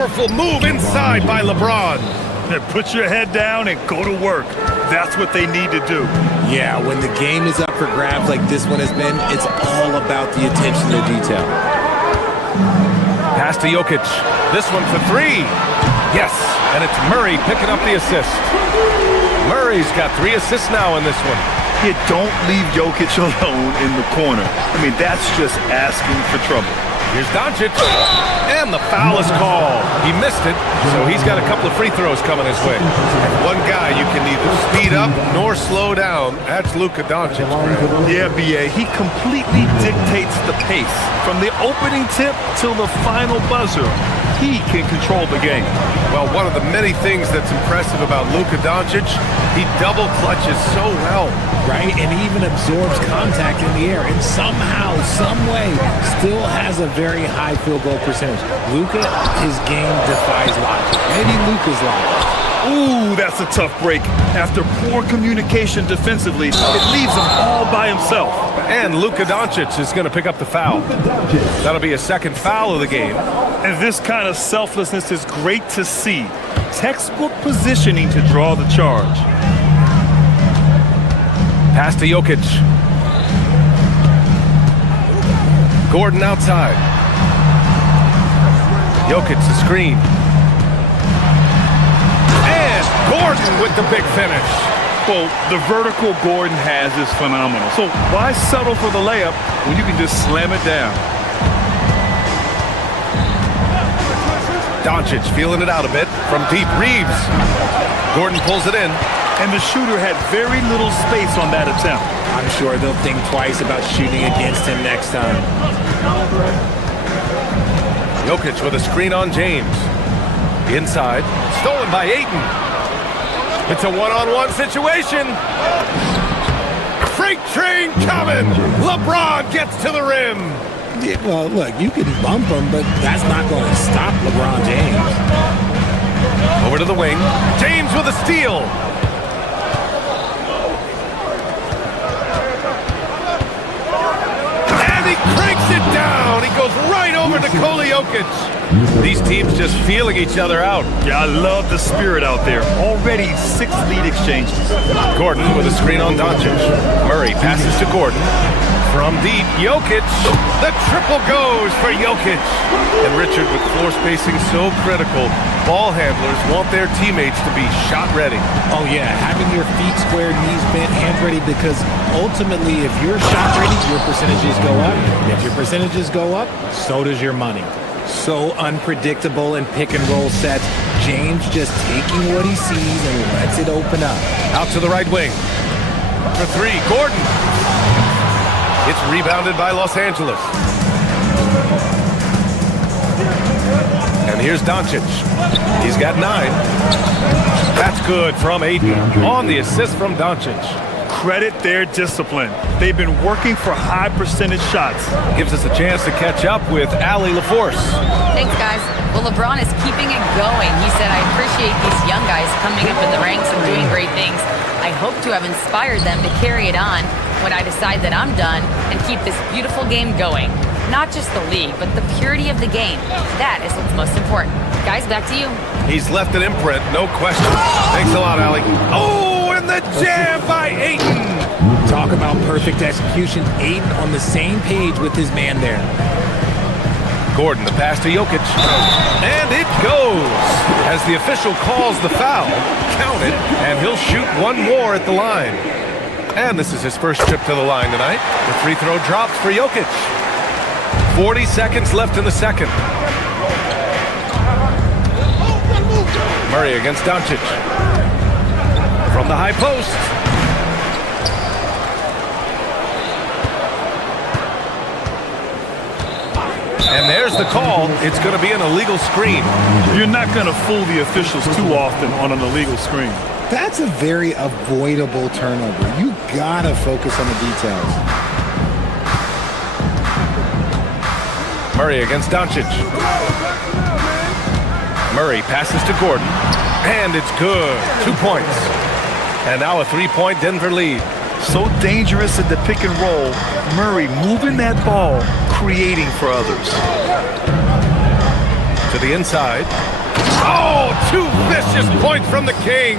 Powerful move inside by LeBron. Put your head down and go to work. That's what they need to do. Yeah, when the game is up for grabs like this one has been, it's all about the attention to detail. Pass to Jokic. This one for three. Yes, and it's Murray picking up the assist. Murray's got 3 assists now in this one. You don't leave Jokic alone in the corner. I mean, that's just asking for trouble. Here's Doncic, and the foul is called. He missed it, so he's got a couple of free throws coming his way. And one guy you can neither speed up nor slow down, that's Luka Doncic. Yeah, B.A., he completely dictates the pace. From the opening tip till the final buzzer, he can control the game. Well, one of the many things that's impressive about Luka Doncic, he double clutches so well. Right, and he even absorbs contact in the air, and somehow, some way, still has a very high field goal percentage. Luka, his game defies logic. Maybe Luka's logic. Ooh, that's a tough break. After poor communication defensively, it leaves him all by himself. And Luka Doncic is going to pick up the foul. That'll be a second foul of the game. And this kind of selflessness is great to see. Textbook positioning to draw the charge. Pass to Jokic. Gordon outside. Jokic the screen. And Gordon with the big finish. Well, the vertical Gordon has is phenomenal. So why settle for the layup when you can just slam it down? Doncic feeling it out a bit from deep. Reeves. Gordon pulls it in. And the shooter had very little space on that attempt. I'm sure they'll think twice about shooting against him next time. Jokic with a screen on James. Inside. Stolen by Ayton. It's a one-on-one situation. Freight train coming. LeBron gets to the rim. Yeah, well, look, you can bump him, but that's not going to stop LeBron James. Over to the wing. James with a steal. And he cranks it down. He goes right over to Nikola Jokic. These teams just feeling each other out. Yeah, I love the spirit out there. Already 6 lead exchanges. Gordon with a screen on Doncic. Murray passes to Gordon. From deep, Jokic. The triple goes for Jokic. And Richard, with floor spacing so critical, ball handlers want their teammates to be shot ready. Oh, yeah, having your feet squared, knees bent, hands ready, because ultimately, if you're shot ready, your percentages go up. If your percentages go up, so does your money. So unpredictable in pick and roll sets. James just taking what he sees and lets it open up. Out to the right wing. For 3, Gordon. It's rebounded by Los Angeles. And here's Doncic. He's got 9. That's good from Ayton on the assist from Doncic. Credit their discipline. They've been working for high percentage shots. Gives us a chance to catch up with Allie LaForce. Thanks, guys. Well, LeBron is keeping it going. He said, I appreciate these young guys coming up in the ranks and doing great things. I hope to have inspired them to carry it on when I decide that I'm done and keep this beautiful game going. Not just the league, but the purity of the game. That is what's most important. Guys, back to you. He's left an imprint, no question. Thanks a lot, Allie. Oh, and the jam by Ayton. Talk about perfect execution. Ayton on the same page with his man there. Gordon, the pass to Jokic. And it goes. As the official calls the foul, count it, and he'll shoot one more at the line. And this is his first trip to the line tonight. The free throw drops for Jokic. 40 seconds left in the second. Murray against Doncic. From the high post. And there's the call. It's going to be an illegal screen. You're not going to fool the officials too often on an illegal screen. That's a very avoidable turnover. You gotta focus on the details. Murray against Doncic. Murray passes to Gordon. And it's good. 2 points. And now a 3-point Denver lead. So dangerous at the pick and roll. Murray moving that ball, creating for others. To the inside. Oh, two vicious points from the King.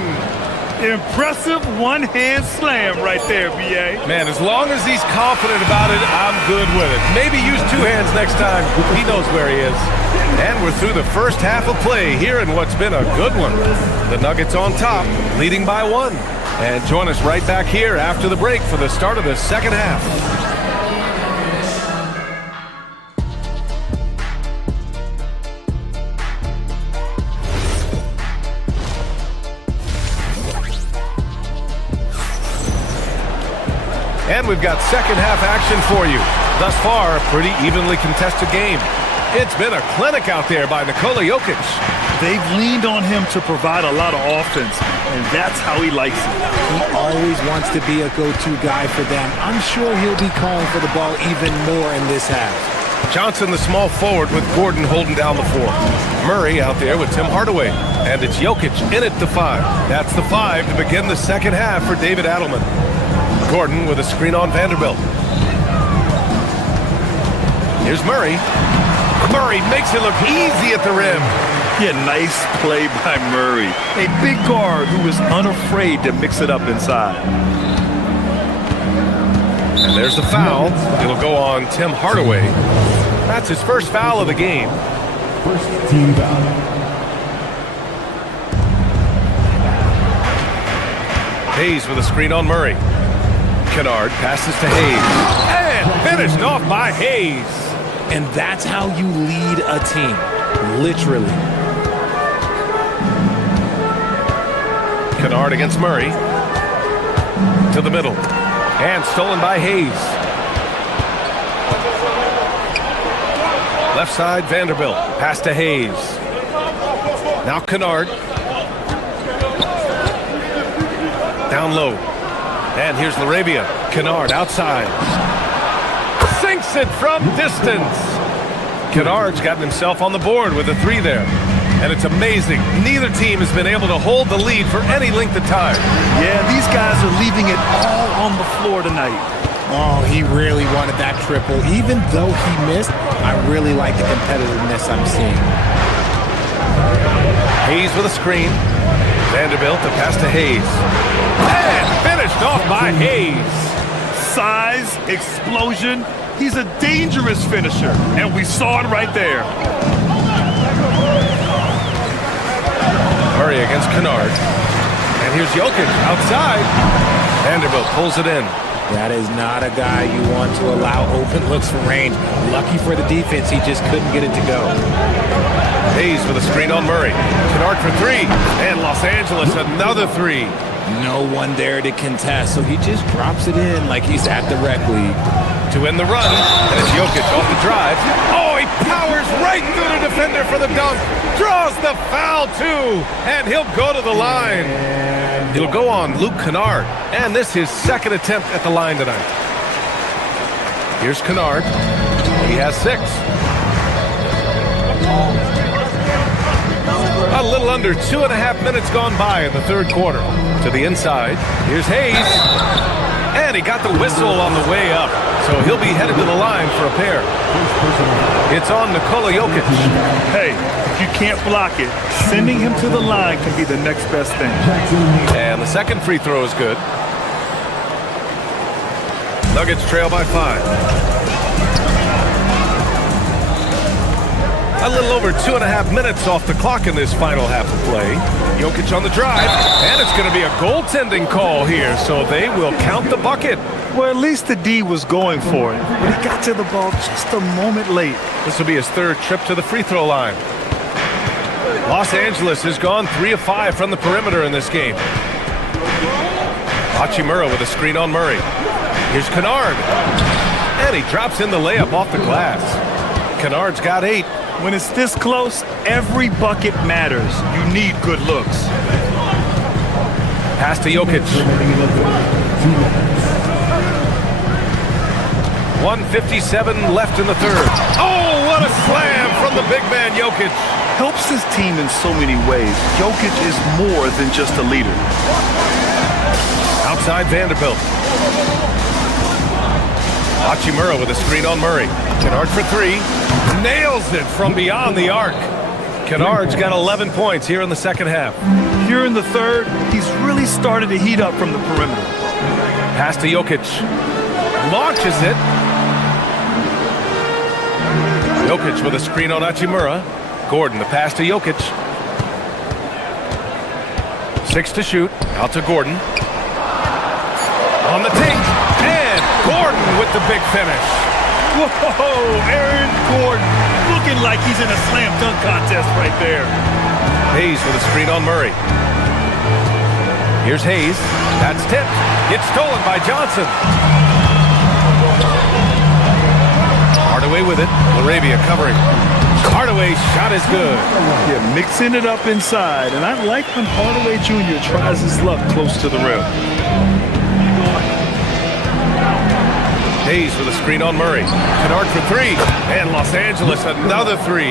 Impressive one-hand slam right there, B.A. Man, as long as he's confident about it, I'm good with it. Maybe use two hands next time. He knows where he is. And we're through the first half of play here in what's been a good one. The Nuggets on top, leading by 1. And join us right back here after the break for the start of the second half. And we've got second half action for you. Thus far, a pretty evenly contested game. It's been a clinic out there by Nikola Jokic. They've leaned on him to provide a lot of offense, and that's how he likes it. He always wants to be a go-to guy for them. I'm sure he'll be calling for the ball even more in this half. Johnson, the small forward, with Gordon holding down the 4. Murray out there with Tim Hardaway. And it's Jokic in at the 5. That's the 5 to begin the second half for David Adelman. Gordon with a screen on Vanderbilt. Here's Murray. Murray makes it look easy at the rim. Yeah, nice play by Murray. A big guard who is unafraid to mix it up inside. And there's the foul. It'll go on Tim Hardaway. That's his first foul of the game. First team foul. Hayes with a screen on Murray. Kennard passes to Hayes. And finished off by Hayes. And that's how you lead a team. Literally. Kennard against Murray. To the middle. And stolen by Hayes. Left side, Vanderbilt. Pass to Hayes. Now Kennard. Down low. And here's LaRavia. Kennard outside. Sinks it from distance. Kennard's gotten himself on the board with a 3 there. And it's amazing. Neither team has been able to hold the lead for any length of time. Yeah, these guys are leaving it all on the floor tonight. Oh, he really wanted that triple. Even though he missed, I really like the competitiveness I'm seeing. Hayes with a screen. Vanderbilt to pass to Hayes. And finished off by Hayes. Size, explosion. He's a dangerous finisher, and we saw it right there. Murray against Kennard. And here's Jokic outside. Vanderbilt pulls it in. That is not a guy you want to allow open looks from range. Lucky for the defense, he just couldn't get it to go. Hayes with a screen on Murray. Kennard for 3. And Los Angeles another 3. No one there to contest, so he just drops it in like he's at the rec league. To end the run, and it's Jokic off the drive. Oh, he powers right through the defender for the dunk. Draws the foul, too. And he'll go to the line. He'll go on Luke Kennard. And this is his second attempt at the line tonight. Here's Kennard. He has 6. A little under 2.5 minutes gone by in the third quarter. To the inside. Here's Hayes. And he got the whistle on the way up. So he'll be headed to the line for a pair. It's on Nikola Jokic. Hey, if you can't block it, sending him to the line can be the next best thing. And the second free throw is good. Nuggets trail by 5. A little over 2.5 minutes off the clock in this final half of play. Jokic on the drive, and it's going to be a goaltending call here, so they will count the bucket. Well, at least the D was going for it, but he got to the ball just a moment late. This will be his third trip to the free throw line. Los Angeles has gone 3 of 5 from the perimeter in this game. Hachimura with a screen on Murray. Here's Kennard. And he drops in the layup off the glass. Kennard's got 8. When it's this close, every bucket matters. You need good looks. Pass to Jokic. 1:57 left in the third. Oh, what a slam from the big man Jokic. Helps his team in so many ways. Jokic is more than just a leader. Outside Vanderbilt. Hachimura with a screen on Murray. Kennard for 3. Nails it from beyond the arc. Kennard's got 11 points here in the second half. Here in the third, he's really started to heat up from the perimeter. Pass to Jokic. Launches it. Jokic with a screen on Hachimura. Gordon, the pass to Jokic. 6 to shoot. Out to Gordon. On the take. And Gordon with the big finish. Whoa, Aaron Gordon looking like he's in a slam dunk contest right there. Hayes with a screen on Murray. Here's Hayes. That's tipped. It's stolen by Johnson. Hardaway with it. Laravia covering. Hardaway's shot is good. Yeah, mixing it up inside. And I like when Hardaway Jr. tries his luck close to the rim. Hayes with a screen on Murray. Kennard for 3. And Los Angeles another 3.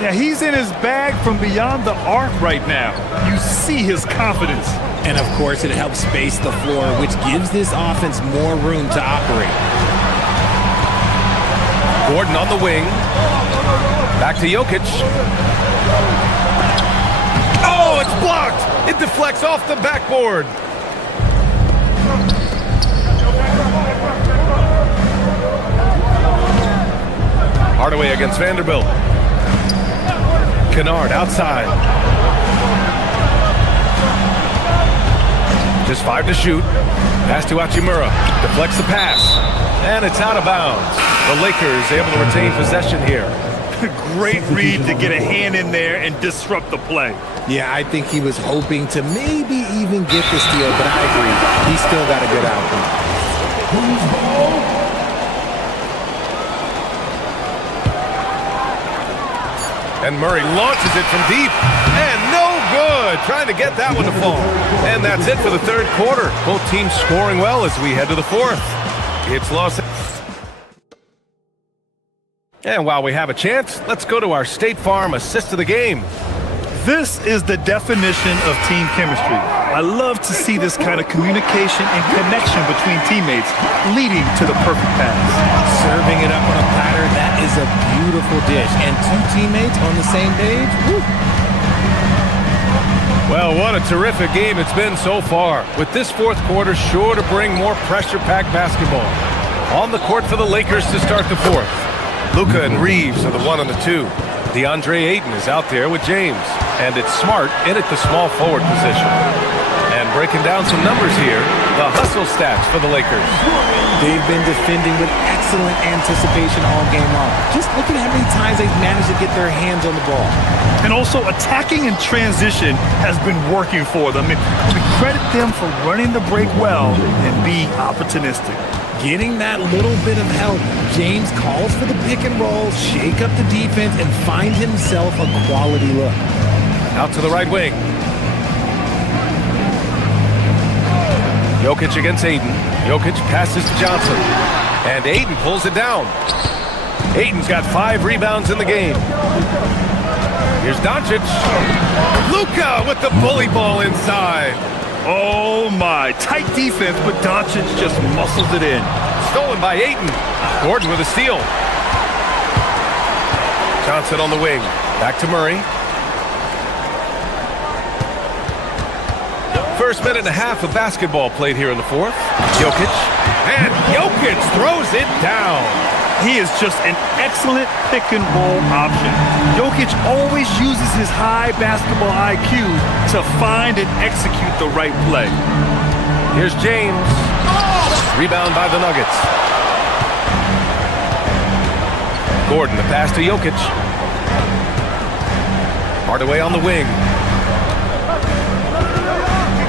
Yeah, he's in his bag from beyond the arc right now. You see his confidence. And of course, it helps space the floor, which gives this offense more room to operate. Gordon on the wing. Back to Jokic. Oh, it's blocked. It deflects off the backboard. Hardaway against Vanderbilt. Kennard outside. Just 5 to shoot. Pass to Hachimura. Deflects the pass. And it's out of bounds. The Lakers able to retain possession here. Great read to get a hand in there and disrupt the play. Yeah, I think he was hoping to maybe even get the steal, but I agree. He still got a good outcome. And Murray launches it from deep. And no good. Trying to get that one to fall. And that's it for the third quarter. Both teams scoring well as we head to the fourth. It's Los Angeles. And while we have a chance, let's go to our State Farm assist of the game. This is the definition of team chemistry. I love to see this kind of communication and connection between teammates leading to the perfect pass. Serving it up on a platter, that is a beautiful dish. And 2 teammates on the same page, woo. Well, what a terrific game it's been so far. With this fourth quarter sure to bring more pressure-packed basketball. On the court for the Lakers to start the fourth. Luka and Reeves are the 1 and the 2. DeAndre Ayton is out there with James. And it's Smart in at the small forward position. And breaking down some numbers here, the hustle stats for the Lakers. They've been defending with excellent anticipation all game long. Just look at how many times they've managed to get their hands on the ball. And also attacking in transition has been working for them. And we credit them for running the break well and being opportunistic. Getting that little bit of help. James calls for the pick and roll, shake up the defense, and find himself a quality look. Out to the right wing. Jokic against Ayton. Jokic passes to Johnson. And Ayton pulls it down. Ayton's got 5 rebounds in the game. Here's Doncic. Luka with the bully ball inside. Oh my, tight defense, but Doncic just muscles it in. Stolen by Ayton. Gordon with a steal. Johnson on the wing. Back to Murray. First minute and a half of basketball played here in the fourth. Jokic. And Jokic throws it down. He is just an excellent pick and roll option. Jokic always uses his high basketball IQ to find and execute the right play. Here's James. Rebound by the Nuggets. Gordon, the pass to Jokic. Hardaway on the wing.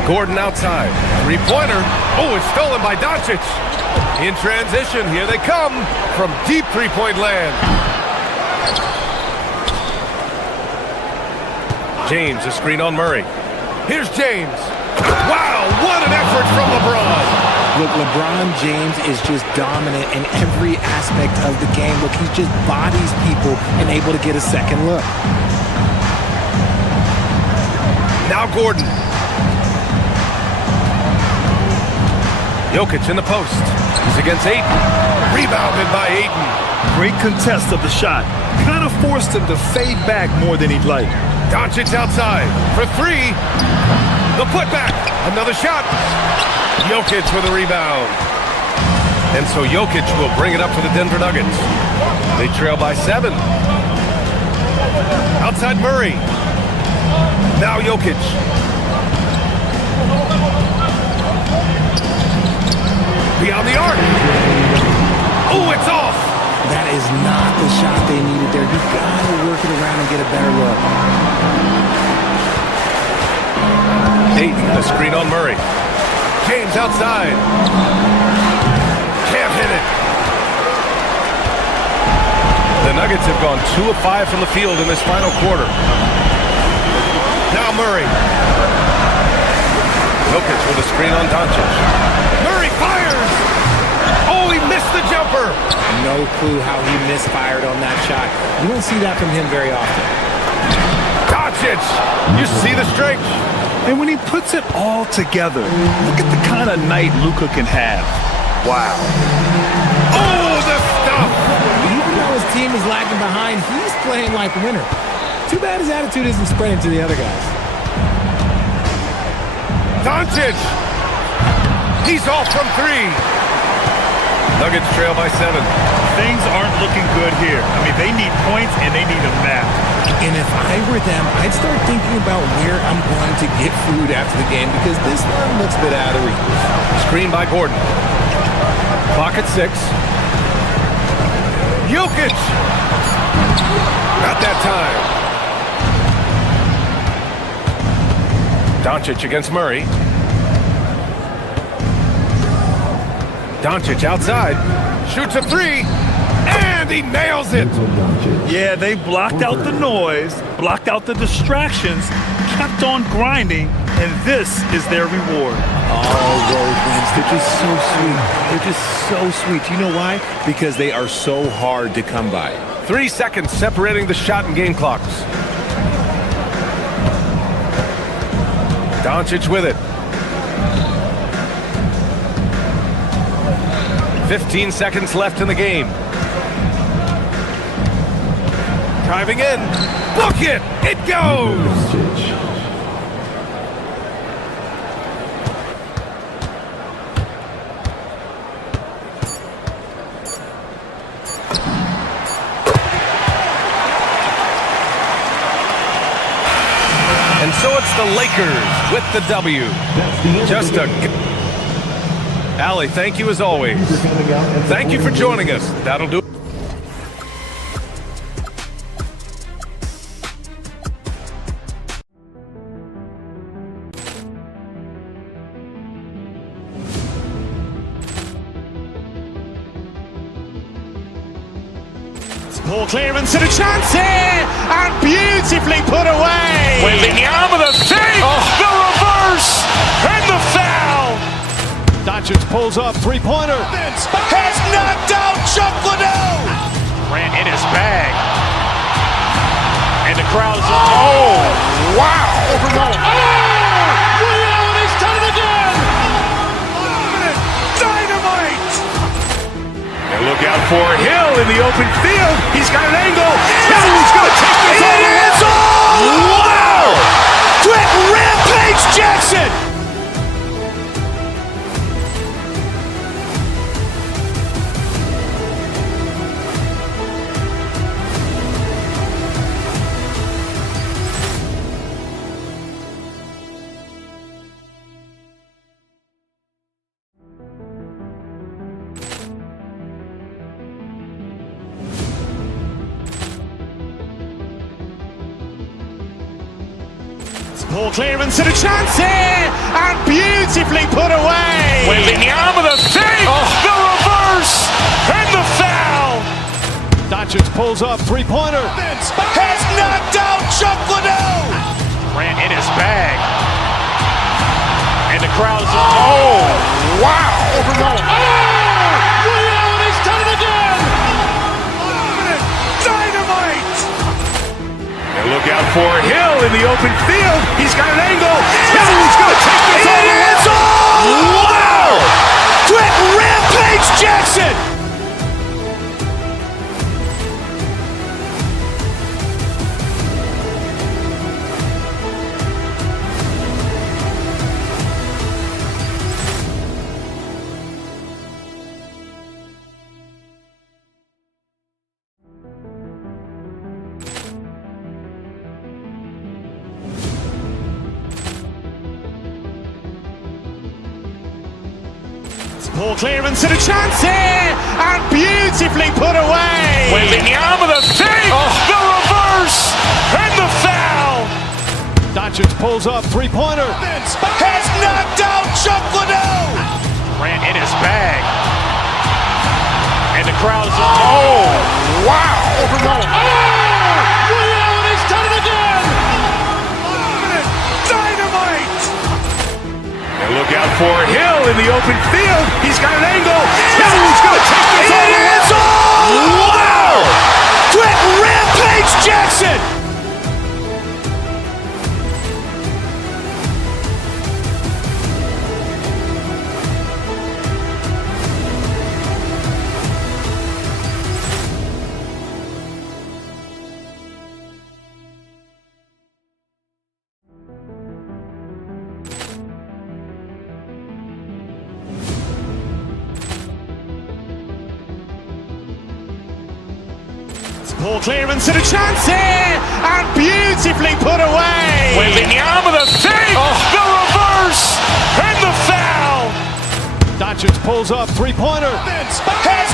Gordon outside. Three-pointer. Oh, it's stolen by Doncic. In transition, here they come from deep three-point land. James, a screen on Murray. Here's James. Wow, what an effort from LeBron. Look, LeBron James is just dominant in every aspect of the game. Look, he just bodies people and able to get a second look. Now Gordon. Jokic in the post. He's against Ayton. Rebounded by Ayton. Great contest of the shot. Kind of forced him to fade back more than he'd like. Doncic outside for three. The putback. Another shot. Jokic with a rebound. And so Jokic will bring it up for the Denver Nuggets. They trail by 7. Outside Murray. Now Jokic. Beyond the arc. Oh, it's off. That is not the shot they needed there. You gotta work it around and get a better look. Ayton, the screen on Murray. James outside. Can't hit it. The Nuggets have gone 2 of 5 from the field in this final quarter. Now Murray. Jokic with a screen on Doncic. Murray fires! Oh, he missed the jumper! No clue how he misfired on that shot. You don't see that from him very often. Doncic! You see the strength. And when he puts it all together, look at the kind of night Luka can have. Wow. Oh, the stuff! Even though his team is lagging behind, he's playing like a winner. Too bad his attitude isn't spreading to the other guys. Doncic! He's off from 3. Nuggets trail by 7. Things aren't looking good here. I mean, they need points and they need them now. And if I were them, I'd start thinking about where I'm going to get food after the game because this one looks a bit out of reach. Screen by Gordon. Clock at 6. Jokic! Not that time. Doncic against Murray. Doncic outside. Shoots a 3. And he nails it. Yeah, they blocked out the noise, blocked out the distractions, kept on grinding, and this is their reward. All road wins. They're just so sweet. They're just so sweet. You know why? Because they are so hard to come by. 3 seconds separating the shot and game clocks. Doncic with it. 15 seconds left in the game. Driving in. Book it! It goes! And so it's the Lakers with the W. Just a... Allie, thank you as always. Thank you for joining us. That'll do it. Poor clearance and a chance here, and beautifully put away. Wembanyama the fake, the reverse, and the foul. Doncic pulls up, three-pointer. Has knocked out Chuck Liddell. Ran in his bag, and the crowd is oh wow! Liddell, and he's done it again. Dynamite! And look out for Hill in the open field. He's got an angle. He's going to take this all the way. Wow! Quick Rampage Jackson! Poor clearance and a chance here, and beautifully put away. Wembanyama the fake, the reverse, and the foul. Doncic pulls up, three-pointer. Has knocked out Chuck Liddell. Ran in his bag, and the crowd is oh wow! Liddell, and he's done it again. Dynamite! And look out for Hill in the open field. He's got an angle. He's going to take this all the way. Wow! Quick Rampage Jackson! Ball clearance and a chance here, and beautifully put away. Wembanyama the fake, the reverse, and the foul. Doncic pulls up, three-pointer. Has knocked out Chuck Liddell. Ran in his bag, and the crowd is wow. He's done it again. Dynamite! And look out for Hill in the open field. He's got an angle. He's going to take this all the way. Wow! Quick Rampage Jackson! Ball clearance and a chance here, and beautifully put away. Wembanyama the fake, the reverse, and the foul. Doncic pulls up, three-pointer. Has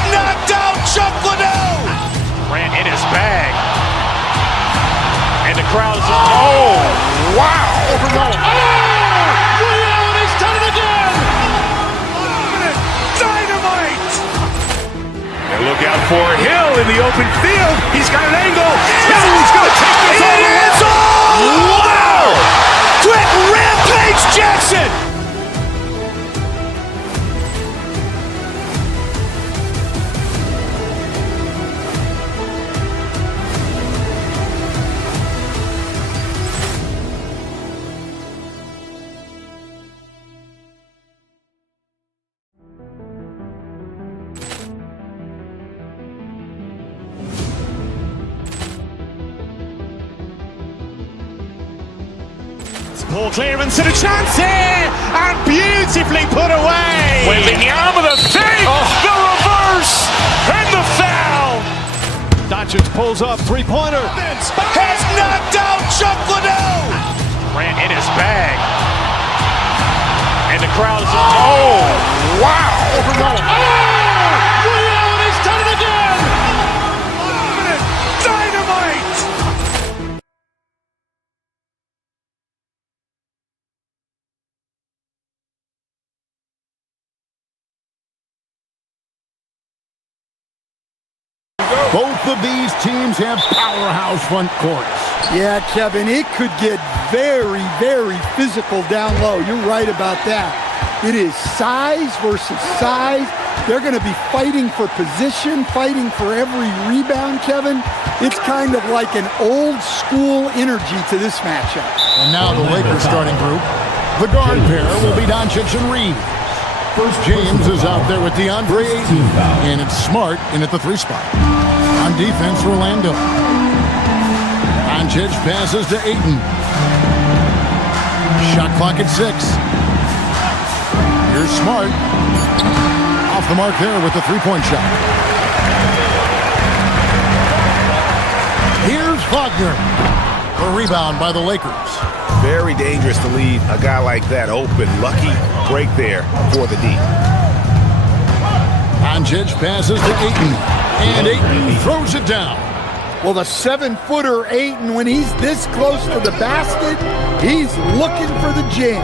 knocked out Chuck Liddell. Ran in his bag, and the crowd is wow. He's done it again. Dynamite! And look out for Hill in the open field. He's got an angle. He's going to take this all the way. Wow! Quick Rampage Jackson! Ball clearance and a chance here, and beautifully put away. Wembanyama the fake, the reverse, and the foul. Doncic pulls up, three-pointer. Has knocked out Chuck Liddell. Ran in his bag, and the crowd is wow. He's done it again. Dynamite! Both of these teams have powerhouse front courts. Yeah, Kevin, it could get very, very physical down low. You're right about that. It is size versus size. They're going to be fighting for position, fighting for every rebound, Kevin. It's kind of like an old school energy to this matchup. And now the Lakers starting group. The guard pair will be Doncic and Reed. James is out there with DeAndre Ayton, and it's Smart in at the 3 spot. On defense, Orlando. Doncic passes to Ayton. Shot clock at 6. Here's Smart. Off the mark there with the 3-point shot. Here's Wagner. A rebound by the Lakers. Very dangerous to leave a guy like that open. Lucky break there for the D. Doncic passes to Ayton, and Ayton throws it down. Well, the 7-footer Ayton, when he's this close to the basket, he's looking for the jam.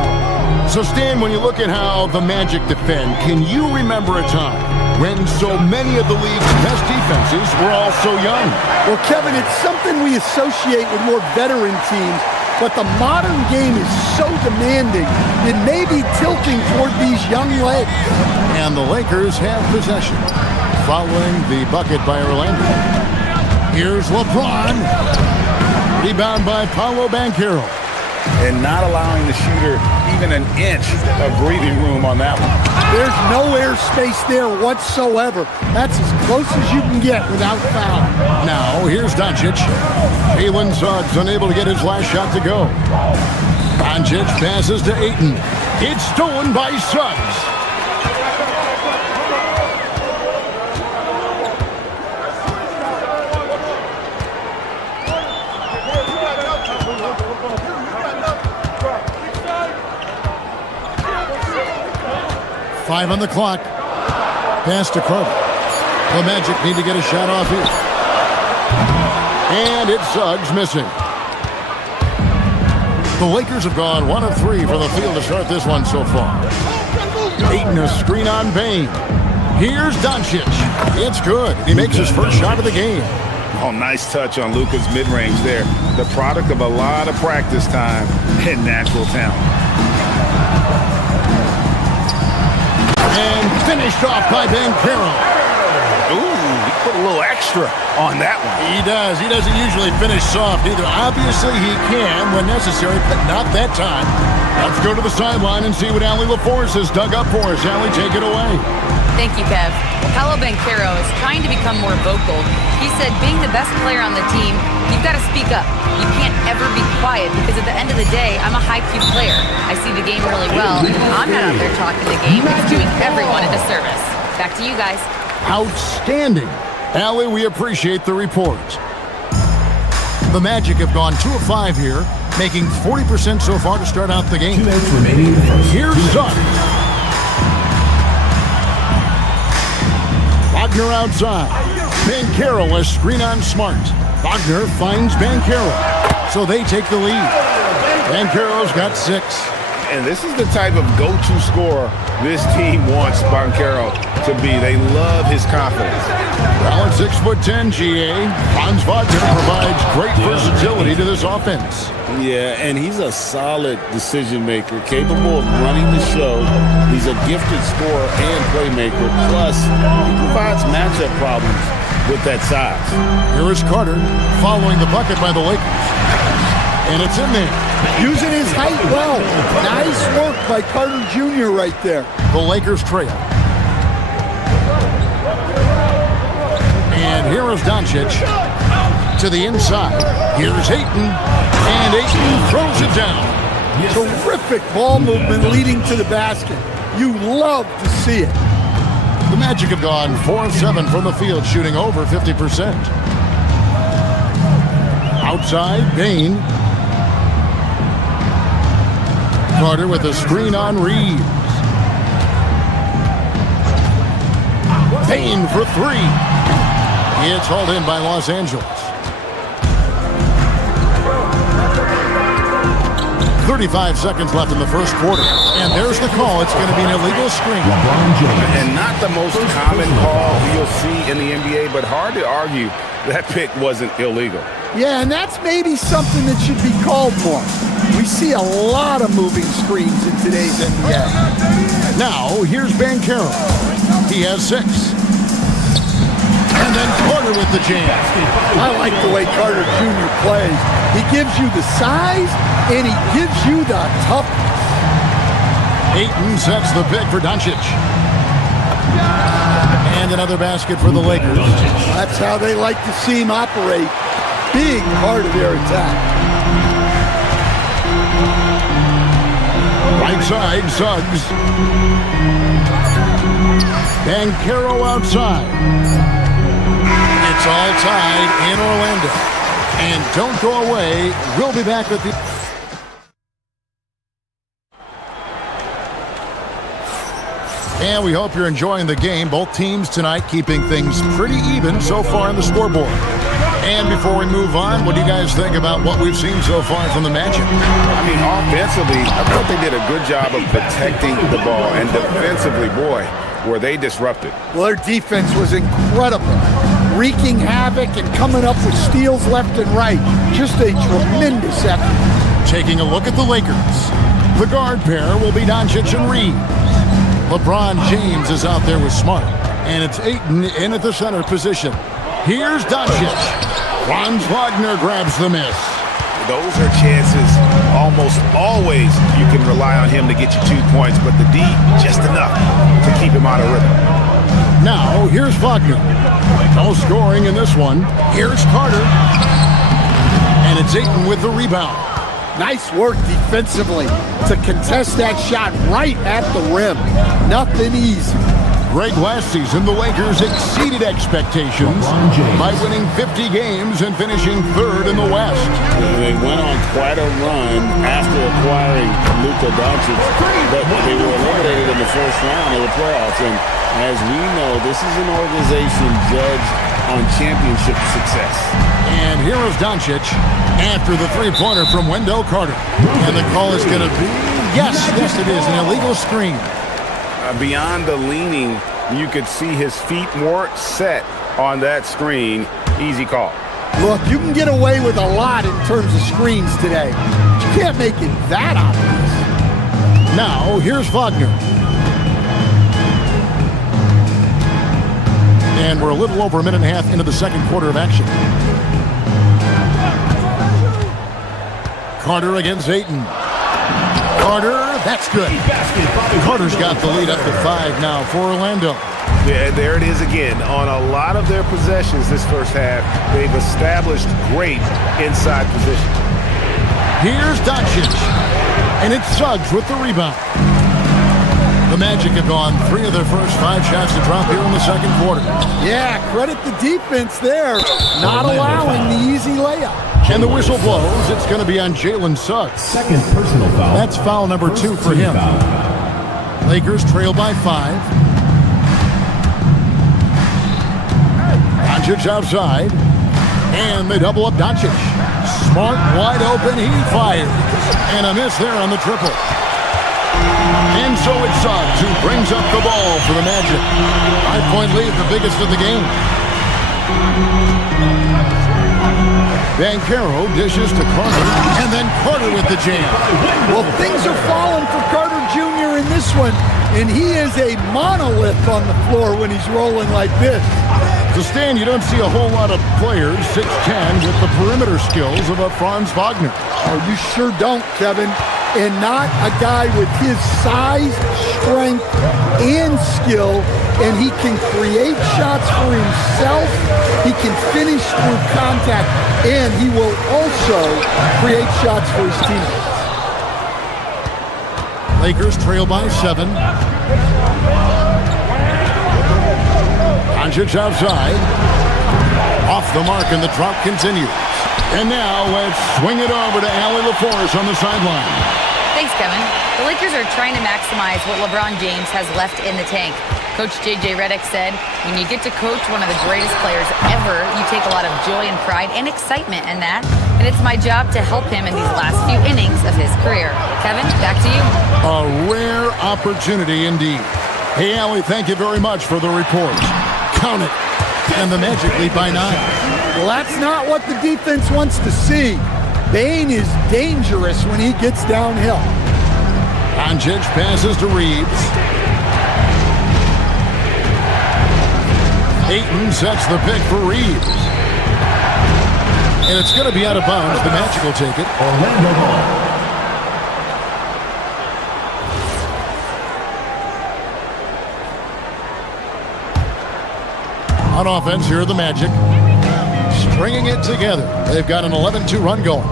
So, Stan, when you look at how the Magic defend, can you remember a time when so many of the league's best defenses were all so young? Well, Kevin, it's something we associate with more veteran teams, but the modern game is so demanding, it may be tilting toward these young legs. And the Lakers have possession, following the bucket by Orlando. Here's LeBron. Rebound by Paolo Banchero. And not allowing the shooter even an inch of breathing room on that one. There's no airspace there whatsoever. That's as close as you can get without foul. Now, here's Doncic. Jalen Suggs unable to get his last shot to go. Doncic passes to Ayton. It's stolen by Suggs. Five on the clock. Pass to Carter. The Magic need to get a shot off here. And it's Suggs missing. The Lakers have gone 1 of 3 from the field to start this one so far. Ayton a screen on Bane. Here's Doncic. It's good. He makes his first shot of the game. Oh, nice touch on Luka's mid-range there. The product of a lot of practice time and natural talent. And finished off by Banchero. Ooh, he put a little extra on that one. He does. He doesn't usually finish soft either. Obviously, he can when necessary, but not that time. Let's go to the sideline and see what Allie LaForce has dug up for us. Allie, take it away. Thank you, Kev. Paolo Banchero is trying to become more vocal. He said being the best player on the team, you've got to speak up. You can't ever be quiet because at the end of the day, I'm a high-Q player. I see the game really well, and I'm not out there talking the game. It's doing everyone a disservice. Back to you guys. Outstanding. Allie, we appreciate the report. The Magic have gone 2 of 5 here, making 40% so far to start out the game. 2 minutes remaining. Here's Suggs. Wagner outside. Banchero a screen on Smart. Wagner finds Banchero, so they take the lead. Banchero's got 6. And this is the type of go-to scorer this team wants Banchero to be. They love his confidence. Well, at 6'10", GA, Franz Wagner provides great versatility to this offense. Yeah, and he's a solid decision maker, capable of running the show. He's a gifted scorer and playmaker. Plus, he provides matchup problems with that size. Here is Carter following the bucket by the Lakers. And it's in there. Using his height well. Nice work by Carter Jr. right there. The Lakers trail. And here is Doncic to the inside. Here's Ayton. And Ayton throws it down. Terrific ball movement leading to the basket. You love to see it. The Magic have gone 4 of 7 from the field, shooting over 50%. Outside, Bane. Carter with a screen on Reeves. Bane for 3. It's hauled in by Los Angeles. 35 seconds left in the first quarter. And there's the call. It's going to be an illegal screen. And not the most common call you'll see in the NBA, but hard to argue that pick wasn't illegal. Yeah, and that's maybe something that should be called more. We see a lot of moving screens in today's NBA. Now, here's Banchero. He has 6. And then Carter with the jam. I like the way Carter Jr. plays. He gives you the size, and he gives you the toughness. Ayton sets the pick for Doncic. And another basket for the Lakers. That's how they like to see him operate. Big part of their attack. Right side, Suggs. Banchero outside. It's all tied in Orlando. And don't go away. We'll be back with the... And we hope you're enjoying the game. Both teams tonight keeping things pretty even so far on the scoreboard. And before we move on, what do you guys think about what we've seen so far from the Magic? I mean, offensively, I thought they did a good job of protecting the ball. And defensively, boy, were they disrupted. Well, their defense was incredible. Wreaking havoc and coming up with steals left and right. Just a tremendous effort. Taking a look at the Lakers. The guard pair will be Doncic and Reeves. LeBron James is out there with Smart. And it's Ayton in at the center position. Here's Doncic. Franz Wagner grabs the miss. Those are chances almost always you can rely on him to get you 2 points, but the D, just enough to keep him out of rhythm. Now, here's Wagner. No scoring in this one. Here's Carter. And it's Ayton with the rebound. Nice work defensively to contest that shot right at the rim. Nothing easy. Greg, last season, the Lakers exceeded expectations by winning 50 games and finishing 3rd in the West. They went on quite a run after acquiring Luka Doncic, but they were eliminated in the first round of the playoffs. And as we know, this is an organization judged on championship success. And here is Doncic after the three-pointer from Wendell Carter. And the call is going to be, yes, it is, an illegal screen. Beyond the leaning, you could see his feet more set on that screen. Easy call. Look, you can get away with a lot in terms of screens today. But you can't make it that obvious. Now, here's Wagner. And we're a little over a minute and a half into the second quarter of action. Carter against Ayton. Carter, that's good. Carter's got the lead up to 5 now for Orlando. Yeah, there it is again. On a lot of their possessions this first half, they've established great inside position. Here's Doncic. And it's Suggs with the rebound. The Magic have gone 3 of their first 5 shots to drop here in the second quarter. Yeah, credit the defense there. Not allowing the easy layup. And the whistle blows. It's going to be on Jalen Suggs. Second personal foul. That's foul number 2 for him. Lakers trail by 5. Doncic outside. And they double up Doncic. Smart, wide open, he fires. And a miss there on the triple. And so it's Suggs who brings up the ball for the Magic. 5-point lead, the biggest of the game. Banchero dishes to Carter, and then Carter with the jam. Well, things are falling for Carter Jr. in this one, and he is a monolith on the floor when he's rolling like this. To stand, you don't see a whole lot of players, 6'10", with the perimeter skills of a Franz Wagner. Oh, you sure don't, Kevin. And not a guy with his size, strength, and skill. And he can create shots for himself. He can finish through contact. And he will also create shots for his teammates. Lakers trail by 7. Doncic outside. Off the mark, and the drop continues. And now let's swing it over to Allie LaForce on the sideline. Thanks, Kevin. The Lakers are trying to maximize what LeBron James has left in the tank. Coach J.J. Redick said, when you get to coach one of the greatest players ever, you take a lot of joy and pride and excitement in that. And it's my job to help him in these last few innings of his career. Kevin, back to you. A rare opportunity indeed. Hey, Allie, thank you very much for the report. Count it. And the Magic lead by 9. Well, that's not what the defense wants to see. Bane is dangerous when he gets downhill. Doncic passes to Reeves. Ayton sets the pick for Reeves. And it's going to be out of bounds. The Magic will take it. Orlando ball. On offense, here are the Magic. Stringing it together. They've got an 11-2 run going.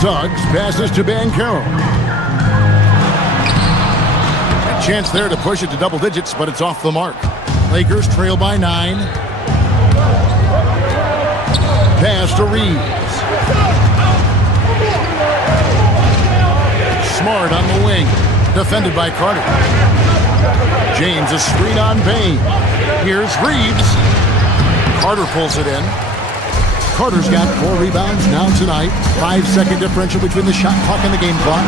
Suggs passes to Banchero. A chance there to push it to double digits, but it's off the mark. Lakers trail by 9. Pass to Reeves. Smart on the wing. Defended by Carter. James, a screen on Bane. Here's Reeves. Carter pulls it in. Carter's got 4 rebounds now tonight. 5-second differential between the shot clock and the game clock.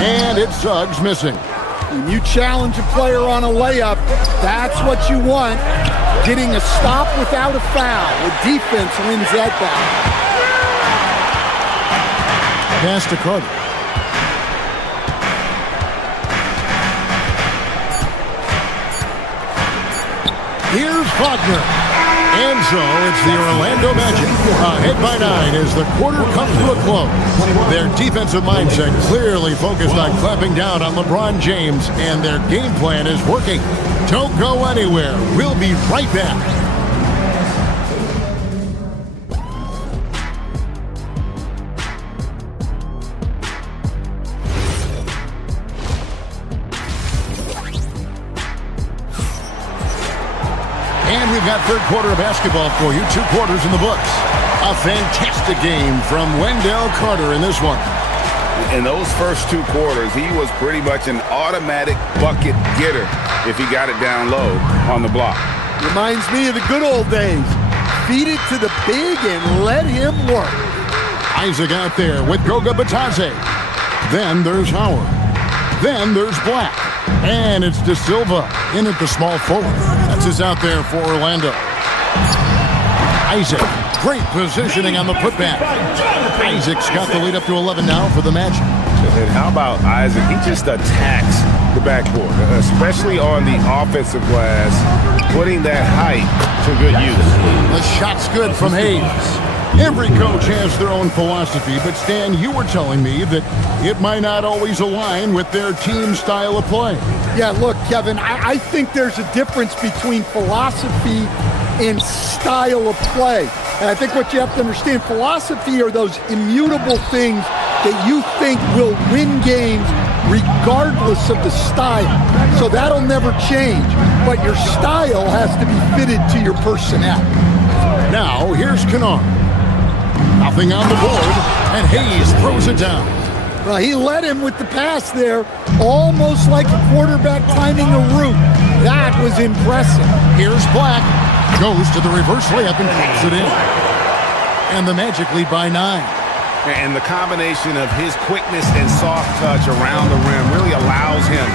And it's Suggs missing. When you challenge a player on a layup, that's what you want. Getting a stop without a foul. The defense wins that battle. Pass to Carter. Here's Wagner. And so it's the Orlando Magic. Ahead by 9 as the quarter comes to a close. Their defensive mindset clearly focused on clamping down on LeBron James, and their game plan is working. Don't go anywhere. We'll be right back. got third quarter of basketball for you. 2 quarters in the books. A fantastic game from Wendell Carter in this one. In those first 2 quarters, he was pretty much an automatic bucket getter if he got it down low on the block. Reminds me of the good old days. Feed it to the big and let him work. Isaac out there with Goga Batadze. Then there's Howard. Then there's Black. And it's De Silva in at the small forward. That's his out there for Orlando. Isaac, great positioning on the putback. Isaac's got the lead up to 11 now for the Magic. And how about Isaac? He just attacks the backboard, especially on the offensive glass, putting that height to good use. The shot's good from Hayes. Every coach has their own philosophy, but Stan, you were telling me that it might not always align with their team style of play. Yeah, look, Kevin, I think there's a difference between philosophy and style of play. And I think what you have to understand, philosophy are those immutable things that you think will win games regardless of the style. So that'll never change, but your style has to be fitted to your personnel. Now, here's Kennard. Nothing on the board, and Hayes throws it down. Well, he led him with the pass there, almost like a quarterback timing a route. That was impressive. Here's Black. Goes to the reverse layup and puts it in. And the Magic lead by 9. And the combination of his quickness and soft touch around the rim really allows him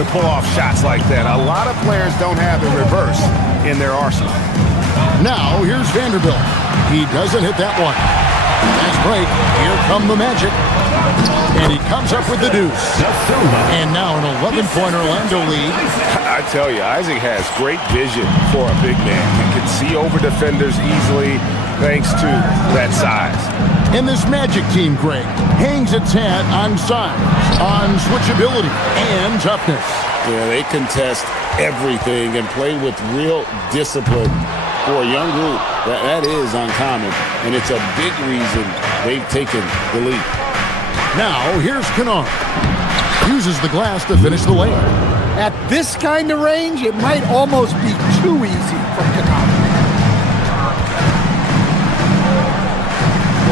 to pull off shots like that. A lot of players don't have the reverse in their arsenal. Now, here's Vanderbilt. He doesn't hit that one. Nice break. Here come the Magic. And he comes up with the deuce. And now an 11-point Orlando lead. I tell you, Isaac has great vision for a big man. He can see over defenders easily thanks to that size. And this Magic team, Greg, hangs its hat on size, on switchability, and toughness. Yeah, they contest everything and play with real discipline. For a young group, that is uncommon, and it's a big reason they've taken the lead. Now, here's Kennard. Uses the glass to finish the layup. At this kind of range, it might almost be too easy for Kennard.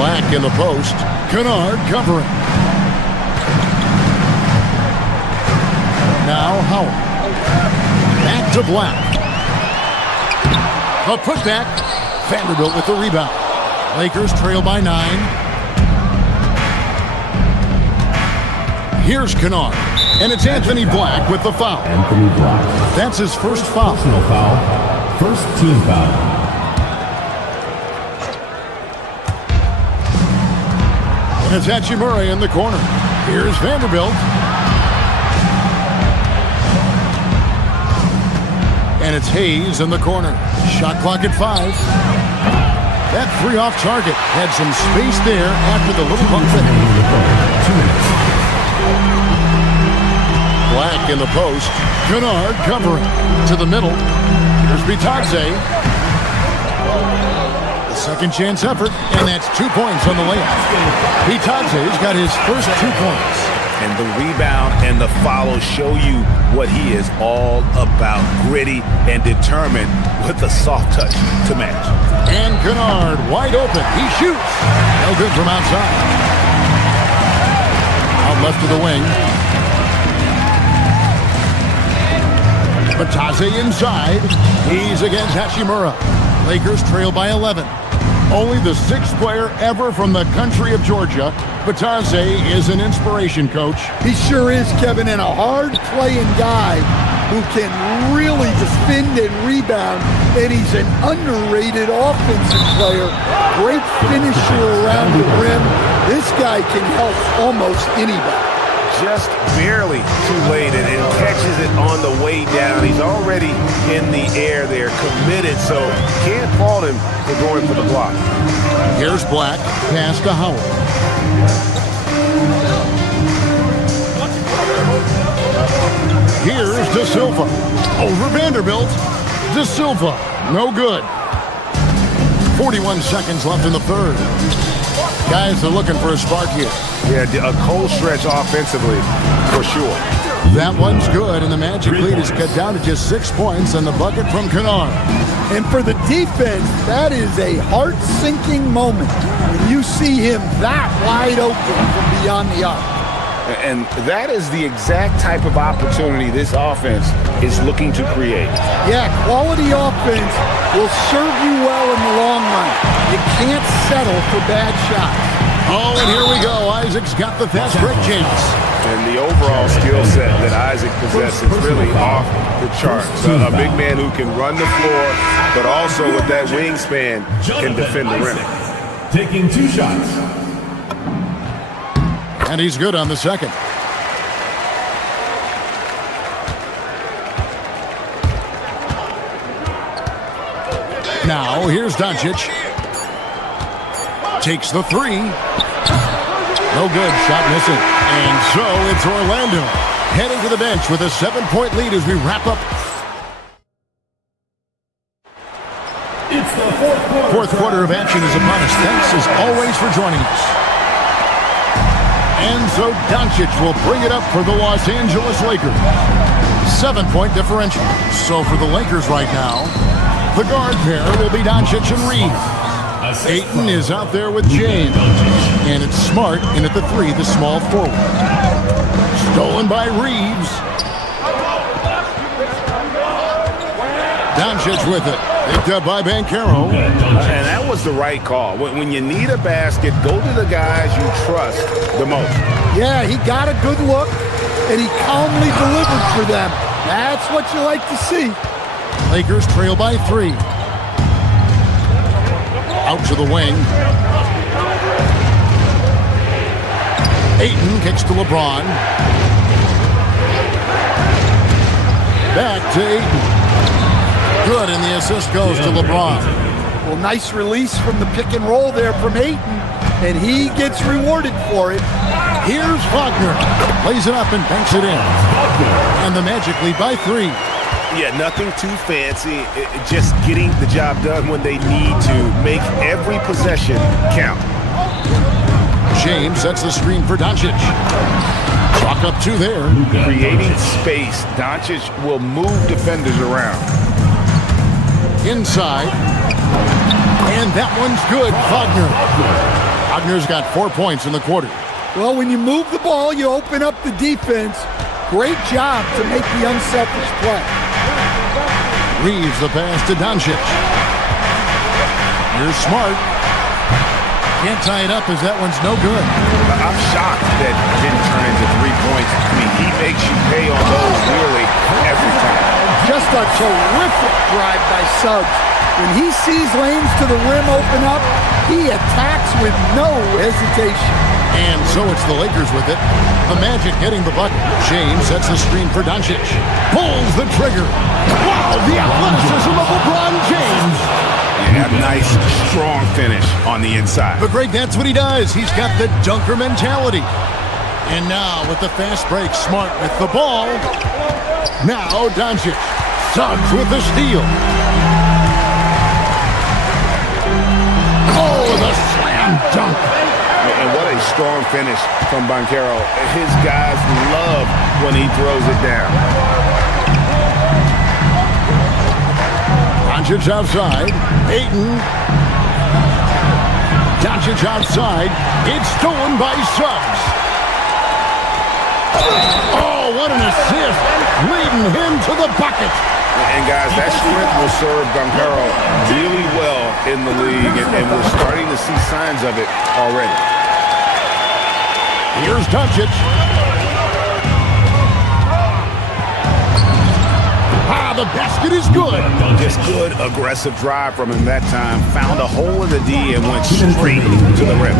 Black in the post. Kennard covering. Now Howard. Back to Black. A putback. Vanderbilt with the rebound. Lakers trail by 9. Here's Kennard. And it's Anthony Black with the foul. Anthony Black. That's his first foul. Personal foul. First team foul. And it's Hachimura in the corner. Here's Vanderbilt. And it's Hayes in the corner. Shot clock at 5. That 3 off target had some space there after the little pump fake. Black in the post. Kennard covering. To the middle. Here's Bitadze. The second chance effort, and that's 2 points on the layup. Bitadze's got his first 2 points. And the rebound and the follow show you what he is all about. Gritty and determined with the soft touch to match. And Kennard wide open. He shoots. No good from outside. Out left to the wing. Bitadze inside. He's against Hachimura. Lakers trail by 11. Only the 6th player ever from the country of Georgia. Bitadze is an inspiration, Coach. He sure is, Kevin, and a hard-playing guy who can really defend and rebound, and he's an underrated offensive player. Great finisher around the rim. This guy can help almost anybody. Just barely too late and catches it on the way down. He's already in the air there, committed, so can't fault him for going for the block. Here's Black, pass to Howard. Here's De Silva. Over Vanderbilt. De Silva, no good. 41 seconds left in the third. Guys are looking for a spark here. Yeah, a cold stretch offensively, for sure. That one's good, and the Magic lead is cut down to just 6 points on the bucket from Kennard. And for the defense, that is a heart-sinking moment when you see him that wide open from beyond the arc. And that is the exact type of opportunity this offense is looking to create. Yeah, quality offense will serve you well in the long run. You can't settle for bad shots. Oh, and here we go. Isaac's got the fast break chance. And the overall skill set that Isaac possesses really off the charts. A big man who can run the floor, but also with that wingspan can defend the rim. Taking 2 shots. And he's good on the second. Now, here's Doncic. Takes the 3. No good. Shot missing. And so it's Orlando heading to the bench with a 7-point lead as we wrap up. It's the Fourth quarter of action is upon us. Thanks as always for joining us. And so Doncic will bring it up for the Los Angeles Lakers. 7-point differential. So for the Lakers right now, the guard pair will be Doncic and Reed. Ayton is out there with James. And it's Smart in at the 3, the small forward. Stolen by Reeves. Doncic with it. Picked up by Banchero. And that was the right call. When you need a basket, go to the guys you trust the most. Yeah, he got a good look, and he calmly delivered for them. That's what you like to see. Lakers trail by 3. Out to the wing. Ayton kicks to LeBron. Back to Ayton. Good, and the assist goes to LeBron. Well, nice release from the pick and roll there from Ayton, and he gets rewarded for it. Here's Wagner. Plays it up and banks it in. And the Magic lead by 3. Yeah, nothing too fancy. Just getting the job done when they need to. Make every possession count. James sets the screen for Doncic. Clock up 2 there. Creating space. Doncic will move defenders around. Inside. And that one's good. Wagner. Wagner's got 4 points in the quarter. Well, when you move the ball, you open up the defense. Great job to make the unselfish play. Reeves the pass to Doncic. Here's Smart. Can't tie it up as that one's no good. I'm shocked that didn't turn into 3 points. I mean, he makes you pay on those nearly every time. Just a terrific drive by Suggs. When he sees lanes to the rim open up, he attacks with no hesitation. And so it's the Lakers with it. The Magic getting the bucket. James sets the screen for Doncic. Pulls the trigger. Wow, the athleticism of LeBron James. Yeah, nice, strong finish on the inside. But Greg, that's what he does. He's got the dunker mentality. And now with the fast break, Smart with the ball. Now Doncic. Suggs with the steal. Oh, the slam dunk. And what a strong finish from Banchero. His guys love when he throws it down. Doncic outside. Ayton. Doncic outside. It's stolen by Suggs. Oh, what an assist. Leading him to the bucket. And guys, that strength will serve Banchero really well in the league. And we're starting to see signs of it already. Here's Doncic. The basket is good. Just good, aggressive drive from him that time. Found a hole in the D and went straight to the rim.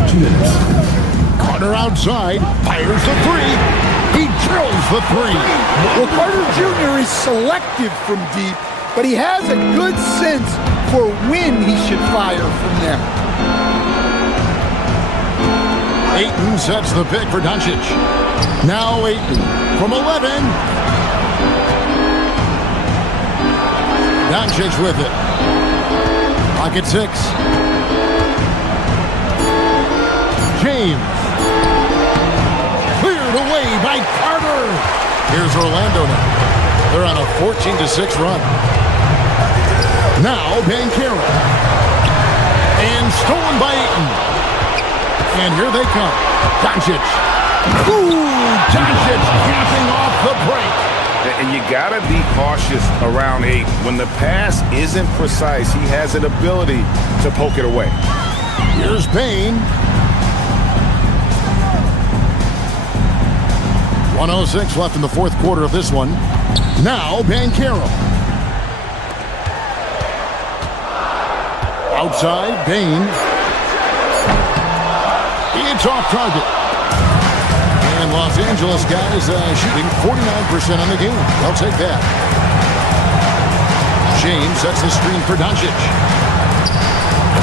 Carter outside. Fires the 3. He drills the 3. Well, Carter Jr. is selective from deep, but he has a good sense for when he should fire from there. Ayton sets the pick for Doncic. Now Ayton from 11. Doncic with it. Pocket 6. James. Cleared away by Carter. Here's Orlando now. They're on a 14-6 run. Now Banchero. And stolen by Ayton. And here they come. Doncic. Ooh, Doncic capping off the break. And you got to be cautious around 8. When the pass isn't precise, he has an ability to poke it away. Here's Bane. 1:06 left in the fourth quarter of this one. Now Banchero. Outside, Bane. It's off target. And Los Angeles guys shooting 49% on the game. They'll take that. James sets the screen for Doncic.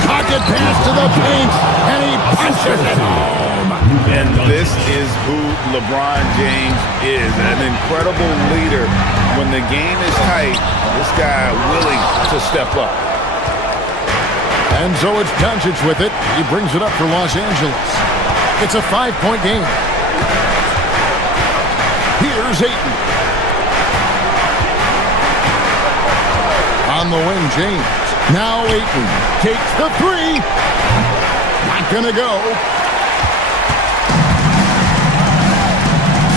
Pocket pass to the paint, and he punches it home. And this is who LeBron James is, an incredible leader. When the game is tight, this guy willing to step up. And so it's Doncic with it. He brings it up for Los Angeles. It's a 5-point game. Here's Ayton. On the wing, James. Now Ayton takes the three. Not gonna go.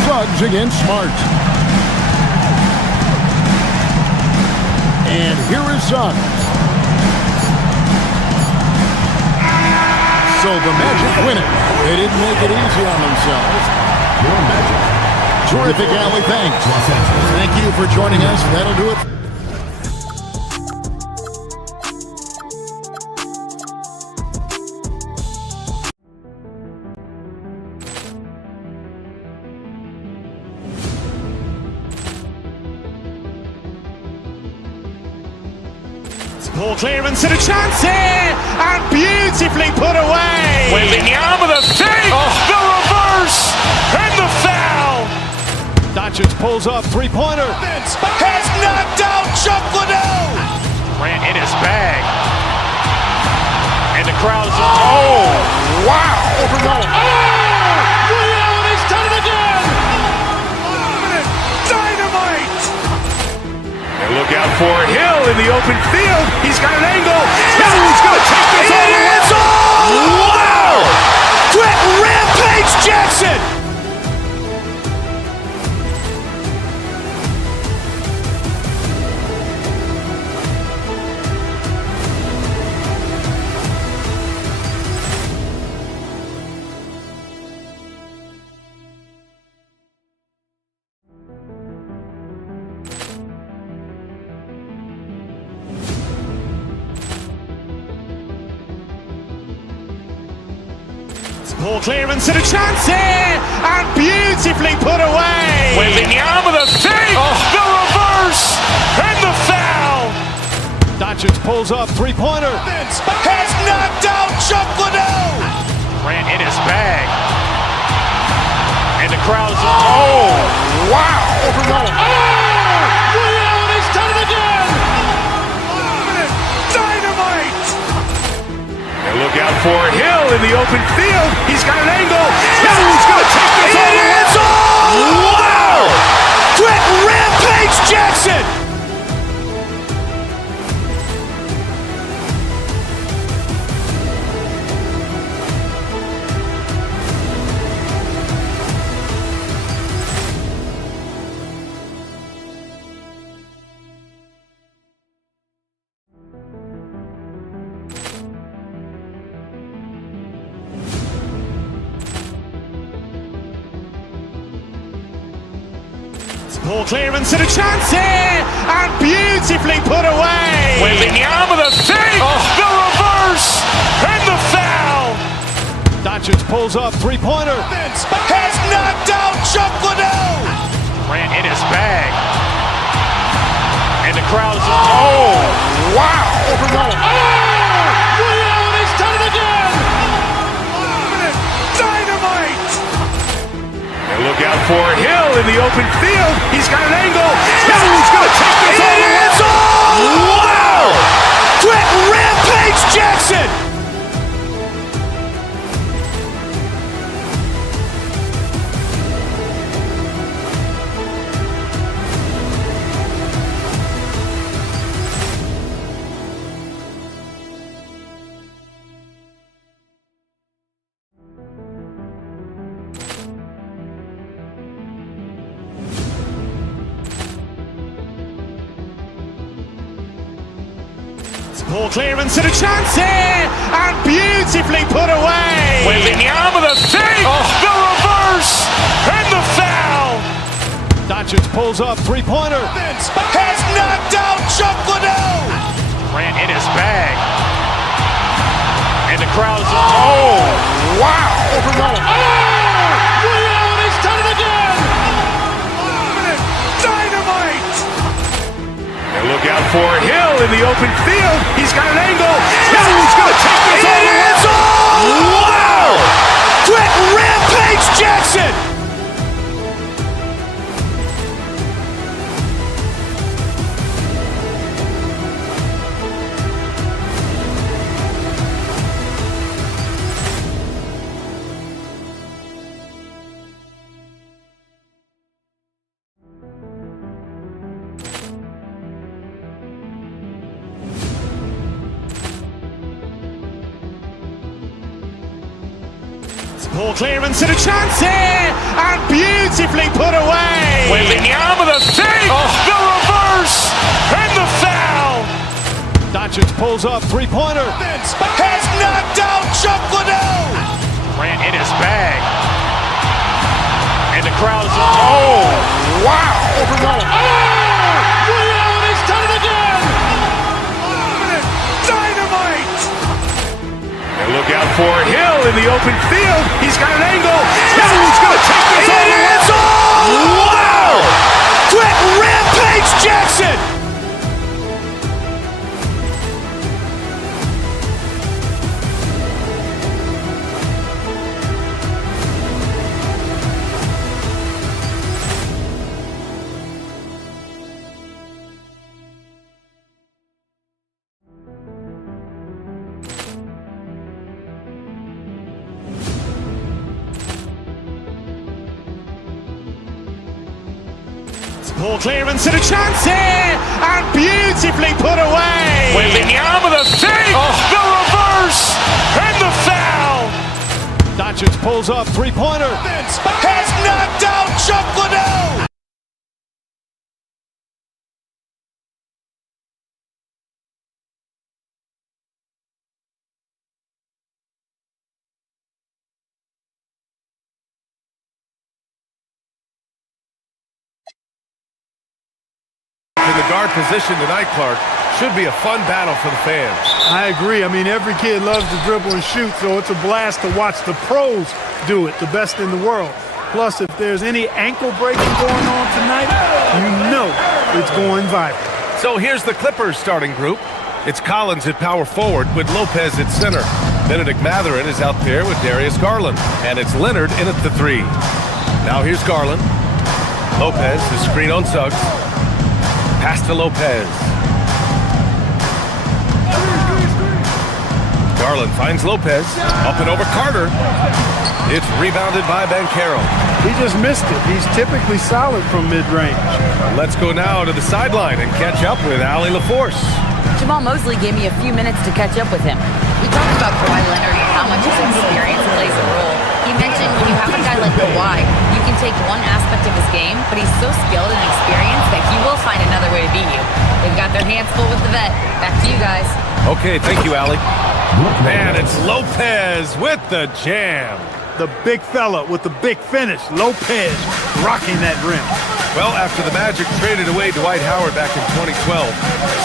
Suggs against Smart. And here is Suggs. So the Magic win it. They didn't make it easy on themselves. Your Magic. Terrific, Allie. Thanks. Thank you for joining us. That'll do it. Ball clearance and a chance here, and beautifully put away. Wembanyama with a save, the reverse, and the foul. Doncic pulls up, three-pointer. Has knocked out Chuck Liddell. Ran in his bag. And the crowd is, oh, wow. He's done it again. Dynamite. And look out for Hill in the open field. He's got an angle. Hill's going to take this all the way. Wow. Quick rampage Jackson. Ball clearance and a chance here, and beautifully put away. Wembanyama with a save, the reverse, and the foul. Doncic pulls up, three-pointer. Has knocked out Chuck Liddell. Ran in his bag. And the crowd is, oh, wow. He's done it again. Dynamite. And look out for Hill in the open field. He's got an angle. Hill's going to take this all the way. Wow. Quick rampage Jackson. Ball clearance and a chance here, and beautifully put away. Wembanyama with a save, the reverse, and the foul. Doncic pulls up, three-pointer. Has knocked out Chuck Liddell. Ran in his bag. And the crowd is, oh, wow. He's done it again. Dynamite. And look out for Hill in the open field. He's got an angle. Hill's going to take this all the way. Wow. Quick rampage Jackson. Ball clearance and a chance here, and beautifully put away. Wembanyama the fake, the reverse, and the foul. Doncic pulls up, three-pointer. Has knocked out Chuck Liddell. Ran in his bag. And the crowd is... Oh, wow. He's done it again. Dynamite. And look out for Hill in the open field. He's got an angle. Hill's going to take this all the way. Wow. Quick Rampage Jackson. Ball clearance and a chance here, and beautifully put away. Wembanyama the fake, the reverse, and the foul. Doncic pulls up, three-pointer. Has knocked out Chuck Liddell. Ran in his bag. And the crowd is... Oh, wow. He's done it again. Dynamite. And look out for Hill in the open field. He's got an angle. Hill's going to take this all the way. Wow. Quick Rampage Jackson. Ball clearance and a chance here, and beautifully put away. Wembanyama the fake, the reverse, and the foul. Doncic pulls up, three-pointer. Has knocked out Chuck Liddell. In the guard position tonight, Clark, should be a fun battle for the fans. I agree. I mean, every kid loves to dribble and shoot, so it's a blast to watch the pros do it, the best in the world. Plus, if there's any ankle breaking going on tonight, you know it's going viral. So here's the Clippers starting group. It's Collins at power forward with Lopez at center. Benedict Mathurin is out there with Darius Garland. And it's Leonard in at the 3. Now here's Garland. Lopez, the screen on Suggs. Pass to Lopez. Garland finds Lopez. Up and over Carter. It's rebounded by Banchero. He just missed it. He's typically solid from mid-range. Let's go now to the sideline and catch up with Allie LaForce. Jamal Mosley gave me a few minutes to catch up with him. We talked about Kawhi Leonard and how much his experience plays a role. He mentioned when you have a guy like Kawhi, you can take one aspect of his game, but he's so skilled and experienced that he will find another way to beat you. They've got their hands full with the vet. Back to you guys. Okay, thank you, Allie. Man, it's Lopez with the jam. The big fella with the big finish, Lopez, rocking that rim. Well, after the Magic traded away Dwight Howard back in 2012,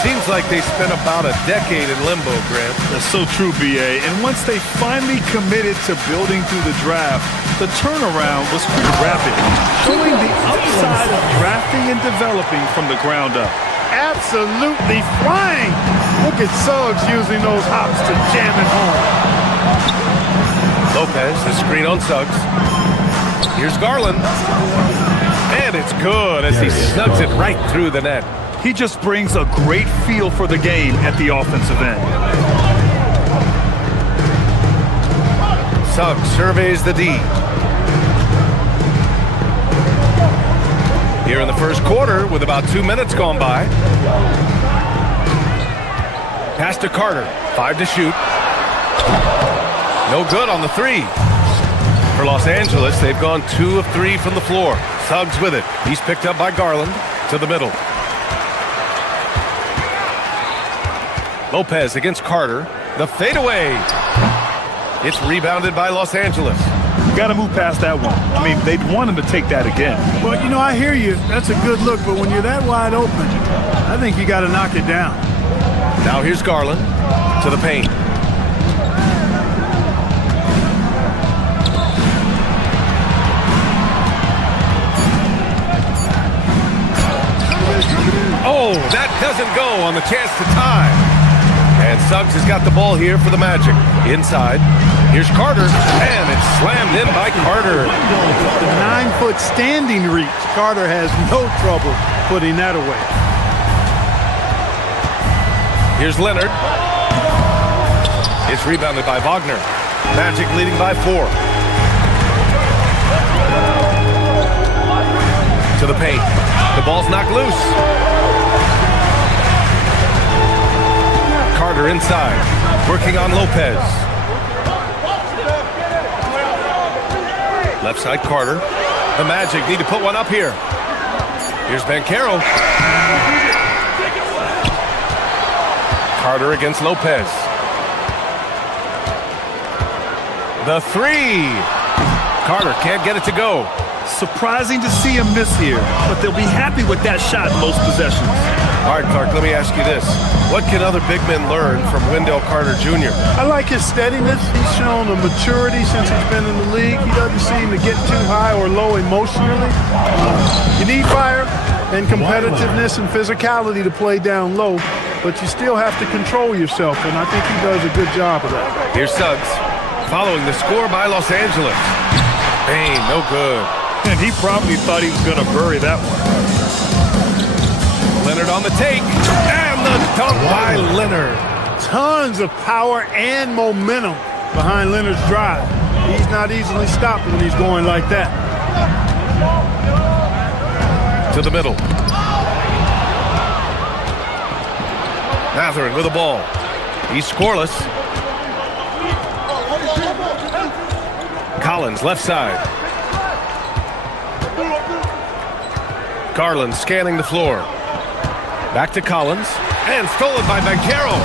seems like they spent about a decade in limbo, Grant. That's so true, B.A. And once they finally committed to building through the draft, the turnaround was pretty rapid, showing the upside of drafting and developing from the ground up. Absolutely flying. Look at Suggs using those hops to jam it home. Lopez, the screen on Suggs. Here's Garland. And it's good as he snugs it right through the net. He just brings a great feel for the game at the offensive end. Suggs surveys the D. Here in the first quarter with about 2 minutes gone by. Pass to Carter. 5 to shoot. No good on the 3. For Los Angeles, they've gone 2 of 3 from the floor. Suggs with it. He's picked up by Garland to the middle. Lopez against Carter. The fadeaway. It's rebounded by Los Angeles. Got to move past that one. I mean, they'd want him to take that again. Well, you know, I hear you. That's a good look, but when you're that wide open, I think you got to knock it down. Now here's Garland to the paint. Oh, that doesn't go on the chance to tie. And Suggs has got the ball here for the Magic. Inside, here's Carter, and it's slammed in by Carter. The 9-foot standing reach. Carter has no trouble putting that away. Here's Leonard. It's rebounded by Wagner. Magic leading by 4. To the paint. The ball's knocked loose. Carter inside, working on Lopez. Left side Carter. The Magic need to put one up here. Here's Banchero. Carter against Lopez. The 3. Carter can't get it to go. Surprising to see him miss here, but they'll be happy with that shot most possessions. All right, Clark, let me ask you this. What can other big men learn from Wendell Carter Jr.? I like his steadiness. He's shown a maturity since he's been in the league. He doesn't seem to get too high or low emotionally. You need fire and competitiveness and physicality to play down low, but you still have to control yourself, and I think he does a good job of that. Here's Suggs, following the score by Los Angeles. Bang, no good. And he probably thought he was going to bury that one. Leonard on the take, and the dunk by Leonard. Tons of power and momentum behind Leonard's drive. He's not easily stopped when he's going like that. To the middle. Matherin with the ball. He's scoreless. Collins left side. Garland scanning the floor. Back to Collins. And stolen by Banchero.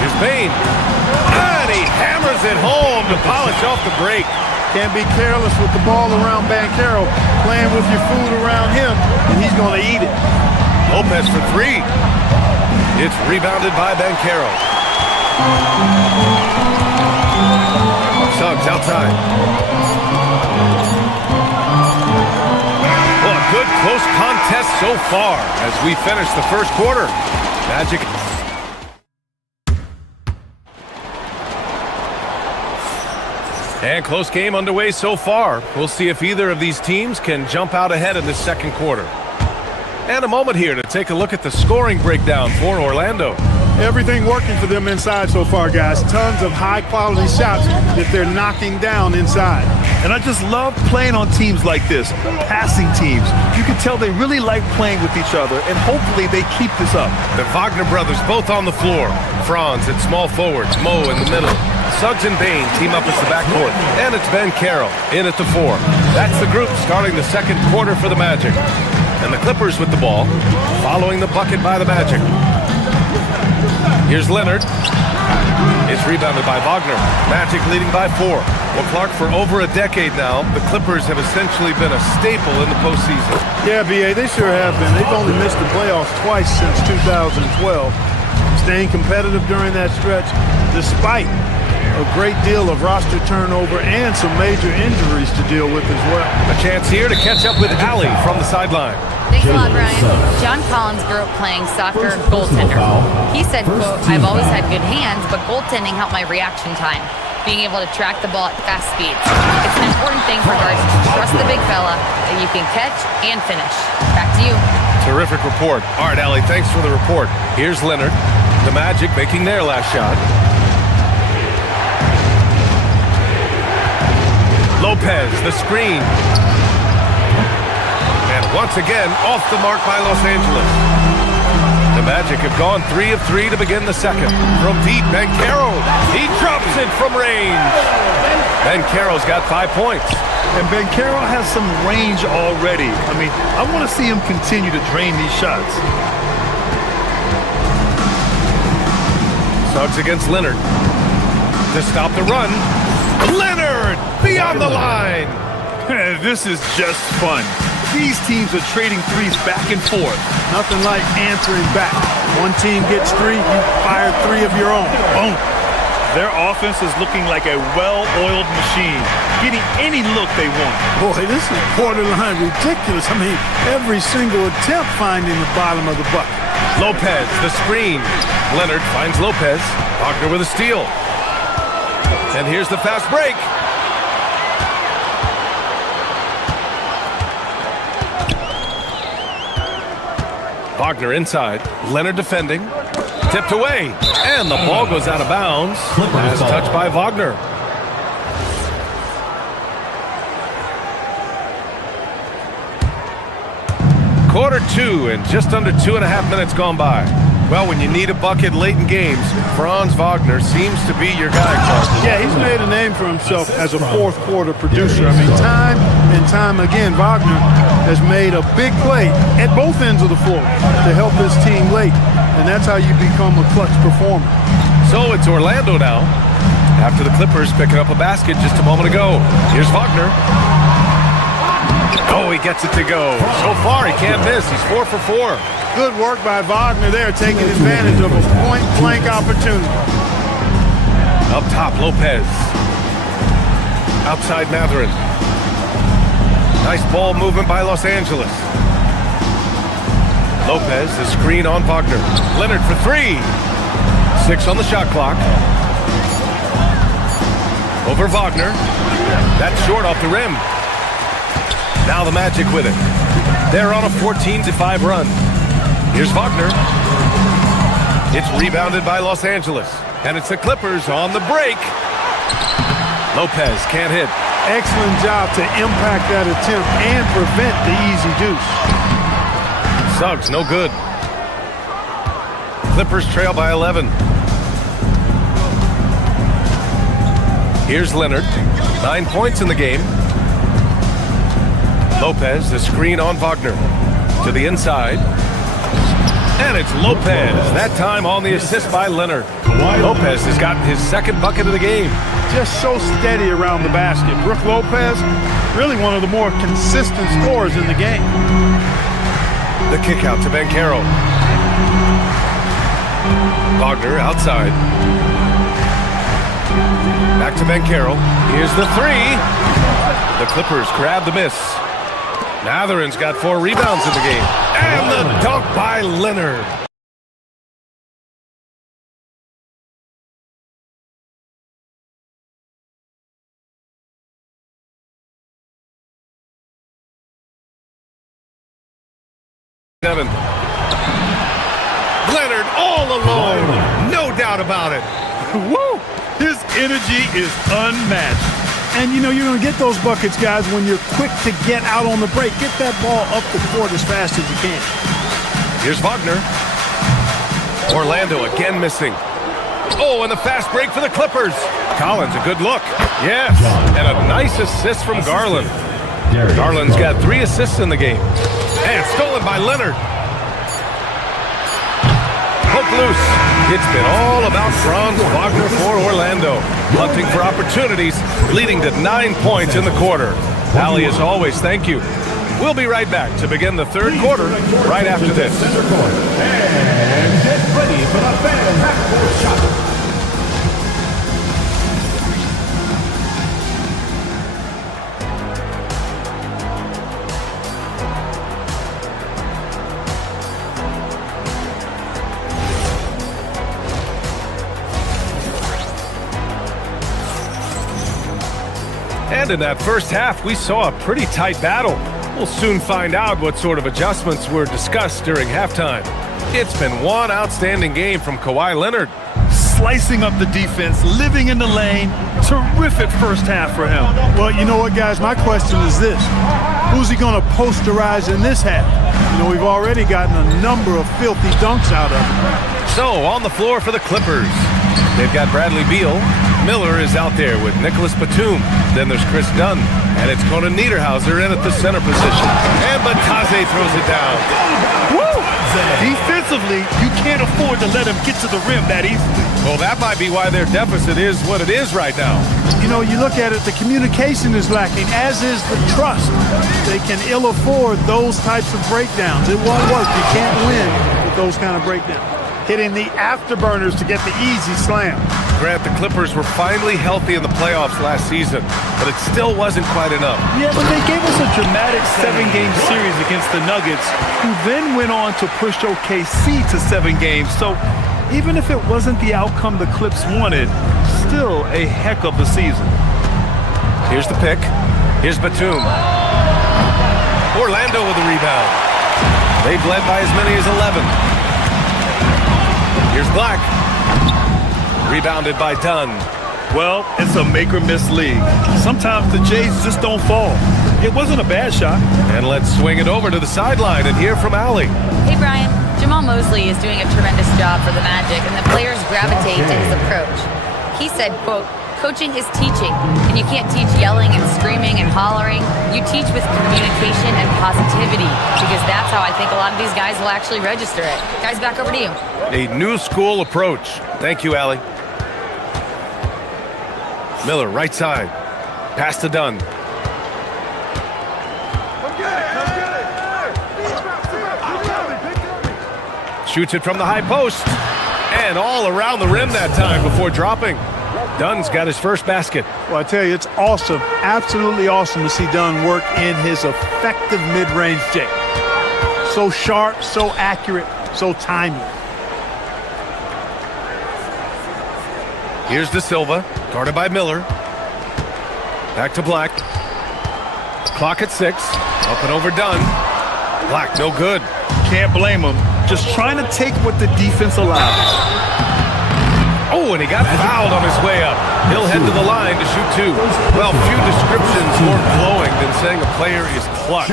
Here's Bain. And he hammers it home to polish off the break. Can't be careless with the ball around Banchero. Playing with your food around him, and he's going to eat it. Lopez for 3. It's rebounded by Banchero. Suggs outside. Well, a good close contest so far as we finish the first quarter. Magic. And close game underway so far. We'll see if either of these teams can jump out ahead in this second quarter. And a moment here to take a look at the scoring breakdown for Orlando. Everything working for them inside so far, guys. Tons of high-quality shots that they're knocking down inside. And I just love playing on teams like this, passing teams. You can tell they really like playing with each other, and hopefully they keep this up. The Wagner brothers both on the floor. Franz at small forward, Mo in the middle. Suggs and Bain team up as the backcourt. And it's Banchero in at the 4. That's the group starting the second quarter for the Magic. And the Clippers with the ball, following the bucket by the Magic. Here's Leonard. It's rebounded by Wagner. Magic leading by 4. Well, Clark, for over a decade now, the Clippers have essentially been a staple in the postseason. Yeah, B.A., they sure have been. They've only missed the playoffs twice since 2012. Staying competitive during that stretch, despite a great deal of roster turnover and some major injuries to deal with as well. A chance here to catch up with Allie from the sideline. Thanks a lot, Brian. John Collins grew up playing soccer goaltender. He said, quote, "I've always had good hands, but goaltending helped my reaction time, being able to track the ball at fast speeds. It's an important thing for guards to trust the big fella that you can catch and finish." Back to you. Terrific report. All right, Allie, thanks for the report. Here's Leonard. The Magic making their last shot. Lopez, the screen. And once again, off the mark by Los Angeles. The Magic have gone 3 of 3 to begin the second. From deep, Banchero. He drops it from range. Banchero's got 5 points. And Banchero has some range already. I mean, I want to see him continue to drain these shots. Suggs against Leonard. To stop the run. Leonard beyond the line. This is just fun. These teams are trading threes back and forth. Nothing like answering back. One team gets 3, you fire 3 of your own. Boom. Their offense is looking like a well-oiled machine, getting any look they want. Boy, this is borderline ridiculous. I mean, every single attempt finding the bottom of the bucket. Lopez, the screen. Leonard finds Lopez. Wagner with a steal. And here's the fast break. Wagner inside. Leonard defending. Tipped away. And the ball goes out of bounds. Last touch by Wagner. Quarter 2 and just under 2.5 minutes gone by. Well, when you need a bucket late in games, Franz Wagner seems to be your guy, Carson. Yeah, he's made a name for himself as a fourth quarter producer. I mean, time and time again, Wagner has made a big play at both ends of the floor to help his team late. And that's how you become a clutch performer. So it's Orlando now. After the Clippers picking up a basket just a moment ago. Here's Wagner. Oh, he gets it to go. So far, he can't miss. He's 4 for 4. Good work by Wagner there, taking advantage of a point-blank opportunity. Up top, Lopez. Outside, Matherin. Nice ball movement by Los Angeles. Lopez, the screen on Wagner. Leonard for 3. 6 on the shot clock. Over Wagner. That's short off the rim. Now the Magic with it. They're on a 14-5 run. Here's Wagner. It's rebounded by Los Angeles. And it's the Clippers on the break. Lopez can't hit. Excellent job to impact that attempt and prevent the easy deuce. Suggs, no good. Clippers trail by 11. Here's Leonard. 9 points in the game. Lopez, the screen on Wagner. To the inside. And it's Lopez. That time on the assist by Leonard. Lopez has gotten his second bucket of the game. Just so steady around the basket. Brook Lopez, really one of the more consistent scorers in the game. The kick out to Banchero. Wagner outside. Back to Banchero. Here's the 3. The Clippers grab the miss. Matherin's got 4 rebounds in the game. And the dunk by Leonard. Leonard all alone. No doubt about it. Woo! His energy is unmatched. And, you know, you're going to get those buckets, guys, when you're quick to get out on the break. Get that ball up the court as fast as you can. Here's Wagner. Orlando again missing. Oh, and the fast break for the Clippers. Collins, a good look. Yes, and a nice assist from Garland. Garland's got 3 assists in the game. And stolen by Leonard. Hook loose. It's been all about Franz Wagner for Orlando. Hunting for opportunities, leading to 9 points in the quarter. Allie, as always, thank you. We'll be right back to begin the third quarter right after this. And get ready for the fan half-court shot. And in that first half, we saw a pretty tight battle. We'll soon find out what sort of adjustments were discussed during halftime. It's been one outstanding game from Kawhi Leonard. Slicing up the defense, living in the lane. Terrific first half for him. Well, you know what, guys? My question is this. Who's he going to posterize in this half? You know, we've already gotten a number of filthy dunks out of him. So, on the floor for the Clippers, they've got Bradley Beal. Miller is out there with Nicholas Batum. Then there's Chris Dunn. And it's Conan Niederhauser in at the center position. And Batase throws it down. Woo! Defensively, you can't afford to let him get to the rim that easily. Well, that might be why their deficit is what it is right now. You know, you look at it, the communication is lacking, as is the trust. They can ill afford those types of breakdowns. It won't work. You can't win with those kind of breakdowns. Hitting the afterburners to get the easy slam. Grant, the Clippers were finally healthy in the playoffs last season, but it still wasn't quite enough. Yeah, but they gave us a dramatic 7-game series against the Nuggets, who then went on to push OKC to 7 games. So even if it wasn't the outcome the Clips wanted, still a heck of a season. Here's the pick. Here's Batum. Orlando with the rebound. They've led by as many as 11. Here's Black. Rebounded by Dunn. Well, it's a make-or-miss league. Sometimes the Jays just don't fall. It wasn't a bad shot. And let's swing it over to the sideline and hear from Allie. Hey, Brian. Jamal Mosley is doing a tremendous job for the Magic, and the players gravitate to his approach. He said, quote, "Coaching is teaching, and you can't teach yelling and screaming and hollering. You teach with communication and positivity, because that's how I think a lot of these guys will actually register it." Guys, back over to you. A new school approach. Thank you, Allie. Miller, right side. Pass to Dunn. Shoots it from the high post. And all around the rim that time before dropping. Dunn's got his first basket. Well, I tell you, it's awesome, absolutely awesome to see Dunn work in his effective mid-range J. So sharp, so accurate, so timely. Here's De Silva, guarded by Miller. Back to Black. Clock at 6. Up and over Dunn. Black, no good. Can't blame him. Just trying to take what the defense allows. Oh, and he got fouled on his way up. He'll head to the line to shoot 2. Well, few descriptions more glowing than saying a player is clutch.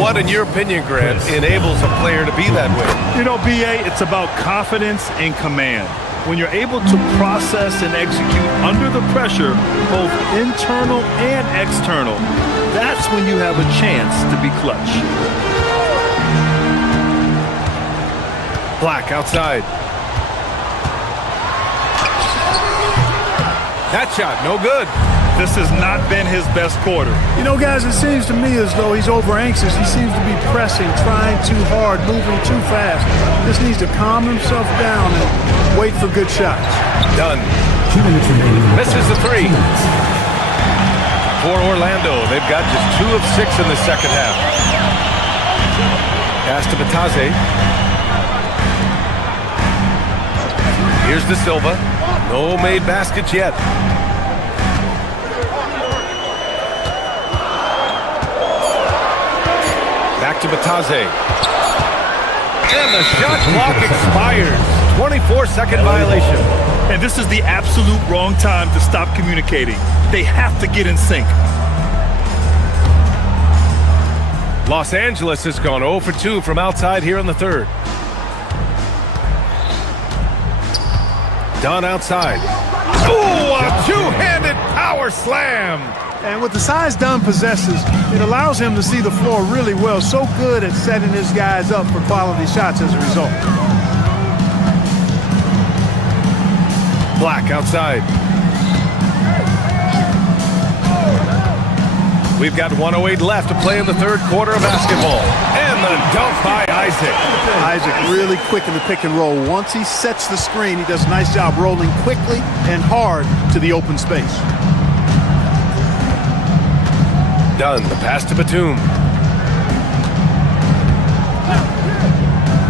What, in your opinion, Grant, enables a player to be that way? You know, BA, it's about confidence and command. When you're able to process and execute under the pressure, both internal and external, that's when you have a chance to be clutch. Black outside. That shot, no good. This has not been his best quarter. You know, guys, it seems to me as though he's over-anxious. He seems to be pressing, trying too hard, moving too fast. Just needs to calm himself down and wait for good shots. Done. Misses the 3. For Orlando, they've got just 2 of 6 in the second half. Pass to Batase. Here's De Silva. No made baskets yet. Back to Batase. And the shot clock expires. 24-second violation. And this is the absolute wrong time to stop communicating. They have to get in sync. Los Angeles has gone 0 for 2 from outside here in the third. Dunn outside. Oh, a two-handed power slam. And with the size Dunn possesses, it allows him to see the floor really well. So good at setting his guys up for quality shots as a result. Black outside. We've got 1:08 left to play in the third quarter of basketball. And the dunk by Isaac. Isaac really quick in the pick and roll. Once he sets the screen, he does a nice job rolling quickly and hard to the open space. Dunn, the pass to Batum.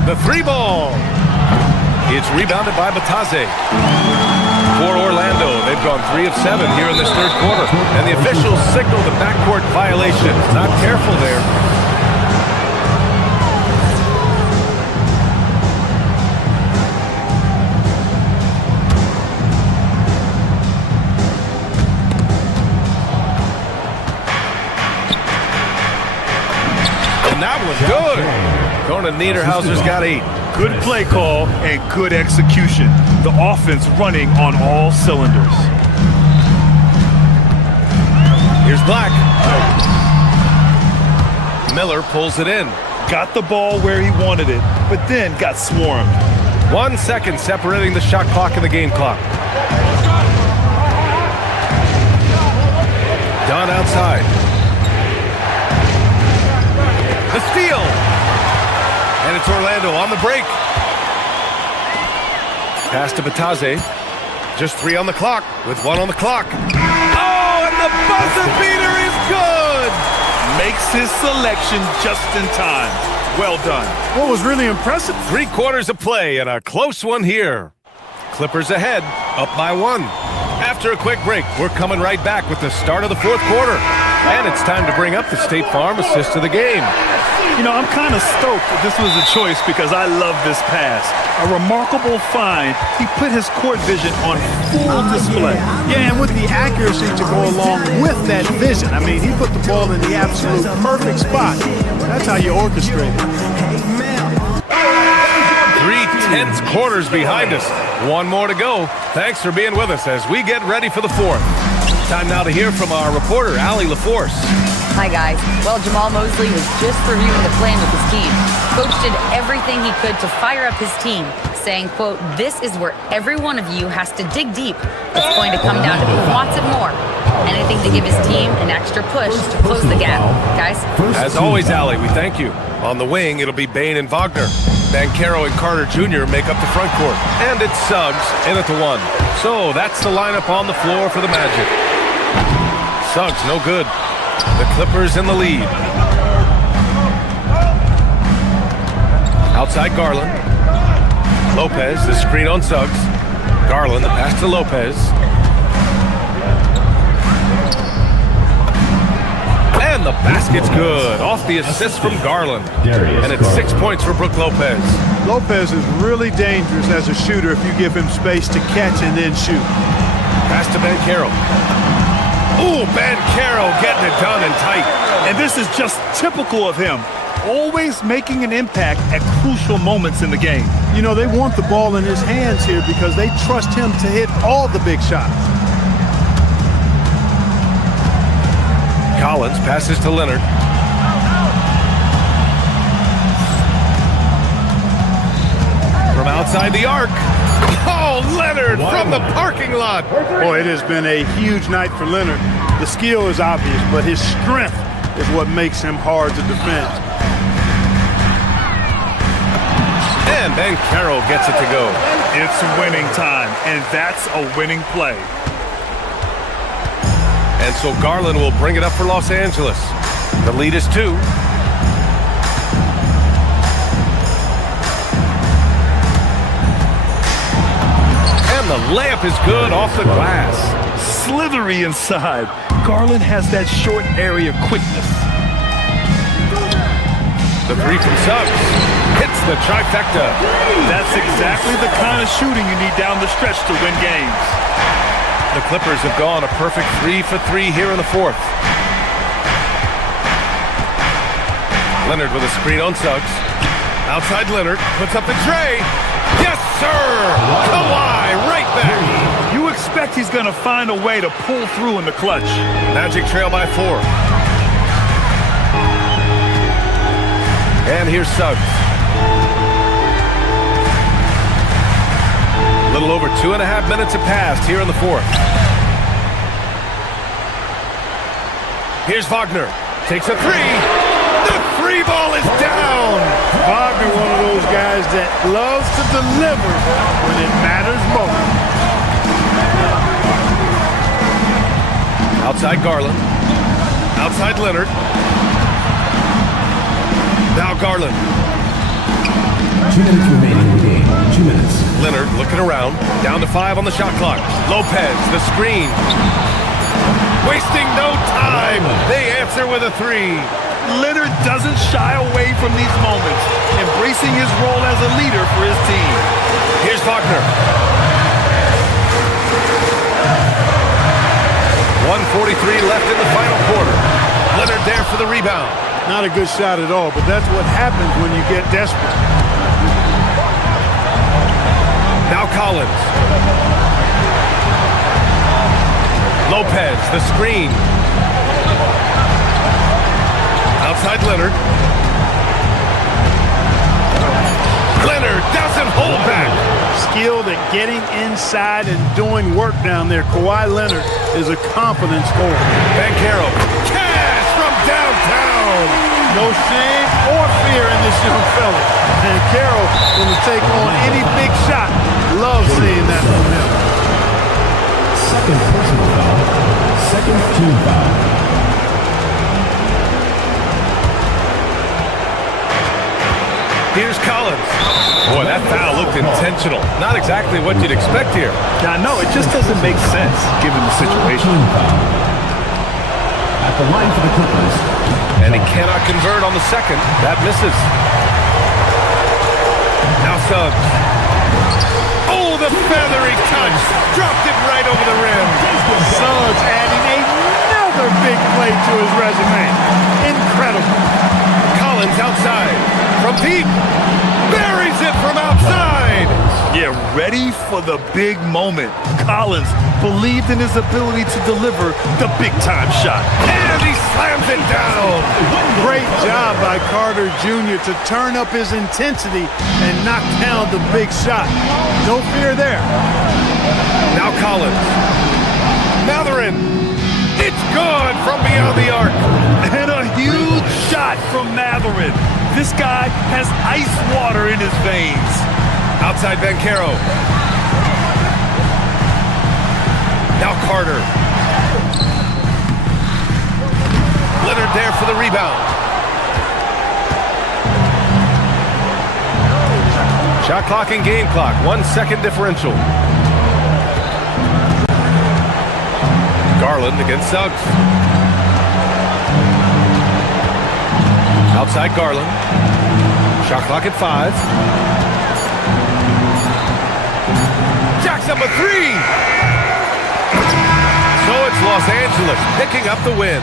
The 3 ball. It's rebounded by Batase. For Orlando, they've gone 3 of 7 here in this third quarter. And the officials signal the backcourt violation. Not careful there. And that was good. Conan Niederhauser's got 8. Good play call and good execution. The offense running on all cylinders. Here's Black. Miller pulls it in. got the ball where he wanted it, but then got swarmed. 1 second separating the shot clock and the game clock. Dunn outside. The steal. And it's Orlando on the break. Pass to Bataze. Just 3 on the clock with 1 on the clock. Oh, and the buzzer beater is good! Makes his selection just in time. Well done. What was really impressive? 3 quarters of play and a close one here. Clippers ahead, up by 1. After a quick break, we're coming right back with the start of the 4th quarter. And it's time to bring up the State Farm assist of the game. You know, I'm kind of stoked that this was a choice because I love this pass. A remarkable find. He put his court vision on full display. Yeah, and with the accuracy to go along with that vision. I mean, he put the ball in the absolute perfect spot. That's how you orchestrate it. 3 tense quarters behind us. 1 more to go. Thanks for being with us as we get ready for the 4th. Time now to hear from our reporter, Allie LaForce. Hi, guys. Well, Jamal Mosley was just reviewing the plan with his team. Coach did everything he could to fire up his team, saying, quote, "This is where every one of you has to dig deep. It's going to come down to who wants it more. Anything to give his team an extra push to close the gap." Guys? As always, Allie, we thank you. On the wing, it'll be Bain and Wagner. Bankero and Carter Jr. make up the front court. And it's Suggs in at the 1. So that's the lineup on the floor for the Magic. Suggs, no good. The Clippers in the lead. Outside Garland. Lopez, the screen on Suggs. Garland, the pass to Lopez. And the basket's good. Off the assist from Garland. And it's 6 points for Brook Lopez. Lopez is really dangerous as a shooter if you give him space to catch and then shoot. Pass to Bankero. Ooh, Bankero getting it done and tight. And this is just typical of him. Always making an impact at crucial moments in the game. You know, they want the ball in his hands here because they trust him to hit all the big shots. Collins passes to Leonard. From outside the arc. Oh, Leonard from the parking lot. Boy, it has been a huge night for Leonard. The skill is obvious, but his strength is what makes him hard to defend. And Bankero gets it to go. It's winning time, and that's a winning play. And so Garland will bring it up for Los Angeles. The lead is 2. The layup is good off the glass. Slithery inside. Garland has that short area quickness. The 3 from Suggs hits the trifecta. That's exactly the kind of shooting you need down the stretch to win games. The Clippers have gone a perfect 3 for 3 here in the 4th. Leonard with a screen on Suggs. Outside Leonard puts up the tray. Yes, sir! Kawhi right back. You expect he's going to find a way to pull through in the clutch. Magic trail by 4. And here's Suggs. A little over 2.5 minutes have passed here in the 4th. Here's Wagner. Takes a 3. The 3 ball is down. Wagner, one of those guys that loves to deliver when it matters most. Outside Garland. Outside Leonard. Now Garland. 2 minutes remaining in the game. 2 minutes. Leonard looking around. Down to 5 on the shot clock. Lopez, the screen. Wasting no time. They answer with a 3. Leonard doesn't shy away from these moments, embracing his role as a leader for his team. Here's Wagner. 1:43 left in the final quarter. Leonard there for the rebound. Not a good shot at all, but that's what happens when you get desperate. Now Collins. Lopez, the screen. Outside Leonard. skilled at getting inside and doing work down there. Kawhi Leonard is a confident scorer. Banchero, cash from downtown. No shame or fear in this young fella. And Carroll going to take on any big shot. Love seeing that from him. Second personal foul. Second team foul. Here's Collins. Boy, that foul looked intentional. Not exactly what you'd expect here. Now, no, it just doesn't make sense given the situation. Team foul. At the line for the Clippers. And he cannot convert on the second. That misses. Now Suggs. Oh, the feathery touch. Dropped it right over the rim. Suggs adding another big play to his resume. Incredible. Collins outside. From deep. Buries it from outside. Yeah, ready for the big moment. Collins believed in his ability to deliver the big-time shot. And he slams it down. Great job by Carter Jr. to turn up his intensity and knock down the big shot. No fear there. Now Collins. Matherin. It's good from beyond the arc. And a huge shot from Matherin. This guy has ice water in his veins. Outside Banchero. Now Carter. Leonard there for the rebound. Shot clock and game clock. 1 second differential. Garland against Suggs. Outside Garland. Shot clock at 5. Jacks up a 3. So it's Los Angeles picking up the win.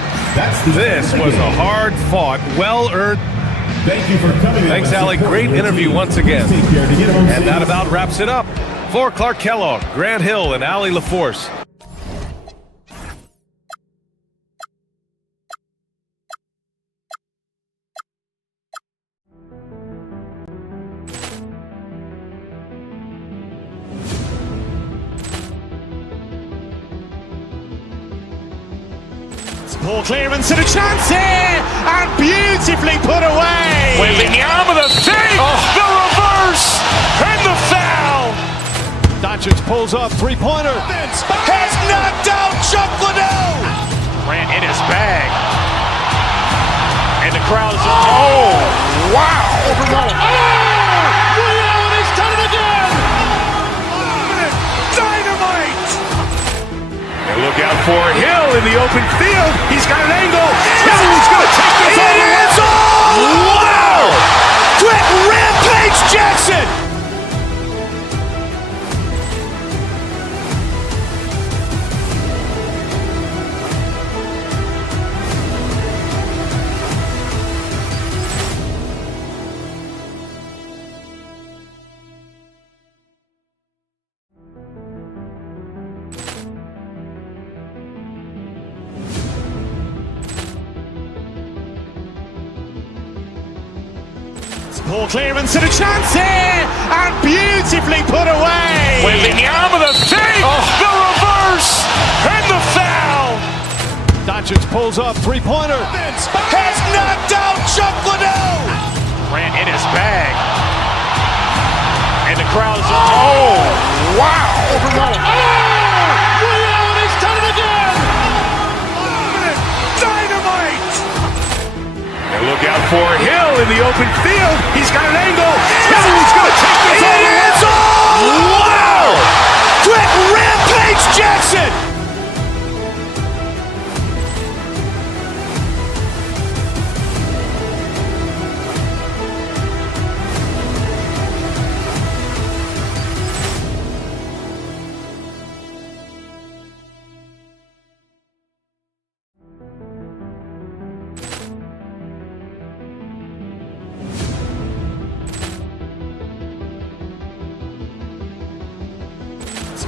This was a hard-fought, well-earned. Thank you for coming. Thanks, Allie. Great interview once again. And that about wraps it up. For Clark Kellogg, Grant Hill, and Allie LaForce. Ball clearance and a chance here, and beautifully put away. Wembanyama the save, the reverse, and the foul. Doncic pulls up, three-pointer. Has knocked out Chuck Liddell. Grant in his bag, and the crowd is. Oh, wow! He's done it again. Dynamite! And look out for Hill in the open field. He's got an angle. He's going to take this all the way. Wow! Quick Rampage Jackson! Ball clearance and a chance here, and beautifully put away. Wembanyama the save, the reverse, and the foul. Doncic pulls up, three-pointer. Has knocked out Chuck Liddell. Grant in his bag, and the crowd is. Oh, wow! He's done it again. Dynamite! And look out for Hill in the open field. He's got an angle. He's going to take this all the way. Wow! Quick Rampage Jackson!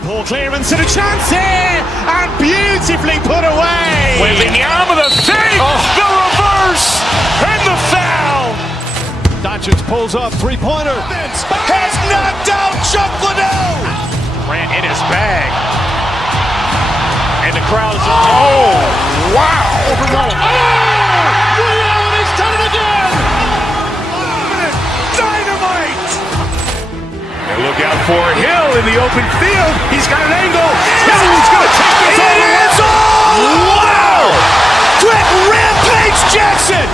Ball clearance and a chance here, and beautifully put away. Wembanyama the save, the reverse, and the foul. Doncic pulls up, three-pointer. Has knocked out Chuck Liddell. in his bag. And the crowd is, oh, wow. Ray Allen has done it again. Dynamite. And look out for Hill in the open field. He's got an angle. Hill's going to take this all the way. Wow. Quick Rampage Jackson.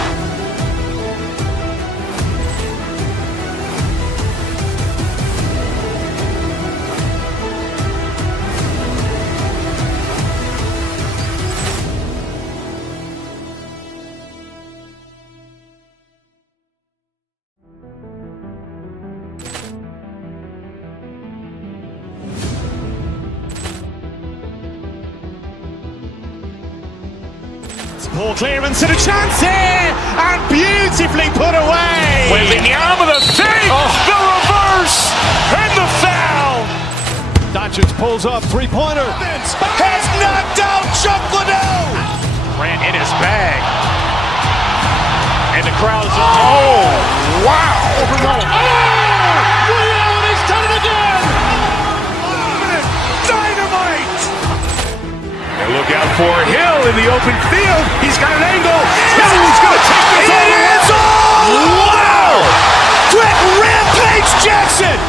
Poor clearance and a chance here, and beautifully put away. Wembanyama the fake, the reverse, and the foul. Doncic pulls up, three-pointer. Has knocked out Chuck Liddell. Ran in his bag. And the crowd is, oh, wow. Ray Allen has done it again. Dynamite. And look out for Hill in the open field. He's got an angle. Hill's going to take this all the way. Wow. Quick Rampage Jackson.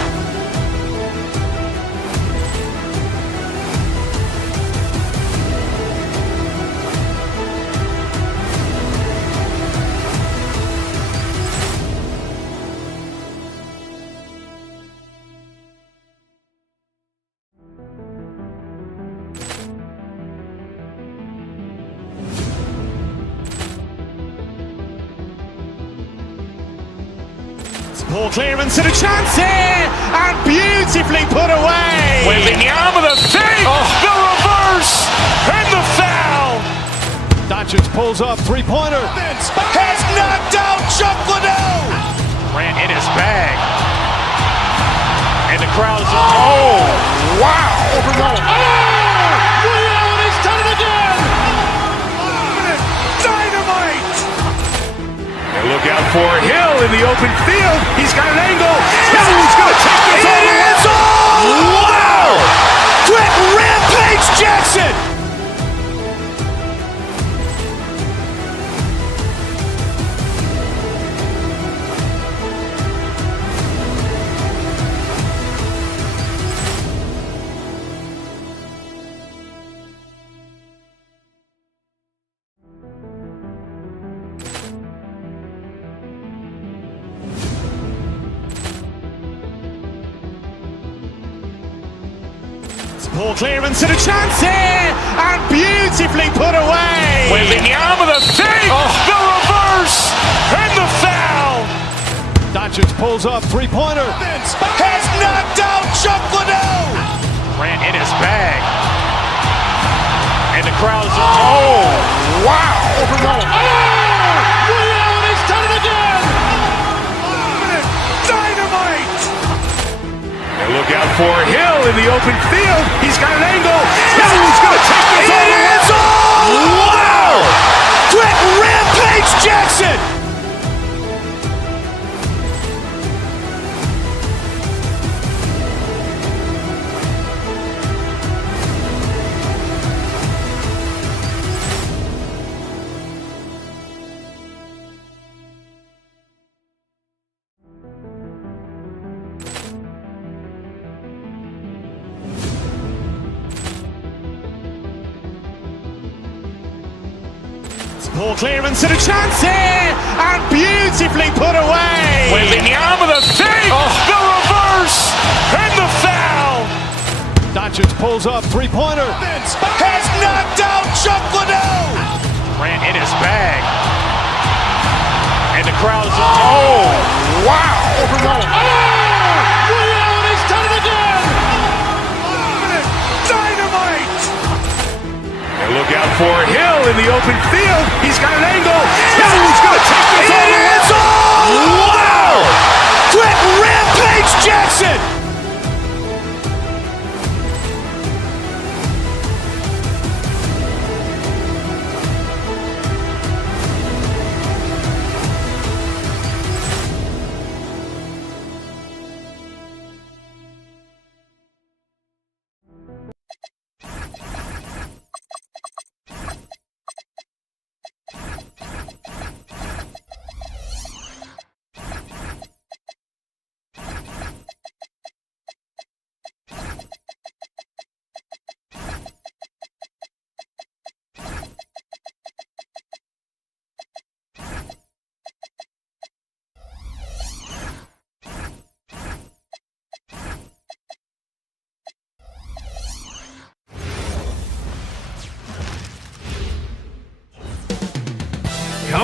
Poor clearance and a chance here, and beautifully put away. Wembanyama the fake, the reverse, and the foul. Doncic pulls up, three-pointer. Has knocked out Chuck Liddell. Ran in his bag. And the crowd is, oh, wow. Ray Allen has done it again. Dynamite. And look out for Hill in the open field. He's got an angle. Hill's going to take this all the way. Wow. Quick Rampage Jackson. Poor clearance and a chance here, and beautifully put away. Wembanyama the fake, the reverse, and the foul. Doncic pulls up, three-pointer. Has knocked out Chuck Liddell. Ran in his bag. And the crowd is, oh, wow. Ray Allen has done it again. Dynamite. And look out for Hill in the open field. He's got an angle. Hill's going to take this all the way. Wow. Quick Rampage Jackson. Poor clearance and a chance here, and beautifully put away. Wembanyama the fake, the reverse, and the foul. Doncic pulls up, three-pointer. Has knocked out Chuck Liddell. Ran in his bag. And the crowd is, oh, wow. Ray Allen has done it again. Dynamite. And look out for Hill in the open field. He's got an angle. Hill's going to take this all the way. Wow. Quick Rampage Jackson.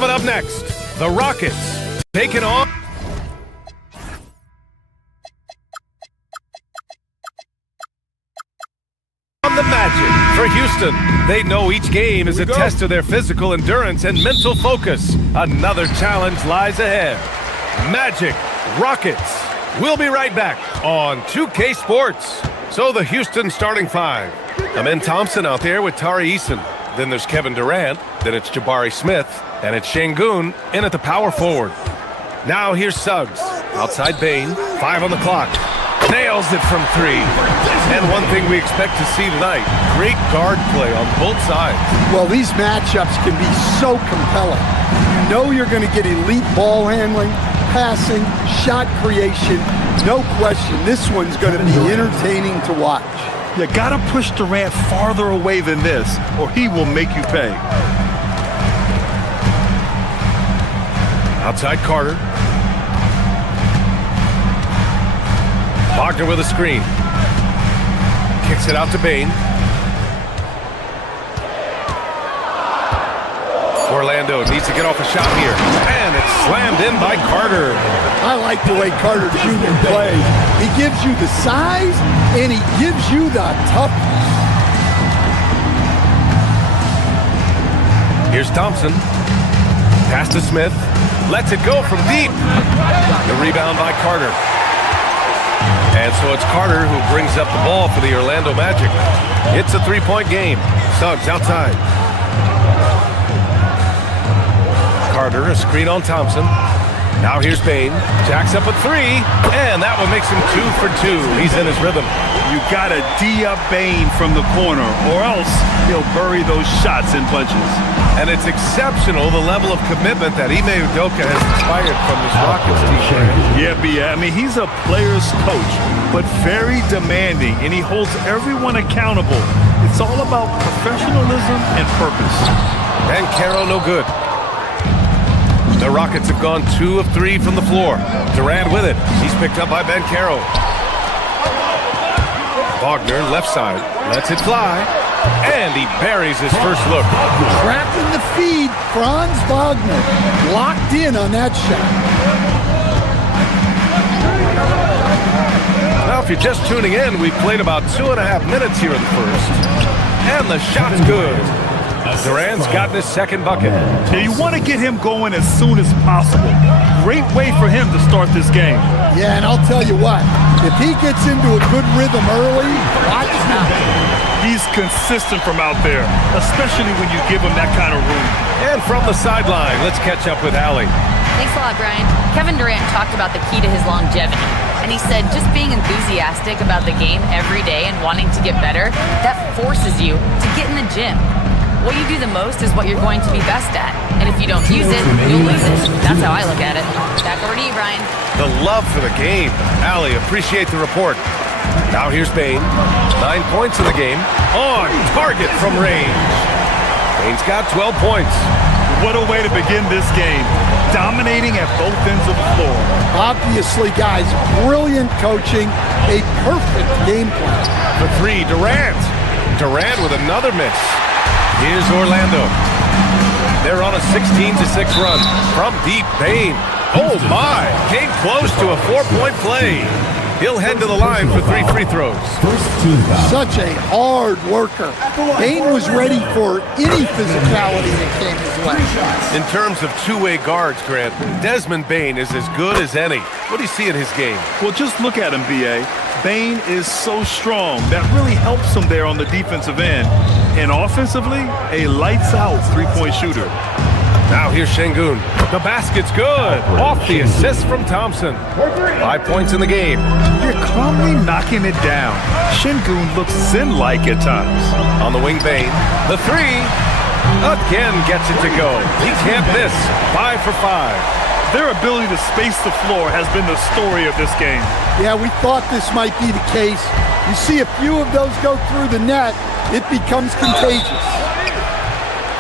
Coming up next, the Rockets taking on the Magic. For Houston, they know each game is a test of their physical endurance and mental focus. Another challenge lies ahead. Magic, Rockets. We'll be right back on 2K Sports. So the Houston starting five. Amen Thompson out there with Tari Eason. Then there's Kevin Durant. Then it's Jabari Smith. And it's Şengün in at the power forward. Now here's Suggs. Outside Bane. 5 on the clock. Nails it from 3. And one thing we expect to see tonight, great guard play on both sides. Well, these matchups can be so compelling. You know you're going to get elite ball handling, passing, shot creation. No question, this one's going to be entertaining to watch. You got to push Durant farther away than this, or he will make you pay. Outside Carter. Wagner with a screen. Kicks it out to Bane. Orlando needs to get off a shot here. And it's slammed in by Carter. I like the way Carter Jr. plays. He gives you the size, and he gives you the toughness. Here's Thompson. Pass to Smith. Lets it go from deep. The rebound by Carter. And so it's Carter who brings up the ball for the Orlando Magic. It's a 3-point game. Suggs outside. Carter, a screen on Thompson. Now here's Bane. Jacks up a 3, and that one makes him 2 for 2. He's in his rhythm. You got to D up Bane from the corner, or else he'll bury those shots in bunches. And it's exceptional the level of commitment that Ime Udoka has inspired from this Rockets team. Yeah, I mean, he's a player's coach, but very demanding, and he holds everyone accountable. It's all about professionalism and purpose. And Caro no good. The Rockets have gone 2 of 3 from the floor. Durant with it. He's picked up by Ben Caro. Wagner, left side, lets it fly. And he buries his first look. Tracking the feed, Franz Wagner locked in on that shot. Now, if you're just tuning in, we've played about 2.5 minutes here in the first. And the shot's good. Durant's gotten his second bucket. Now you want to get him going as soon as possible. Great way for him to start this game. Yeah, and I'll tell you what, if he gets into a good rhythm early, watch out. He's consistent from out there, especially when you give him that kind of room. And from the sideline, let's catch up with Allie. Thanks a lot, Brian. Kevin Durant talked about the key to his longevity. And he said just being enthusiastic about the game every day and wanting to get better, that forces you to get in the gym. What you do the most is what you're going to be best at. And if you don't use it, you'll lose it. That's how I look at it. Back over to you, Brian. The love for the game. Allie, appreciate the report. Now here's Bane. 9 points in the game. On target from range. Bane's got 12 points. What a way to begin this game. Dominating at both ends of the floor. Obviously, guys, brilliant coaching. A perfect game plan. The 3, Durant. Durant with another miss. Here's Orlando. They're on a 16-6 run. From deep, Bane. Oh my! Came close to a 4-point play. He'll head to the line for 3 free throws. Such a hard worker. Bane was ready for any physicality that came his way. In terms of two-way guards, Grant, Desmond Bane is as good as any. What do you see in his game? Well, just look at him, B.A. Bane is so strong. That really helps him there on the defensive end. And offensively, a lights-out three-point shooter. Now here's Şengün. The basket's good. Off the assist from Thompson. 5 points in the game. You're calmly knocking it down. Şengün looks zen-like at times. On the wing, Bane. The 3. Again gets it to go. He can't miss. 5 for 5. Their ability to space the floor has been the story of this game. Yeah, we thought this might be the case. You see a few of those go through the net, it becomes contagious.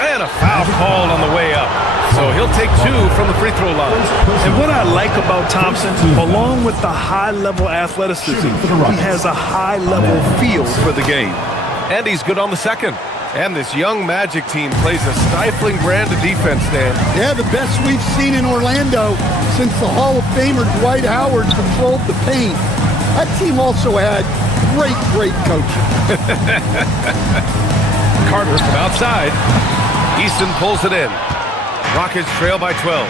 And a foul called on the way up. So he'll take 2 from the free throw line. And what I like about Thompson, along with the high-level athleticism, he has a high-level feel for the game. And he's good on the second. And this young Magic team plays a stifling brand of defense, Dan. Yeah, the best we've seen in Orlando since the Hall of Famer Dwight Howard controlled the paint. That team also had great coaching. Carter from outside. Easton pulls it in. Rockets trail by 12.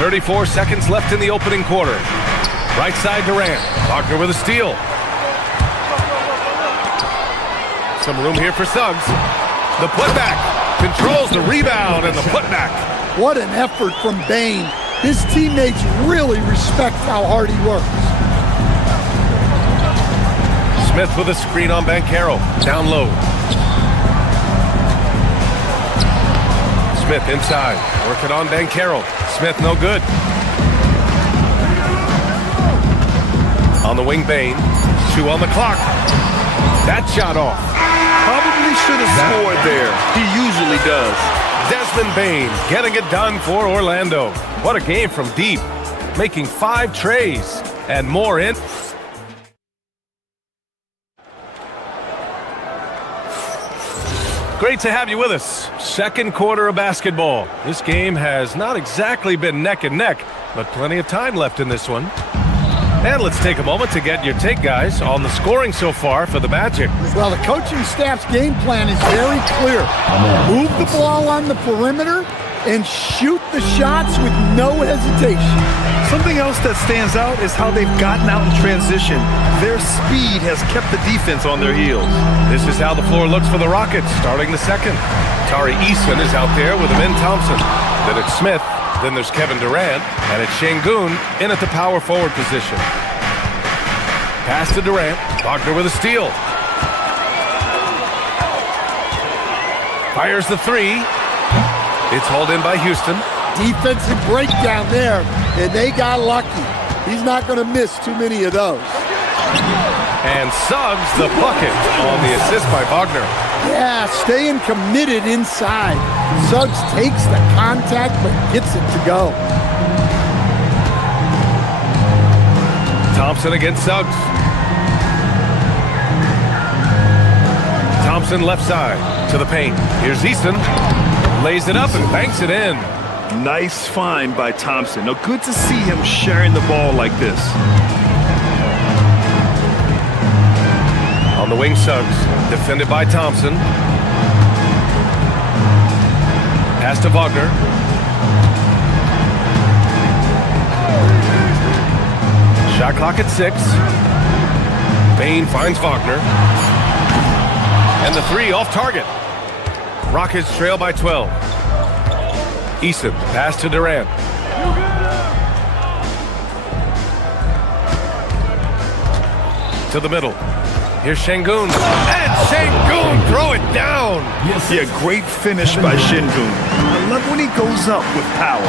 34 seconds left in the opening quarter. Right side Durant. Wagner with a steal. Some room here for Suggs. The putback. Controls the rebound and the putback. What an effort from Bane. His teammates really respect how hard he works. Smith with a screen on Banchero. Down low. Smith inside. Working on Banchero. Smith no good. On the wing, Bane. 2 on the clock. That shot off. Probably should have scored there. He usually does. Desmond Bane getting it done for Orlando. What a game from deep. Making 5 trays and more in. Great to have you with us. Second quarter of basketball. This game has not exactly been neck and neck, but plenty of time left in this one. And let's take a moment to get your take, guys, on the scoring so far for the Magic. Well, the coaching staff's game plan is very clear. Move the ball on the perimeter and shoot the shots with no hesitation. Something else that stands out is how they've gotten out in transition. Their speed has kept the defense on their heels. This is how the floor looks for the Rockets starting the second. Tari Eason is out there with Amin Thompson. Then it's Smith. Then there's Kevin Durant. And it's Şengün in at the power forward position. Pass to Durant. Wagner with a steal. Fires the 3. It's hauled in by Houston. Defensive breakdown there, and they got lucky. He's not going to miss too many of those. And Suggs the bucket on the assist by Wagner. Yeah, staying committed inside. Suggs takes the contact but gets it to go. Thompson against Suggs. Thompson left side to the paint. Here's Easton. Lays it up and banks it in. Nice find by Thompson. Now, good to see him sharing the ball like this. On the wing, Suggs. Defended by Thompson. Pass to Wagner. Shot clock at 6. Bane finds Wagner. And the 3 off target. Rockets trail by 12. Eason, pass to Durant. To the middle. Here's Şengün. And Şengün throw it down. Yeah, great finish by Şengün. I love when he goes up with power.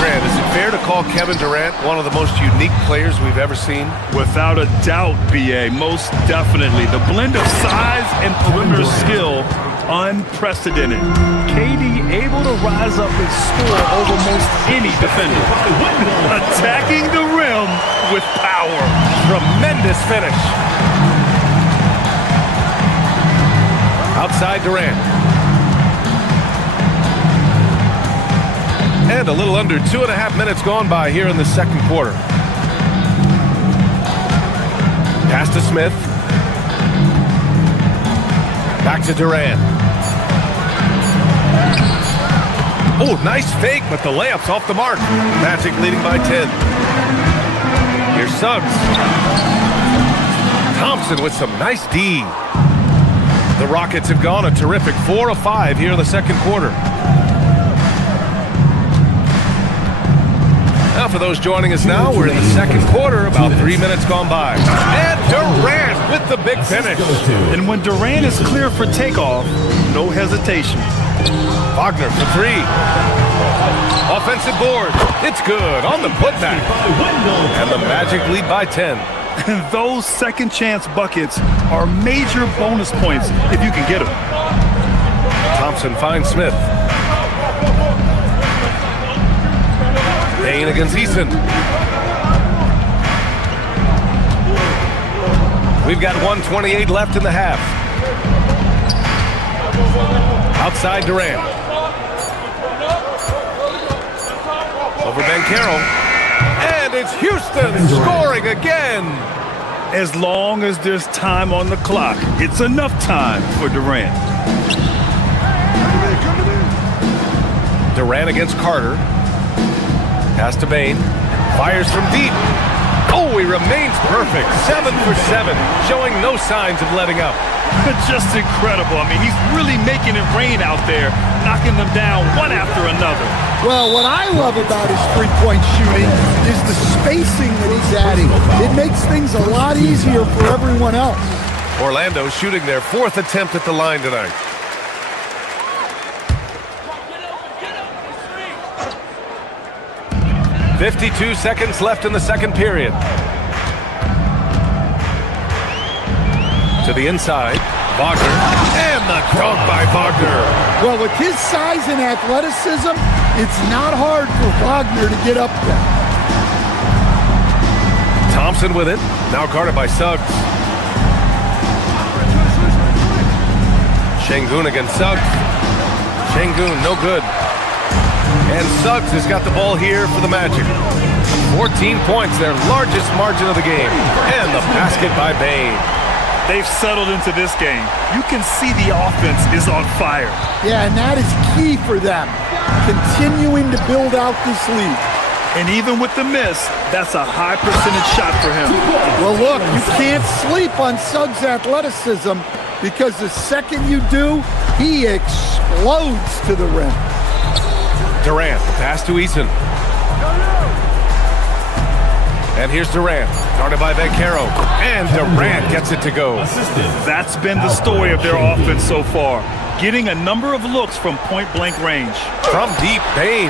Grant, is it fair to call Kevin Durant one of the most unique players we've ever seen? Without a doubt, BA, most definitely. The blend of size and perimeter skill, unprecedented. KD able to rise up and score over most any defender. Attacking the rim with power. Tremendous finish. Outside Durant. And a little under 2.5 minutes gone by here in the second quarter. Pass to Smith. Back to Durant. Oh, nice fake, but the layup's off the mark. Magic leading by 10. Here's Suggs. Thompson with some nice D. The Rockets have gone a terrific 4 of 5 here in the second quarter. Now, for those joining us now, we're in the second quarter, about 3 minutes gone by. And Durant with the big finish. And when Durant is clear for takeoff, no hesitation. Wagner for 3. Offensive board. It's good on the putback. And the Magic lead by 10. Those second chance buckets are major bonus points if you can get them. Thompson finds Smith. Bane against Eason. We've got 1:28 left in the half. Outside Durant. Over Banchero. And it's Houston scoring again. As long as there's time on the clock, it's enough time for Durant. Durant against Carter. Pass to Bane. Fires from deep. Oh, he remains perfect. 7 for 7, showing no signs of letting up. Just incredible. I mean, he's really making it rain out there, knocking them down one after another. Well, what I love about his three-point shooting is the spacing that he's adding. It makes things a lot easier for everyone else. Orlando shooting their 4th attempt at the line tonight. .52 seconds left in the second period. To the inside, Wagner, and the dunk by Wagner. Well, with his size and athleticism, it's not hard for Wagner to get up there. Thompson with it, now guarded by Suggs. Şengün against Suggs. Şengün, no good. And Suggs has got the ball here for the Magic. 14 points, their largest margin of the game. And the basket by Bane. They've settled into this game. You can see the offense is on fire. Yeah, and that is key for them, continuing to build out this lead. And even with the miss, that's a high percentage shot for him. Well, look, you can't sleep on Suggs' athleticism because the second you do, he explodes to the rim. Durant, the pass to Eason. And here's Durant, guarded by Banchero. And Durant gets it to go. That's been the story of their offense so far, getting a number of looks from point-blank range. From deep, Bane.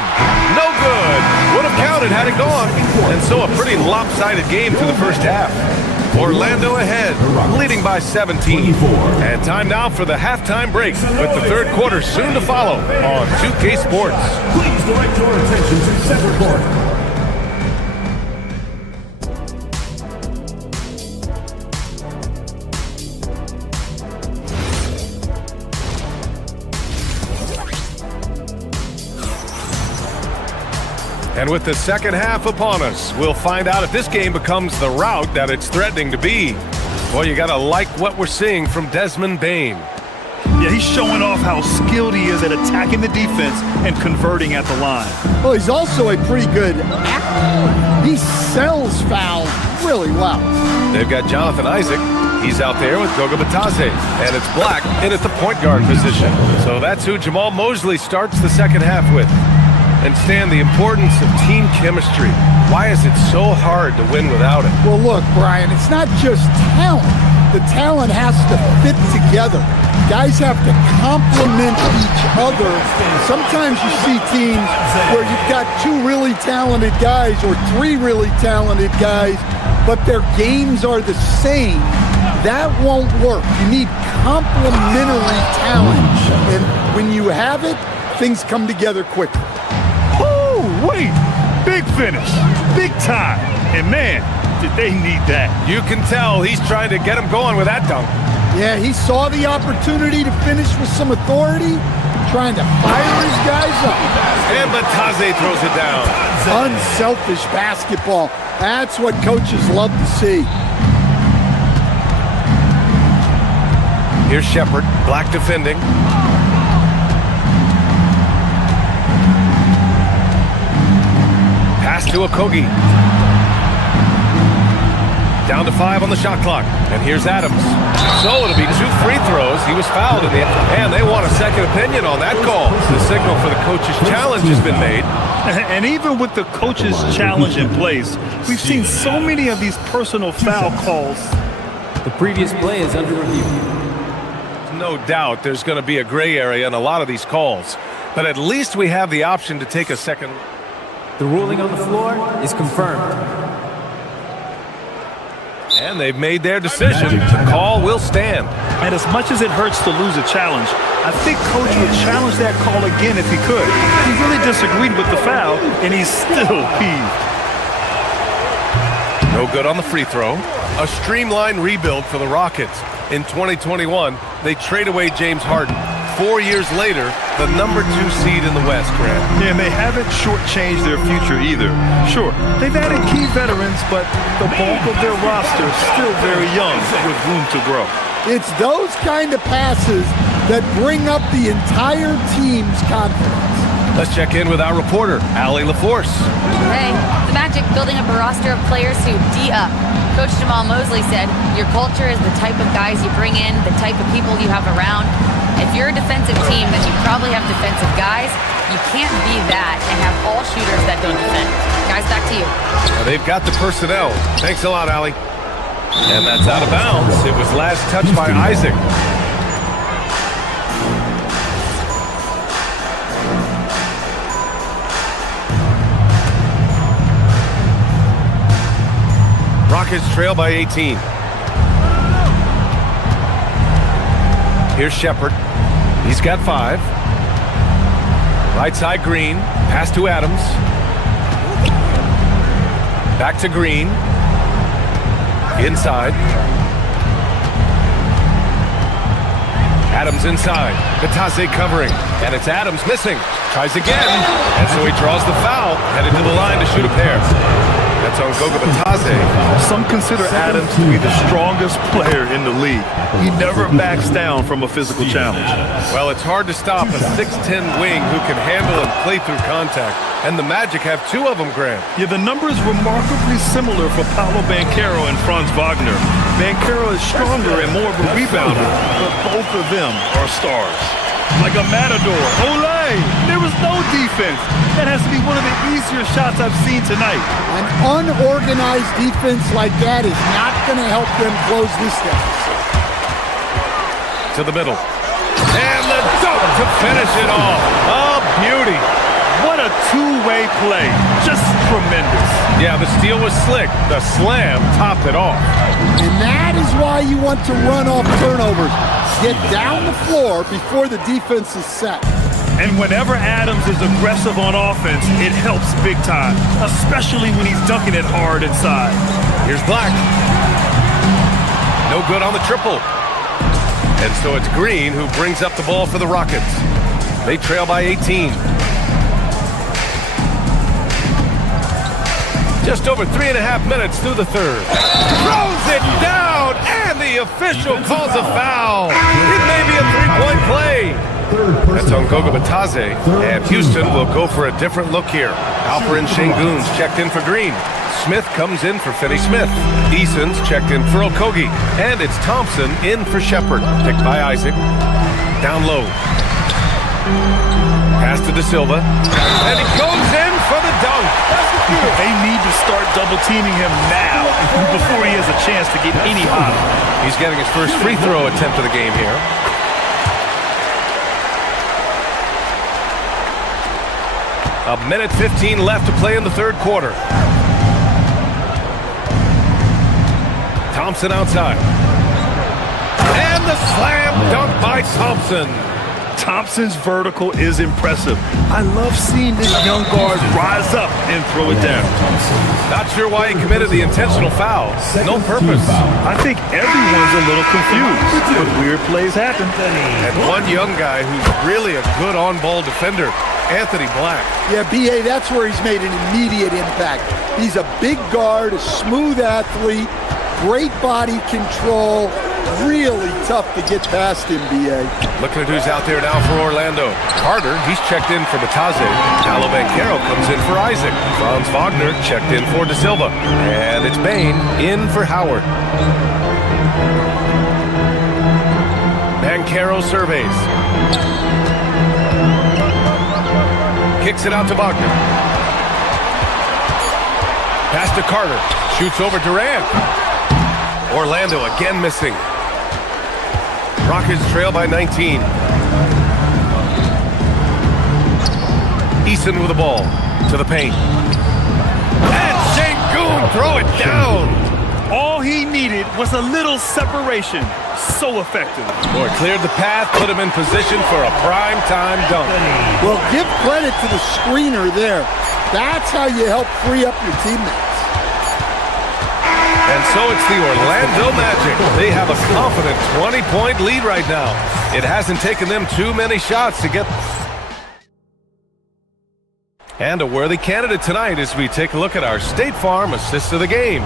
No good. Would have counted had it gone. And so a pretty lopsided game through the first half. Orlando ahead, leading by 17. And time now for the halftime break, with the third quarter soon to follow on 2K Sports. Please direct your attention to center court. And with the second half upon us, we'll find out if this game becomes the rout that it's threatening to be. Well, you gotta like what we're seeing from Desmond Bane. Yeah, he's showing off how skilled he is at attacking the defense and converting at the line. Well, he's also a pretty good athlete. He sells fouls really well. They've got Jonathan Isaac. He's out there with Goga Bitadze. And it's Black in at the point guard position. So that's who Jamal Mosley starts the second half with. And Stan, the importance of team chemistry. Why is it so hard to win without it? Well, look, Brian, it's not just talent. The talent has to fit together. Guys have to complement each other. Sometimes you see teams where you've got 2 really talented guys or 3 really talented guys, but their games are the same. That won't work. You need complementary talent. And when you have it, things come together quickly. Wait, big finish, big time, and man, did they need that. You can tell he's trying to get him going with that dunk. Yeah, he saw the opportunity to finish with some authority, trying to fire his guys up. And Bitadze throws it down. Unselfish basketball. That's what coaches love to see. Here's Shepard, Black defending. Pass to Okogie. Down to 5 on the shot clock. And here's Adams. So it'll be 2 free throws. He was fouled in the end. And they want a second opinion on that call. The signal for the coach's challenge has been made. And even with the coach's challenge in place, we've seen so many of these personal foul calls. The previous play is under review. No doubt there's going to be a gray area in a lot of these calls. But at least we have the option to take a second. The ruling on the floor is confirmed. And they've made their decision. The call will stand. And as much as it hurts to lose a challenge, I think Coach would challenge that call again if he could. He really disagreed with the foul, and he's still peeved. No good on the free throw. A streamlined rebuild for the Rockets. In 2021, they trade away James Harden. 4 years later, the number 2 seed in the West, Grant. Yeah, and they haven't shortchanged their future either. Sure, they've added key veterans, but the bulk of their roster is still very young with room to grow. It's those kind of passes that bring up the entire team's confidence. Let's check in with our reporter, Allie LaForce. Hey, the Magic building up a roster of players who D-up. Coach Jamal Mosley said, your culture is the type of guys you bring in, the type of people you have around. If you're a defensive team, then you probably have defensive guys. You can't be that and have all shooters that don't defend. Guys, back to you. Well, they've got the personnel. Thanks a lot, Allie. And that's out of bounds. It was last touched by Isaac. Rockets trail by 18. Here's Shepard. He's got 5. Right side, Green. Pass to Adams. Back to Green. Inside. Adams inside. Batase covering. And it's Adams missing. Tries again. And so he draws the foul. Headed to the line to shoot a pair. That's on Goga Batase. Some consider Adams to be the strongest player in the league. He never backs down from a physical challenge. Well, it's hard to stop a 6'10 wing who can handle and play through contact. And the Magic have 2 of them, Grant. Yeah, the number is remarkably similar for Paolo Banchero and Franz Wagner. Banchero is stronger and more of a rebounder, but both of them are stars. Like a matador. Olé! There was no defense. That has to be one of the easier shots I've seen tonight. An unorganized defense like that is not going to help them close this deficit. To the middle. And the dunk to finish it off. A beauty. What a two-way play. Just tremendous. Yeah, the steal was slick. The slam topped it off. And that is why you want to run off turnovers. Get down the floor before the defense is set. And whenever Adams is aggressive on offense, it helps big time, especially when he's dunking it hard inside. Here's Black. No good on the triple. And so it's Green who brings up the ball for the Rockets. They trail by 18. Just over 3.5 minutes through the third. Throws it down, and the official calls a foul. It may be a 3-point play. That's on Goga Batase, and Houston will go for a different look here. Alperen Şengün's checked in for Green. Smith comes in for Finney Smith. Eason's checked in for Okogie. And it's Thompson in for Shepard, picked by Isaac. Down low. Pass to De Silva. And he goes in for the dunk. They need to start double-teaming him now before he has a chance to get any hotter. He's getting his first free throw attempt of the game here. A minute 15 left to play in the third quarter. Thompson outside. And the slam dunk by Thompson. Thompson's vertical is impressive. I love seeing this young guard rise up and throw it down. Not sure why he committed the intentional foul. No purpose. I think everyone's a little confused, but weird plays happen. And one young guy who's really a good on-ball defender, Anthony Black. Yeah, B.A., that's where he's made an immediate impact. He's a big guard, a smooth athlete, great body control. Really tough to get past him, B.A. Looking at who's out there now for Orlando. Carter, he's checked in for Batase. Paolo Banchero comes in for Isaac. Franz Wagner checked in for De Silva. And it's Bain in for Howard. Banchero surveys. Kicks it out to Wagner. Pass to Carter. Shoots over Durant. Orlando again missing. Rockets trail by 19. Eason with the ball to the paint. And Şengün throw it down. All he needed was a little separation. So effective. Boy, cleared the path, put him in position for a prime-time dunk. Well, give credit to the screener there. That's how you help free up your teammates. And so it's the Orlando Magic. They have a confident 20-point lead right now. It hasn't taken them too many shots to get... And a worthy candidate tonight as we take a look at our State Farm assist of the game.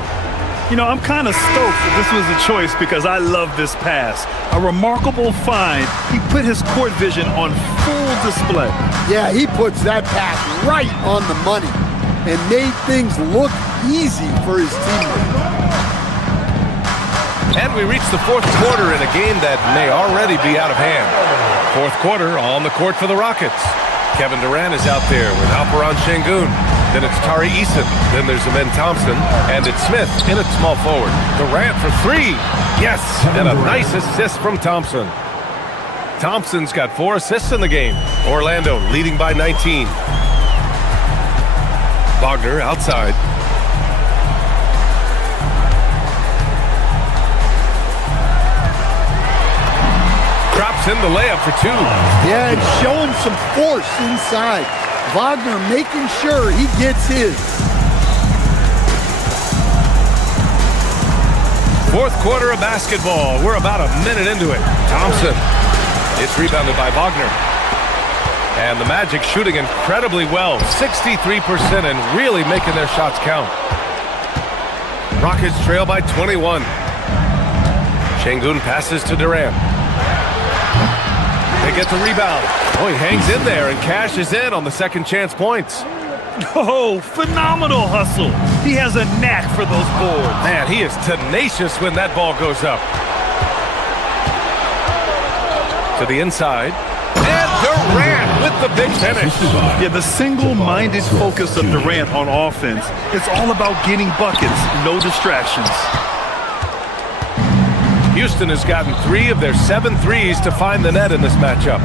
You know, I'm kind of stoked that this was a choice because I love this pass. A remarkable find. He put his court vision on full display. Yeah, he puts that pass right on the money and made things look easy for his teammates. And we reach the fourth quarter in a game that may already be out of hand. Fourth quarter on the court for the Rockets. Kevin Durant is out there with Alperen Şengün. Then it's Tari Eason. Then there's Amen Thompson. And it's Smith in at small forward. Durant for three. Yes, and a nice assist from Thompson. Thompson's got 4 assists in the game. Orlando leading by 19. Wagner outside. Drops in the layup for 2. Yeah, and showing some force inside. Wagner making sure he gets his. Fourth quarter of basketball. We're about a minute into it. Thompson. It's rebounded by Wagner. And the Magic shooting incredibly well. 63% and really making their shots count. Rockets trail by 21. Şengün passes to Durant. They get the rebound. Oh, he hangs in there and cashes in on the second chance points. Oh, phenomenal hustle. He has a knack for those boards. Man, he is tenacious when that ball goes up. To the inside. And Durant with the big finish. Yeah, the single-minded focus of Durant on offense. It's all about getting buckets, no distractions. Houston has gotten 3 of their 7 threes to find the net in this matchup.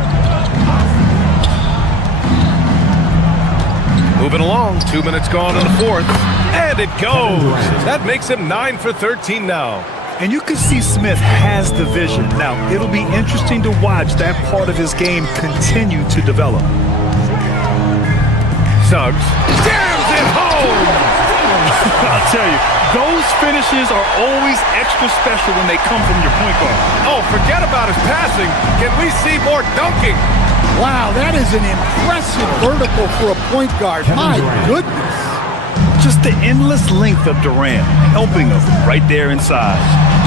Moving along, 2 minutes gone in the fourth. And it goes. That makes him 9 for 13 now. And you can see Smith has the vision. Now, it'll be interesting to watch that part of his game continue to develop. Suggs jams it home. I'll tell you, those finishes are always extra special when they come from your point guard. Oh, forget about his passing. Can we see more dunking? Wow, that is an impressive vertical for a point guard. My goodness. Just the endless length of Durant helping him right there inside.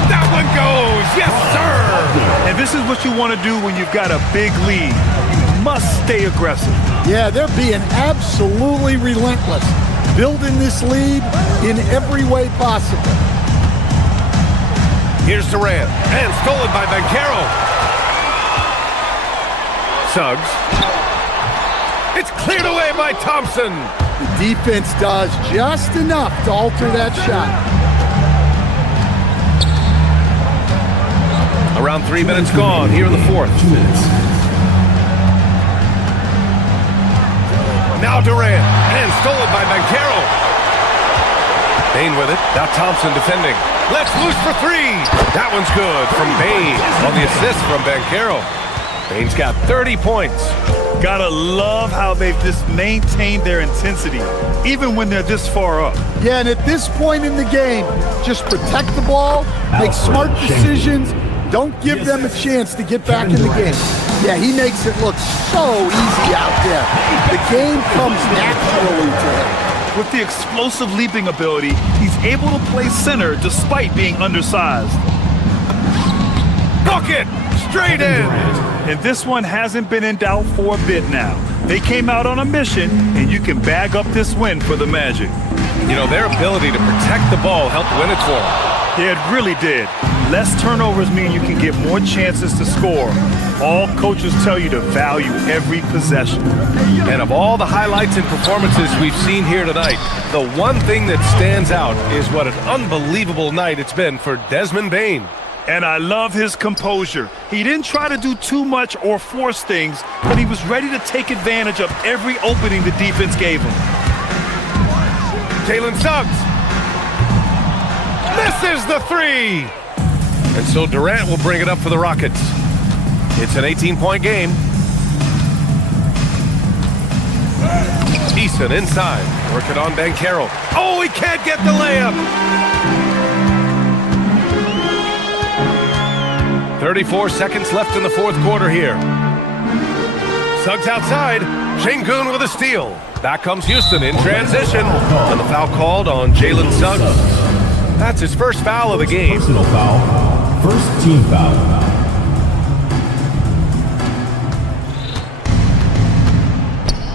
That one goes. Yes, sir. And this is what you want to do when you've got a big lead. You must stay aggressive. Yeah, they're being absolutely relentless. Building this lead in every way possible. Here's Durant, and stolen by Banchero. Suggs. It's cleared away by Thompson. The defense does just enough to alter that shot. Around 3 minutes gone here in the fourth. Now Durant, and stolen by Banchero. Bane with it, now Thompson defending. Let's loose for 3. That one's good from Bane on the assist from Banchero. Bane's got 30 points. Gotta love how they've just maintained their intensity, even when they're this far up. Yeah, and at this point in the game, just protect the ball, make smart decisions, don't give them a chance to get back in the game. Yeah, he makes it look so easy out there. The game comes naturally to him. With the explosive leaping ability, he's able to play center despite being undersized. Bucket! Straight in! And this one hasn't been in doubt for a bit now. They came out on a mission, and you can bag up this win for the Magic. You know, their ability to protect the ball helped win it for them. Yeah, it really did. Less turnovers mean you can get more chances to score. All coaches tell you to value every possession. And of all the highlights and performances we've seen here tonight, the one thing that stands out is what an unbelievable night it's been for Desmond Bane. And I love his composure. He didn't try to do too much or force things, but he was ready to take advantage of every opening the defense gave him. Jalen Suggs misses the 3. And so Durant will bring it up for the Rockets. It's an 18-point game. Eason inside, working on Banchero. Oh, he can't get the layup. 34 seconds left in the fourth quarter here. Suggs outside. Şengün with a steal. Back comes Houston in transition. And the foul called on Jalen Suggs. That's his first foul of the game. Personal foul. First team foul.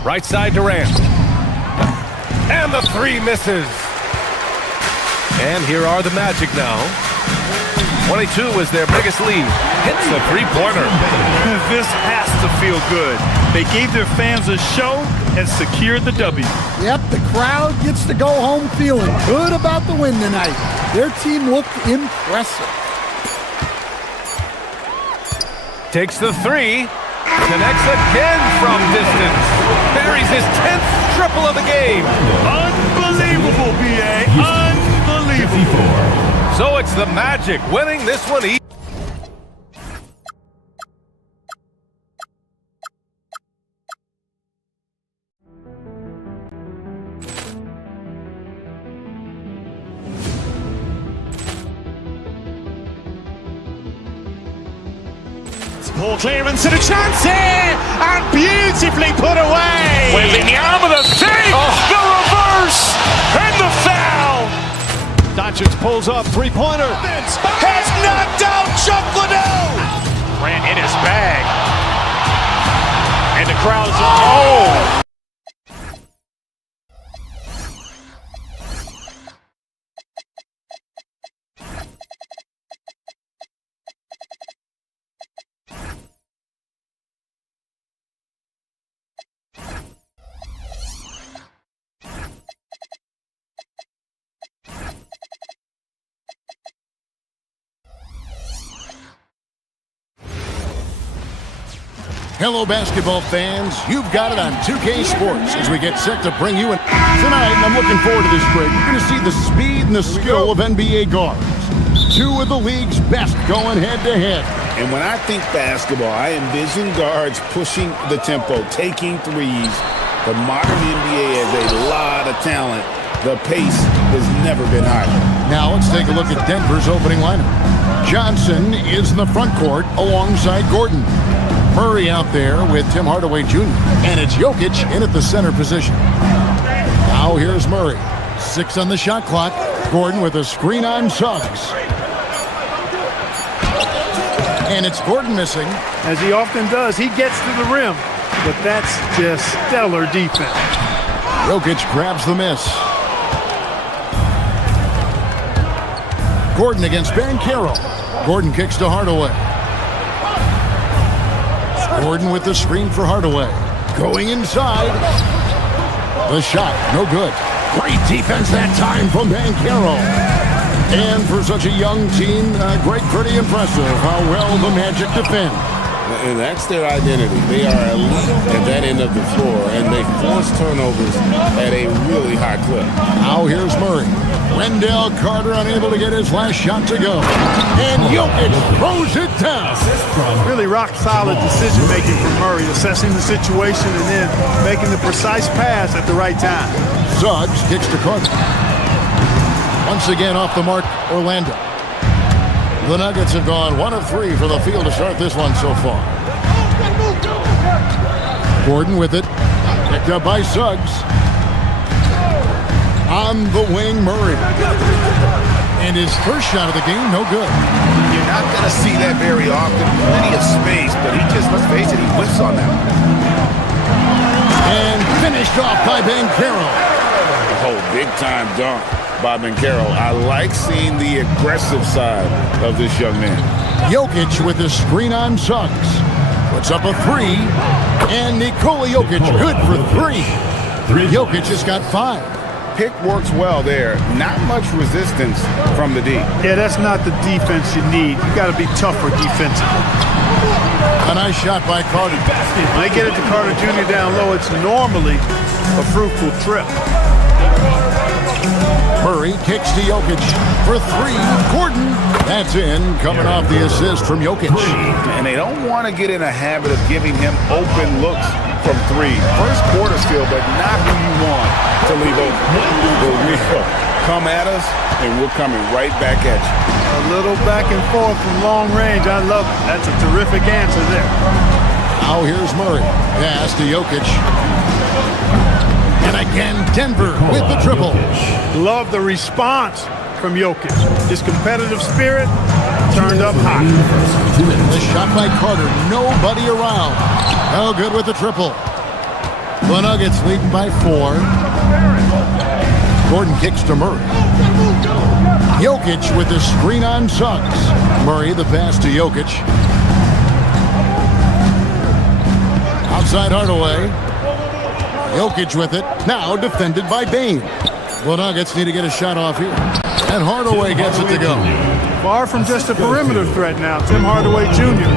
Right side Durant. And the three misses. And here are the Magic now. 22 is their biggest lead. Hits a three-pointer. This has to feel good. They gave their fans a show and secured the W. Yep, the crowd gets to go home feeling good about the win tonight. Their team looked impressive. Takes the three. Connects again from distance. Buries his 10th triple of the game. Unbelievable, B.A. Unbelievable. So it's the Magic winning this one easy. Poor clearance and a chance here, and beautifully put away. Wembanyama the save, the reverse, and the foul. Doncic pulls up, three-pointer. Has knocked out Chuck Liddell. Ran in his bag, and the crowd is oh. Hello, basketball fans. You've got it on 2K Sports as we get set to bring you tonight, and I'm looking forward to this break. You're going to see the speed and the skill of NBA guards. Two of the league's best going head-to-head. And when I think basketball, I envision guards pushing the tempo, taking threes. The modern NBA has a lot of talent. The pace has never been higher. Now let's take a look at Denver's opening lineup. Johnson is in the front court alongside Gordon. Murray out there with Tim Hardaway Jr. And it's Jokic in at the center position. Now here's Murray. 6 on the shot clock. Gordon with a screen on Suggs. And it's Gordon missing. As he often does, he gets to the rim. But that's just stellar defense. Jokic grabs the miss. Gordon against Banchero. Gordon kicks to Hardaway. Gordon with the screen for Hardaway. Going inside. The shot, no good. Great defense that time from Banchero. And for such a young team, pretty impressive how well the Magic defend. And that's their identity. They are elite at that end of the floor, and they force turnovers at a really high clip. Now here's Murray. Wendell Carter unable to get his last shot to go. And Jokic throws it down. Really rock-solid decision-making from Murray, assessing the situation and then making the precise pass at the right time. Suggs kicks to Carter. Once again off the mark, Orlando. The Nuggets have gone 1 of 3 for the field to start this one so far. Gordon with it. Picked up by Suggs. On the wing, Murray. And his first shot of the game, no good. You're not going to see that very often. Plenty of space, but he just, let's face it, he whiffs on that. And finished off by Banchero. Oh, big-time dunk by Banchero. I like seeing the aggressive side of this young man. Jokic with the screen on Suggs. Puts up a 3. And Nikola Jokic good for 3. Jokic has got 5. Pick works well there. Not much resistance from the D. Yeah, that's not the defense you need. You got to be tougher defensively. A nice shot by Carter. When they get it to Carter Jr. down low, it's normally a fruitful trip. Murray kicks to Jokic for 3. Gordon, that's in, coming off the assist from Jokic. And they don't want to get in a habit of giving him open looks from 3. First quarter still, but not who you want to leave open. The real come at us, and we're coming right back at you. A little back and forth from long range. I love it. That's a terrific answer there. Now here's Murray. Pass to Jokic. And again, Denver with the triple. Love the response from Jokic. His competitive spirit turned up high. The shot by Carter. Nobody around. No good with the triple. The Nuggets leading by 4. Gordon kicks to Murray. Jokic with the screen on Suggs. Murray the pass to Jokic. Outside Hardaway. Jokic with it. Now defended by Bane. The Nuggets need to get a shot off here. And Hardaway gets it to go. Far from just a perimeter threat now, Tim Hardaway Jr.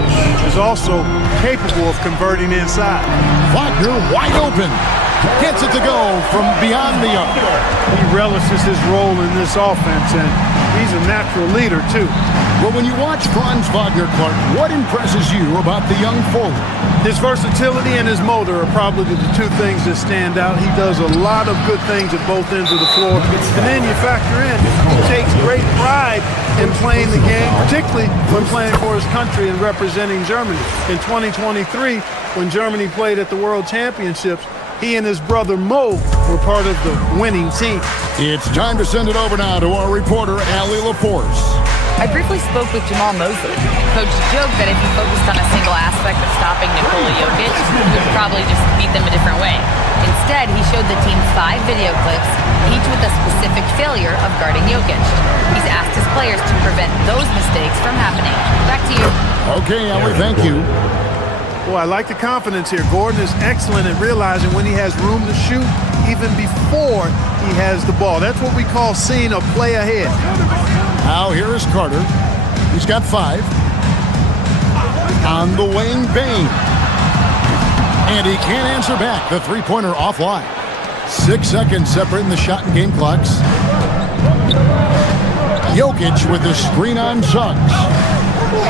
is also capable of converting inside. Wagner wide open. Gets it to go from beyond the arc. He relishes his role in this offense, and he's a natural leader, too. Well, when you watch Franz Wagner, Clark, what impresses you about the young forward? His versatility and his motor are probably the two things that stand out. He does a lot of good things at both ends of the floor. And then you factor in, he takes great pride in playing the game, particularly when playing for his country and representing Germany. In 2023, when Germany played at the World Championships, he and his brother Mo were part of the winning team. It's time to send it over now to our reporter, Allie LaForce. I briefly spoke with Jamal Mosley. Coach joked that if he focused on a single aspect of stopping Nikola Jokic, he would probably just beat them a different way. Instead, he showed the team 5 video clips, each with a specific failure of guarding Jokic. He's asked his players to prevent those mistakes from happening. Back to you. Okay, Allie, thank you. Boy, I like the confidence here. Gordon is excellent at realizing when he has room to shoot even before he has the ball. That's what we call seeing a play ahead. Now here is Carter. He's got 5. On the wing, Bane. And he can't answer back. The three-pointer offline. 6 seconds separating the shot and game clocks. Jokic with the screen on Suggs.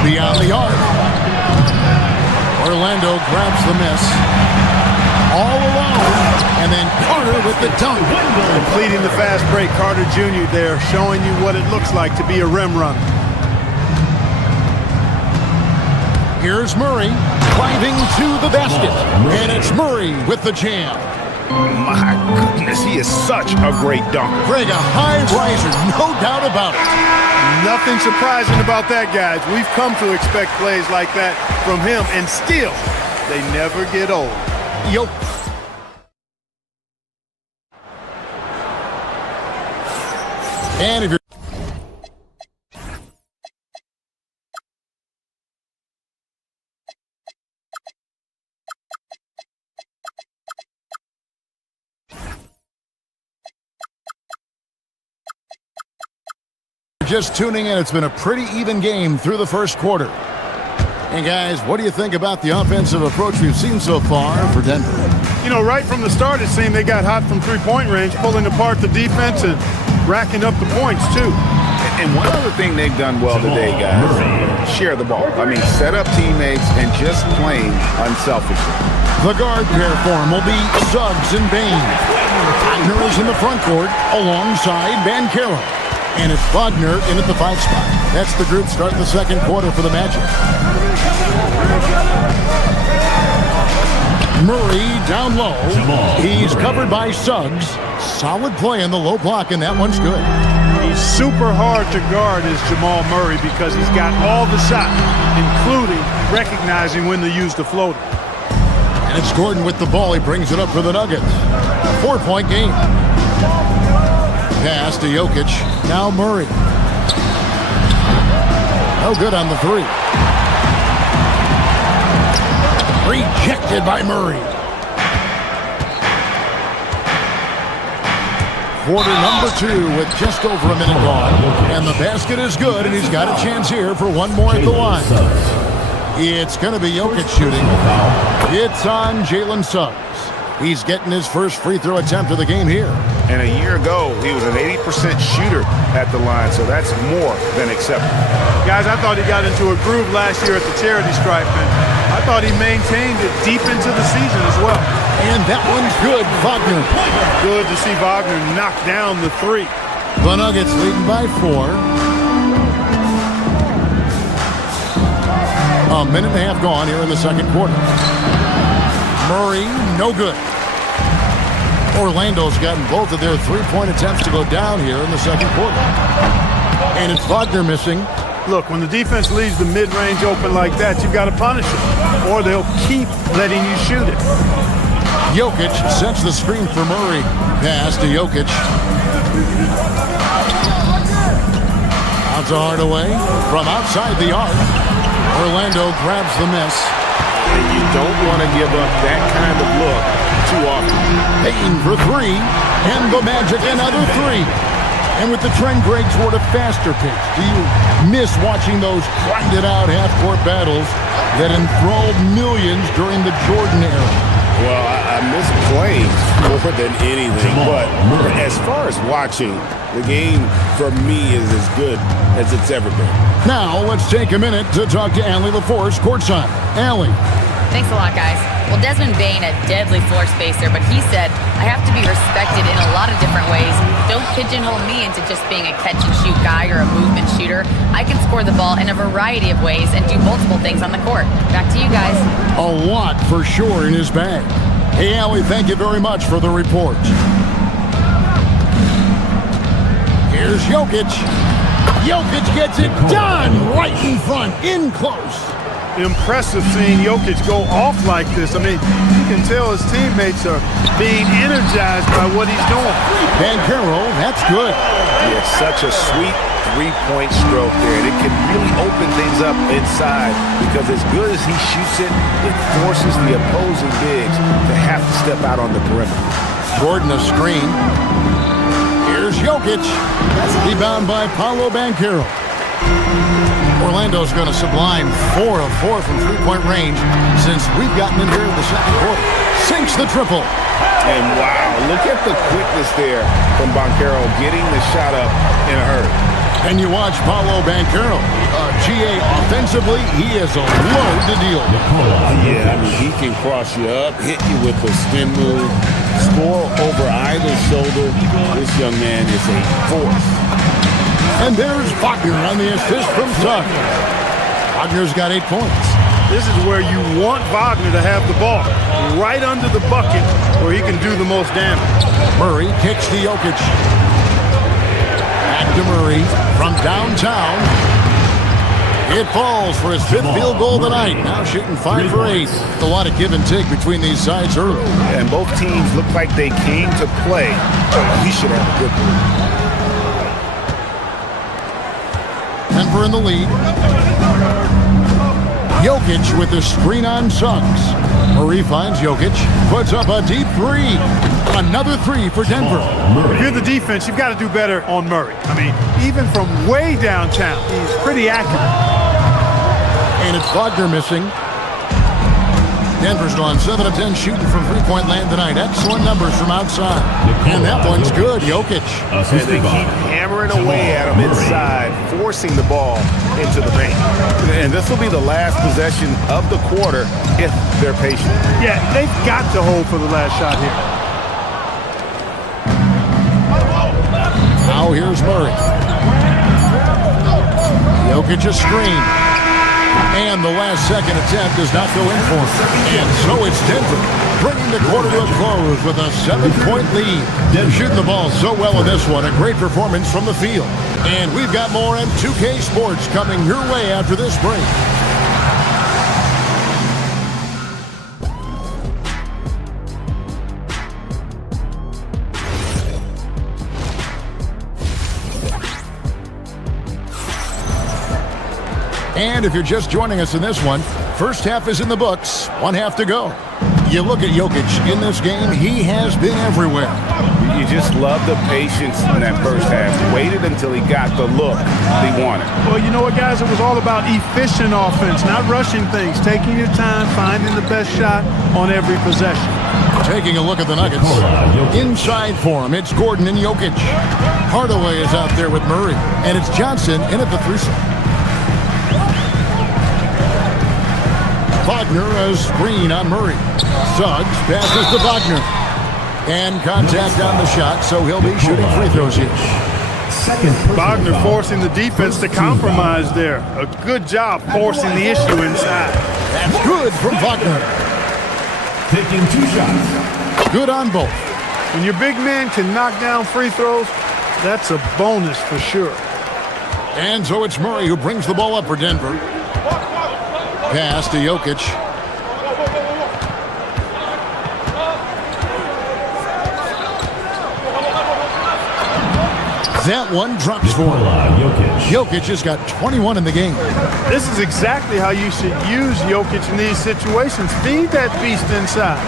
Beyond the arc. Orlando grabs the miss. All alone. And then Carter with the dunk. Completing the fast break. Carter Jr. there showing you what it looks like to be a rim runner. Here's Murray driving to the basket. And it's Murray with the jam. My goodness, he is such a great dunker. Greg, a high riser, no doubt about it. Nothing surprising about that, guys. We've come to expect plays like that from him, and still, they never get old. Yo. And if you're just tuning in, it's been a pretty even game through the first quarter. And guys, what do you think about the offensive approach we've seen so far for Denver? You know, right from the start, it seemed they got hot from three-point range, pulling apart the defense and racking up the points, too. And one other thing they've done well today, guys, share the ball. I mean, set up teammates and just playing unselfishly. The guard pair form will be Suggs and Bane. Wagner is in the front court alongside Banchero. And it's Wagner in at the 5 spot. That's the group starting the second quarter for the Magic. Murray down low. He's covered by Suggs. Solid play in the low block, and that one's good. He's super hard to guard is Jamal Murray because he's got all the shots, including recognizing when to use the floater. And it's Gordon with the ball. He brings it up for the Nuggets. 4-point game. Pass to Jokic. Now Murray. No good on the 3. Rejected by Murray. Quarter number 2 with just over a minute gone. And the basket is good, and he's got a chance here for one more at the line. It's going to be Jokic shooting. It's on Jalen Suggs. He's getting his first free throw attempt of the game here. And a year ago, he was an 80% shooter at the line, so that's more than acceptable. Guys, I thought he got into a groove last year at the charity stripe, and I thought he maintained it deep into the season as well. And that one's good, Wagner. Good to see Wagner knock down the 3. The Nuggets leading by 4. A minute and a half gone here in the second quarter. Murray, no good. Orlando's gotten both of their three-point attempts to go down here in the second quarter. And it's Wagner missing. Look, when the defense leaves the mid-range open like that, you've got to punish it, or they'll keep letting you shoot it. Jokic sets the screen for Murray. Pass to Jokic. Out to Hardaway from outside the arc. Orlando grabs the miss. And you don't want to give up that kind of look too often. Payton for 3, and the Magic another 3. And with the trend break toward a faster pace, do you miss watching those grinded-out half-court battles that enthralled millions during the Jordan era? Well, I miss playing more than anything, but as far as watching, the game for me is as good as it's ever been. Now, let's take a minute to talk to Allie LaForce courtside. Allie. Thanks a lot, guys. Well, Desmond Bane, a deadly floor spacer, but he said, I have to be respected in a lot of different ways. Don't pigeonhole me into just being a catch-and-shoot guy or a movement shooter. I can score the ball in a variety of ways and do multiple things on the court. Back to you guys. A lot for sure in his bag. Hey, Allie, thank you very much for the report. Here's Jokic. Jokic gets it done right in front, in close. Impressive seeing Jokic go off like this. I mean, you can tell his teammates are being energized by what he's doing. Banchero, that's good. It's such a sweet three-point stroke there. And it can really open things up inside because as good as he shoots it, it forces the opposing bigs to have to step out on the perimeter. Gordon a screen. Here's Jokic. Rebound by Paolo Banchero. Orlando's going to sublime 4 of 4 from three-point range since we've gotten in here in the second quarter. Sinks the triple. And wow, look at the quickness there from Banchero getting the shot up in a hurry. And you watch Paolo Banchero. GA offensively, he is a load to deal with. Yeah, I mean, he can cross you up, hit you with a spin move, score over either shoulder. This young man is a force. And there's Wagner on the assist from Suggs. Wagner's got 8 points. This is where you want Wagner to have the ball, right under the bucket where he can do the most damage. Murray kicks to Jokic. Back to Murray from downtown. It falls for his 5th field goal of the night. Now shooting 5 for 8. A lot of give and take between these sides early. And both teams look like they came to play. We should have a good one. Denver in the lead. Jokic with the screen on Suggs. Murray finds Jokic, puts up a deep 3. Another 3 for Denver. If you're the defense, you've got to do better on Murray. I mean, even from way downtown, he's pretty accurate. And it's Wagner missing. Denver's gone 7 of 10 shooting from three-point land tonight. Excellent numbers from outside. And that one's good, Jokic. And they keep hammering away at him inside, forcing the ball into the paint. And this will be the last possession of the quarter if they're patient. Yeah, they've got to hold for the last shot here. Now here's Murray. Jokic a screen. And the last second attempt does not go in for him. And so it's Denver bringing the quarter to a close with a 7-point lead. Shooting the ball so well in this one. A great performance from the field. And we've got more M2K Sports coming your way after this break. And if you're just joining us in this one, first half is in the books, 1 half to go. You look at Jokic in this game, he has been everywhere. You just love the patience in that first half. Waited until he got the look he wanted. Well, you know what, guys? It was all about efficient offense, not rushing things, taking your time, finding the best shot on every possession. Taking a look at the Nuggets. Inside for him, it's Gordon and Jokic. Hardaway is out there with Murray, and it's Johnson in at the 3 spot. Wagner a screen on Murray. Suggs passes to Wagner. And contact on the shot, so he'll be shooting free throws here. Second personal Wagner foul. forcing the defense to compromise there. A good job forcing the issue inside. That's good from Wagner. Taking 2 shots. Good on both. When your big man can knock down free throws, that's a bonus for sure. And so it's Murray who brings the ball up for Denver. Pass to Jokic. That one drops for him. Jokic has got 21 in the game. This is exactly how you should use Jokic in these situations. Feed that beast inside.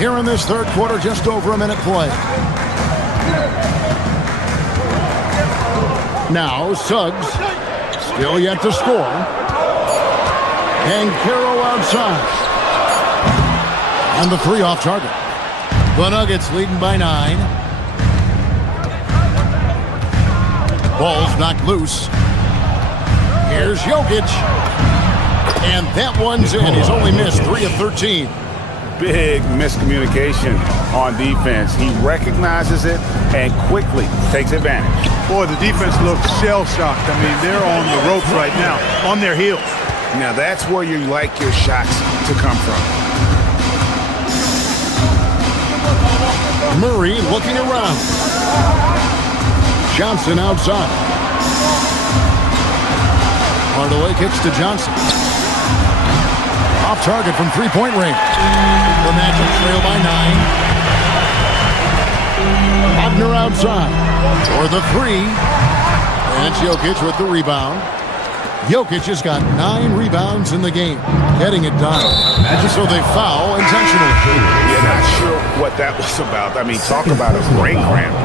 Here in this third quarter, just over a minute play. Now, Suggs, still yet to score. And Carroll outside. And the 3 off target. The Nuggets leading by 9. Ball's knocked loose. Here's Jokic. And that one's in. He's only missed 3 of 13. Big miscommunication on defense. He recognizes it and quickly takes advantage. Boy, the defense looks shell-shocked. I mean, they're on the ropes right now, on their heels. Now that's where you like your shots to come from. Murray looking around. Johnson outside. Hardaway kicks to Johnson. Off target from three-point range. The Magic trail by 9. Wagner outside for the 3. And it's Jokic with the rebound. Jokic has got 9 rebounds in the game, getting it done. So they foul intentionally. Yeah, not sure what that was about. I mean, talk about a brain cramp.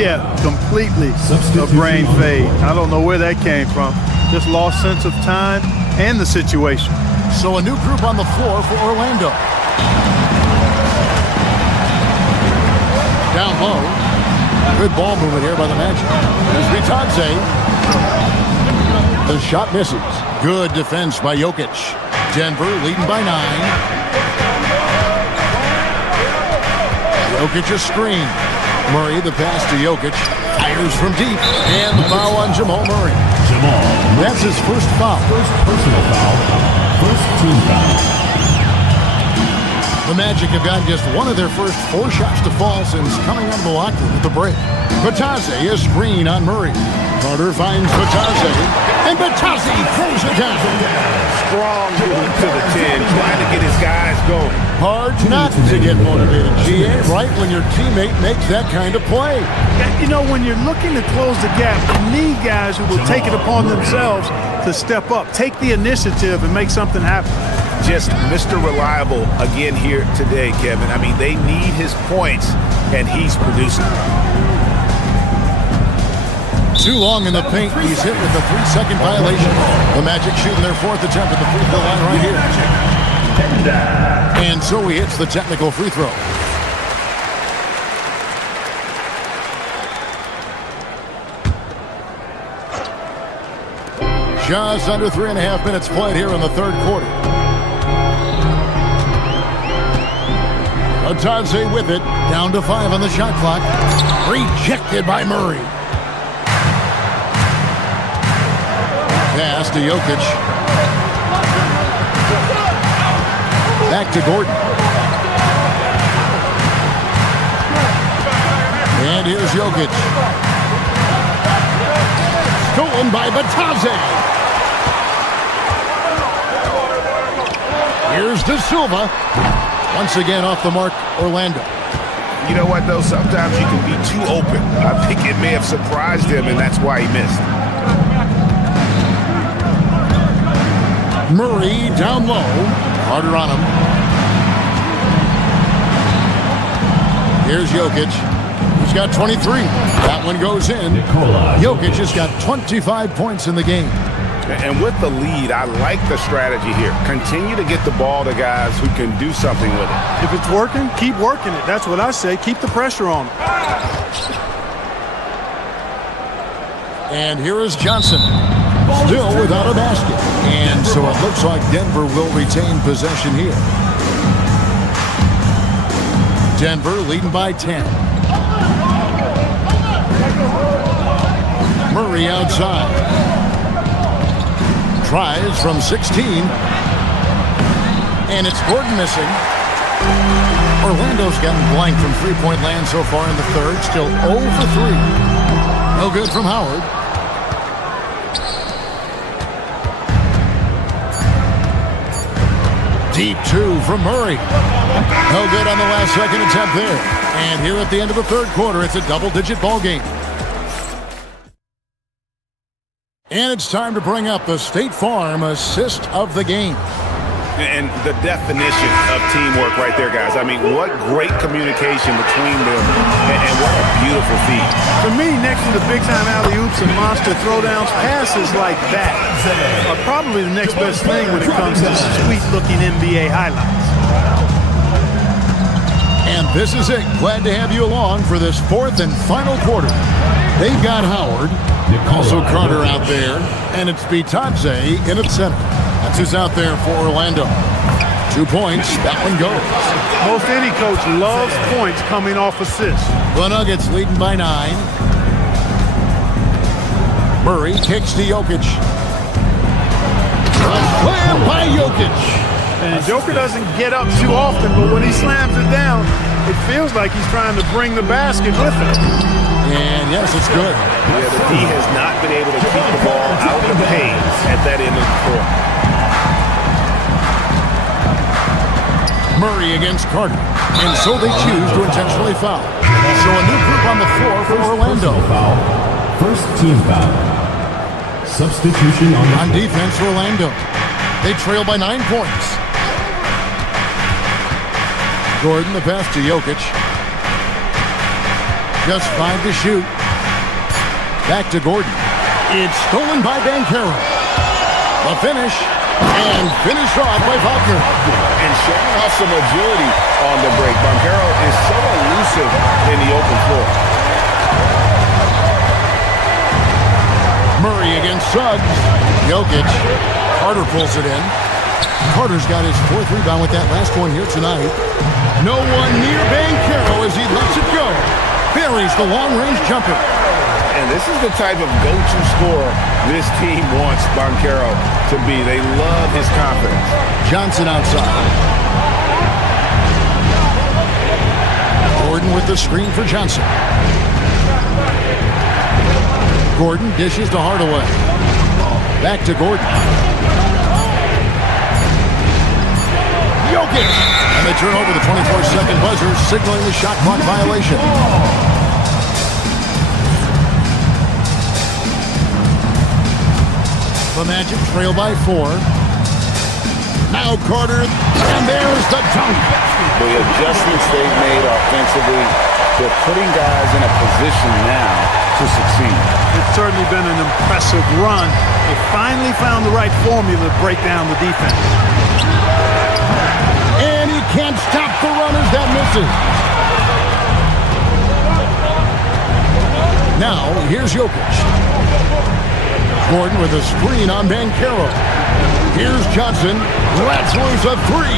Yeah, completely a brain fade. I don't know where that came from. Just lost sense of time and the situation. So a new group on the floor for Orlando. Down low. Good ball movement here by the Magic. There's Vitadze. The shot misses. Good defense by Jokic. Denver leading by 9. Jokic a screen. Murray the pass to Jokic. Fires from deep. And the foul on Jamal Murray. That's his first foul. First personal foul. First team foul. The Magic have gotten just one of their first 4 shots to fall since coming out of the locker room at the break. Vitadze a screen on Murray. Carter finds Vitadze, and Vitadze throws it down. Strong move to the 10, trying to get his guys going. Hard not to get motivated, GA, right when your teammate makes that kind of play. You know, when you're looking to close the gap, you need guys who will take it upon themselves to step up, take the initiative, and make something happen. Just Mr. Reliable again here today, Kevin. I mean, they need his points, and he's producing. Too long in the paint. He's hit with a 3-second violation. The Magic shooting their 4th attempt at the free throw line right here. And so he hits the technical free throw. Just under 3.5 minutes played here in the third quarter. Vitadze with it. Down to 5 on the shot clock. Rejected by Murray. Pass to Jokic. Back to Gordon. And here's Jokic. Stolen by Vitadze. Here's De Silva. Once again off the mark, Orlando. You know what, though? Sometimes you can be too open. I think it may have surprised him, and that's why he missed. Murray down low. Harder on him. Here's Jokic. He's got 23. That one goes in. Jokic has got 25 points in the game. And with the lead, I like the strategy here. Continue to get the ball to guys who can do something with it. If it's working, keep working it. That's what I say. Keep the pressure on them. And here is Johnson. Still without a basket. And so it looks like Denver will retain possession here. Denver leading by 10. Murray outside. Tries from 16. And it's Gordon missing. Orlando's gotten blank from three-point land so far in the third. Still 0 for 3. No good from Howard. Deep two from Murray. No good on the last second attempt there. And here at the end of the third quarter, it's a double-digit ball game. And it's time to bring up the State Farm assist of the game. And the definition of teamwork right there, guys. I mean, what great communication between them, and what a beautiful feat. For me, next to the big-time alley-oops and monster throwdowns, passes like that are probably the next best thing when it comes to sweet-looking NBA highlights. And this is it. Glad to have you along for this fourth and final quarter. They've got Howard, also Carter out there, and it's Bitadze in at center. That's who's out there for Orlando. 2 points, that one goes. Most any coach loves points coming off assists. The Nuggets leading by 9. Murray kicks to Jokic. Slam by Jokic. And Joker doesn't get up too often, but when he slams it down, it feels like he's trying to bring the basket with him. And yes, it's good. Yeah, the D has not been able to keep the ball out of the paint at that end of the court. Murray against Carter. And so they choose to intentionally foul. So a new group on the floor for Orlando. Foul. First team foul. Substitution on defense, Orlando. They trail by 9 points. Gordon, the pass to Jokic. Just 5 to shoot. Back to Gordon. It's stolen by Banchero. The finish. And finished off by Wagner. And showing off some agility on the break. Banchero is so elusive in the open floor. Murray against Suggs. Jokic. Carter pulls it in. Carter's got his 4th rebound with that last one here tonight. No one near Banchero as he lets it go. Buries the long-range jumper. And this is the type of go-to scorer this team wants Banchero to be. They love his confidence. Johnson outside. Gordon with the screen for Johnson. Gordon dishes to Hardaway. Back to Gordon. Jokic! And they turn over the 24-second buzzer, signaling the shot clock violation. The Magic trail by 4. Now Carter, and there's the dunk. The adjustments they've made offensively, they're putting guys in a position now to succeed. It's certainly been an impressive run. They finally found the right formula to break down the defense. And he can't stop the runners that misses. Now, here's Jokic. Gordon with a screen on Banchero. Here's Johnson. Lets loose a 3.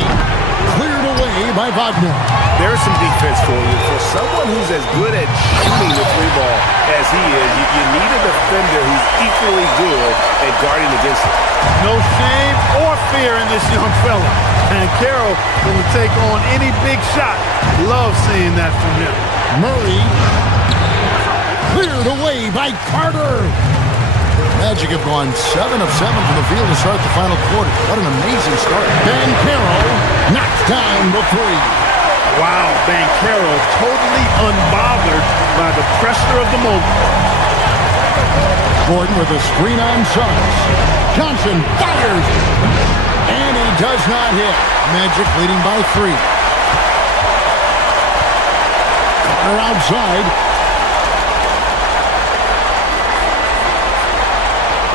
Cleared away by Wagner. There's some defense for you. For someone who's as good at shooting the 3-ball as he is, you need a defender who's equally good at guarding against it. No shame or fear in this young fella. And Carroll going to take on any big shot. Love seeing that from him. Murray cleared away by Carter. Magic have gone 7 of 7 from the field to start the final quarter. What an amazing start. Banchero knocks down the 3. Wow, Banchero totally unbothered by the pressure of the moment. Gordon with a screen on Suggs. Johnson fires. And he does not hit. Magic leading by 3. Carter outside.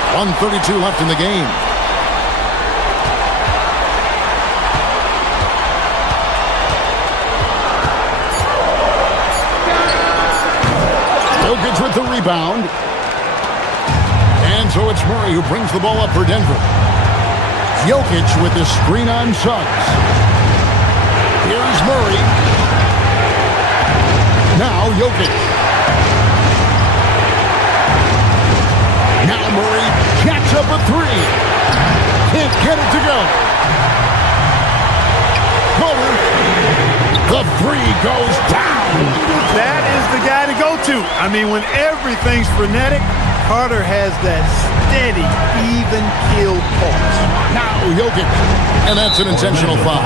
1:32 left in the game. Jokic with the rebound. And so it's Murray who brings the ball up for Denver. Jokic with the screen on Suggs. Here's Murray. Now Jokic. Now Murray jacks up a three. Can't get it to go. Carter. The three goes down. That is the guy to go to. I mean, when everything's frenetic, Carter has that steady, even keel pulse. Now Jokic. And that's an intentional foul.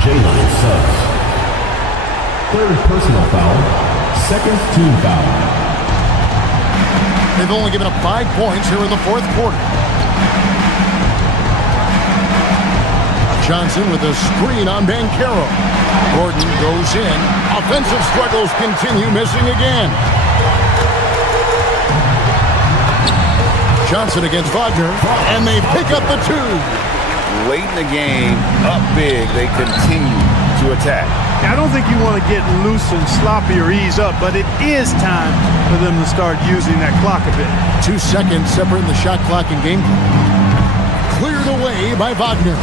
Jalen Suggs. Third personal foul. Second team foul. They've only given up 5 points here in the fourth quarter. Johnson with a screen on Banchero. Gordon goes in. Offensive struggles continue, missing again. Johnson against Wagner, and they pick up the two. Late in the game, up big, they continue to attack. I don't think you want to get loose and sloppy or ease up, but it is time for them to start using that clock a bit. 2 seconds separating the shot clock and game clock. Cleared away by Wagner.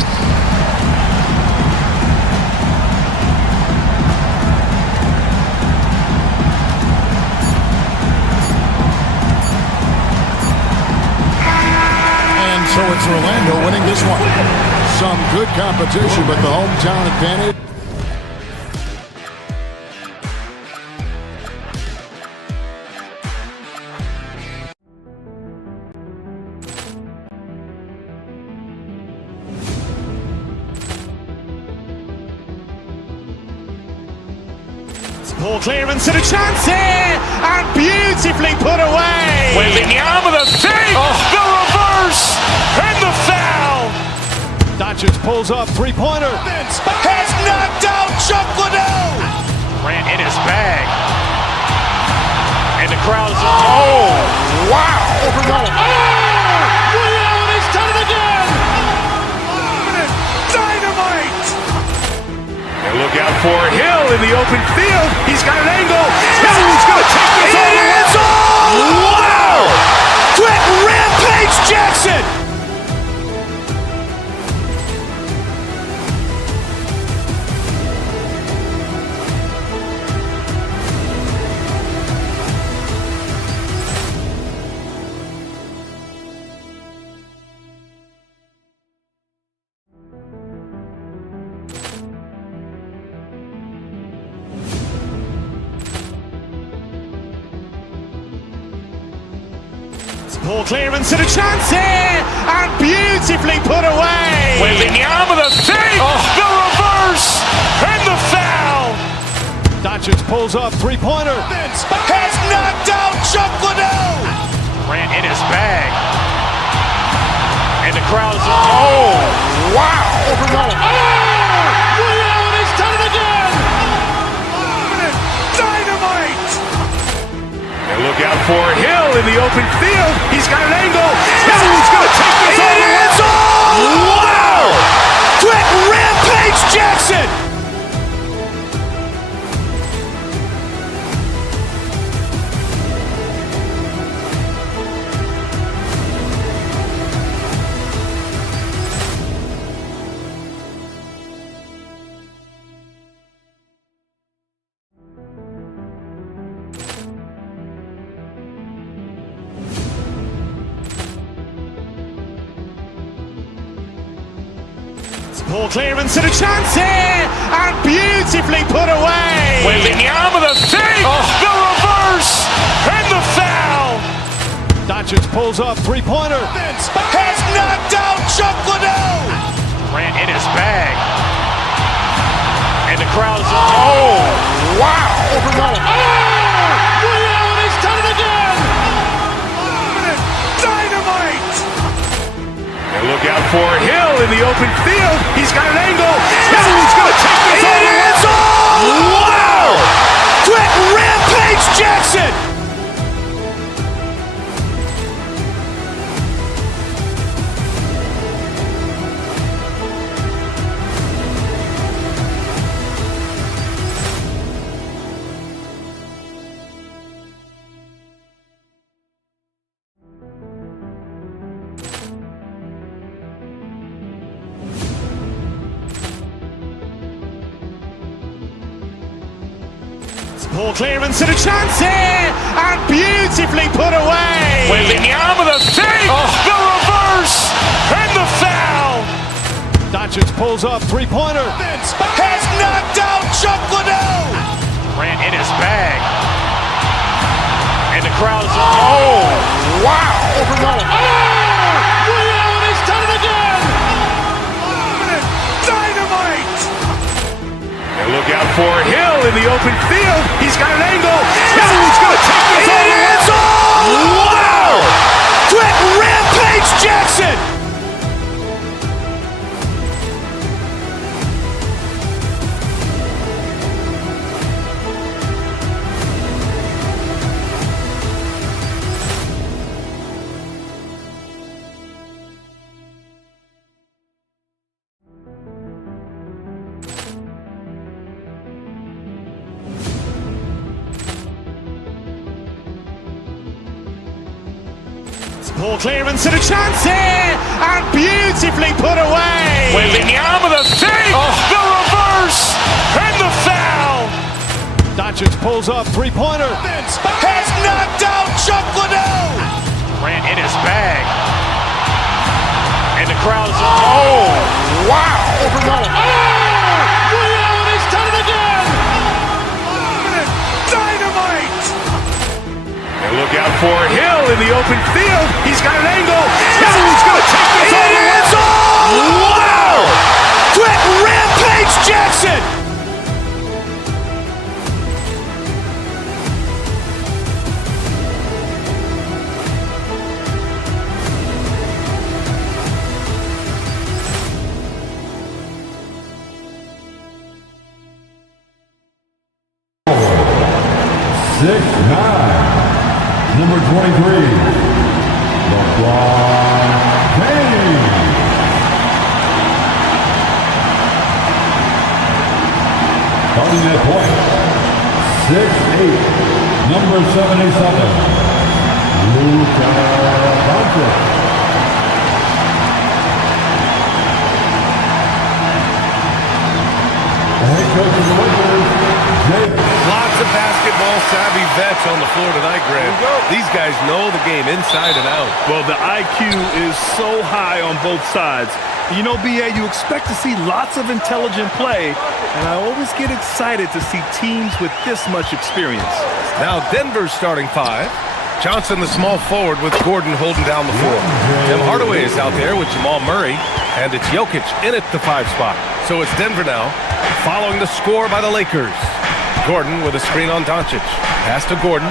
So it's Orlando winning this one. Some good competition, but the hometown advantage. Ball clearance and a chance here, and beautifully put away. Wembanyama the fake, the reverse, and the foul. Doncic pulls up, three-pointer. Has knocked out Chuck Liddell. Ran in his bag, and the crowd is wow. Ray Allen has done it again. Dynamite. And look out for Hill in the open field. He's got an angle. Hill's going to take this all the way. Wow! Quick Rampage Jackson. Ball clearance and a chance here, and beautifully put away. Wembanyama the fake, the reverse, and the foul. Doncic pulls up, three-pointer. Has knocked out Chuck Liddell. Ran in his bag, and the crowd is wow. Ray Allen has done it again. Dynamite. And look out for Hill in the open field. He's got an angle. Hill's going to take this all the way. Wow! Quick Rampage Jackson. Ball clearance and a chance here, and beautifully put away. Wembanyama the fake, the reverse, and the foul. Doncic pulls up, three-pointer. Has knocked out Chuck Liddell. Ran in his bag, and the crowd is wow. Ray Allen has done it again. Dynamite. And look out for Hill in the open field. He's got an angle. Hill's going to take this all the way. Wow! Quick Rampage Jackson. Poor clearance and a chance here, and beautifully put away. Wembanyama the save, the reverse, and the foul. Doncic pulls up, three-pointer. Has knocked out Chuck Liddell. Ran in his bag. And the crowd is, oh, wow. Ray Allen has done it again. Dynamite. And look out for Hill in the open field. He's got an angle. Hill's going to take this all the way. Wow. Quick Rampage Jackson. Poor clearance and a chance here, and beautifully put away. Wembanyama the save, the reverse, and the foul. Doncic pulls up, three-pointer. Has knocked out Chuck Liddell. Ran in his bag. And the crowd is, oh, wow. Ray Allen has done it again. Dynamite. And look out for Hill in the open field. He's got an angle. Hill's going to take this all the way. Wow. Quick Rampage Jackson. Number 23, LeBron James. Starting at point, 6'8", number 77, Luka Doncic. Head coach of the Lakers, Jake. Lots of basketball-savvy vets on the floor tonight, Grant. These guys know the game inside and out. Well, the IQ is so high on both sides. You know, B.A., you expect to see lots of intelligent play, and I always get excited to see teams with this much experience. Now Denver's starting five. Johnson, the small forward, with Gordon holding down the floor. Tim Hardaway is out there with Jamal Murray, and it's Jokic in at the 5 spot. So it's Denver now, following the score by the Lakers. Gordon with a screen on Doncic. Pass to Gordon.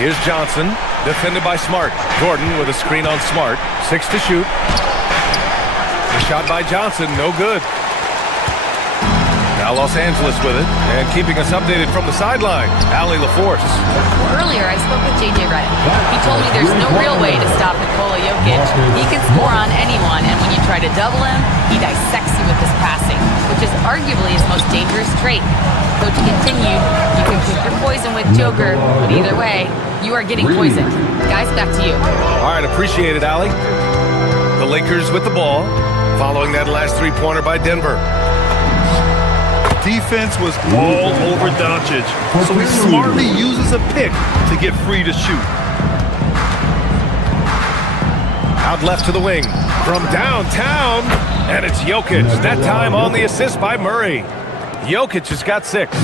Here's Johnson, defended by Smart. Gordon with a screen on Smart. 6 to shoot. The shot by Johnson, no good. Now Los Angeles with it, and keeping us updated from the sideline, Allie LaForce. Earlier, I spoke with J.J. Redick. He told me there's no real way to stop Nikola Jokic. He can score on anyone, and when you try to double him, he dissects you with his passing, which is arguably his most dangerous trait. Coach continued, you can pick your poison with Joker, but either way, you are getting poisoned. Guys, back to you. All right, appreciate it, Allie. The Lakers with the ball, following that last three-pointer by Denver. Defense was all over Doncic, so he smartly uses a pick to get free to shoot. Out left to the wing, from downtown, and it's Jokic. That time on the assist by Murray. Jokic has got 6.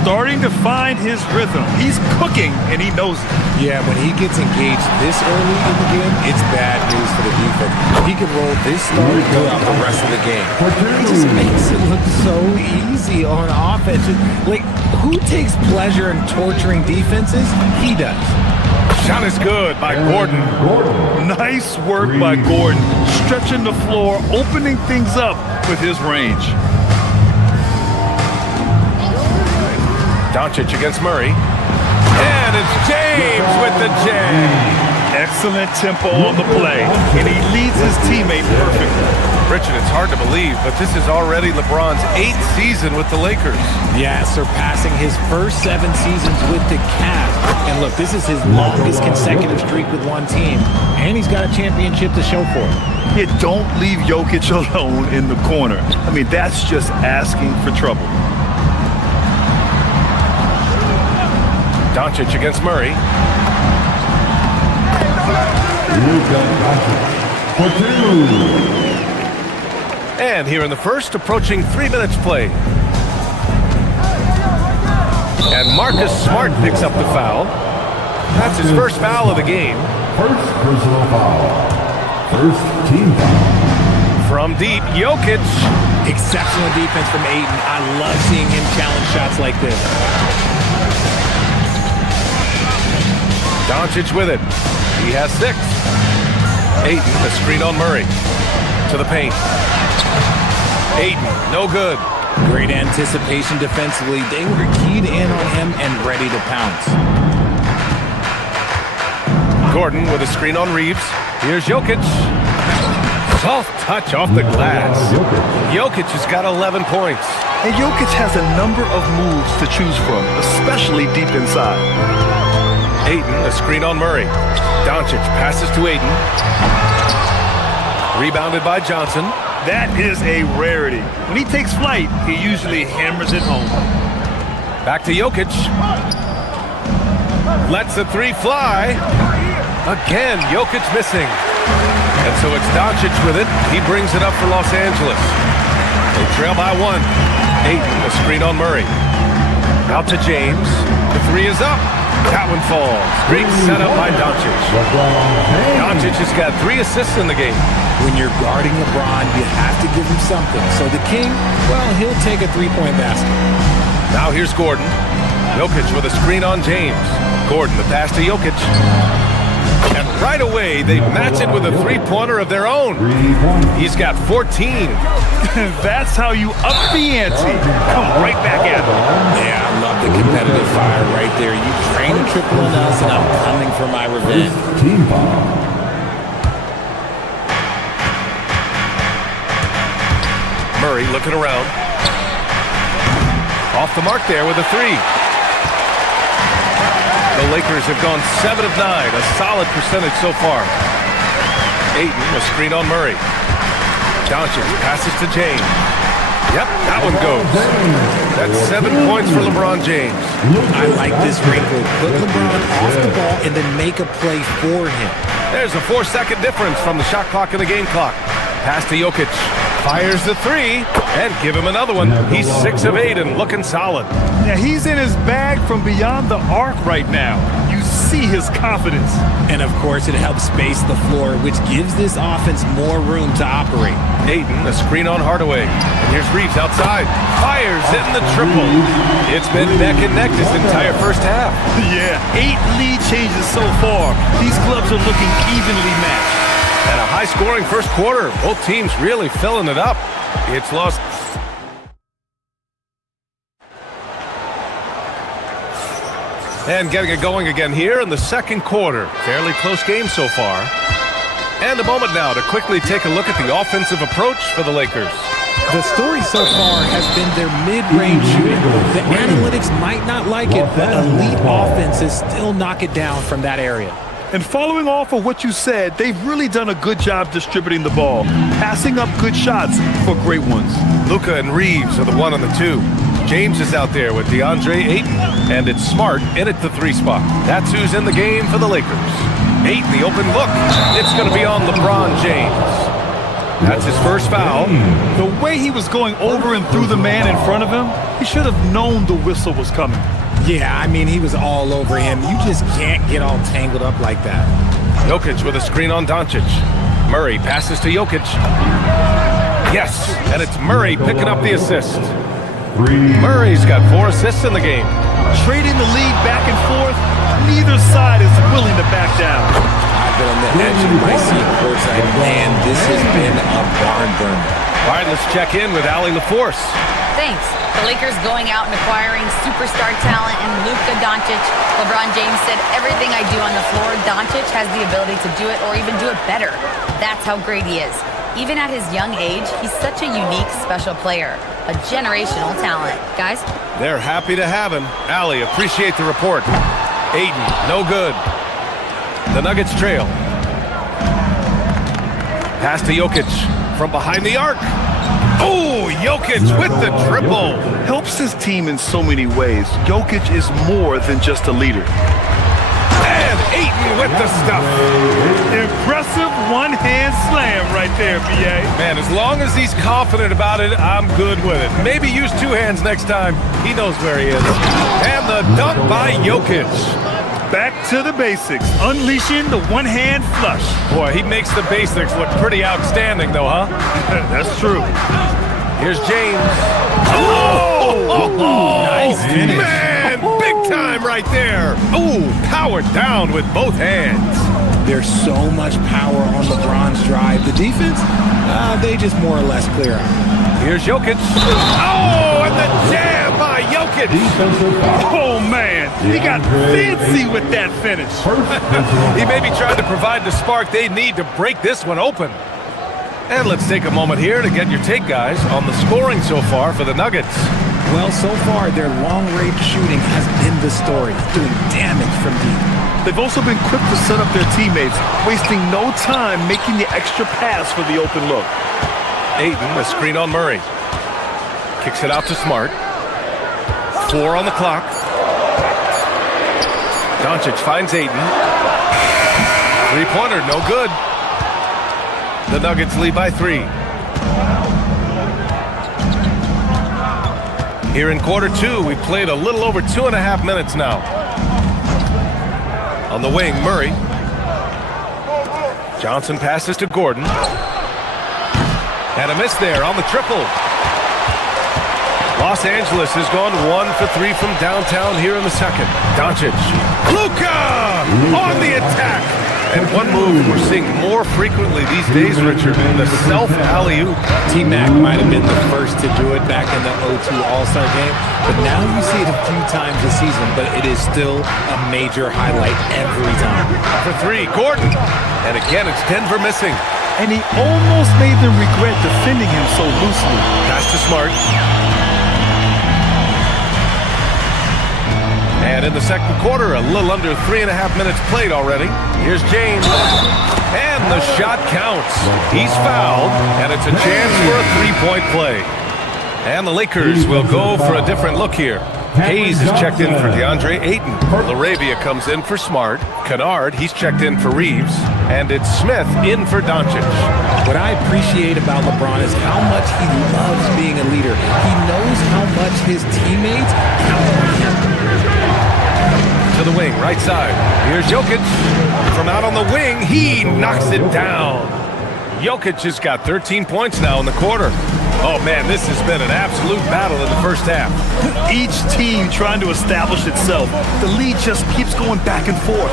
Starting to find his rhythm. He's cooking, and he knows it. Yeah, when he gets engaged this early in the game, it's bad news for the defense. If he can roll this start throughout the rest of the game, it just makes it look so easy on offense. Like, who takes pleasure in torturing defenses? He does. Shot is good by Gordon. Nice work by Gordon, stretching the floor, opening things up with his range. Doncic against Murray. And it's James with the J. Excellent tempo on the play, and he leads his teammate perfectly. Richard, it's hard to believe, but this is already LeBron's 8th season with the Lakers. Yeah, surpassing his first 7 seasons with the Cavs. And look, this is his longest consecutive streak with one team, and he's got a championship to show for it. Yeah, don't leave Jokic alone in the corner. I mean, that's just asking for trouble. Doncic against Murray. And here in the first, approaching 3 minutes play. And Marcus Smart picks up the foul. That's his first foul of the game. First personal foul. First team foul. From deep, Jokic. Exceptional defense from Ayton. I love seeing him challenge shots like this. Doncic with it. He has 6. Ayton, a screen on Murray. To the paint. Ayton, no good. Great anticipation defensively. They were keyed in on him and ready to pounce. Gordon with a screen on Reeves. Here's Jokic. Soft touch off the glass. Jokic has got 11 points. And Jokic has a number of moves to choose from, especially deep inside. Ayton, a screen on Murray. Doncic passes to Ayton. Rebounded by Johnson. That is a rarity. When he takes flight, he usually hammers it home. Back to Jokic. Lets the 3 fly. Again, Jokic missing. And so it's Doncic with it. He brings it up for Los Angeles. They trail by 1. Ayton, a screen on Murray. Out to James. The 3 is up. That one falls. Great setup by Doncic. Doncic has got 3 assists in the game. When you're guarding LeBron, you have to give him something. So the King, well, he'll take a 3-point basket. Now here's Gordon. Jokic with a screen on James. Gordon, the pass to Jokic. And right away, they match it with a 3-pointer of their own. He's got 14. That's how you up the ante. Come right back at him. Yeah, I love the competitive fire right there. You drain a triple on us, and I'm coming for my revenge. Team foul. Murray looking around. Off the mark there with a 3. The Lakers have gone 7 of 9, a solid percentage so far. Ayton, a screen on Murray. Doncic passes to James. Yep, that one goes. That's 7 points for LeBron James. I like this wrinkle. Put LeBron off the ball and then make a play for him. There's a 4-second difference from the shot clock and the game clock. Pass to Jokic. Fires the 3 and give him another one. He's 6 of 8 and looking solid. Yeah, he's in his bag from beyond the arc right now. You see his confidence. And of course, it helps space the floor, which gives this offense more room to operate. Ayton, a screen on Hardaway. And here's Reeves outside. Fires, hitting the triple. It's been neck and neck this entire first half. Yeah, 8 lead changes so far. These clubs are looking evenly matched. And a high-scoring first quarter. Both teams really filling it up. It's lost. And getting it going again here in the second quarter. Fairly close game so far. And a moment now to quickly take a look at the offensive approach for the Lakers. The story so far has been their mid-range shooting. The analytics might not like it, but elite offenses still knock it down from that area. And following off of what you said, they've really done a good job distributing the ball, passing up good shots for great ones. Luka and Reeves are the 1 and the 2. James is out there with DeAndre Ayton, and it's Smart in at the 3 spot. That's who's in the game for the Lakers. Ayton, the open look. It's going to be on LeBron James. That's his first foul. The way he was going over and through the man in front of him, he should have known the whistle was coming. Yeah, I mean, he was all over him. You just can't get all tangled up like that. Jokic with a screen on Doncic. Murray passes to Jokic. Yes, and it's Murray picking up the assist. Murray's got 4 assists in the game. Trading the lead back and forth, neither side is willing to back down. I've been on the edge of my seat courtside. Man, this has been a barn burner. All right, let's check in with Allie LaForce. Thanks. The Lakers going out and acquiring superstar talent in Luka Doncic. LeBron James said, everything I do on the floor, Doncic has the ability to do it or even do it better. That's how great he is. Even at his young age, he's such a unique, special player. A generational talent. Guys? They're happy to have him. Allie, appreciate the report. Aiden, no good. The Nuggets trail. Pass to Jokic from behind the arc. Oh, Jokic with the triple. Helps his team in so many ways. Jokic is more than just a leader. And Ayton with the stuff. Impressive one-hand slam right there, B.A. Man, as long as he's confident about it, I'm good with it. Maybe use two hands next time. He knows where he is. And the dunk by Jokic. Back to the basics, unleashing the one-hand flush. Boy, he makes the basics look pretty outstanding, though, huh? That's true. Here's James. Oh! Nice finish. Man, big time right there. Ooh, powered down with both hands. There's so much power on LeBron's drive. The defense, they just more or less clear out. Here's Jokic. Oh, and the jam by Jokic. Oh, man, he got fancy with that finish. He may be trying to provide the spark they need to break this one open. And let's take a moment here to get your take, guys, on the scoring so far for the Nuggets. Well, so far, their long-range shooting has been the story, doing damage from deep. They've also been quick to set up their teammates, wasting no time making the extra pass for the open look. Ayton, a screen on Murray. Kicks it out to Smart. 4 on the clock. Doncic finds Ayton. Three-pointer, no good. The Nuggets lead by 3. Here in quarter 2, we've played a little over 2.5 minutes now. On the wing, Murray. Johnson passes to Gordon. And a miss there on the triple. Los Angeles has gone 1 for 3 from downtown here in the second. Doncic. Luka on the attack. And one move we're seeing more frequently these days, Richard, the self-alley-oop. T-Mac might have been the first to do it back in the 0-2 All-Star game, but now you see it a few times this season, but it is still a major highlight every time. For 3, Gordon. And again, it's Denver missing. And he almost made them regret defending him so loosely. Pass to Smart. And in the second quarter, a little under 3.5 minutes played already. Here's James. And the shot counts. He's fouled, and it's a chance for a three-point play. And the Lakers will go for a different look here. Hayes is checked in for DeAndre Ayton. LaRavia comes in for Smart. Kennard, he's checked in for Reeves. And it's Smith in for Doncic. What I appreciate about LeBron is how much he loves being a leader. He knows how much his teammates count on him. To the wing, right side. Here's Jokic. From out on the wing, he knocks it down. Jokic has got 13 points now in the quarter. Oh, man, this has been an absolute battle in the first half. Each team trying to establish itself. The lead just keeps going back and forth.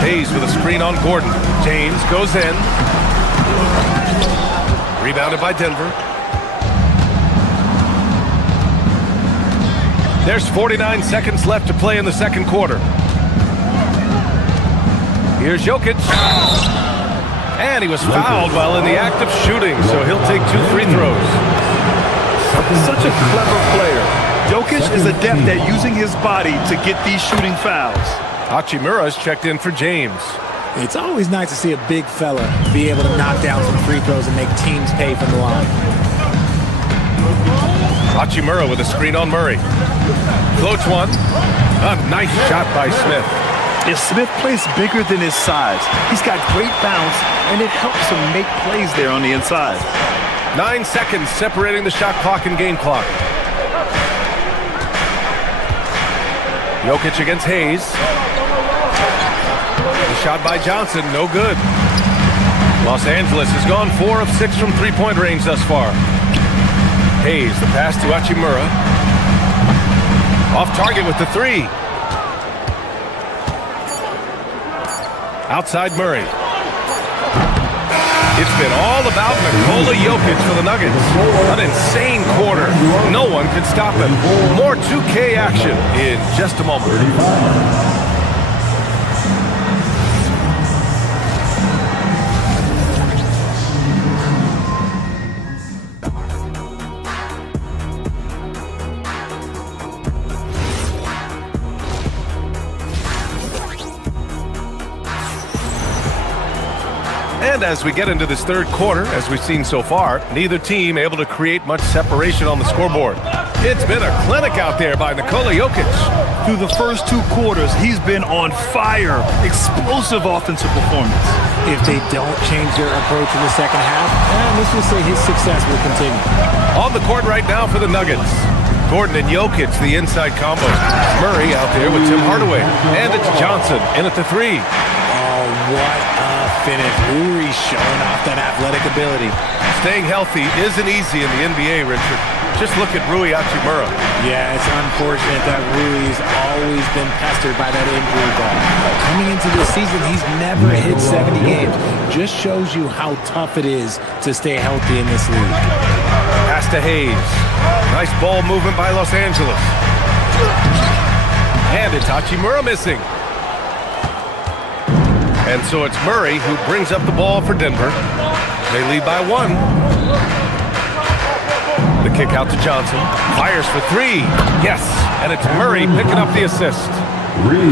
Hayes with a screen on Gordon. James goes in. Rebounded by Denver. There's 49 seconds left to play in the second quarter. Here's Jokic. And he was fouled while in the act of shooting, so he'll take 2 free throws. Such a clever player. Jokic is adept at using his body to get these shooting fouls. Hachimura's checked in for James. It's always nice to see a big fella be able to knock down some free throws and make teams pay from the line. Hachimura with a screen on Murray. Floats one. A nice shot by Smith. If Smith plays bigger than his size, he's got great bounce, and it helps him make plays there on the inside. 9 seconds separating the shot clock and game clock. Jokic against Hayes. The shot by Johnson, no good. Los Angeles has gone 4 of 6 from three-point range thus far. Hayes, the pass to Hachimura. Off target with the 3. Outside Murray. It's been all about Nikola Jokic for the Nuggets. An insane quarter. No one could stop him. More 2K action in just a moment. And as we get into this third quarter, as we've seen so far, neither team able to create much separation on the scoreboard. It's been a clinic out there by Nikola Jokic. Through the first 2 quarters, he's been on fire. Explosive offensive performance. If they don't change their approach in the second half, let's just say his success will continue. On the court right now for the Nuggets. Gordon and Jokic, the inside combo. Murray out there with Tim Hardaway. And it's Johnson in at the 3. Oh, what a finish. Uri's showing off that athletic ability. Staying healthy isn't easy in the NBA, Richard. Just look at Rui Hachimura. Yeah, it's unfortunate that Rui's always been pestered by that injury ball. Coming into this season, he's never hit 70 games. Just shows you how tough it is to stay healthy in this league. Pass to Hayes. Nice ball movement by Los Angeles. And it's Hachimura missing. And so it's Murray who brings up the ball for Denver. They lead by 1. The kick out to Johnson. Fires for 3. Yes, and it's Murray picking up the assist.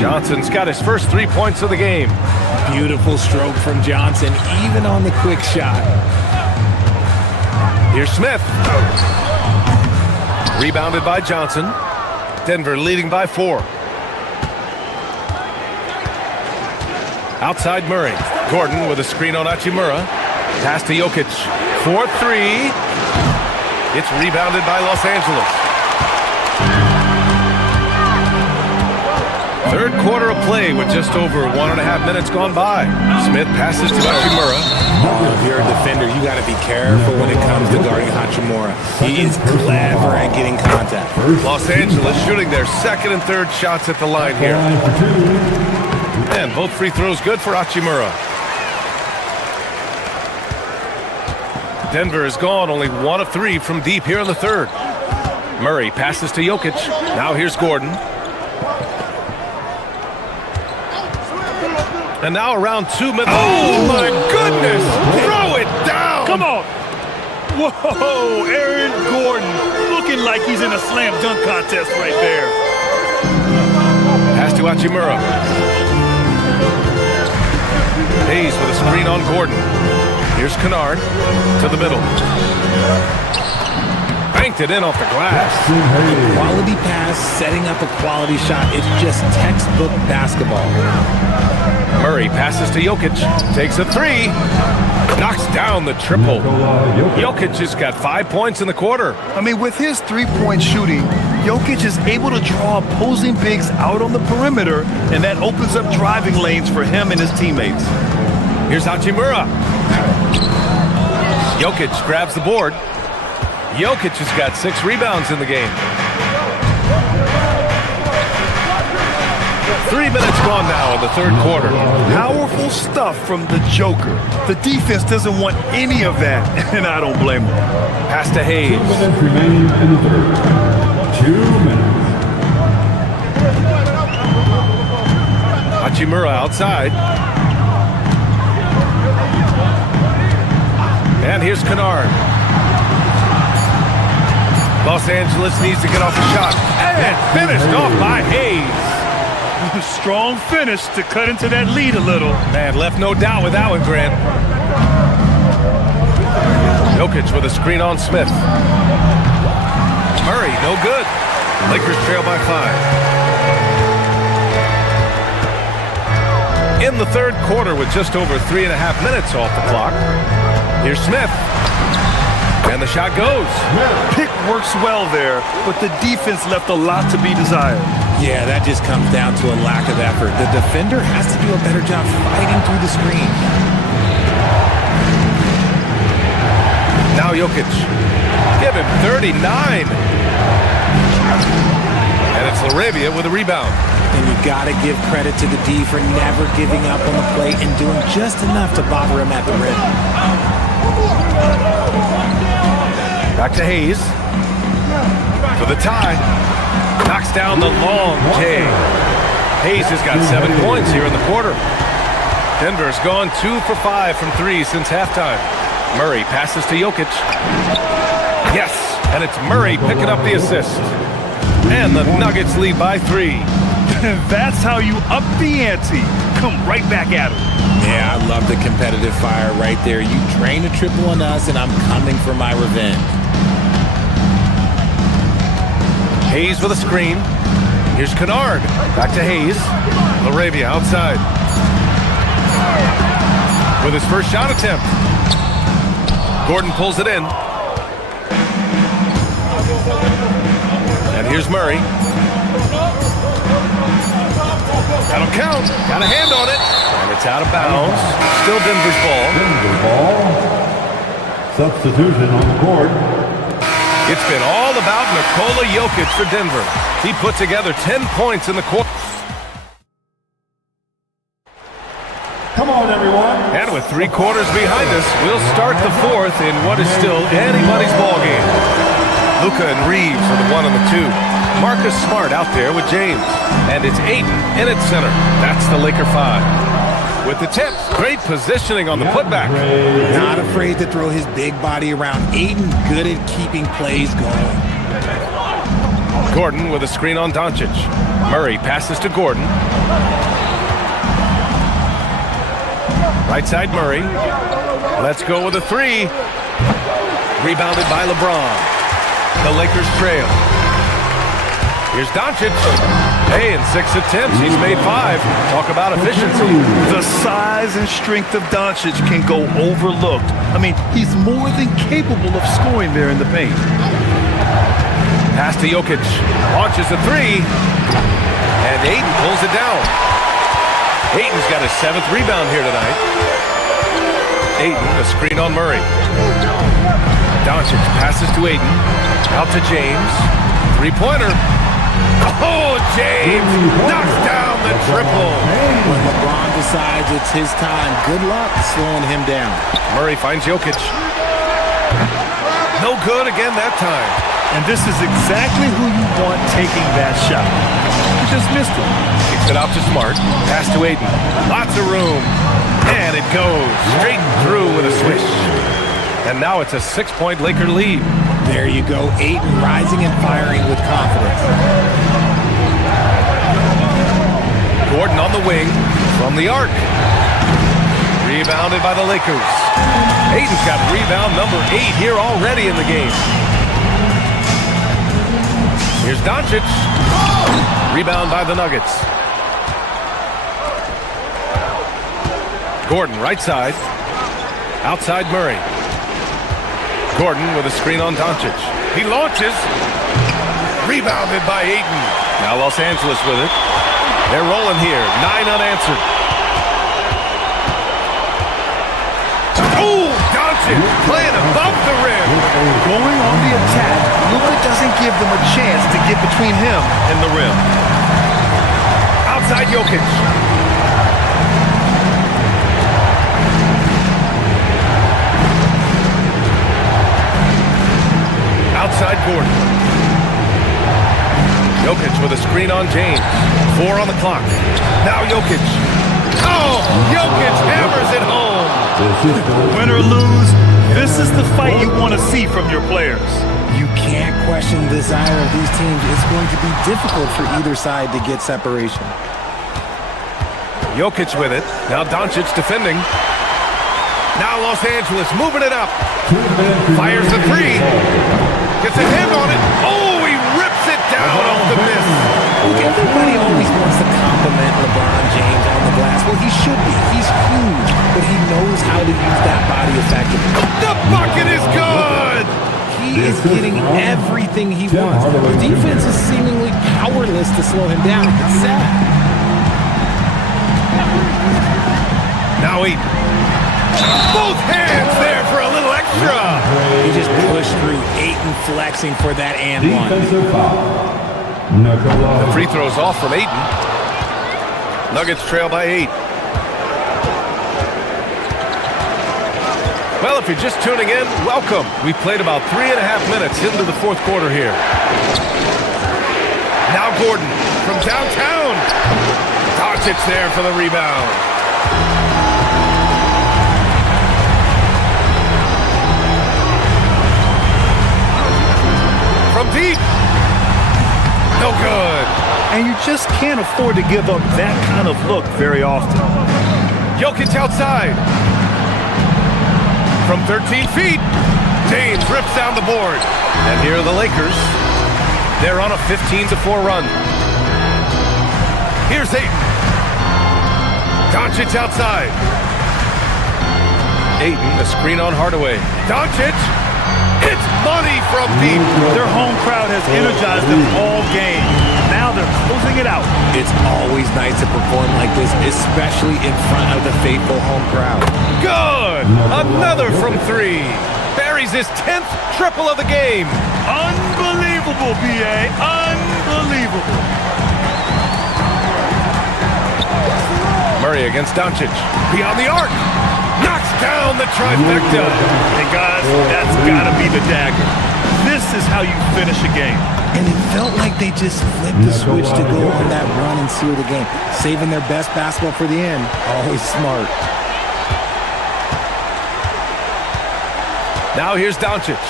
Johnson's got his first 3 points of the game. Beautiful stroke from Johnson, even on the quick shot. Here's Smith. Rebounded by Johnson. Denver leading by 4. Outside Murray. Gordon with a screen on Hachimura. Pass to Jokic. 4-3. It's rebounded by Los Angeles. Third quarter of play with just over 1.5 minutes gone by. Smith passes to Hachimura. If you're a defender, you got to be careful when it comes to guarding Hachimura. He is clever at getting contact. Los Angeles shooting their second and third shots at the line here. And both free throws good for Hachimura. Denver has gone only 1 of 3 from deep here in the third. Murray passes to Jokic. Now here's Gordon. And now around 2 minutes. Oh my goodness! Throw it down! Come on! Whoa! Aaron Gordon looking like he's in a slam dunk contest right there. Pass to Hachimura. Hayes with a screen on Gordon. Here's Kennard to the middle. Banked it in off the glass. A quality pass, setting up a quality shot. It's just textbook basketball. Murray passes to Jokic. Takes a 3. Knocks down the triple. Jokic has got 5 points in the quarter. I mean, with his 3-point shooting, Jokic is able to draw opposing bigs out on the perimeter, and that opens up driving lanes for him and his teammates. Here's Hachimura. Jokic grabs the board. Jokic has got 6 rebounds in the game. 3 minutes gone now in the third quarter. Powerful stuff from the Joker. The defense doesn't want any of that, and I don't blame them. Pass to Hayes. 2 minutes remaining in the third. 2 minutes. Hachimura outside. And here's Kennard. Los Angeles needs to get off the shot. And finished off by Hayes. Strong finish to cut into that lead a little. Man, left no doubt with that one, Grant. Jokic with a screen on Smith. Murray, no good. Lakers trail by 5. In the third quarter with just over 3.5 minutes off the clock. Here's Smith. And the shot goes. Pick works well there, but the defense left a lot to be desired. Yeah, that just comes down to a lack of effort. The defender has to do a better job fighting through the screen. Now Jokic. Give him 39. And it's LaRavia with a rebound. And you got to give credit to the D for never giving up on the plate and doing just enough to bother him at the rim. Back to Hayes. For the tie. Knocks down the long J. Hayes has got 7 points here in the quarter. Denver's gone 2 for 5 from 3 since halftime. Murray passes to Jokic. Yes, and it's Murray picking up the assist. And the Nuggets lead by 3. That's how you up the ante. come right back at him. Yeah, I love the competitive fire right there. You drain a triple on us, and I'm coming for my revenge. Hayes with a screen. Here's Kennard. Back to Hayes. LaRavia outside. With his first shot attempt. Gordon pulls it in. And here's Murray. That'll count. Got a hand on it. And it's out of bounds. Still Denver's ball. Denver ball. Substitution on the court. It's been all about Nikola Jokic for Denver. He put together 10 points in the quarter. Come on, everyone. And with 3 quarters behind us, we'll start the 4th in what is still anybody's ball game. Luka and Reeves are the 1 and the 2. Marcus Smart out there with James. And it's Ayton in its center. That's the Laker 5. With the tip, great positioning on the putback. Not afraid to throw his big body around. Ayton good at keeping plays going. Gordon with a screen on Doncic. Murray passes to Gordon. Right side Murray. Let's go with a 3. Rebounded by LeBron. The Lakers trail. Here's Doncic. Hey, in 6 attempts, he's made 5. Talk about efficiency. The size and strength of Doncic can go overlooked. I mean, he's more than capable of scoring there in the paint. Pass to Jokic. Launches a 3. And Ayton pulls it down. Ayton's got his 7th rebound here tonight. Ayton, a screen on Murray. Doncic passes to Ayton. Out to James. 3-pointer. Oh, James knocks down the triple. When LeBron decides it's his time, good luck slowing him down. Murray finds Jokic. No good again that time. And this is exactly who you want taking that shot. He just missed it. Kicks it out to Smart. Pass to Ayton. Lots of room. And it goes straight through with a swish. And now it's a 6-point Laker lead. There you go. Ayton rising and firing with confidence. Gordon on the wing from the arc. Rebounded by the Lakers. Ayton's got rebound number 8 here already in the game. Here's Doncic. Rebound by the Nuggets. Gordon right side. Outside Murray. Gordon with a screen on Doncic. He launches. Rebounded by Ayton. Now Los Angeles with it. They're rolling here. 9 unanswered. Oh, Doncic playing above the rim. Going on the attack, Luka doesn't give them a chance to get between him and the rim. Outside Jokic. Outside Gordon. Jokic with a screen on James. 4 on the clock. Now Jokic. Oh, Jokic hammers it home. Win or lose, this is the fight you want to see from your players. You can't question the desire of these teams. It's going to be difficult for either side to get separation. Jokic with it. Now Doncic defending. Now Los Angeles moving it up. Fires the 3. Gets a hand on it. Oh, he rips it down off the miss. Look, everybody always wants to compliment LeBron James on the glass. Well, he should be. He's huge, but he knows how to use that body effectively. The bucket is good. He is getting everything he wants. The defense is seemingly powerless to slow him down. It's sad. Now Ayton. Both hands there for a little extra. He just pushed through. Ayton flexing for that and one. The free throw's off from Ayton. Nuggets trail by 8. Well, if you're just tuning in, welcome. We've played about 3.5 minutes into the 4th quarter here. Now Gordon from downtown. Doncic there for the rebound. From deep. No good. and you just can't afford to give up that kind of look very often. Jokic outside. From 13 feet, James rips down the board. And here are the Lakers. They're on a 15-4 run. Here's Ayton. Doncic outside. Ayton, a screen on Hardaway. Doncic. It's money from deep. Their home crowd has energized them all game. Now they're closing it out. It's always nice to perform like this, especially in front of the faithful home crowd. Good! Another from three. Buries his 10th triple of the game. Unbelievable, B.A. Unbelievable. Murray against Doncic. Beyond the arc. Knocks down the trifecta. Hey, guys, that's got to be the dagger. This is how you finish a game. And it felt like they just flipped the switch to go on that run and seal the game. Saving their best basketball for the end. Always smart. Now here's Doncic.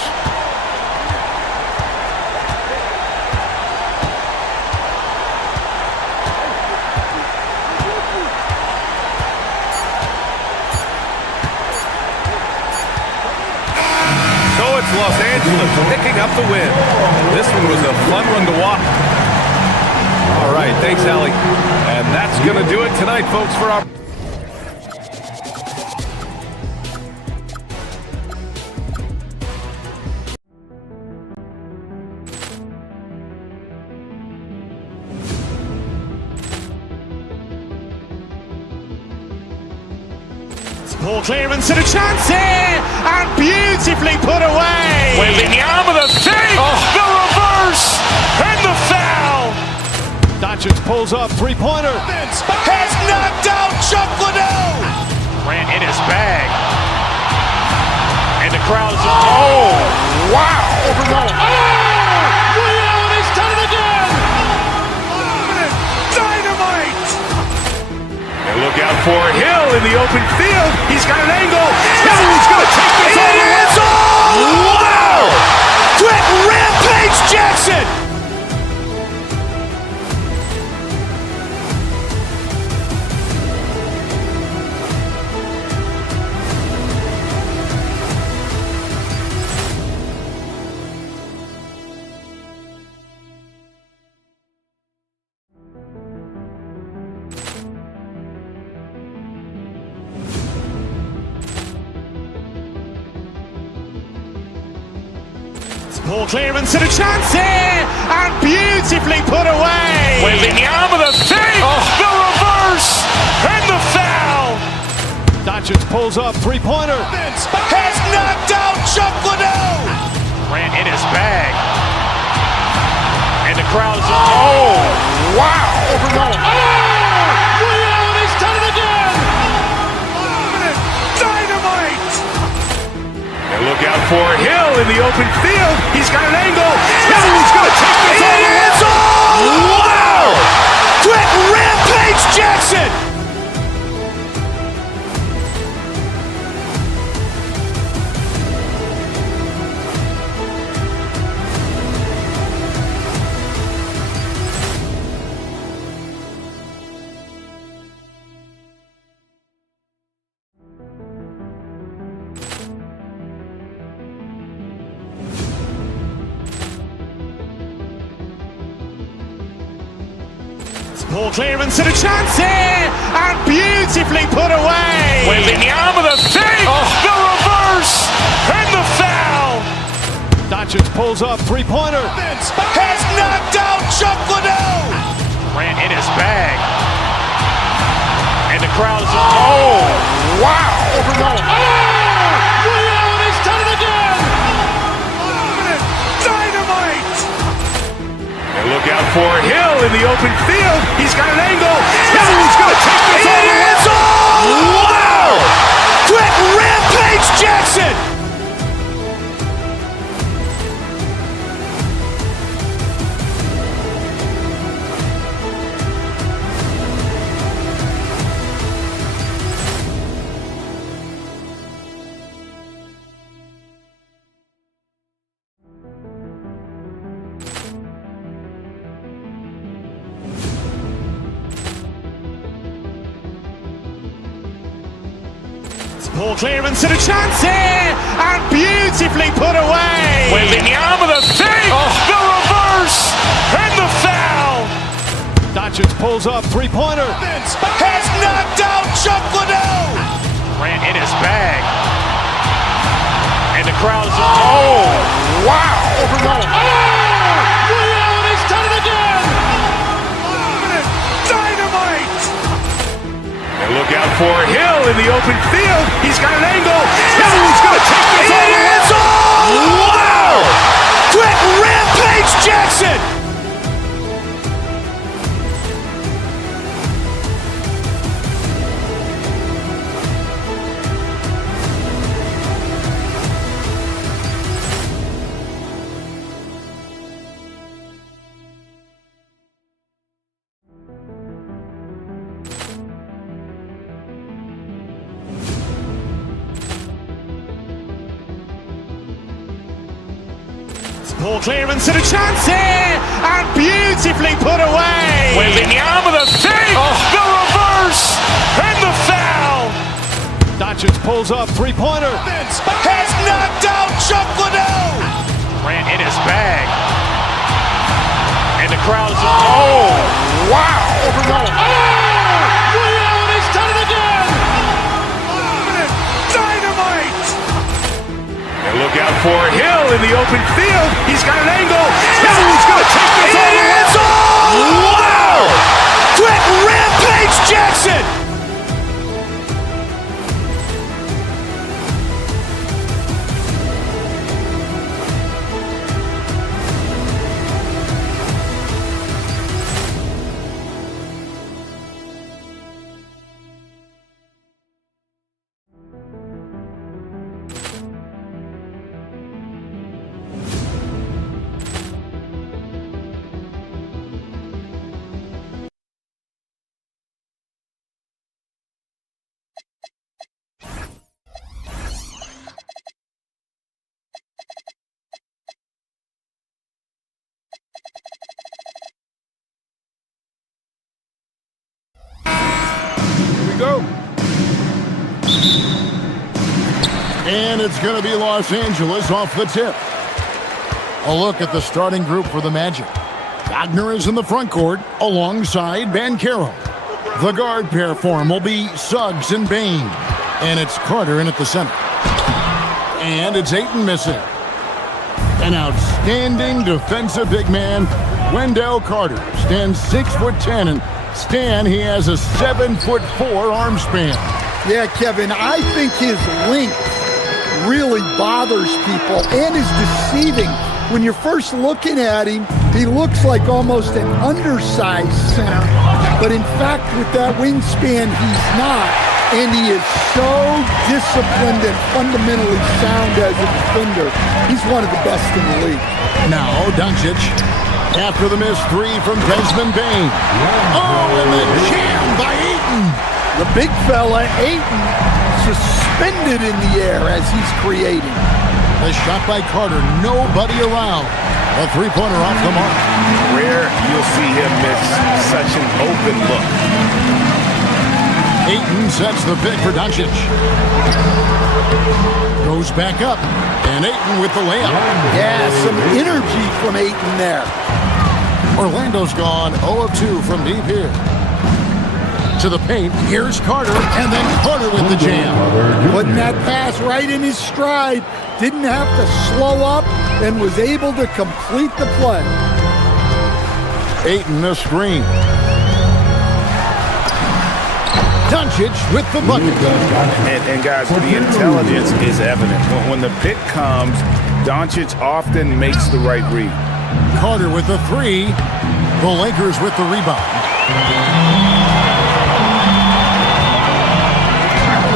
Los Angeles picking up the win. This one was a fun one to watch. All right, thanks, Allie. And that's going to do it tonight, folks, for our... Ball clearance and a chance here, and beautifully put away. Wembanyama the save, the reverse, and the foul. Doncic pulls up, three-pointer. Has knocked out Chuck Liddell. Grant in his bag, and the crowd's wow! Ray Allen has done it again. Dynamite! And look out for Hill in the open field. He's got an angle. Hill's going to take this all the way. Wow! Quick Rampage Jackson! Ball clearance and a chance here, and beautifully put away. Wembanyama the save, the reverse, and the foul. Doncic pulls up, three-pointer. Has knocked out Chuck Liddell. Grant in his bag, and the crowd's Ray Allen has done it again. Dynamite! And look out for Hill in the open field. He's got an angle. Hill's going to take this all the way. Wow! Quick Rampage Jackson! Ball clearance and a chance here, and beautifully put away. Wembanyama the save, the reverse, and the foul. Doncic pulls up, three-pointer. Has knocked out Chuck Liddell. Grant in his bag, and the crowd's Ray Allen has done it again. Dynamite! And look out for Hill in the open field. He's got an angle. Hill's going to take this all the way. Wow! Quick Rampage Jackson! Poor clearance and a chance here, and beautifully put away. Wembanyama the fake, the reverse, and the foul. Doncic pulls up, three-pointer. Has knocked out Chuck Liddell. Ran in his bag. And the crowd is, oh, wow. Ray Allen has done it again. Dynamite. And look out for Hill in the open field. He's got an angle. Hill's going to take this all the way. Wow. Quick Rampage Jackson. Poor clearance and a chance here, and beautifully put away. Wembanyama the fake, the reverse, and the foul. Doncic pulls up, three-pointer. Has knocked out Chuck Liddell. Ran in his bag. And the crowd is, oh, wow. Ray Allen has done it again. Dynamite. And look out for Hill in the open field. He's got an angle. Hill's going to take this all the way. Wow. Quick Rampage Jackson. Go. And it's going to be Los Angeles off the tip. A look at the starting group for the Magic. Wagner is in the front court alongside Banchero. The guard pair for him will be Suggs and Bain. And it's Carter in at the center. And it's Ayton missing. An outstanding defensive big man, Wendell Carter, stands 6'10", and Stan, he has a 7'4" arm span. Yeah, Kevin, I think his length really bothers people and is deceiving. When you're first looking at him, he looks like almost an undersized center. But in fact, with that wingspan, he's not. And he is so disciplined and fundamentally sound as a defender. He's one of the best in the league. Now, Doncic. After the missed three from Desmond Bain. Oh, and the jam by Ayton. The big fella, Ayton, suspended in the air as he's creating. The shot by Carter, nobody around. A three-pointer off the mark. Rare you'll see him miss such an open look. Ayton sets the pick for Doncic. Goes back up. And Ayton with the layup. Yeah, some energy from Ayton there. Orlando's gone 0 of 2 from deep here. To the paint, here's Carter, and then Carter with the jam. Putting that pass right in his stride. Didn't have to slow up and was able to complete the play. Ayton the screen. Doncic with the bucket. And guys, the intelligence is evident. When the pick comes, Doncic often makes the right read. Carter with the three. The Lakers with the rebound.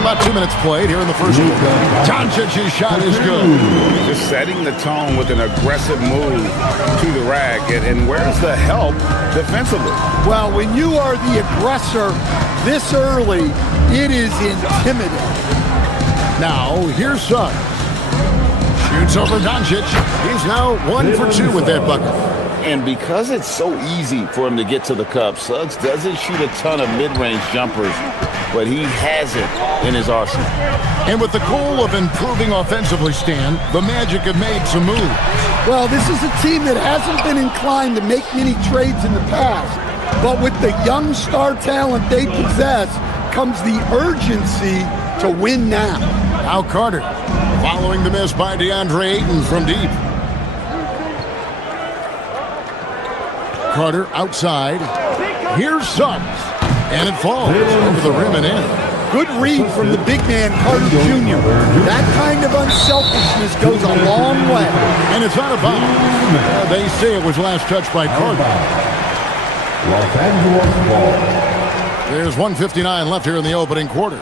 About 2 minutes played here in the first quarter. Doncic's shot is good. Just setting the tone with an aggressive move to the rack. And where's the help defensively? Well, when you are the aggressor this early, it is intimidating. Now, here's Suggs. Shoots over Doncic. He's now 1 for 2 with that bucket. And because it's so easy for him to get to the cup, Suggs doesn't shoot a ton of mid-range jumpers, but he has it in his arsenal. And with the goal of improving offensively, Stan, the Magic have made some moves. Well, this is a team that hasn't been inclined to make many trades in the past. But with the young star talent they possess comes the urgency to win now. Now Carter, following the miss by DeAndre Ayton from deep. Carter outside. Here's Suggs. And it falls over the rim and in. Good read from the big man, Carter Jr. That kind of unselfishness goes a long way. And it's out of bounds. They say it was last touched by Carter. Los Angeles ball. There's 1:59 left here in the opening quarter.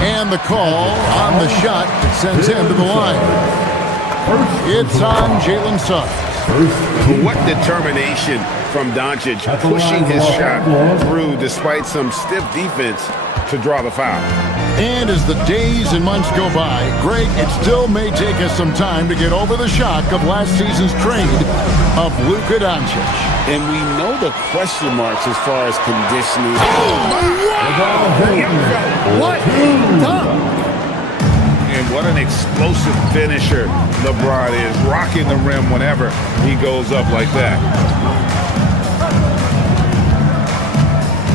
And the call on the shot that sends him to the line. It's on Jalen Suggs. What determination from Doncic, pushing his shot through despite some stiff defense to draw the foul. And as the days and months go by, Greg, it still may take us some time to get over the shock of last season's trade of Luka Doncic. And we know the question marks as far as conditioning. What a dunk! And what an explosive finisher LeBron is, rocking the rim whenever he goes up like that.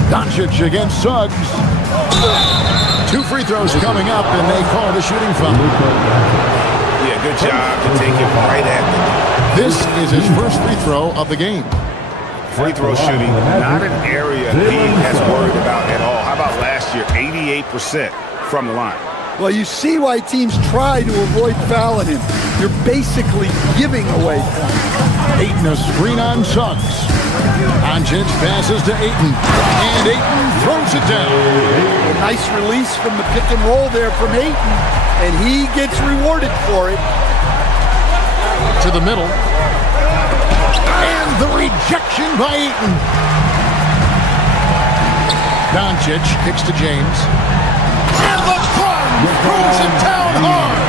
Doncic against Suggs. 2 free throws coming up, and they call the shooting foul. Yeah, good job to take it right at them. This is his first free throw of the game. Free throw shooting, not an area he has worried about at all. How about last year, 88% from the line? Well, you see why teams try to avoid fouling him. You're basically giving away points. Ayton a screen on Suggs. Doncic passes to Ayton, and Ayton throws it down. A nice release from the pick and roll there from Ayton, and he gets rewarded for it. To the middle. And the rejection by Ayton. Doncic kicks to James. And the throws it down hard.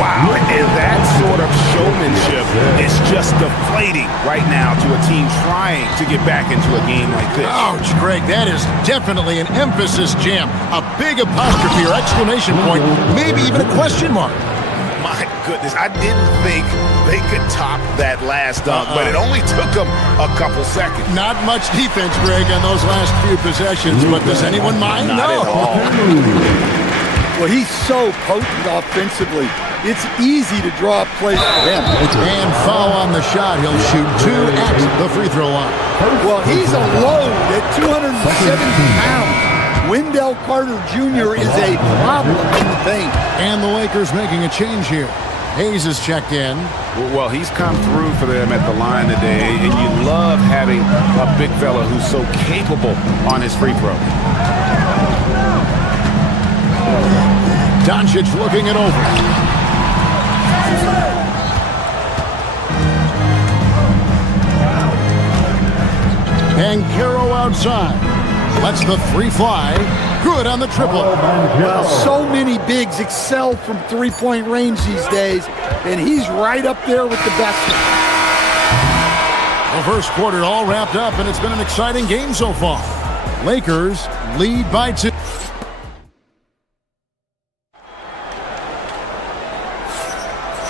Wow, and that sort of showmanship is just deflating right now to a team trying to get back into a game like this. Ouch, Greg, that is definitely an emphasis jam. A big apostrophe or exclamation point, maybe even a question mark. My goodness, I didn't think they could top that last dunk, but it only took them a couple seconds. Not much defense, Greg, on those last few possessions, but does anyone mind? Not at all. Well, he's so potent offensively. It's easy to draw up plays for him. And foul on the shot. He'll shoot 2 at the free throw line. Well, he's a load at 270 pounds. Wendell Carter Jr. is a problem in the paint. And the Lakers making a change here. Hayes is checked in. Well, he's come through for them at the line today, and you love having a big fella who's so capable on his free throw. Doncic looking it over. And Caro outside. Lets the 3 fly. Good on the triple. Well, so many bigs excel from three-point range these days, and he's right up there with the best. The first quarter all wrapped up, and it's been an exciting game so far. Lakers lead by 2.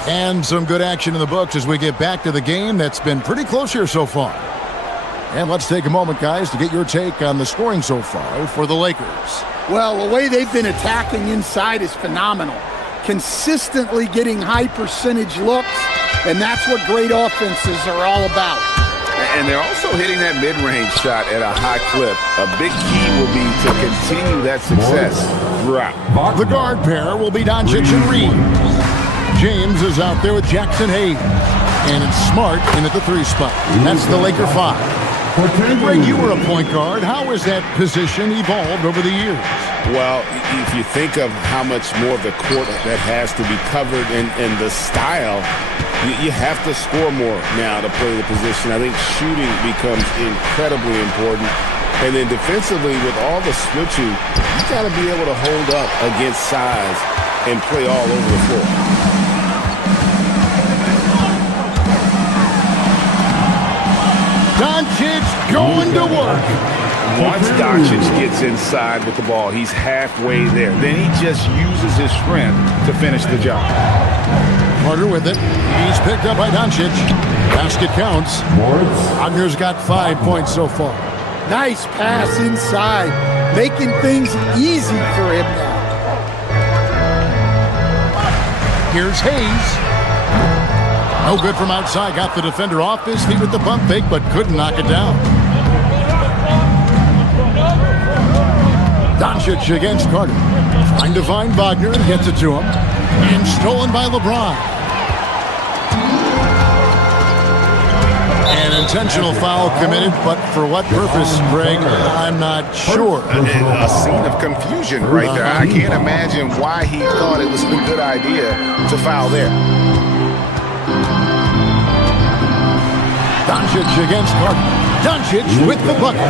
And some good action in the books as we get back to the game that's been pretty close here so far. And let's take a moment, guys, to get your take on the scoring so far for the Lakers. Well, the way they've been attacking inside is phenomenal. Consistently getting high percentage looks, and that's what great offenses are all about. And they're also hitting that mid-range shot at a high clip. A big key will be to continue that success throughout. The guard pair will be Doncic and Reed. James is out there with Jackson Hayes. And it's Smart in at the 3 spot. That's the Laker 5. Greg, you were a point guard. How has that position evolved over the years? Well, if you think of how much more of the court that has to be covered and the style, you have to score more now to play the position. I think shooting becomes incredibly important. And then defensively, with all the switching, you got to be able to hold up against size and play all over the floor. Doncic going to work. Once Doncic gets inside with the ball, he's halfway there. Then he just uses his strength to finish the job. Carter with it. He's picked up by Doncic. Basket counts. Wagner's got 5 points so far. Nice pass inside, making things easy for him now. Here's Hayes. No good from outside. Got the defender off his feet with the pump fake, but couldn't knock it down. Doncic against Carter. Trying to find Wagner and gets it to him. And stolen by LeBron. An intentional foul committed, but for what purpose, Greg? I'm not sure. A scene of confusion right there. I can't imagine why he thought it was a good idea to foul there. Doncic against Carter. Doncic with the bucket.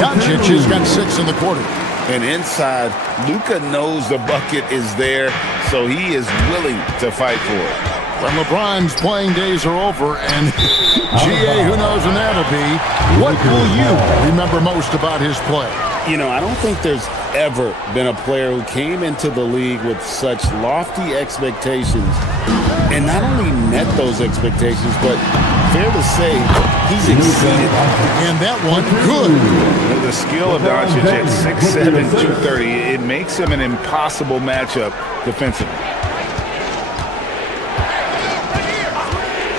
Doncic has got 6 in the quarter. And inside, Luka knows the bucket is there, so he is willing to fight for it. When LeBron's playing days are over, and GA, who knows when that'll be, what will you remember most about his play? You know, I don't think there's ever been a player who came into the league with such lofty expectations and not only met those expectations, but fair to say, he's exceeded. And that one, good. The skill of Doncic at 6'7", 230, it makes him an impossible matchup defensively.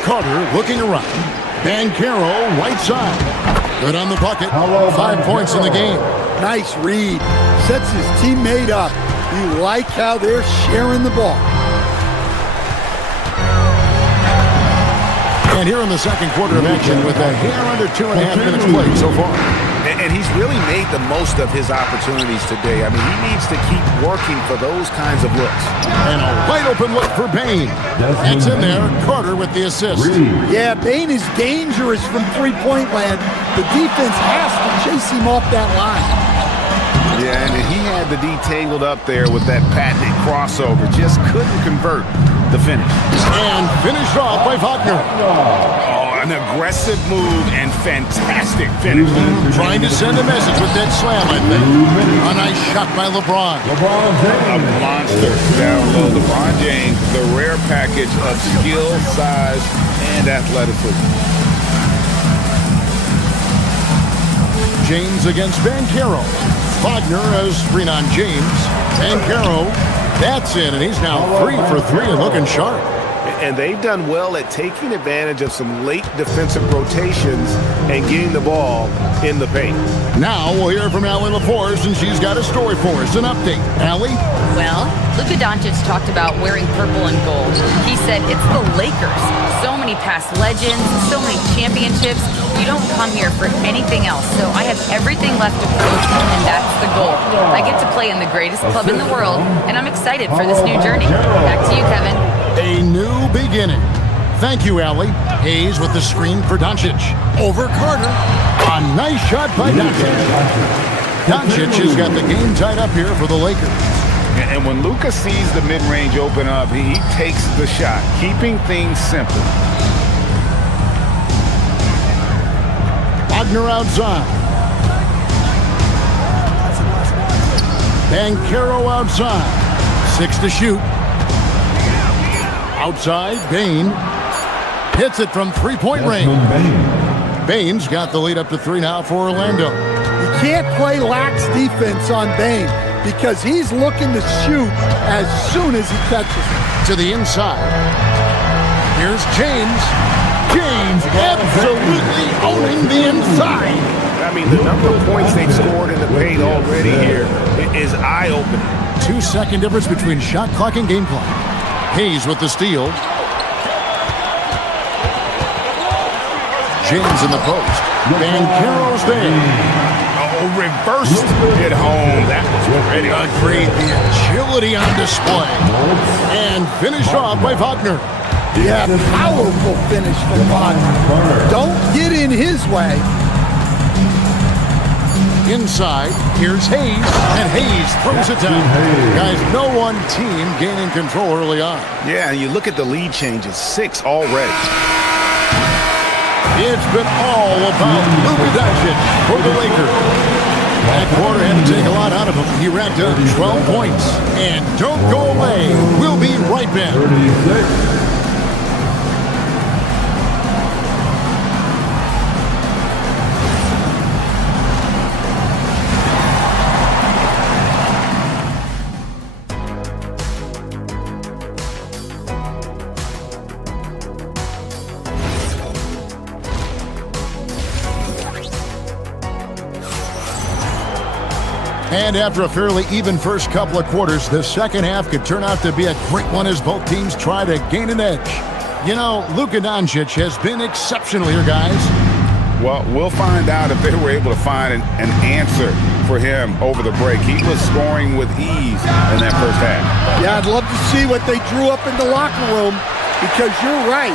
Carter looking around. Banchero, right side. Good on the bucket. 5 points in the game. Nice read. Sets his teammate up. You like how they're sharing the ball. And here in the second quarter of action with a hair under 2.5 minutes played so far. And he's really made the most of his opportunities today. I mean, he needs to keep working for those kinds of looks. And a wide open look for Bane. That's in there. Carter with the assist. Yeah, Bane is dangerous from three-point land. The defense has to chase him off that line. Yeah, and he had the D tangled up there with that patented crossover. Just couldn't convert the finish. And finished off by Wagner. Oh, an aggressive move and fantastic finish. Trying to send a message with that slam, I think. A nice shot by LeBron. A monster down low. LeBron James, the rare package of skill, size, and athleticism. James against Banchero. Wagner has screen on James. Banchero, that's in, and he's now 3 for 3 and looking sharp. And they've done well at taking advantage of some late defensive rotations and getting the ball in the paint. Now we'll hear from Allie LaForce, and she's got a story for us. An update. Allie? Well, Luka Doncic talked about wearing purple and gold. He said it's the Lakers. So many past legends, so many championships. You don't come here for anything else. So I have everything left to prove, and that's the goal. I get to play in the greatest club in the world, and I'm excited for this new journey. Back to you, Kevin. A new beginning. Thank you, Allie. Hayes with the screen for Doncic. Over Carter. A nice shot by Doncic. Doncic has got the game tied up here for the Lakers. And when Luka sees the mid-range open up, he takes the shot, keeping things simple. Wagner outside. Banchero outside. 6 to shoot. Outside, Bane hits it from three-point range. Bane's got the lead up to 3 now for Orlando. You can't play lax defense on Bane because he's looking to shoot as soon as he catches it. To the inside. Here's James. James absolutely owning the inside. I mean, the number of points they've scored in the paint already here is eye-opening. 2-second difference between shot clock and game clock. Hayes with the steal. James in the post. Banchero's there. Oh, reversed it home. That was pretty. Agreed. The agility on display. And finished off by Wagner. Yeah, powerful finish from Wagner. Don't get in his way. Inside, here's Hayes, and Hayes throws it down. Guys, no one team gaining control early on. Yeah, and you look at the lead changes, 6 already. It's been all about Luka Doncic for the Lakers. That quarter had to take a lot out of him. He racked up 12 points. And don't go away. We'll be right back. 36. And after a fairly even first couple of quarters, the second half could turn out to be a great one as both teams try to gain an edge. You know, Luka Doncic has been exceptional here, guys. Well, we'll find out if they were able to find an answer for him over the break. He was scoring with ease in that first half. Yeah, I'd love to see what they drew up in the locker room because you're right.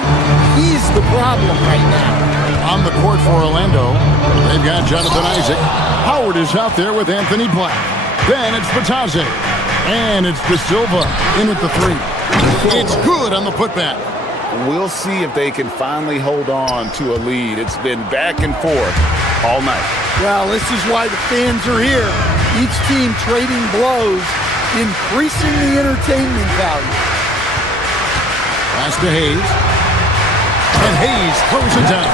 He's the problem right now. On the court for Orlando, they've got Jonathan Isaac. Howard is out there with Anthony Black. Then it's Batazzi. And it's De Silva in at the three. It's good on the putback. We'll see if they can finally hold on to a lead. It's been back and forth all night. Well, this is why the fans are here. Each team trading blows, increasing the entertainment value. Pass to Hayes. And Hayes throws it down.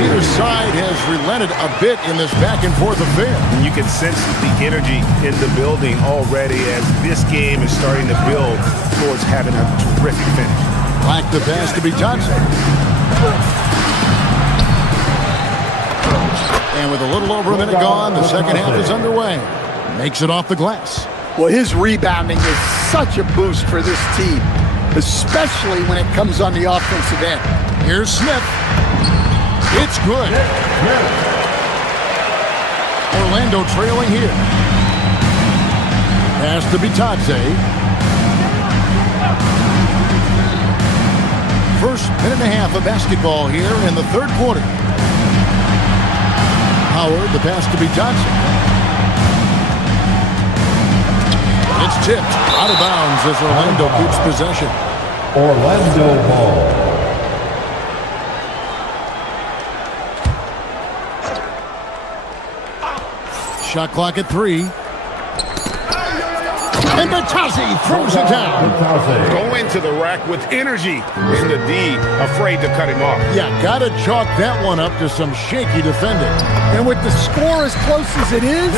Neither side has relented a bit in this back-and-forth affair. And you can sense the energy in the building already as this game is starting to build towards having a terrific finish. Like the pass to be Johnson. And with a little over a minute gone, the second half is underway. Makes it off the glass. Well, his rebounding is such a boost for this team, especially when it comes on the offensive end. Here's Smith. It's good. Orlando trailing here. Pass to Bitadze. First minute and a half of basketball here in the third quarter. Howard, the pass to Bitadze. It's tipped out of bounds as Orlando keeps possession. Orlando ball. Shot clock at 3. And Batazzi throws it down. Going to the rack with energy in the D, afraid to cut him off. Yeah, got to chalk that one up to some shaky defending. And with the score as close as it is,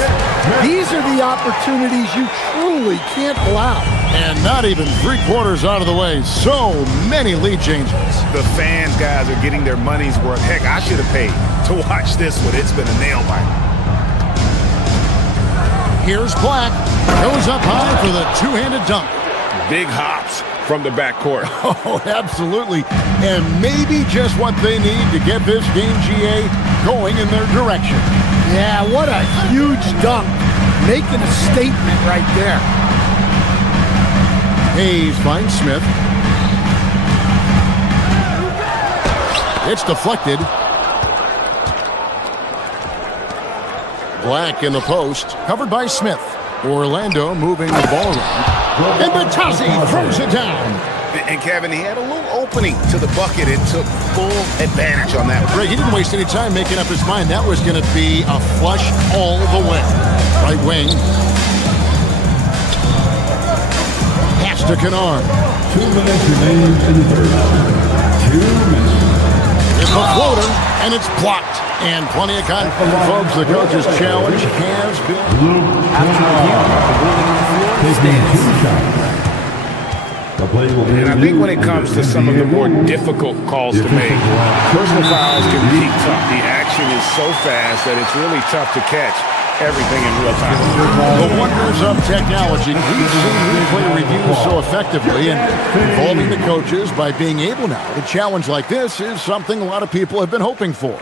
these are the opportunities you truly can't allow. And not even 3/4 out of the way. So many lead changes. The fans, guys, are getting their money's worth. Heck, I should have paid to watch this one. It's been a nail biter. Here's Black. Goes up high for the two-handed dunk. Big hops from the backcourt. Oh, absolutely. And maybe just what they need to get this game, GA, going in their direction. Yeah, what a huge dunk. Making a statement right there. Hayes finds Smith. It's deflected. Black in the post, covered by Smith. Orlando moving the ball around. And Batazzi throws it down. And Kevin, he had a little opening to the bucket and took full advantage on that. Greg, he didn't waste any time making up his mind. That was going to be a flush all the way. Right wing. Pass to Kennard. 2 minutes remaining in the third. 2 minutes. It's a floater, and it's blocked. And plenty of confidence, folks. The coach's challenge has been. After review, the ruling on the floor stands. And I think when it comes to some of the more difficult calls to make, personal fouls can be tough. The action is so fast that it's really tough to catch everything in real time. The wonders of technology. We've seen replay reviews so effectively, and involving the coaches by being able now to challenge like this is something a lot of people have been hoping for.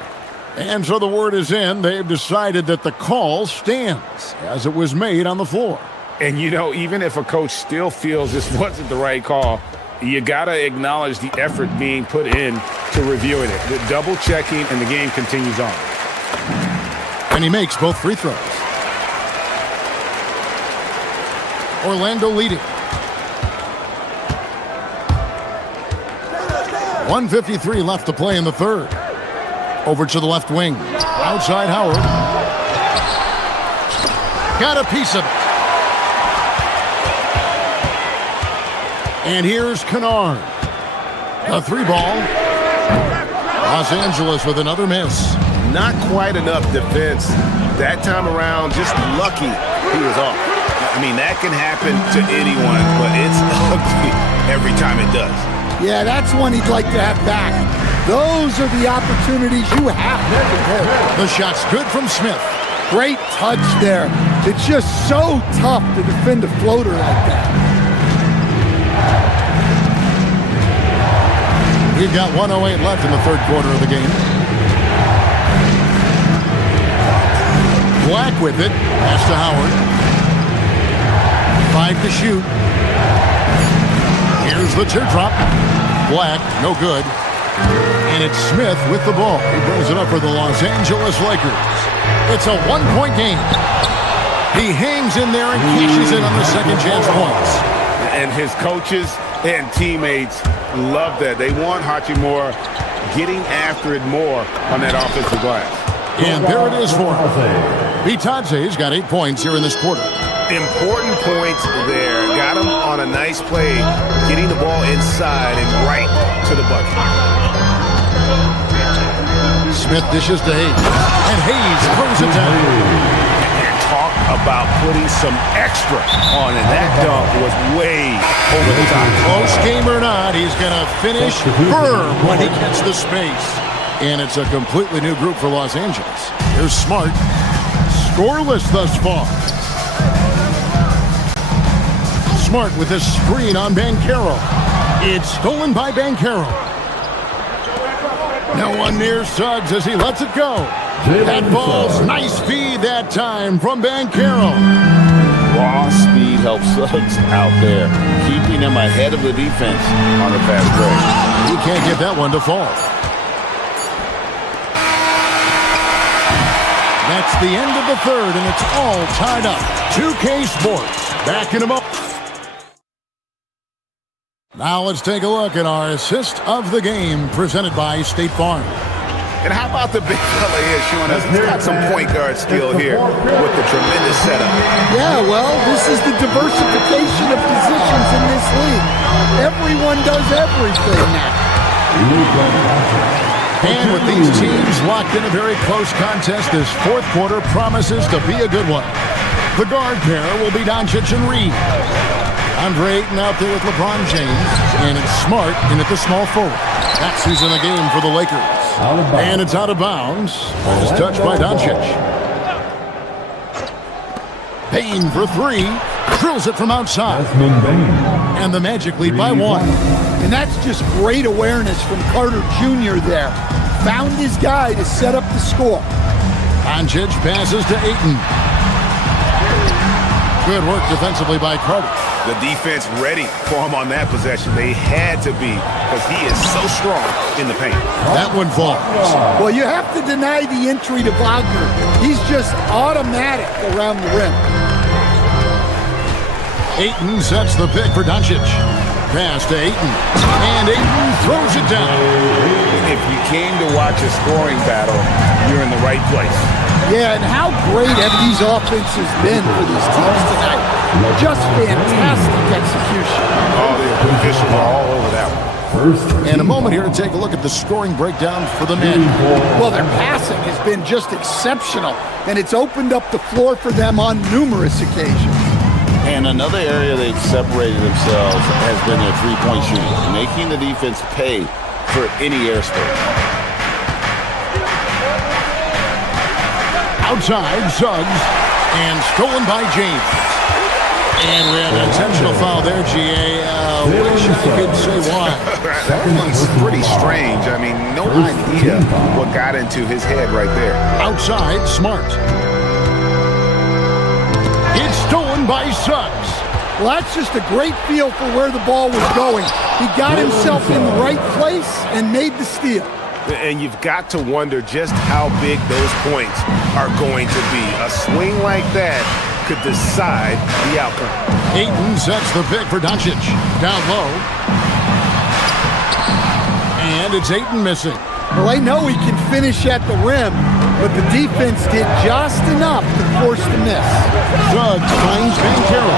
And so the word is in. They've decided that the call stands as it was made on the floor. And, you know, even if a coach still feels this wasn't the right call, you got to acknowledge the effort being put in to reviewing it. The double checking, and the game continues on. And he makes both free throws. Orlando leading. 1:53 left to play in the third. Over to the left wing. Outside Howard. Got a piece of it. And here's Kennard. A 3-ball. Los Angeles with another miss. Not quite enough defense. That time around, just lucky he was off. I mean, that can happen to anyone, but it's ugly every time it does. Yeah, that's one he'd like to have back. Those are the opportunities you have to convert. The shot's good from Smith. Great touch there. It's just so tough to defend a floater like that. We've got 1:08 left in the third quarter of the game. Black with it. Pass to Howard. 5 to shoot. Here's the teardrop. Black, no good. And it's Smith with the ball. He brings it up for the Los Angeles Lakers. It's a 1-point game. He hangs in there and cashes in on the second chance points. And his coaches and teammates love that. They want Hachimura getting after it more on that offensive glass. And there it is for him. Bitadze's got 8 points here in this quarter. Important points there. Got him on a nice play, getting the ball inside and right to the bucket. Smith dishes to Hayes. And Hayes throws it down. And talk about putting some extra on it. That dunk was way over the top. Close game or not, he's going to finish firm when he gets the space. And it's a completely new group for Los Angeles. Here's Smart. Scoreless thus far. Smart with a screen on Banchero. It's stolen by Banchero. No one near Suggs as he lets it go. That ball's nice feed that time from Banchero. Raw speed helps Suggs out there, keeping him ahead of the defense on the fast break. He can't get that one to fall. That's the end of the third, and it's all tied up. 2K Sports, back in a moment. Now let's take a look at our assist of the game presented by State Farm. And how about the big fella here showing us he's got some point guard skill here with the tremendous setup. Yeah, well, this is the diversification of positions in this league. Everyone does everything now. And with these teams locked in a very close contest, this fourth quarter promises to be a good one. The guard pair will be Doncic and Reed. Andre Ayton out there with LeBron James, and it's Smart in at the small forward. That's who's in the game for the Lakers. And it's out of bounds. It's touched by Doncic. Payne for 3. Drills it from outside. And the Magic lead by 1. And that's just great awareness from Carter Jr. there. Found his guy to set up the score. Doncic passes to Ayton. Good work defensively by Carter. The defense ready for him on that possession. They had to be because he is so strong in the paint. That one falls. Well, you have to deny the entry to Wagner. He's just automatic around the rim. Ayton sets the pick for Doncic. Pass to Ayton. And Ayton throws it down. If you came to watch a scoring battle, you're in the right place. Yeah, and how great have these offenses been for these teams tonight? Just fantastic execution. Oh, the officials are all over that one. And a moment here to take a look at the scoring breakdown for the men. Well, their passing has been just exceptional, and it's opened up the floor for them on numerous occasions. And another area they've separated themselves has been their three-point shooting, making the defense pay for any airspace. Outside, Suggs, and stolen by James. And we have an intentional foul there, GA. Wish I could say why. That one's pretty strange. I mean, no idea what got into his head right there. Outside, Smart. It's stolen by Suggs. Well, that's just a great feel for where the ball was going. He got himself in the right place and made the steal. And you've got to wonder just how big those points are going to be. A swing like that could decide the outcome. Ayton sets the pick for Doncic. Down low. And it's Ayton missing. Well, they know he can finish at the rim, but the defense did just enough to force the miss. Suggs finds Banchero.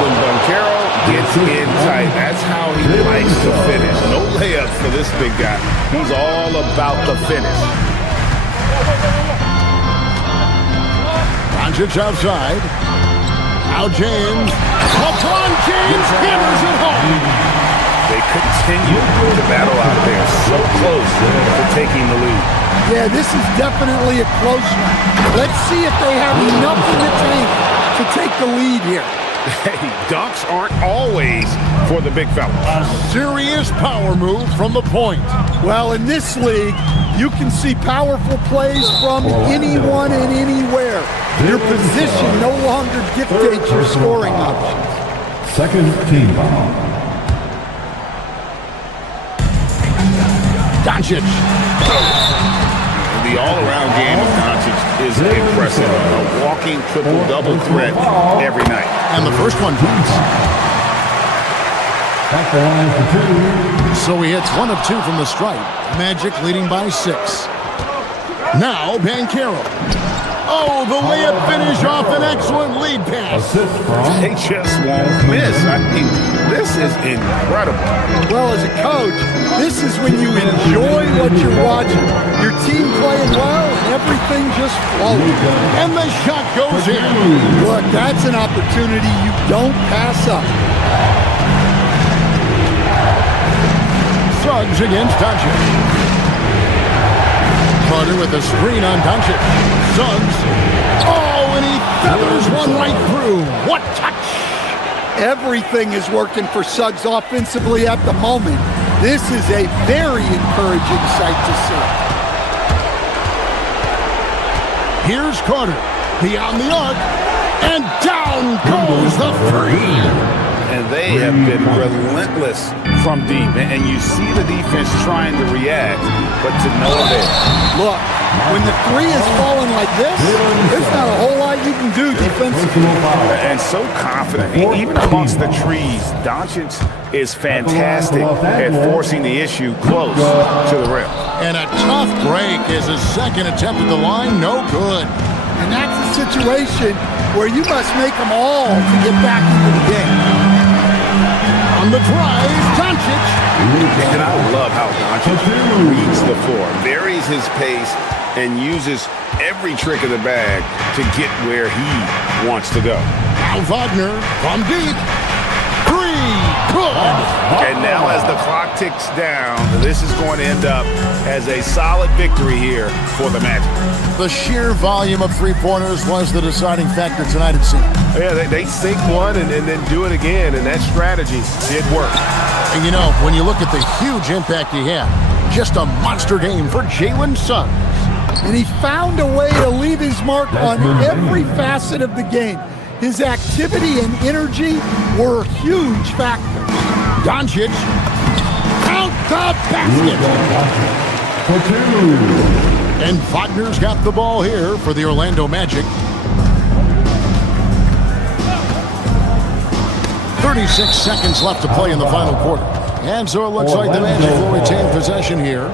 When Banchero gets in tight, that's how he likes to finish. No layups for this big guy. He's all about the finish. Doncic outside. Now James. LeBron James hammers it home. They continue to battle out there, so close to taking the lead. Yeah, this is definitely a close one. Let's see if they have enough in the tank to take the lead here. Hey, dunks aren't always for the big fella. A serious power move from the point. Well, in this league, you can see powerful plays from anyone and anywhere. Your position no longer dictates your scoring options. Second team foul. Doncic. The all-around game of Doncic is impressive. A walking triple-double threat every night. And the first one counts. Back the line for 2. So he hits 1 of 2 from the stripe. Magic leading by 6. Now Banchero. Oh, the layup finish off an excellent lead pass. They just won't miss. I mean, this is incredible. Well, as a coach, this is when you enjoy what you're watching. Your team playing well and everything just flows. And the shot goes in. Look, that's an opportunity you don't pass up. Suggs against Doncic. Carter with a screen on Doncic. Suggs. Oh, and he feathers one right through. What touch! Everything is working for Suggs offensively at the moment. This is a very encouraging sight to see. Here's Carter. Beyond the arc. And down goes the free. And they have been relentless from deep. And you see the defense trying to react, but to no avail. Look, when the three is falling like this, there's not a whole lot you can do defensively. And so confident. Even amongst the trees, Doncic is fantastic at forcing the issue close to the rim. And a tough break is his second attempt at the line. No good. And that's a situation where you must make them all to get back into the game. On the drive, Doncic. And I love how Doncic reads the floor, varies his pace, and uses every trick of the bag to get where he wants to go. Now Wagner from deep. 3. Good. And now as the clock ticks down, this is going to end up as a solid victory here for the Magic. The sheer volume of three-pointers was the deciding factor tonight, it seemed. Yeah, they sink one and then do it again, and that strategy did work. And you know, when you look at the huge impact he had, just a monster game for Jalen Suggs. And he found a way to leave his mark on every facet of the game. His activity and energy were huge factors. Doncic, out the basket. For 2. And Wagner's got the ball here for the Orlando Magic. 36 seconds left to play in the final quarter. And so it looks like the Magic will retain possession here.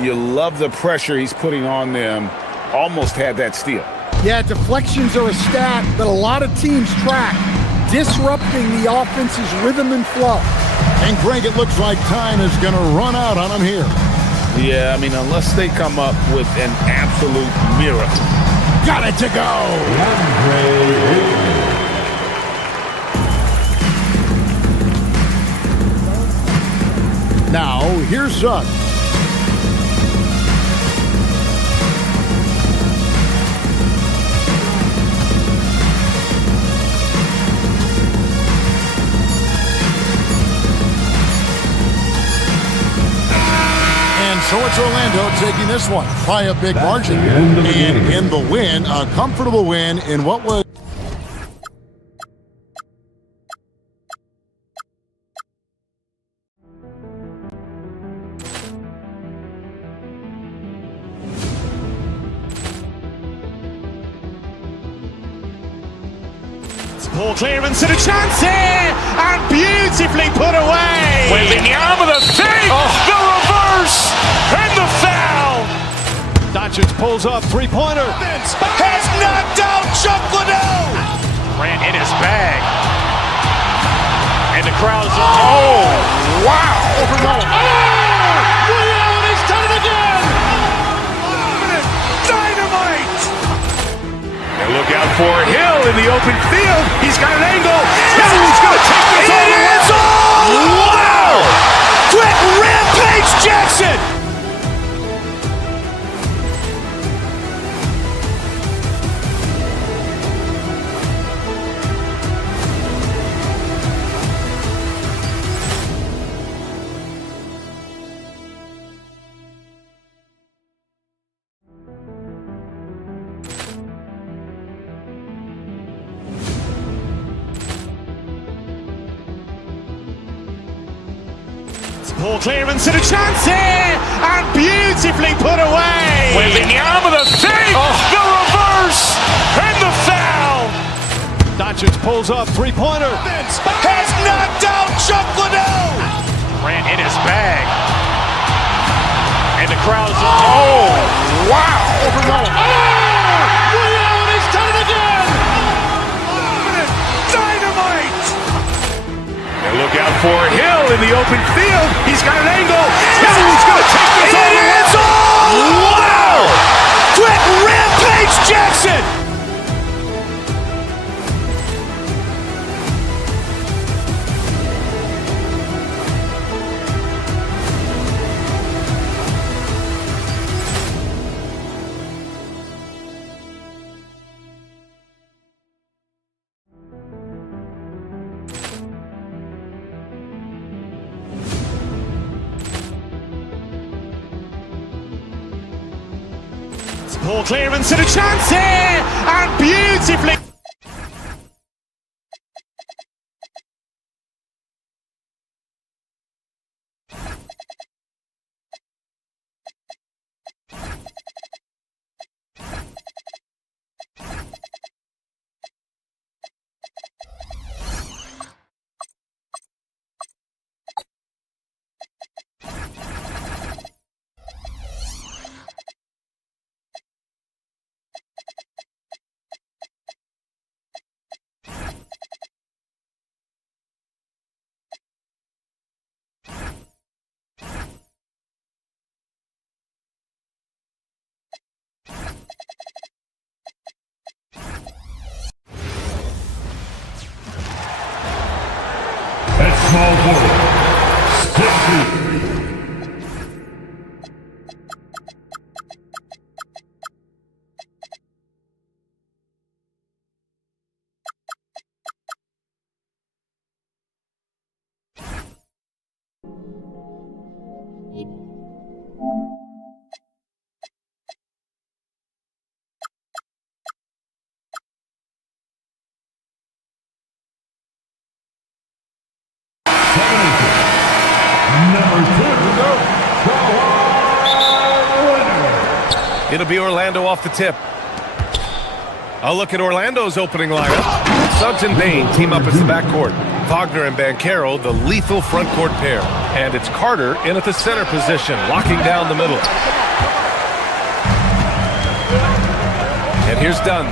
You love the pressure he's putting on them. Almost had that steal. Yeah, deflections are a stat that a lot of teams track, disrupting the offense's rhythm and flow. And Greg, it looks like time is going to run out on him here. Yeah, I mean, unless they come up with an absolute miracle. Got it to go. Now, here's Suggs. So it's Orlando taking this one by a big margin. And in the win, a comfortable win in what was... Ball clearance and a chance here, and beautifully put away. With the arm of the fake, the reverse, and the foul. Doncic pulls up, three-pointer. Has knocked out Chuck Liddell. Grant in his bag. And the crowd is, oh, wow. Ray Allen has done it again. Dynamite. And look out for Hill in the open field. He's got an angle. He's going to take this all the way. Wow. Quick Rampage Jackson. Poor clearance and a chance here, and beautifully put away. Wembanyama the fake, the reverse, and the foul. Doncic pulls up, three-pointer. Has knocked out Chuck Liddell. Grant in his bag. And the crowd is, oh, wow. Ray Allen has done it again. Dynamite. And look out for Hill in the open field. He's got an angle. Hill's going to take this all the way. Wow. Quick Rampage Jackson. Poor clearance and a chance here, and beautifully. Small forward, split shooter. It'll be Orlando off the tip. A look at Orlando's opening lineup. Suggs and Bain team up as the backcourt. Wagner and Banchero, the lethal front court pair. And it's Carter in at the center position, locking down the middle. And here's Dunn.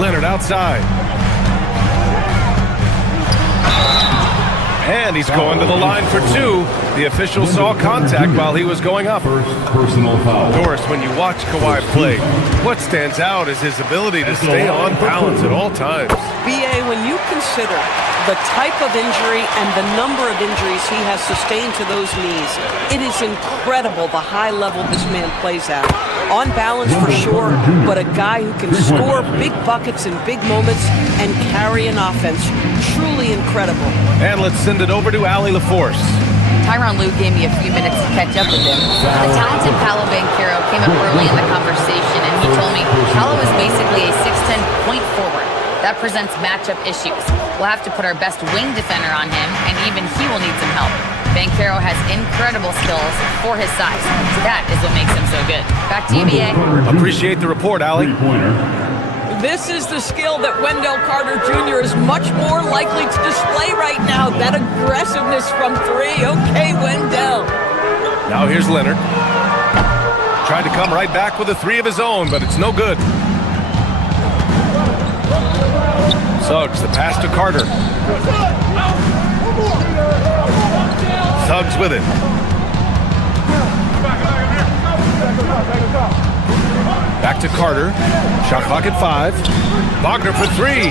Leonard outside. And he's going to the line for two. The official saw contact while he was going up. First personal foul. Doris, when you watch Kawhi play, what stands out is his ability to stay on balance at all times. B.A., when you consider the type of injury and the number of injuries he has sustained to those knees, it is incredible the high level this man plays at. On balance for sure, but a guy who can score big buckets in big moments and carry an offense. Truly incredible. And let's send it over to Allie LaForce. Tyronn Lue gave me a few minutes to catch up with him. The talented Paolo Banchero came up early in the conversation, and he told me Paolo is basically a 6'10" point forward. That presents matchup issues. We'll have to put our best wing defender on him, and even he will need some help. Banchero has incredible skills for his size. So that is what makes him so good. Back to you, B.A. Appreciate the report, Allie. This is the skill that Wendell Carter Jr. is much more likely to display right now. That aggressiveness from three. Okay, Wendell. Now here's Leonard. Tried to come right back with a three of his own, but it's no good. Suggs, the pass to Carter. Suggs with it. Back to Carter. Shot clock at 5. Wagner for 3.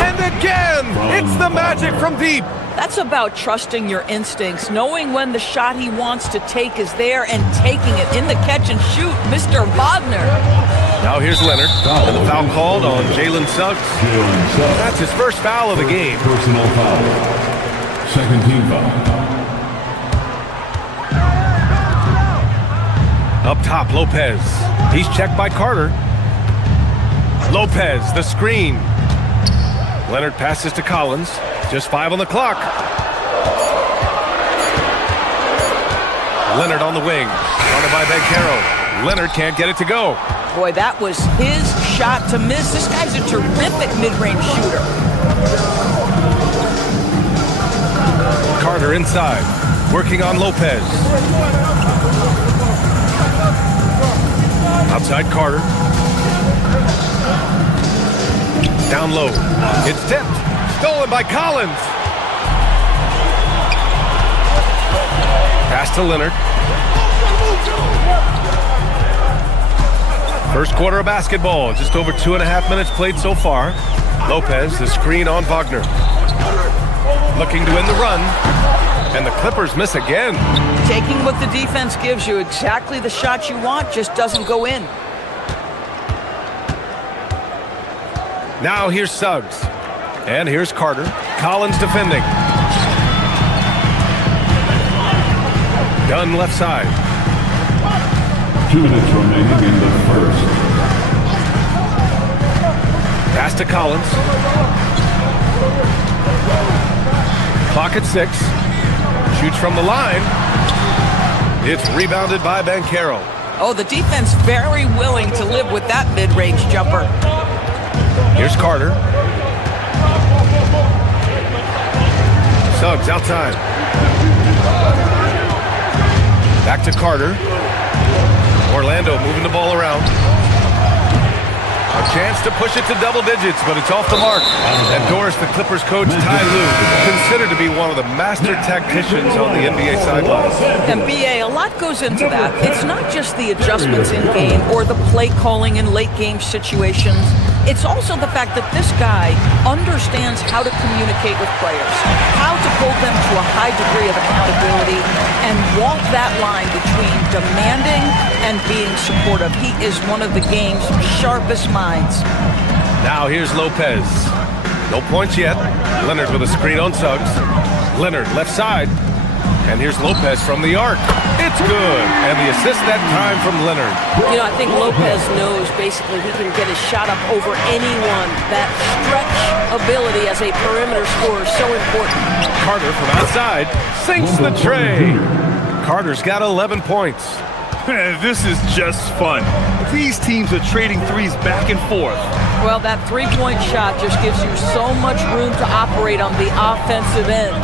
And again! It's the magic from deep. That's about trusting your instincts, knowing when the shot he wants to take is there and taking it in the catch and shoot, Mr. Wagner. Now here's Leonard, and the foul called on Jalen Suggs. That's his first foul of the game. Personal foul. Second team foul. Up top, Lopez. He's checked by Carter. Lopez, the screen. Leonard passes to Collins. Just 5 on the clock. Leonard on the wing. Guarded by Banchero. Leonard can't get it to go. Boy, that was his shot to miss. This guy's a terrific mid-range shooter. Carter inside. Working on Lopez. Outside Carter. Down low. It's tipped. Stolen by Collins. Pass to Leonard. First quarter of basketball. Just over 2.5 minutes played so far. Lopez, the screen on Wagner. Looking to win the run. And the Clippers miss again. Taking what the defense gives you, exactly the shot you want, just doesn't go in. Now here's Suggs. And here's Carter. Collins defending. Dunn left side. 2 minutes remaining in the first. Pass to Collins. Clock at 6. Shoots from the line. It's rebounded by Banchero. Oh, the defense very willing to live with that mid-range jumper. Here's Carter. Suggs outside. Back to Carter. Orlando moving the ball around. A chance to push it to double digits, but it's off the mark. And Doris, the Clippers coach, Ty Lue, considered to be one of the master tacticians on the NBA sidelines. And BA, a lot goes into that. It's not just the adjustments in game or the play calling in late game situations. It's also the fact that this guy understands how to communicate with players, how to hold them to a high degree of accountability, and walk that line between demanding and being supportive. He is one of the game's sharpest minds. Now here's Lopez. No points yet. Leonard with a screen on Suggs. Leonard left side. And here's Lopez from the arc. It's good. And the assist that time from Leonard. You know, I think Lopez knows basically he can get his shot up over anyone. That stretch ability as a perimeter scorer is so important. Carter from outside sinks the tray. Carter's got 11 points. This is just fun. These teams are trading threes back and forth. Well, that three-point shot just gives you so much room to operate on the offensive end.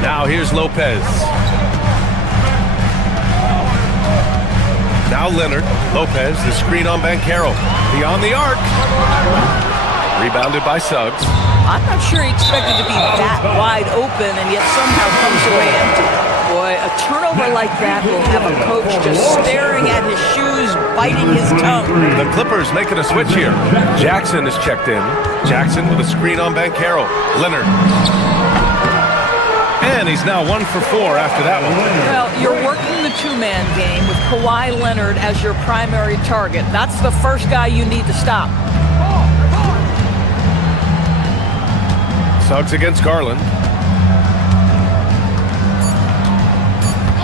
Now here's Lopez. Now Leonard. Lopez, the screen on Banchero. Beyond the arc. Rebounded by Suggs. I'm not sure he expected to be that wide open and yet somehow comes away empty. Boy, a turnover like that will have a coach just staring at his shoes, biting his tongue. The Clippers making a switch here. Jackson is checked in. Jackson with a screen on Banchero. Leonard. And he's now 1 for 4 after that one. Well, you're working the two-man game with Kawhi Leonard as your primary target. That's the first guy you need to stop. Suggs against Garland.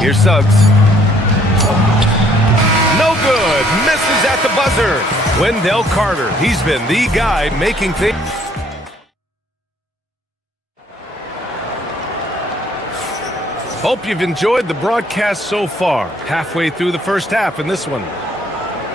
Here's Suggs. No good. Misses at the buzzer. Wendell Carter. He's been the guy making things. Hope you've enjoyed the broadcast so far. Halfway through the first half in this one.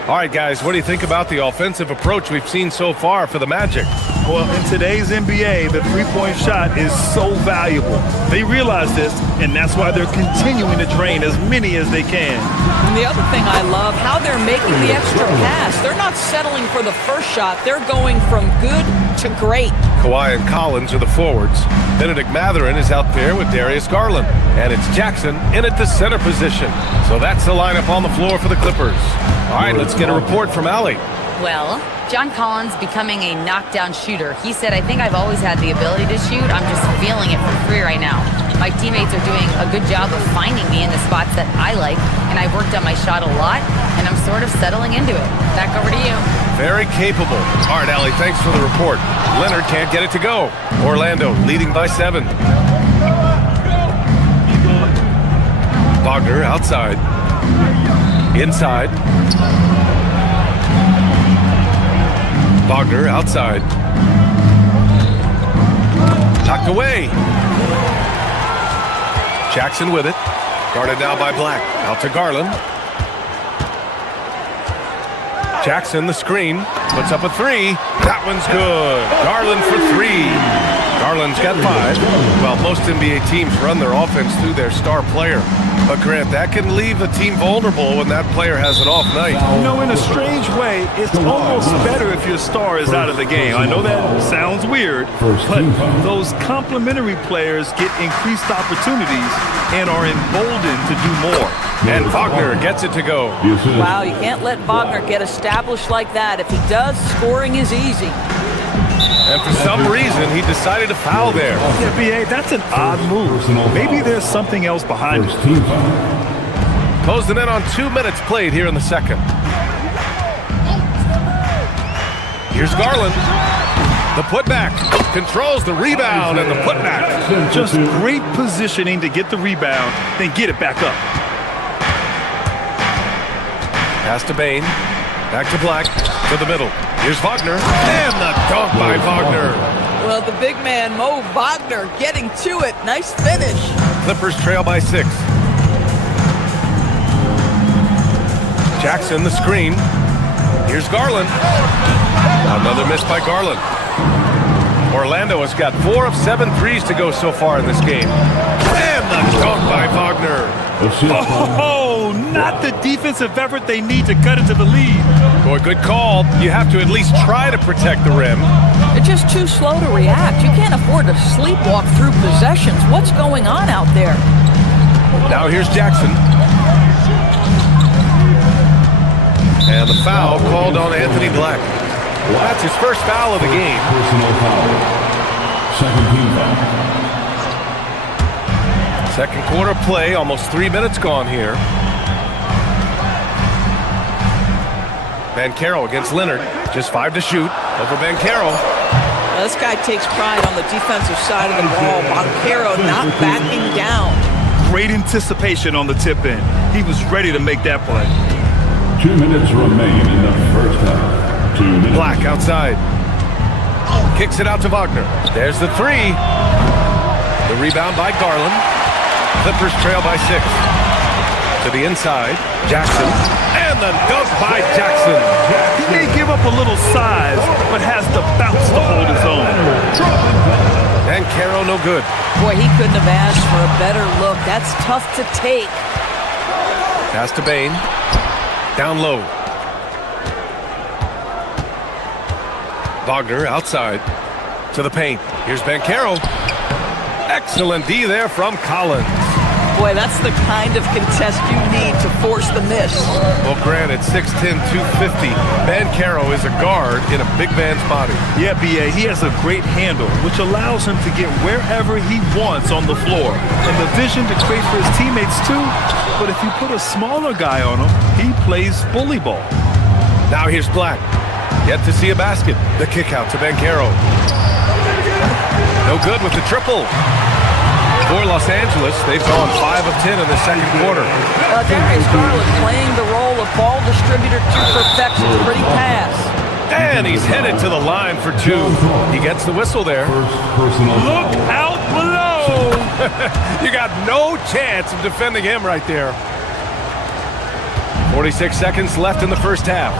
All right, guys, what do you think about the offensive approach we've seen so far for the Magic? Well, in today's NBA, the three-point shot is so valuable. They realize this, and that's why they're continuing to drain as many as they can. And the other thing I love, how they're making the extra pass. They're not settling for the first shot. They're going from good to great. Kawhi and Collins are the forwards. Benedict Mathurin is out there with Darius Garland. And it's Jackson in at the center position. So that's the lineup on the floor for the Clippers. All right, let's get a report from Allie. Well, John Collins becoming a knockdown shooter. He said, I think I've always had the ability to shoot. I'm just feeling it for free right now. My teammates are doing a good job of finding me in the spots that I like, and I've worked on my shot a lot, and I'm sort of settling into it. Back over to you. Very capable. All right, Allie, thanks for the report. Leonard can't get it to go. Orlando leading by 7. Wagner outside. Inside. Wagner outside. Knocked away. Jackson with it. Guarded now by Black. Out to Garland. Jackson, the screen. Puts up a 3. That one's good. Garland for 3. Garland's got 5. Well, most NBA teams run their offense through their star player. But Grant, that can leave a team vulnerable when that player has an off night. You know, in a strange way, it's almost better if your star is out of the game. I know that sounds weird, but those complementary players get increased opportunities and are emboldened to do more. And Wagner gets it to go. Wow, you can't let Wagner get established like that. If he does, scoring is easy. And for some reason, he decided to foul there. Yeah, B.A., that's an odd move. Maybe there's something else behind it. Closing in on 2 minutes played here in the second. Here's Garland. The putback. Controls the rebound and the putback. Just great positioning to get the rebound, then get it back up. Pass to Bain. Back to Black. To the middle. Here's Wagner. And the dunk by Wagner. Well, the big man, Mo Wagner, getting to it. Nice finish. Clippers trail by 6. Jackson, the screen. Here's Garland. Another miss by Garland. Orlando has got 4 of 7 threes to go so far in this game. And the dunk by Wagner. Oh, not the defensive effort they need to cut into the lead. Boy, good call. You have to at least try to protect the rim. They're just too slow to react. You can't afford to sleepwalk through possessions. What's going on out there? Now here's Jackson. And the foul called on Anthony Black. That's his first foul of the game. Personal foul. Second team foul. Second quarter play, almost 3 minutes gone here. Banchero against Leonard. Just 5 to shoot. Over Banchero. Well, this guy takes pride on the defensive side of the ball. Banchero not backing down. Great anticipation on the tip in. He was ready to make that play. 2 minutes remain in the first half. 2 minutes. Black outside. Kicks it out to Wagner. There's the 3. The rebound by Garland. Clippers trail by 6. To the inside. Jackson. And the dunk by Jackson. He may give up a little size, but has the bounce to hold his own. Banchero no good. Boy, he couldn't have asked for a better look. That's tough to take. Pass to Bain. Down low. Wagner outside. To the paint. Here's Banchero. Excellent D there from Collins. Boy, that's the kind of contest you need to force the miss. Well, granted, 6'10", 250. Banchero is a guard in a big man's body. Yeah, B.A., he has a great handle, which allows him to get wherever he wants on the floor. And the vision to create for his teammates, too. But if you put a smaller guy on him, he plays bully ball. Now here's Black. Yet to see a basket. The kick out to Banchero. No good with the triple. For Los Angeles, they've gone 5 of 10 in the second quarter. Darius Garland playing the role of ball distributor to perfection. Pretty pass. And he's headed to the line for 2. He gets the whistle there. Look out below! You got no chance of defending him right there. 46 seconds left in the first half.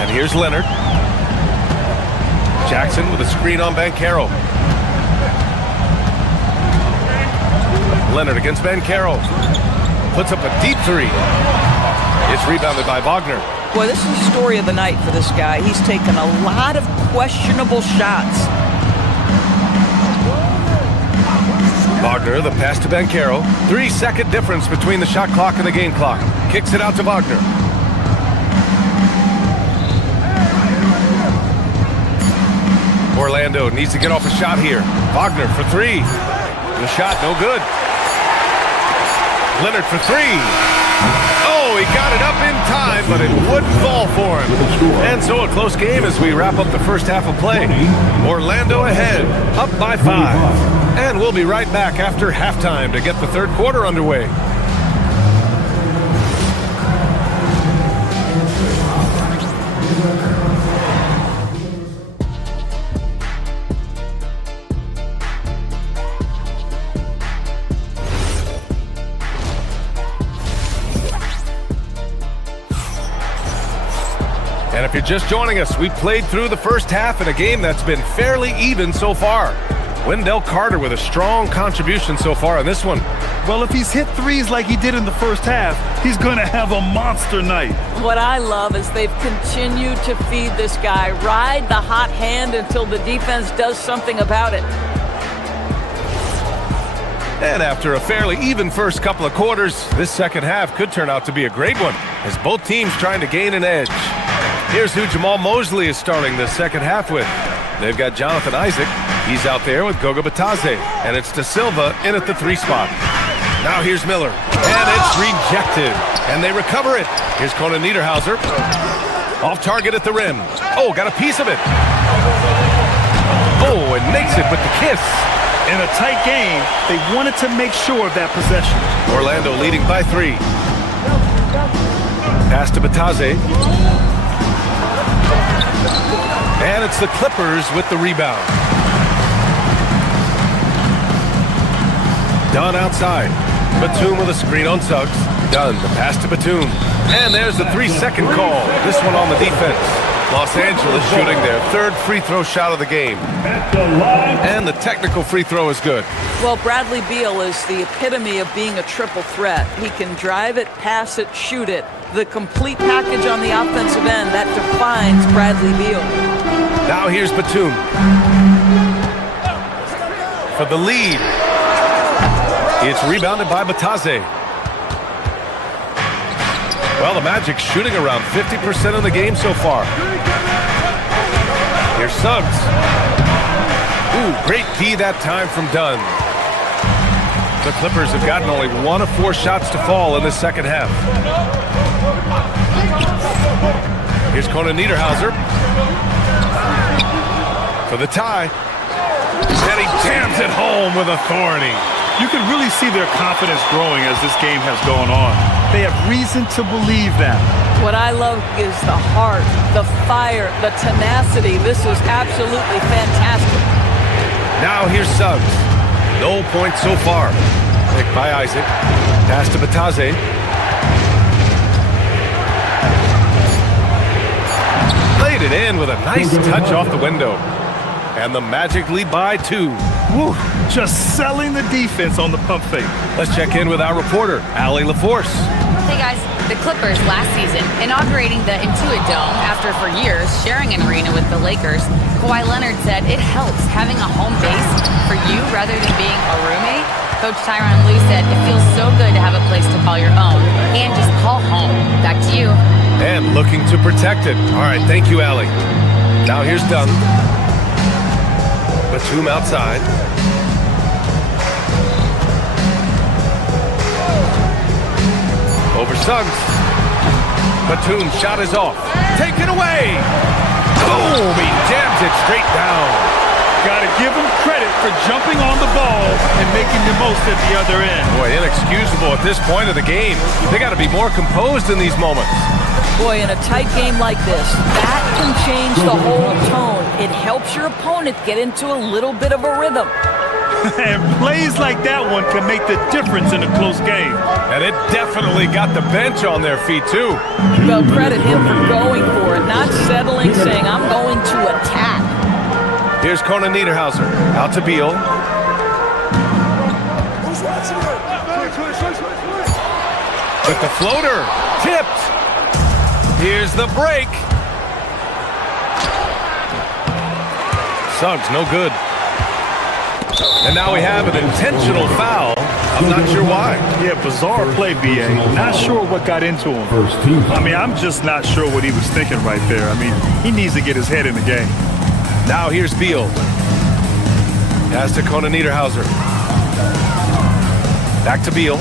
And here's Leonard. Jackson with a screen on Banchero. Leonard against Banchero. Puts up a deep three. It's rebounded by Wagner. Boy, this is the story of the night for this guy. He's taken a lot of questionable shots. Wagner, the pass to Banchero. 3-second difference between the shot clock and the game clock. Kicks it out to Wagner. Orlando needs to get off a shot here. Wagner for three. The shot, no good. Leonard for three. Oh, he got it up in time, but it wouldn't fall for him. And so a close game as we wrap up the first half of play. Orlando ahead, up by 5. And we'll be right back after halftime to get the third quarter underway. And if you're just joining us, we played through the first half in a game that's been fairly even so far. Wendell Carter with a strong contribution so far on this one. Well, if he's hit threes like he did in the first half, he's going to have a monster night. What I love is they've continued to feed this guy, ride the hot hand until the defense does something about it. And after a fairly even first couple of quarters, this second half could turn out to be a great one, as both teams trying to gain an edge. Here's who Jamal Mosley is starting the second half with. They've got Jonathan Isaac. He's out there with Goga Batadze. And it's De Silva in at the 3 spot. Now here's Miller. And it's rejected. And they recover it. Here's Conan Niederhauser. Off target at the rim. Oh, got a piece of it. Oh, and makes it with the kiss. In a tight game, they wanted to make sure of that possession. Orlando leading by 3. Pass to Batadze. And it's the Clippers with the rebound. Dunn outside. Batum with a screen on Suggs. Dunn, the pass to Batum. And there's the 3-second call. This one on the defense. Los Angeles shooting their third free throw shot of the game. And the technical free throw is good. Well, Bradley Beal is the epitome of being a triple threat. He can drive it, pass it, shoot it. The complete package on the offensive end, that defines Bradley Beal. Now here's Batum. For the lead. It's rebounded by Batadze. Well, the Magic shooting around 50% of the game so far. Here's Suggs. Ooh, great D that time from Dunn. The Clippers have gotten only 1 of 4 shots to fall in the second half. Here's Conan Niederhauser. For the tie. And he jams it home with authority. You can really see their confidence growing as this game has gone on. They have reason to believe that. What I love is the heart, the fire, the tenacity. This is absolutely fantastic. Now here's Suggs. No points so far. Picked by Isaac. Pass to Batadze. Laid it in with a nice touch off the window. And the Magic lead by 2. Woo, just selling the defense on the pump fake. Let's check in with our reporter, Allie LaForce. Hey guys, the Clippers last season inaugurating the Intuit Dome after for years sharing an arena with the Lakers. Kawhi Leonard said it helps having a home base for you rather than being a roommate. Coach Tyronn Lue said it feels so good to have a place to call your own and just call home. Back to you. And looking to protect it. All right, thank you, Allie. Now here's Dunn. Batum outside. Over Suggs. Batum's shot is off. Take it away. Boom! He jams it straight down. Got to give him credit for jumping on the ball and making the most at the other end. Boy, inexcusable at this point of the game. They got to be more composed in these moments. Boy, in a tight game like this, that can change the whole tone. It helps your opponent get into a little bit of a rhythm. And plays like that one can make the difference in a close game. And it definitely got the bench on their feet, too. Well, credit him for going for it, not settling, saying, I'm going to attack. Here's Conan Niederhauser. Out to Beal. With the floater. Tipped. Here's the break. Suggs, no good. And now we have an intentional foul. I'm not sure why. Yeah, bizarre play, B.A. Not sure what got into him. I mean, I'm just not sure what he was thinking right there. I mean, he needs to get his head in the game. Now here's Beal. Pass to Conan Niederhauser. Back to Beal.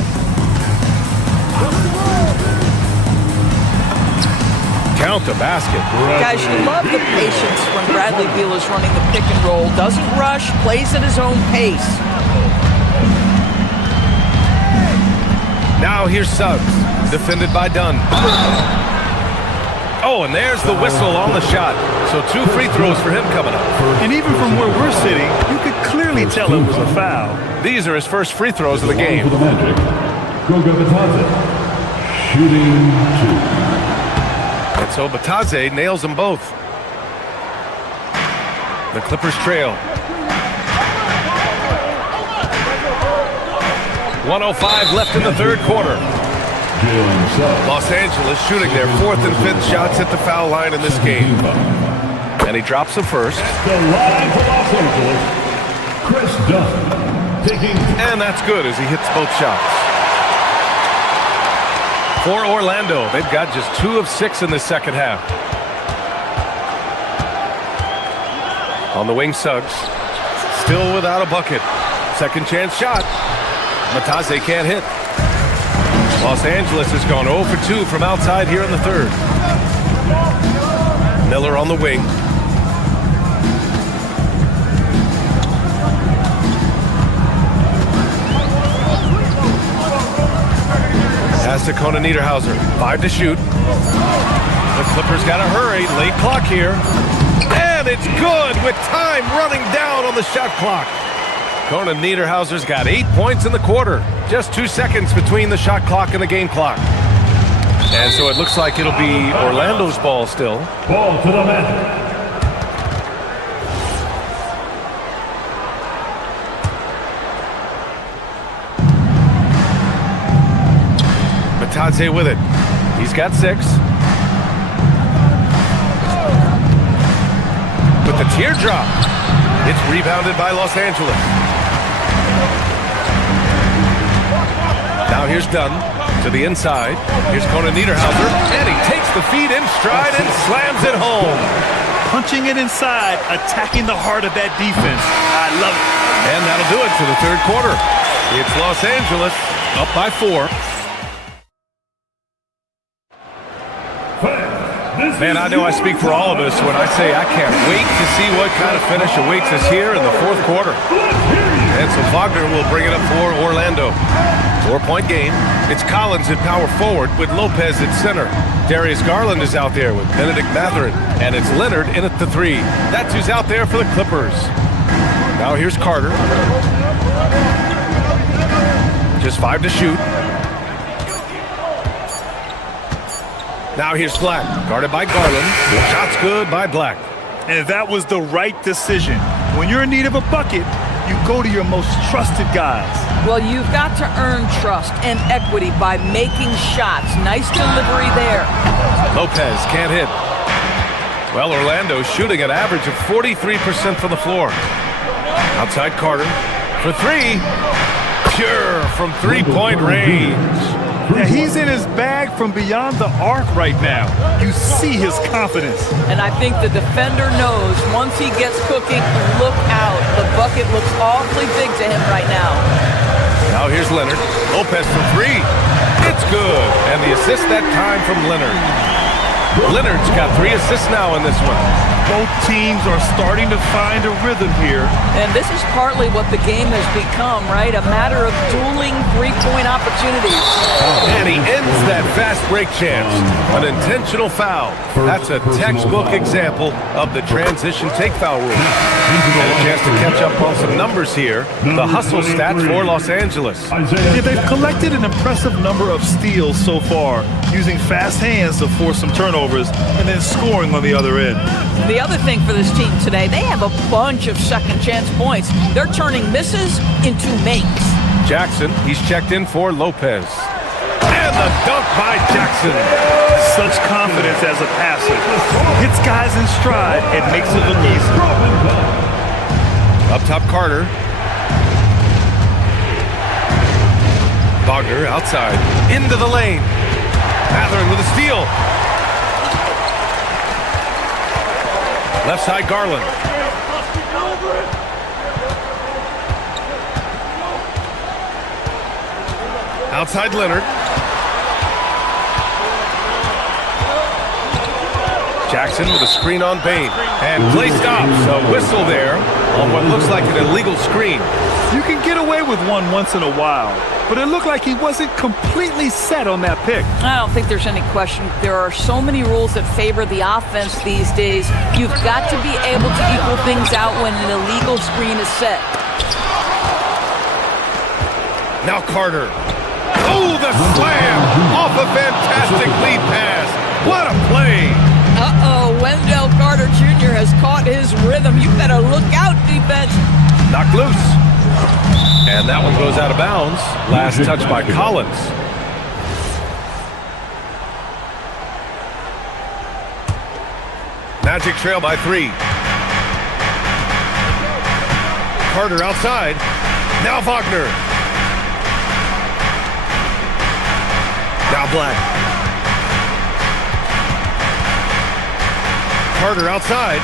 Count the basket. Guys, you love the patience when Bradley Beal is running the pick and roll. Doesn't rush, plays at his own pace. Now here's Suggs, defended by Dunn. Oh, and there's the whistle on the shot. So 2 free throws for him coming up. And even from where we're sitting, you could clearly tell it was a foul. These are his first free throws of the game. For the Magic, Goga Bitadze, shooting 2. And so Bitadze nails them both. The Clippers trail. 1:05 left in the third quarter. Los Angeles shooting their 4th and 5th shots at the foul line in this game. And he drops the first. The line for Los Angeles, Chris Dunn. And that's good as he hits both shots. For Orlando, they've got just 2 of 6 in the second half. On the wing, Suggs. Still without a bucket. Second chance shot. Bitadze can't hit. Los Angeles has gone 0 for 2 from outside here in the third. Miller on the wing. Pass to Conan Niederhauser. 5 to shoot. The Clippers got to hurry. Late clock here. And it's good with time running down on the shot clock. Conan Niederhauser's got 8 points in the quarter. Just 2 seconds between the shot clock and the game clock. And so it looks like it'll be Orlando's ball still. Ball to the Magic. Bitadze with it. He's got 6. With the teardrop. It's rebounded by Los Angeles. Now here's Dunn to the inside. Here's Conan Niederhauser. And he takes the feed in stride and slams it home. Punching it inside, attacking the heart of that defense. I love it. And that'll do it for the third quarter. It's Los Angeles up by 4. Man, I know I speak for all of us when I say I can't wait to see what kind of finish awaits us here in the fourth quarter. And so Wagner will bring it up for Orlando. 4-point game. It's Collins at power forward with Lopez at center. Darius Garland is out there with Benedict Mathurin. And it's Leonard in at the 3. That's who's out there for the Clippers. Now here's Carter. Just 5 to shoot. Now here's Black, guarded by Garland. Shot's good by Black. And that was the right decision. When you're in need of a bucket, you go to your most trusted guys. Well, you've got to earn trust and equity by making shots. Nice delivery there. Lopez can't hit. Well, Orlando's shooting an average of 43% from the floor. Outside Carter for 3. Pure from 3-point range. Yeah, he's in his bag from beyond the arc right now. You see his confidence. And I think the defender knows once he gets cooking, look out. The bucket looks awfully big to him right now. Now here's Leonard. Lopez for 3. It's good. And the assist that time from Leonard. Leonard's got 3 assists now in this one. Both teams are starting to find a rhythm here. And this is partly what the game has become, right? A matter of dueling three-point opportunities. And he ends that fast break chance. An intentional foul. That's a textbook example of the transition take foul rule. And a chance to catch up on some numbers here. The hustle stats for Los Angeles. Yeah, they've collected an impressive number of steals so far, using fast hands to force some turnovers and then scoring on the other end. The other thing for this team today, they have a bunch of second chance points. They're turning misses into makes. Jackson, he's checked in for Lopez. And the dunk by Jackson. Such confidence as a passer. Hits guys in stride and makes it look easy. Up top, Carter. Wagner outside. Into the lane. Matherin with a steal. Left side, Garland. Outside, Leonard. Jackson with a screen on Bain. And play stops. A whistle there on what looks like an illegal screen. You can get away with one once in a while, but it looked like he wasn't completely set on that pick. I don't think there's any question. There are so many rules that favor the offense these days. You've got to be able to equal things out when an illegal screen is set. Now Carter. Oh, the slam off a fantastic lead pass. What a play. Uh-oh, Wendell Carter Jr. has caught his rhythm. You better look out, defense. Knocked loose. And that one goes out of bounds. Last touch by Collins. Magic trail by 3. Carter outside. Now Wagner. Now Black. Carter outside.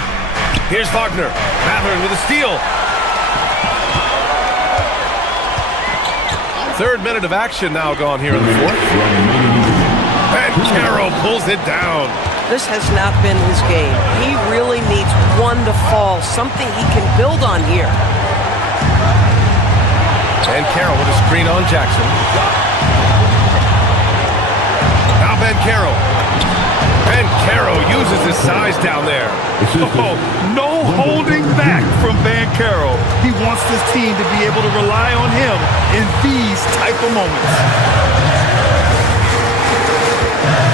Here's Wagner. Matherin with a steal. Third minute of action now gone here in the fourth. And Caro pulls it down. This has not been his game. He really needs one to fall, something he can build on here. And Caro with a screen on Jackson. Now Ben Caro. Ben Caro uses his size down there. Oh, no holding back from Bancaro. He wants this team to be able to rely on him in these type of moments.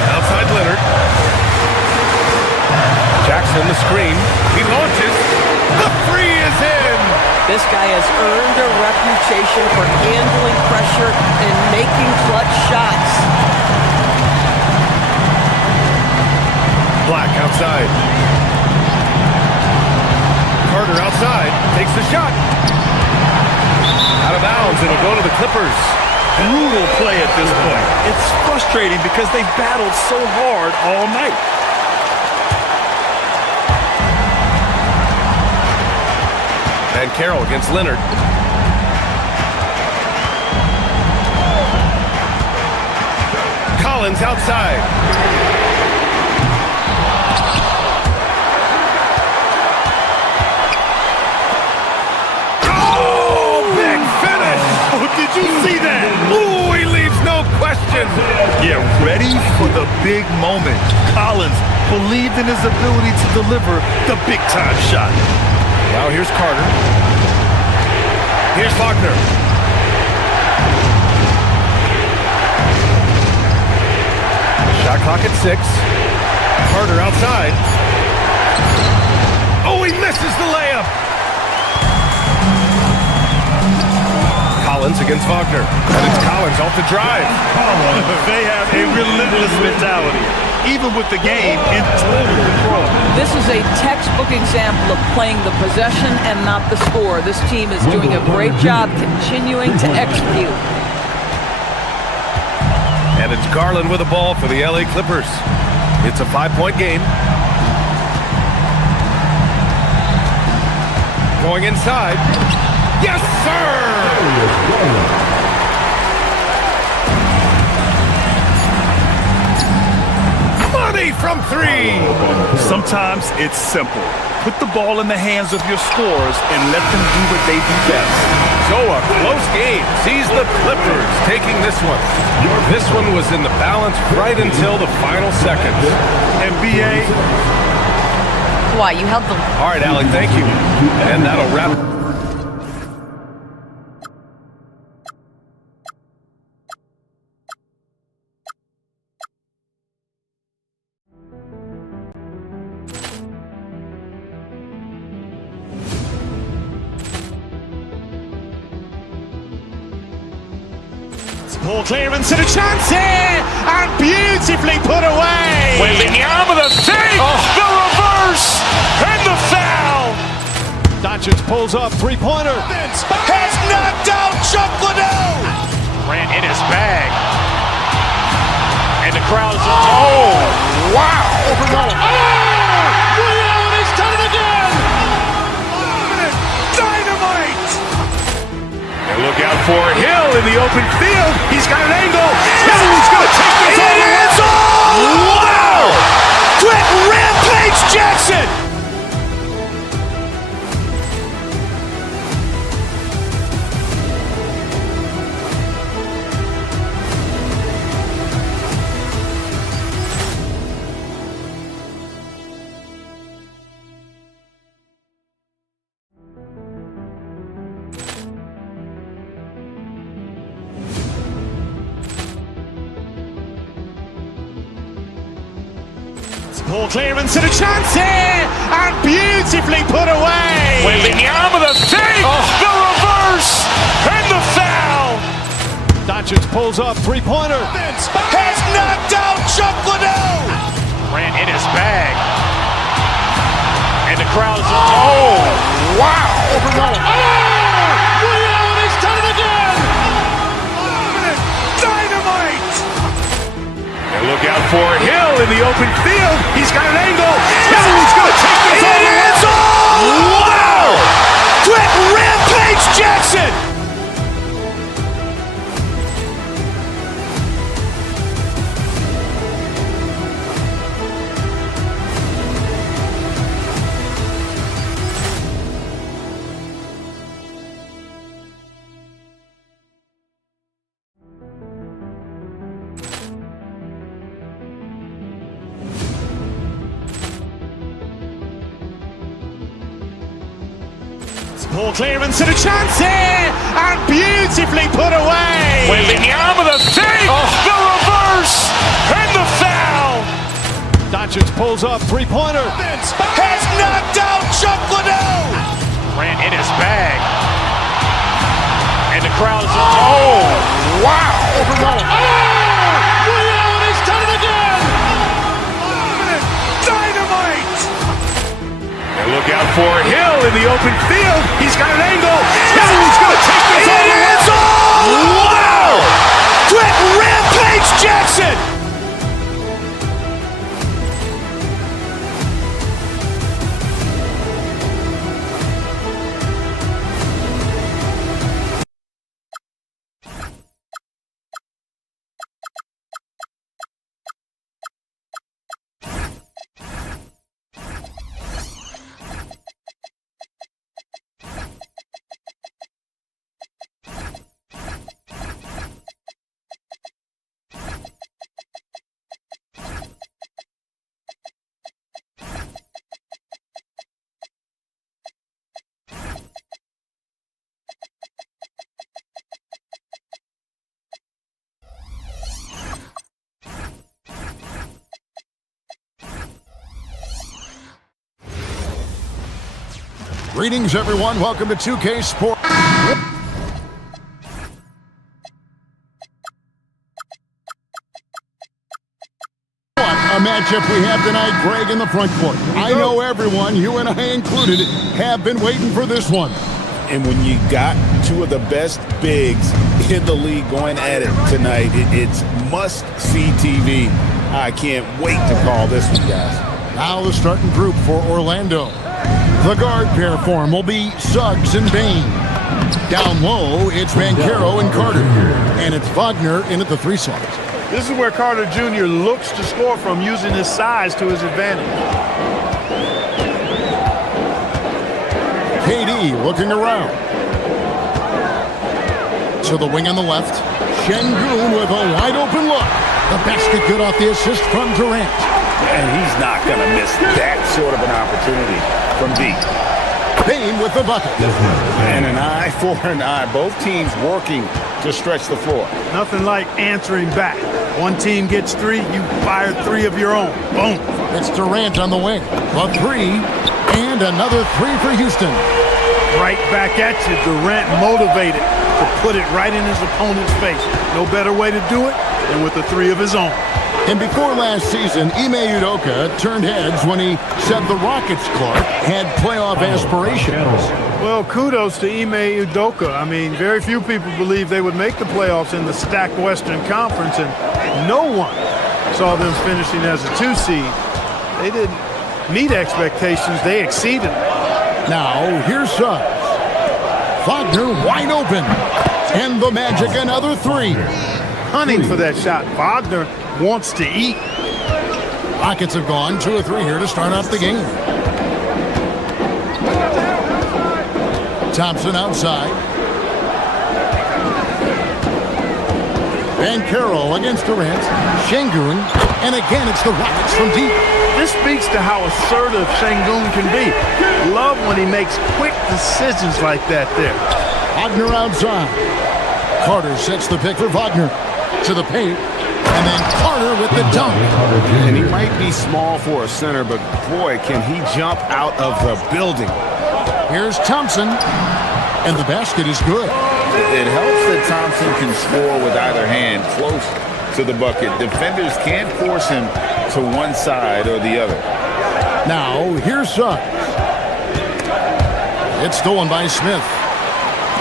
Outside Leonard. Jackson the screen. He launches. The three is in. This guy has earned a reputation for handling pressure and making clutch shots. Black outside. Carter outside. Takes the shot. Out of bounds. It'll go to the Clippers. Brutal play at this point. It's frustrating because they battled so hard all night. And Carroll against Leonard. Collins outside. Did you see that? Ooh, he leaves no question. Yeah, ready for the big moment. Collins believed in his ability to deliver the big-time shot. Now here's Carter. Here's Wagner. Shot clock at 6. Carter outside. Oh, he misses the layup. Collins against Wagner. And it's Collins off the drive. They have a relentless mentality, even with the game in total control. This is a textbook example of playing the possession and not the score. This team is doing a great job continuing to execute. And it's Garland with the ball for the LA Clippers. It's a 5-point game. Going inside. Yes, sir! Money! Ready from three. Sometimes it's simple. Put the ball in the hands of your scorers and let them do what they do best. So a close game sees the Clippers taking this one. This one was in the balance right until the final seconds. NBA. Why, you held the... All right, Allie, thank you. And that'll wrap. Ball clearance and a chance here, and beautifully put away. Wembanyama the fake, the reverse, and the foul. Doncic pulls up, three-pointer. Has knocked out Chocolate. Ran in his bag. And the crowd is... Oh, wow. He's done it again. Dynamite. And look out for Hill in the open field. He's got an angle. Hill's going to take this all the way. Wow. Quick Rampage Jackson. Ball clearance and a chance here, and beautifully put away. Wembanyama the fake, the reverse, and the foul. Doncic pulls up, three-pointer. Has knocked out Chocolate. Ran in his bag. And the crowd is... Oh, wow. He's done it again. Dynamite. And look out for Hill in the open field. He's got an angle. Hill's going to take this all the way. Wow. Quick Rampage Jackson. Ball clearance and a chance here, and beautifully put away. Wembanyama the fake, the reverse, and the foul. Doncic pulls up, three-pointer. Has knocked out Chocolate. Ran in his bag. And the crowd is... Oh, wow. He's done it again. Dynamite. And look out for Hill in the open field. He's got an angle. Hill's going to take this all the way. Wow. Quick Rampage Jackson. Greetings, everyone. Welcome to 2K Sports. A matchup we have tonight, Greg in the front court. I know everyone, you and I included, have been waiting for this one. And when you got two of the best bigs in the league going at it tonight, it's must-see TV. I can't wait to call this one, guys. Now the starting group for Orlando. The guard pair form will be Suggs and Bain. Down low, it's Banchero and Carter. And it's Wagner in at the three slot. This is where Carter Jr. looks to score from, using his size to his advantage. KD looking around. To the wing on the left. Şengün with a wide open look. The basket good off the assist from Durant. And he's not going to miss that sort of an opportunity from deep. Bane with the bucket. And an eye for an eye. Both teams working to stretch the floor. Nothing like answering back. One team gets 3, you fire 3 of your own. Boom. It's Durant on the wing. A 3, and another 3 for Houston. Right back at you. Durant motivated to put it right in his opponent's face. No better way to do it than with a 3 of his own. And before last season, Ime Udoka turned heads when he said the Rockets, Clark, had playoff aspirations. Well, kudos to Ime Udoka. I mean, very few people believe they would make the playoffs in the stacked Western Conference, and no one saw them finishing as a 2 seed. They didn't meet expectations. They exceeded them. Now, here's Suggs. Wagner wide open. And the Magic another 3. Hunting for that shot. Wagner wants to eat. Rockets have gone 2 or 3 here to start off the game. Thompson outside. Banchero against Durant. Şengün. And again, it's the Rockets from deep. This speaks to how assertive Şengün can be. Love when he makes quick decisions like that there. Wagner outside. Carter sets the pick for Wagner. To the paint. And then Carter with the dunk. And he might be small for a center, but boy, can he jump out of the building. Here's Thompson. And the basket is good. It helps that Thompson can score with either hand close to the bucket. Defenders can't force him to one side or the other. Now, here's Suggs. It's stolen by Smith.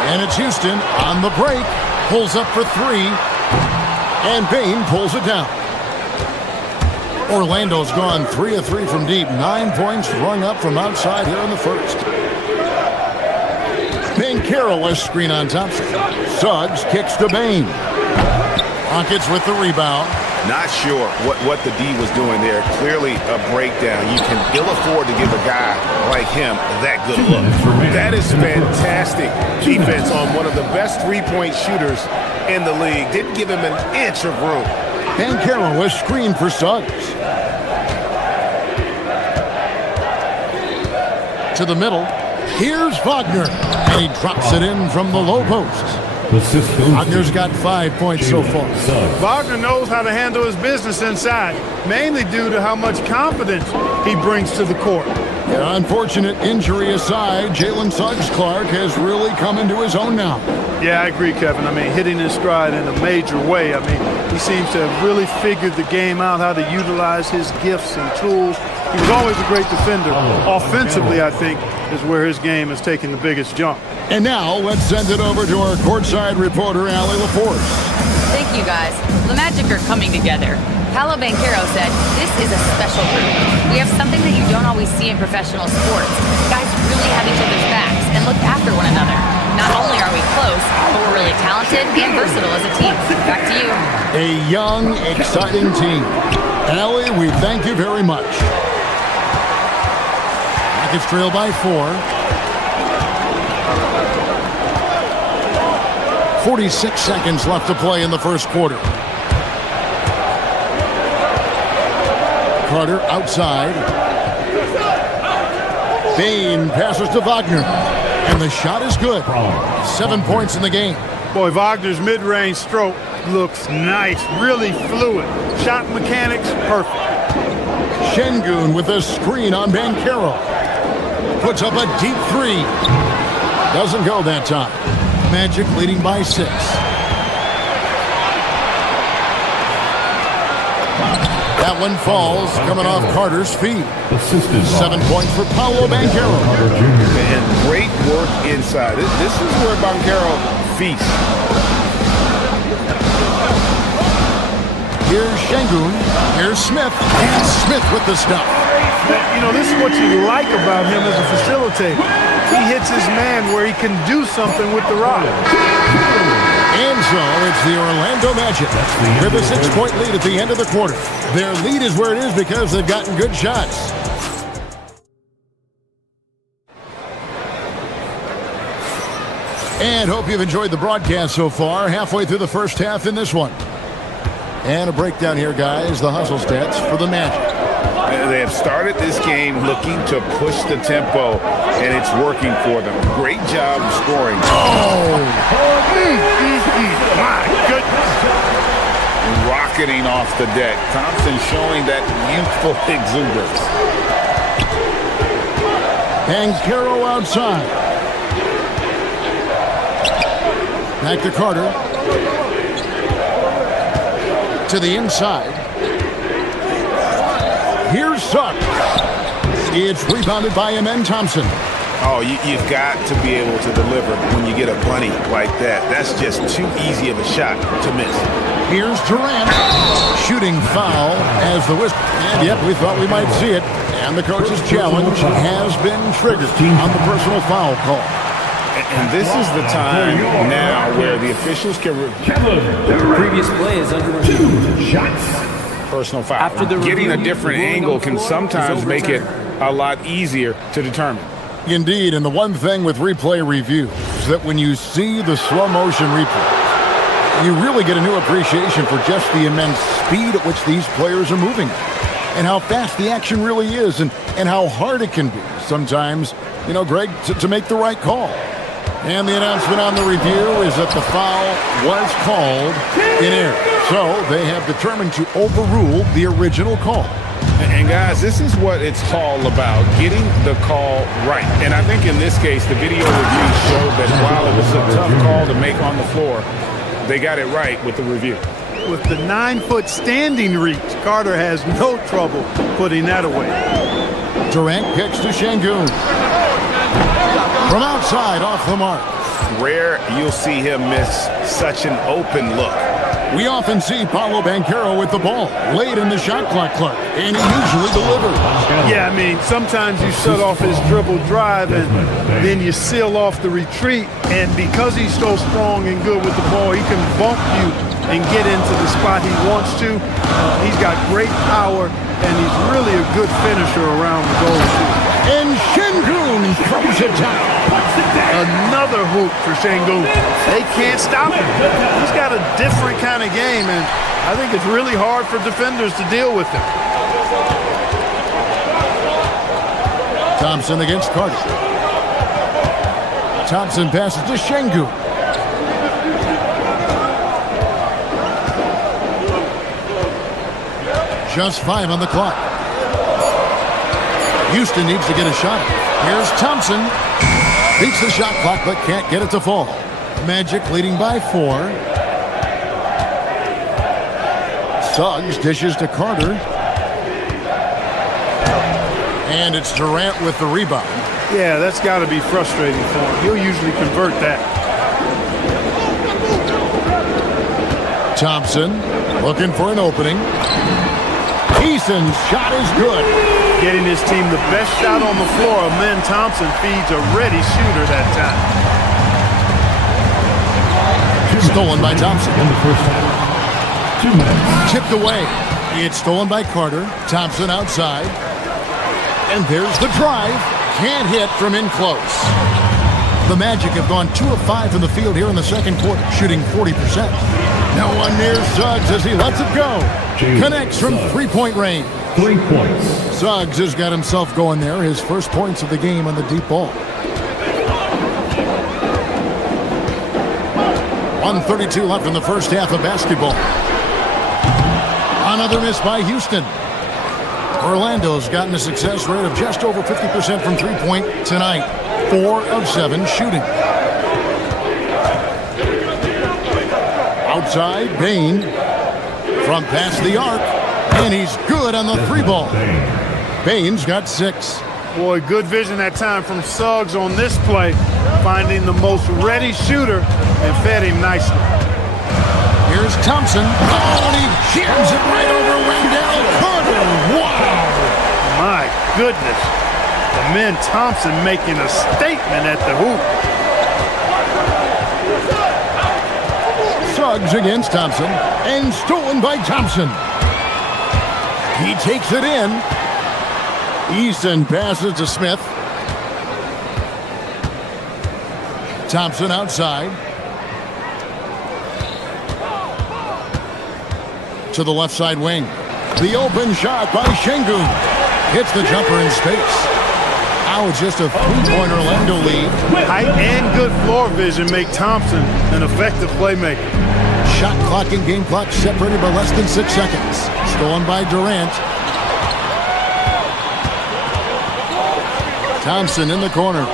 And it's Houston on the break. Pulls up for 3. And Bane pulls it down. Orlando's gone 3 of 3 from deep. 9 points rung up from outside here in the first. Banchero a screen on Thompson. Suggs kicks to Bane. Rockets with the rebound. Not sure what the D was doing there. Clearly a breakdown. You can ill afford to give a guy like him that good look. That is fantastic defense on one of the best three-point shooters in the league. Didn't give him an inch of room. Banchero was screened for Suggs. To the middle. Here's Wagner. And he drops it in from the low post. Wagner's got 5 points so far. Wagner knows how to handle his business inside, mainly due to how much confidence he brings to the court. Yeah, unfortunate injury aside, Jalen Suggs Clark has really come into his own now. Yeah, I agree, Kevin. I mean, hitting his stride in a major way. I mean, he seems to have really figured the game out, how to utilize his gifts and tools. He was always a great defender. Offensively, I think, is where his game has taken the biggest jump. And now, let's send it over to our courtside reporter, Allie LaForce. Thank you, guys. The Magic are coming together. Paolo Banchero said, "This is a special group. We have something that you don't always see in professional sports. Guys really have each other's backs and look after one another. Not only are we close, but we're really talented and versatile as a team." Back to you. A young, exciting team. Allie, we thank you very much. Rockets trail by 4. 46 seconds left to play in the first quarter. Carter outside. Bane passes to Wagner. And the shot is good. 7 points in the game. Boy, Wagner's mid-range stroke looks nice, really fluid. Shot mechanics, perfect. Şengün with a screen on Banchero. Puts up a deep 3. Doesn't go that time. Magic leading by 6. That one falls, coming off Carter's feet. 7 points for Paolo Banchero. And great work inside. This is where Banchero feasts. Here's Şengün. Here's Smith. And Smith with the stuff. You know, this is what you like about him as a facilitator. He hits his man where he can do something with the rock. And so it's the Orlando Magic with a 6-point lead at the end of the quarter. Their lead is where it is because they've gotten good shots. And hope you've enjoyed the broadcast so far. Halfway through the first half in this one. And a breakdown here, guys. The hustle stats for the Magic. They have started this game looking to push the tempo, and it's working for them. Great job of scoring. Oh! My goodness. Rocketing off the deck. Thompson showing that youthful exuberance. And Carroll outside. Back to Carter. To the inside. Here's Suggs. It's rebounded by Amen Thompson. Oh, you've got to be able to deliver when you get a bunny like that. That's just too easy of a shot to miss. Here's Durant. Shooting foul as the whistle. And yep, we thought we might see it. And the coach's challenge has been triggered on the personal foul call. And this is the time now where the officials can... The previous play is under review. Shots. Personal foul. Getting a different angle can sometimes make it a lot easier to determine. Indeed, and the one thing with replay review is that when you see the slow motion replay, you really get a new appreciation for just the immense speed at which these players are moving and how fast the action really is and how hard it can be sometimes, you know, Greg, to make the right call. And the announcement on the review is that the foul was called in error. So they have determined to overrule the original call. And guys, this is what it's all about, getting the call right. And I think in this case, the video review showed that while it was a tough call to make on the floor, they got it right with the review. With the 9-foot standing reach, Carter has no trouble putting that away. Durant kicks to Şengün. From outside, off the mark. Rare you'll see him miss such an open look. We often see Paolo Banchero with the ball late in the shot clock, and he usually delivers. Yeah, I mean, sometimes you shut off his dribble drive and then you seal off the retreat, and because he's so strong and good with the ball, he can bump you and get into the spot he wants to. He's got great power, and he's really a good finisher around the goal, too. And Şengün throws it down. Another hoop for Şengün. They can't stop him. He's got a different kind of game, and I think it's really hard for defenders to deal with him. Thompson against Carter. Thompson passes to Şengün. Just 5 on the clock. Houston needs to get a shot. Here's Thompson. Beats the shot clock, but can't get it to fall. Magic leading by 4. Suggs dishes to Carter. And it's Durant with the rebound. Yeah, that's got to be frustrating for him. He'll usually convert that. Thompson looking for an opening. Eason's shot is good. Getting his team the best shot on the floor. Amen Thompson feeds a ready shooter that time. Stolen by Thompson. In the first half. 2 minutes. Tipped away. It's stolen by Carter. Thompson outside. And there's the drive. Can't hit from in close. The Magic have gone 2 of 5 from the field here in the second quarter, shooting 40%. No one near Suggs as he lets it go. Connects from 3-point range. 3 points. Suggs has got himself going there. His first points of the game on the deep ball. 1:32 left in the first half of basketball. Another miss by Houston. Orlando's gotten a success rate of just over 50% from 3-point tonight. 4 of 7 shooting. Outside, Bane from past the arc, and he's good on the 3-ball. Bane's got 6. Boy, good vision that time from Suggs on this play, finding the most ready shooter and fed him nicely. Here's Thompson. Oh, and he jams it right over Wendell Carter. Wow! My goodness. Amen Thompson making a statement at the hoop. Suggs against Thompson, and stolen by Thompson. He takes it in. Easton passes to Smith. Thompson outside. To the left side wing. The open shot by Şengün. Hits the jumper in space. Now it's just a 3-point Orlando lead. Height and good floor vision make Thompson an effective playmaker. Shot clock and game clock separated by less than 6 seconds. Stolen by Durant. Thompson in the corner.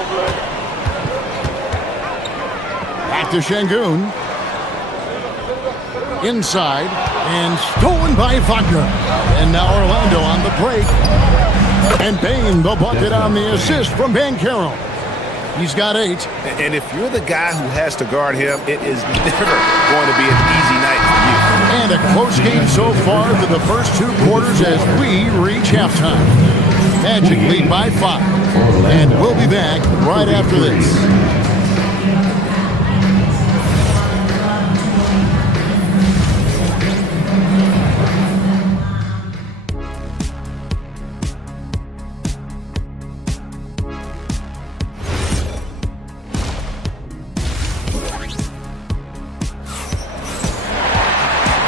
Back to Şengün. Inside and stolen by Wagner. And now Orlando on the break. And Bane the bucket on the assist from Banchero. He's got 8. And if you're the guy who has to guard him, it is never going to be an easy night for you. And a close game so far through the first 2 quarters as we reach halftime. Magic lead by 5. And we'll be back right after this.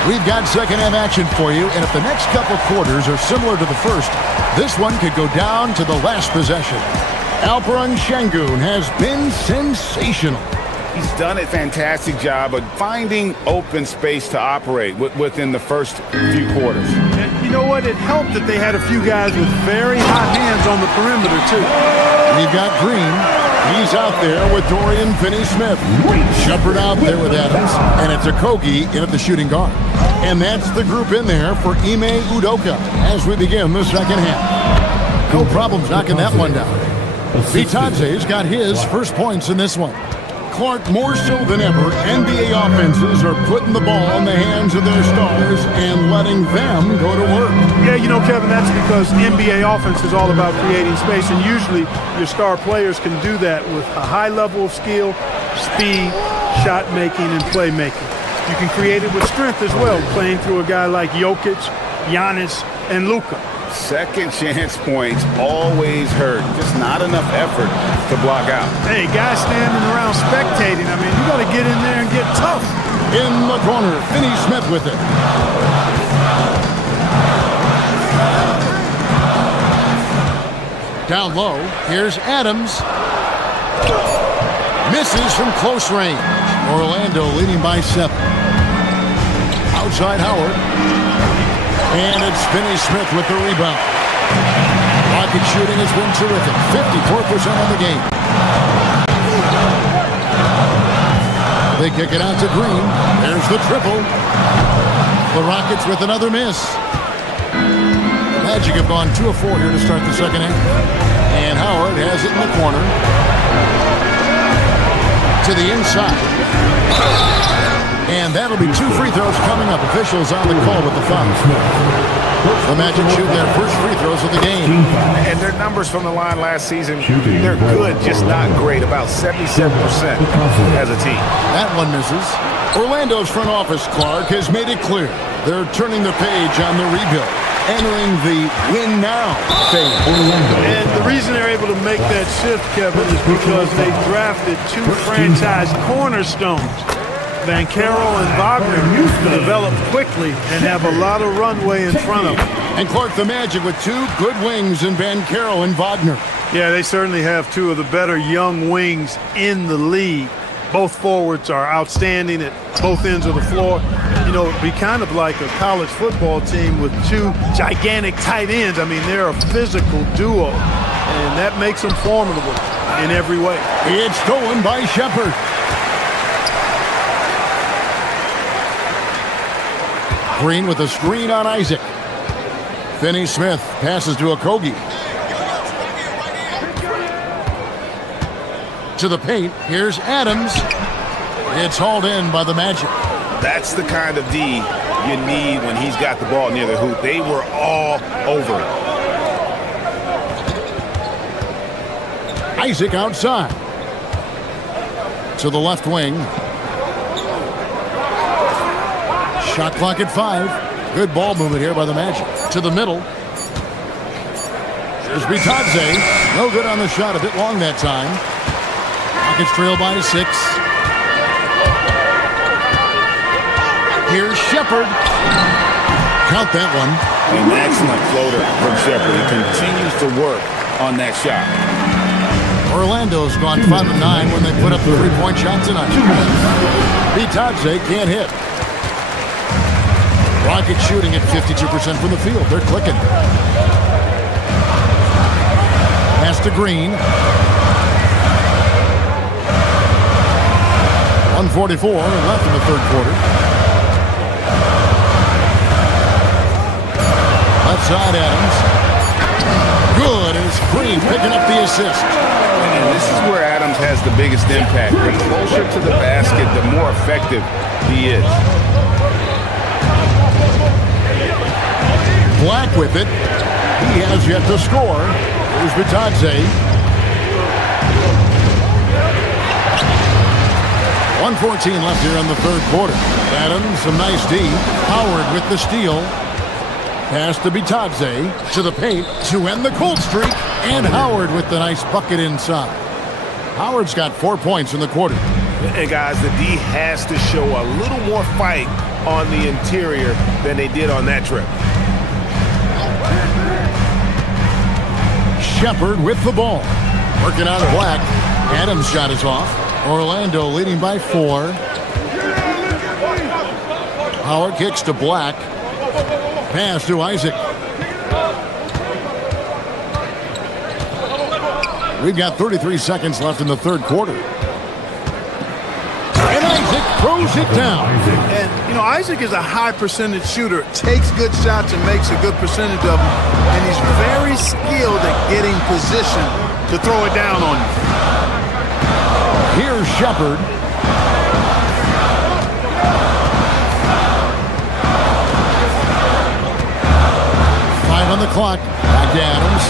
We've got second half action for you, and if the next couple quarters are similar to the first, this one could go down to the last possession. Alperen Şengün has been sensational. He's done a fantastic job of finding open space to operate within the first few quarters. And you know what? It helped that they had a few guys with very hot hands on the perimeter, too. We've got Green. He's out there with Dorian Finney-Smith. Shepard out there with Adams. And it's Okogie in at the shooting guard. And that's the group in there for Ime Udoka as we begin the second half. No problems knocking that one down. Vitante's got his first points in this one. Clark, more so than ever, NBA offenses are putting the ball in the hands of their stars and letting them go to work. Yeah, you know, Kevin, that's because NBA offense is all about creating space, and usually your star players can do that with a high level of skill, speed, shot making, and playmaking. You can create it with strength as well, playing through a guy like Jokic, Giannis, and Luka. Second chance points always hurt. Just not enough effort to block out. Hey, guys standing around spectating, I mean, you got to get in there and get tough. In the corner, Finney-Smith with it. Down low, here's Adams. Misses from close range. Orlando leading by 7. Outside Howard. And it's Finney-Smith with the rebound. Rocket shooting has been terrific. 54% on the game. They kick it out to Green. There's the triple. The Rockets with another miss. Magic have gone 2 of 4 here to start the second half. And Howard has it in the corner. To the inside. And that'll be 2 free throws coming up. Officials on the call with the foul. The Magic shoot their first free throws of the game. And their numbers from the line last season, they're good, just not great. About 77% as a team. That one misses. Orlando's front office, Clark, has made it clear they're turning the page on the rebuild, entering the win now phase. And the reason they're able to make that shift, Kevin, is because they drafted 2 franchise cornerstones. Banchero and Wagner develop quickly and have a lot of runway in front of them. And Clark, the Magic with 2 good wings in Banchero and Wagner. Yeah, they certainly have 2 of the better young wings in the league. Both forwards are outstanding at both ends of the floor. You know, it'd be kind of like a college football team with 2 gigantic tight ends. I mean, they're a physical duo, and that makes them formidable in every way. It's stolen by Shepard. Green with a screen on Isaac. Finney-Smith passes to Okogie. To the paint, here's Adams. It's hauled in by the Magic. That's the kind of D you need when he's got the ball near the hoop. They were all over it. Isaac outside. To the left wing. Shot clock at 5. Good ball movement here by the Magic. To the middle. Here's Bitadze. No good on the shot. A bit long that time. Rockets trail by 6. Here's Shepard. Count that one. An excellent floater from Shepard. He continues to work on that shot. Orlando's gone 5 of 9 when they put up the 3-point shot tonight. Bitadze can't hit. Rockets shooting at 52% from the field. They're clicking. Pass to Green. 1:44 left in the third quarter. Left side, Adams. Good, and it's Green picking up the assist. And this is where Adams has the biggest impact. The closer to the basket, the more effective he is. Black with it. He has yet to score. Here's Bitadze. 1:14 left here in the third quarter. Adams, some nice D. Howard with the steal. Pass to Bitadze. To the paint to end the cold streak. And Howard with the nice bucket inside. Howard's got 4 points in the quarter. Hey, guys, the D has to show a little more fight on the interior than they did on that trip. Shepard with the ball. Working on Black. Adams' shot is off. Orlando leading by 4. Howard kicks to Black. Pass to Isaac. We've got 33 seconds left in the third quarter. And Isaac throws it down. And, you know, Isaac is a high percentage shooter. Takes good shots and makes a good percentage of them. And he's very skilled at getting position to throw it down on you. Here's Shepard. On the clock. Back to Adams.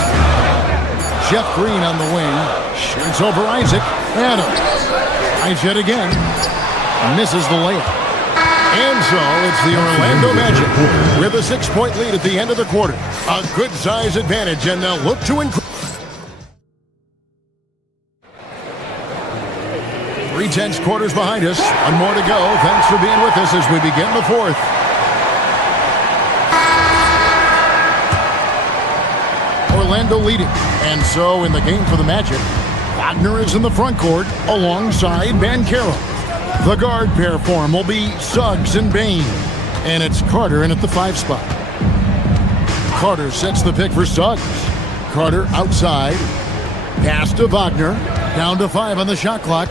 Jeff Green on the wing. Shoots over Isaac. Adams. Isaac again. Misses the layup. And so it's the Orlando Magic with a 6-point lead at the end of the quarter. A good size advantage, and they'll look to increase. 3/10 quarters behind us. One more to go. Thanks for being with us as we begin the fourth. Orlando leading. And so in the game for the Magic, Wagner is in the front court alongside Banchero. The guard pair for him will be Suggs and Bain. And it's Carter in at the 5 spot. Carter sets the pick for Suggs. Carter outside. Pass to Wagner. Down to 5 on the shot clock.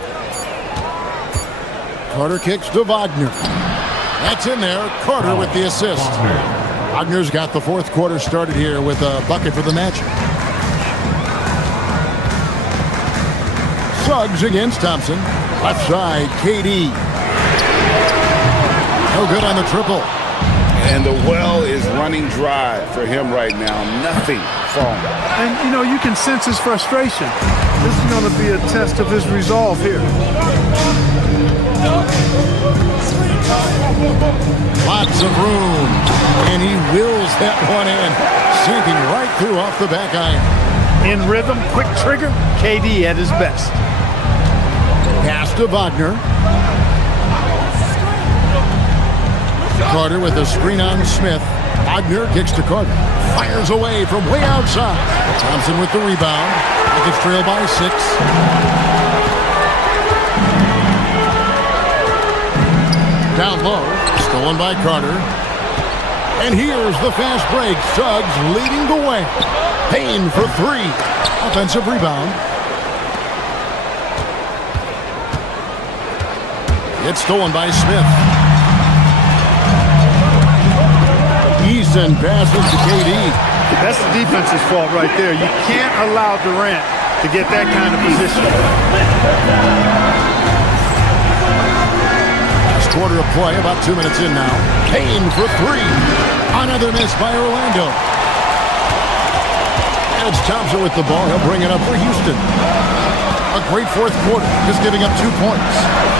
Carter kicks to Wagner. That's in there. Carter with the assist. Wagner's got the fourth quarter started here with a bucket for the Magic. Suggs against Thompson. Left side, KD. No good on the triple. And the well is running dry for him right now. Nothing falling. And, you know, you can sense his frustration. This is going to be a test of his resolve here. Lots of room. And he wills that one in. Sinking right through off the back iron. In rhythm, quick trigger, KD at his best. Pass to Wagner. Carter with a screen on Smith. Wagner kicks to Carter. Fires away from way outside. Thompson with the rebound. Rockets trail by 6. Down low. Stolen by Carter. And here's the fast break. Suggs leading the way. Payne for 3. Offensive rebound. It's stolen by Smith. Easton passes to KD. That's the defense's fault right there. You can't allow Durant to get that kind of position. Last quarter of play, about 2 minutes in now. Payne for 3. Another miss by Orlando. And it's Thompson with the ball. He'll bring it up for Houston. A great fourth quarter, just giving up 2 points.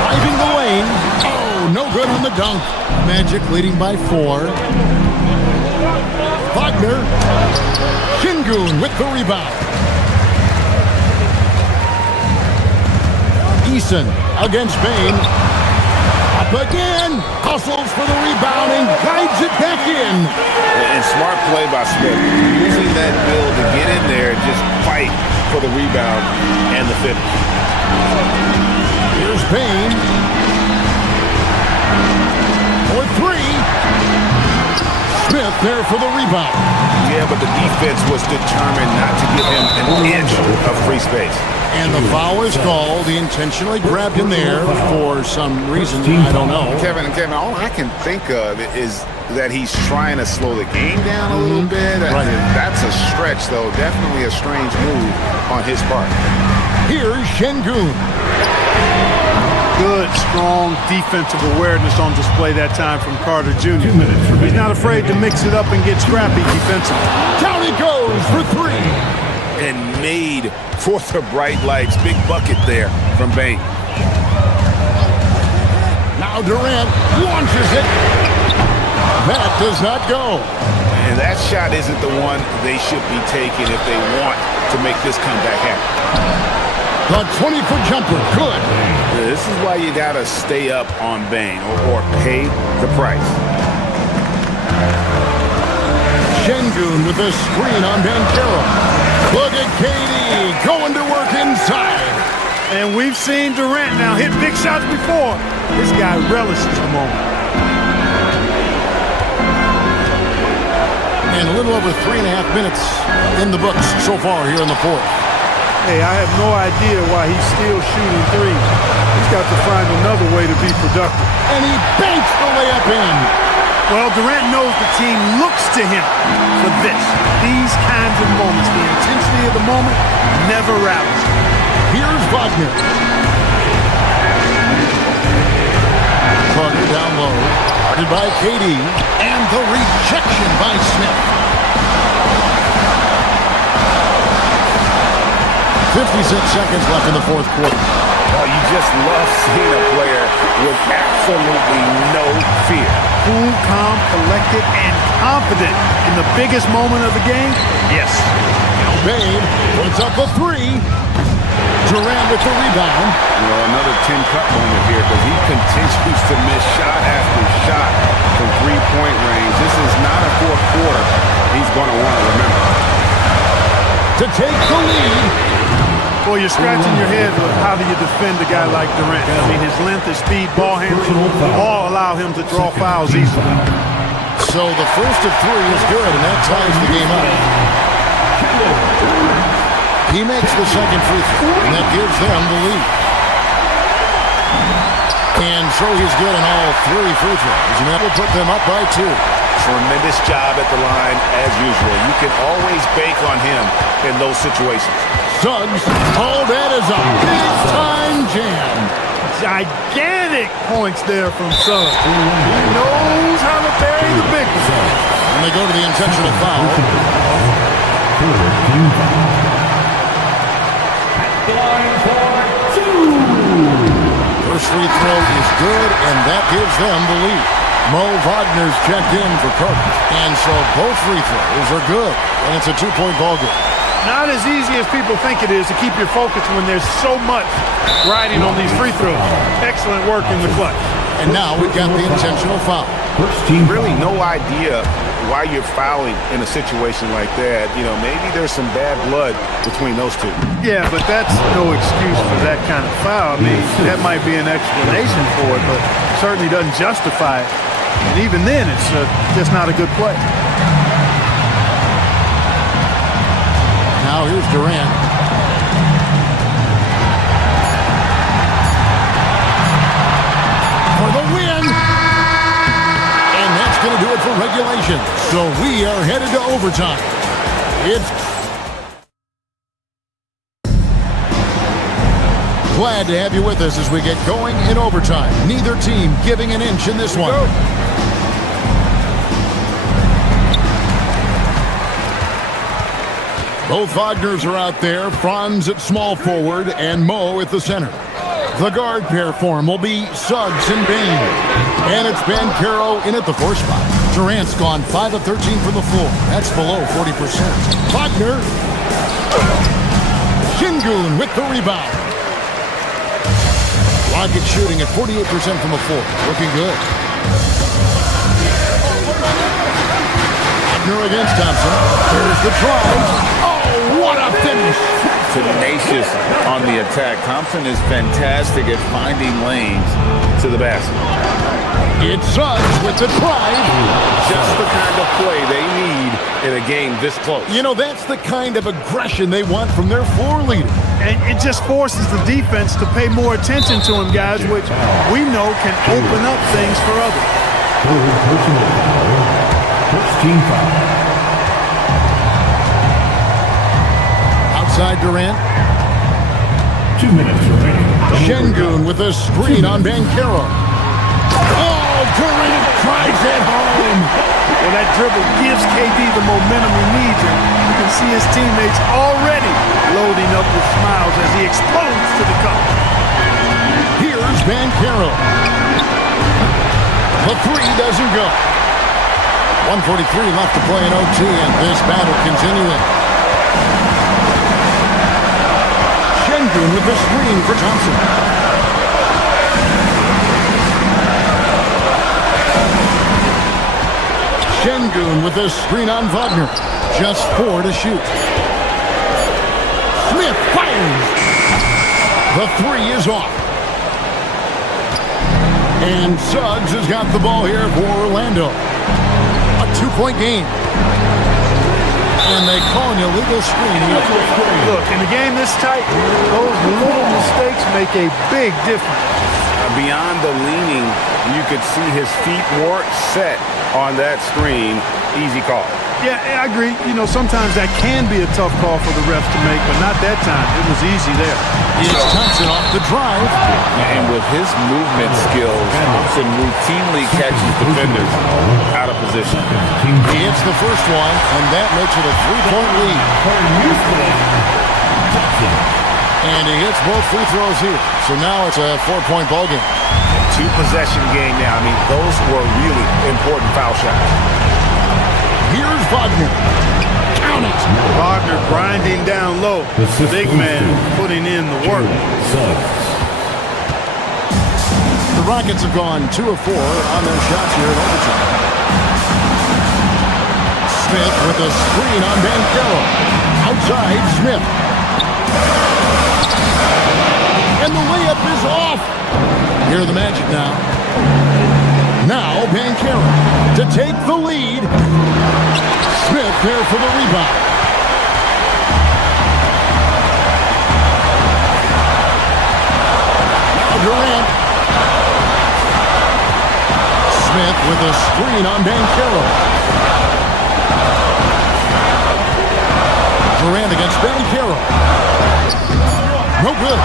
Driving the lane. Oh, no good on the dunk. Magic leading by 4. Wagner. Şengün with the rebound. Eason against Bain. Up again. Hustles for the rebound and guides it back in. And smart play by Smith. Using that build to get in there and just fight for the rebound and the finish. Here's Bain. For 3. Smith there for the rebound. Yeah, but the defense was determined not to give him an inch of free space. And the foul is called. He intentionally grabbed him there for some reason. I don't know. Kevin, all I can think of is that he's trying to slow the game down a little bit. Right. That's a stretch, though. Definitely a strange move on his part. Here's Şengün. Good, strong defensive awareness on display that time from Carter Jr. He's not afraid to mix it up and get scrappy defensively. Down he goes for 3. And made for the bright lights. Big bucket there from Bain. Now Durant launches it. That does not go. And that shot isn't the one they should be taking if they want to make this comeback happen. The 20-foot jumper, good. This is why you gotta stay up on Bain or pay the price. Şengün with a screen on Banchero. Look at KD going to work inside. And we've seen Durant now hit big shots before. This guy relishes the moment. And a little over 3.5 minutes in the books so far here in the 4th. Hey, I have no idea why he's still shooting threes. He's got to find another way to be productive. And he banks the layup in. Well, Durant knows the team looks to him for this. These kinds of moments, the intensity of the moment never rallies. Here's Wagner. Carter down low. Guarded by KD. And the rejection by Smith. 56 seconds left in the 4th quarter. Oh, you just love seeing a player with absolutely no fear. Cool, calm, collected, and confident in the biggest moment of the game? Yes. Bain puts up a 3. Durant with the rebound. Well, another 10-cut moment here because he continues to miss shot after shot from three-point range. This is not a 4th quarter he's going to want to remember. To take the lead. Well, you're scratching your head with how do you defend a guy like Durant? I mean, his length, his speed, ball handling, all allow him to draw fouls easily. So the first of 3 is good, and that ties the game up. He makes the second free throw, and that gives them the lead. And so he's good in all 3 free throws, and that will put them up by 2. Tremendous job at the line, as usual. You can always bank on him in those situations. Suggs, oh, that is a big-time jam. Gigantic points there from Suggs. He knows how to bury the big one. And they go to the intentional foul. First free throw is good, and that gives them the lead. Mo Wagner's checked in for Carter. And so both free throws are good, and it's a 2-point ball game. Not as easy as people think it is to keep your focus when there's so much riding on these free throws. Excellent work in the clutch. And now we've got the intentional foul. Really no idea why you're fouling in a situation like that. You know, maybe there's some bad blood between those two. Yeah, but that's no excuse for that kind of foul. I mean, that might be an explanation for it, but certainly doesn't justify it. And even then, it's just not a good play. Now here's Durant. For the win! And that's going to do it for regulation. So we are headed to overtime. It's glad to have you with us as we get going in overtime. Neither team giving an inch in this one. Both Wagners are out there. Franz at small forward and Mo at the center. The guard pair form will be Suggs and Bain. And it's Banchero in at the 4 spot. Durant's gone 5 of 13 from the floor. That's below 40%. Wagner. Şengün with the rebound. Rockets shooting at 48% from the floor. Looking good. Wagner against Thompson. Here's the drive. Oh, what a finish. Tenacious on the attack. Thompson is fantastic at finding lanes to the basket. It's Suggs with the drive. Just the kind of play they need in a game this close. You know, that's the kind of aggression they want from their floor leader. And it just forces the defense to pay more attention to him, guys, which we know can open up things for others. First team foul. Outside Durant. 2 minutes remaining. Şengün with a screen on Banchero. Oh, Durant tries it home. Well, that dribble gives KD the momentum he needs, and you can see his teammates already loading up with smiles as he explodes to the cup. Here's Banchero. The 3 doesn't go. 1:43 left to play in OT, and this battle continuing. Şengün with the screen for Thompson. Şengün with the screen on Wagner. Just 4 to shoot. Smith fires. The 3 is off. And Suggs has got the ball here for Orlando. A 2-point game. And they call an illegal screen. Look, in a game this tight, those little mistakes make a big difference. Beyond the leaning, you could see his feet weren't set on that screen. Easy call. Yeah, I agree. You know, sometimes that can be a tough call for the refs to make, but not that time. It was easy there. It's Thompson off the drive. And with his movement skills, Thompson routinely catches defenders out of position. He hits the first one, and that makes it a 3-point lead. And he hits both free throws here. So now it's a 4-point ball game. 2-possession game now. I mean, those were really important foul shots. Here's Wagner. Count it. Wagner grinding down low. The big man putting in the work. The Rockets have gone 2 of 4 on their shots here in overtime. Smith with a screen on Banchero. Outside, Smith. And the layup is off. Hear the magic now. Now Banchero to take the lead. Smith there for the rebound. Now Durant. Smith with a screen on Banchero. Durant against Banchero. No good.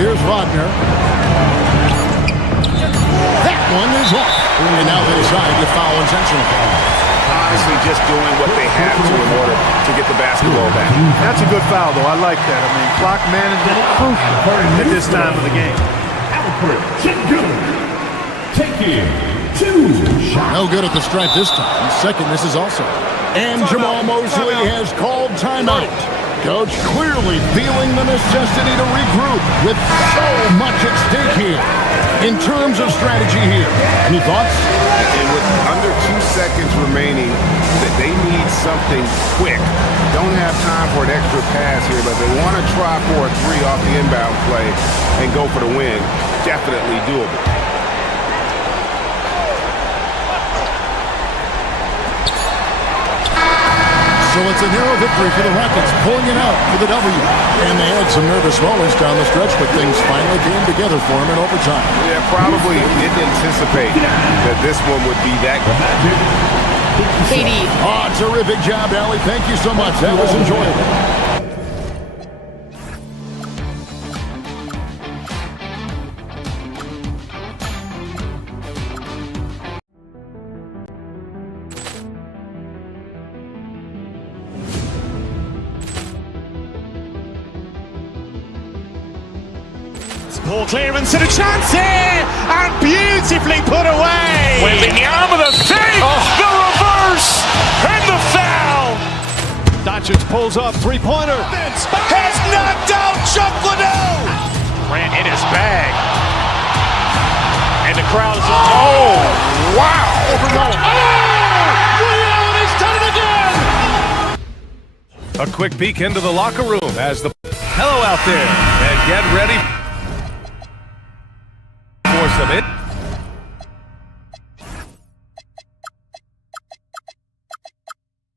Here's Wagner. That one is off. And now they decide to foul intentionally. Honestly, just doing what they have to in order to get the basketball back. That's a good foul, though. I like that. I mean, clock management crucial at this time of the game. Taking 2 shots. No good at the stripe this time. Second misses also. And Jamal Mosley has called timeout. Coach clearly feeling the necessity to regroup with so much at stake here. In terms of strategy here, any thoughts? And with under 2 seconds remaining, that they need something quick. Don't have time for an extra pass here, but they want to try for a 3 off the inbound play and go for the win. Definitely doable. So it's a narrow victory for the Rockets, pulling it out for the W. And they had some nervous moments down the stretch, but things finally came together for them in overtime. Yeah, probably didn't anticipate that this one would be that good. KD. Oh, terrific job, Allie. Thank you so much. That was enjoyable. Poor clearance and a chance here, and beautifully put away. Wembanyama the save, the reverse, and the foul. Doncic pulls up, three-pointer. Has knocked out Chuck Liddell. Grant in his bag. And the crowd is, oh, wow. A quick peek into the locker room as the hello out there and get ready for some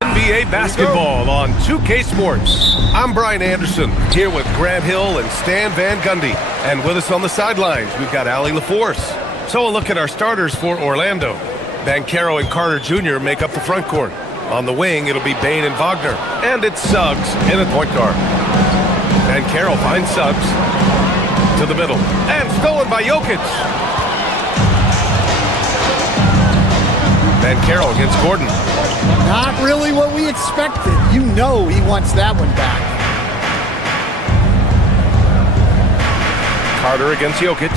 NBA basketball on 2K Sports. I'm Brian Anderson here with Grant Hill and Stan Van Gundy. And with us on the sidelines, we've got Allie LaForce. So a look at our starters for Orlando. Banchero and Carter Jr. make up the front court. On the wing, it'll be Bane and Wagner. And it's Suggs in at point guard. Banchero finds Suggs to the middle. And stolen by Jokic. Banchero against Gordon. Not really what we expected. You know he wants that one back. Carter against Jokic.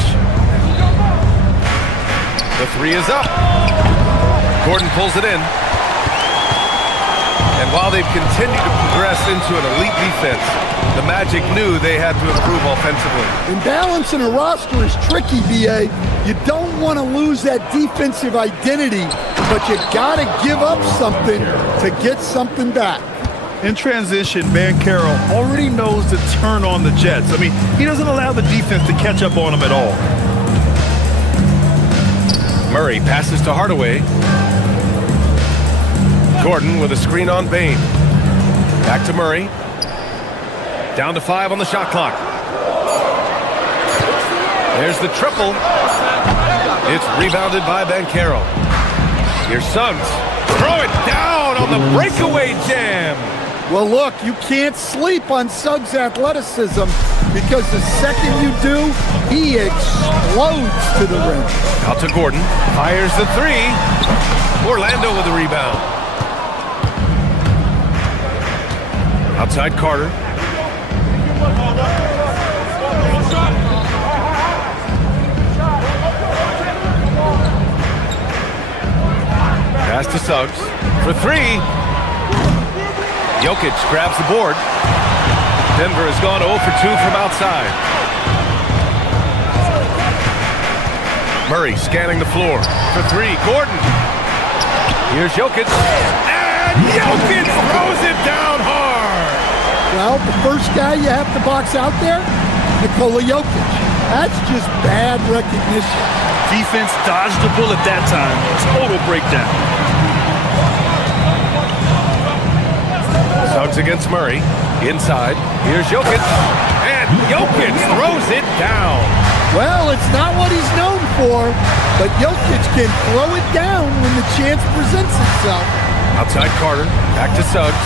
The three is up. Gordon pulls it in. And while they've continued to progress into an elite defense, the Magic knew they had to improve offensively. And balancing a roster is tricky, BA. You don't want to lose that defensive identity, but you got to give up something to get something back. In transition, Banchero already knows to turn on the Jets. I mean, he doesn't allow the defense to catch up on him at all. Murray passes to Hardaway. Gordon with a screen on Bane. Back to Murray. Down to 5 on the shot clock. There's the triple. It's rebounded by Banchero. Here's Suggs. Throw it down on the breakaway jam. Well, look, you can't sleep on Suggs' athleticism because the second you do, he explodes to the rim. Out to Gordon. Fires the three. Orlando with the rebound. Outside Carter. Pass to Suggs for three. Jokic grabs the board. Denver has gone 0 for 2 from outside. Murray scanning the floor for three. Gordon. Here's Jokic. And Jokic throws it down hard. Well, the first guy you have to box out there, Nikola Jokic. That's just bad recognition. Defense dodged the bullet that time. Total breakdown. Suggs against Murray. Inside. Here's Jokic. And Jokic throws it down. Well, it's not what he's known for, but Jokic can throw it down when the chance presents itself. Outside Carter. Back to Suggs.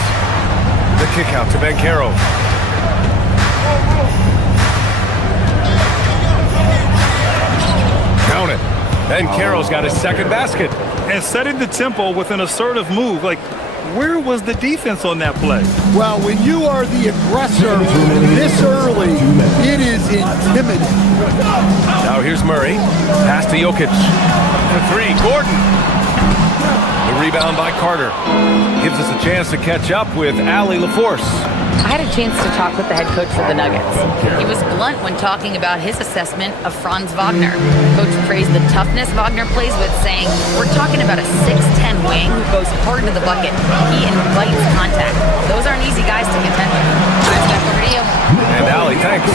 The kick out to Banchero. Count it. Banchero's got his second basket. And setting the tempo with an assertive move. Like, where was the defense on that play? Well, when you are the aggressor this early, it is intimidating. Now here's Murray. Pass to Jokic. For three. Gordon. The rebound by Carter. Gives us a chance to catch up with Allie LaForce. I had a chance to talk with the head coach for the Nuggets. He was blunt when talking about his assessment of Franz Wagner. Coach praised the toughness Wagner plays with, saying, "We're talking about a 6'10" wing who goes hard to the bucket. He invites contact. Those aren't easy guys to contend with." That's back over to you. And Allie, thanks.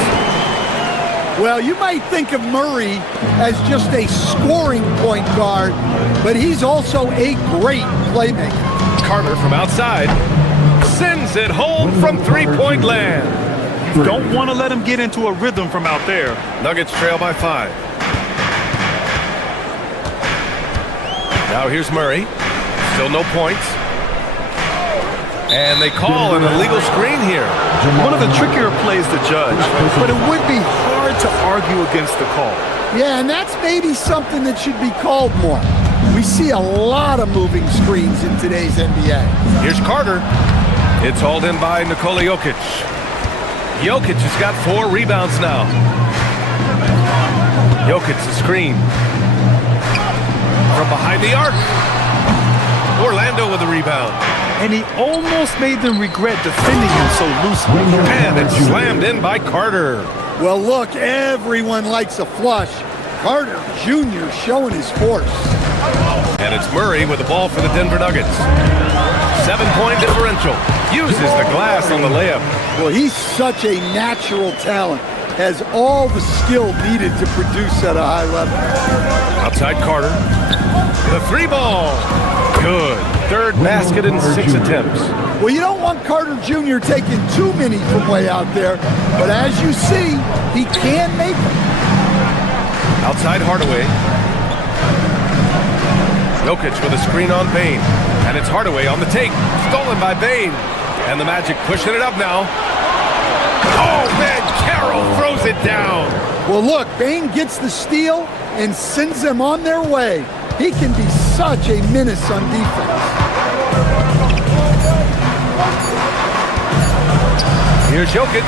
Well, you might think of Murray as just a scoring point guard, but he's also a great playmaker. Carter from outside sends it home from three-point land. You don't want to let him get into a rhythm from out there. Nuggets trail by 5. Now here's Murray. Still no points. And they call an illegal screen here. One of the trickier plays to judge, but it would be hard to argue against the call. Yeah, and that's maybe something that should be called more. We see a lot of moving screens in today's NBA. Here's Carter. It's hauled in by Nikola Jokic. Jokic has got 4 rebounds now. Jokic the screen. From behind the arc. Orlando with the rebound. And he almost made them regret defending him so loosely. And it's slammed in by Carter. Well, look, everyone likes a flush. Carter Jr. showing his force. And it's Murray with the ball for the Denver Nuggets. 7-point differential. Uses the glass on the layup. Well, he's such a natural talent. Has all the skill needed to produce at a high level. Outside Carter. The three ball. Good. Third basket in 6 attempts. Well, you don't want Carter Jr. taking too many from way out there, but as you see, he can make them. Outside Hardaway. Jokic with a screen on Bane. And it's Hardaway on the take. Stolen by Bane. And the Magic pushing it up now. Oh, man, Carroll throws it down. Well, look, Bane gets the steal and sends them on their way. He can be such a menace on defense. Here's Jokic.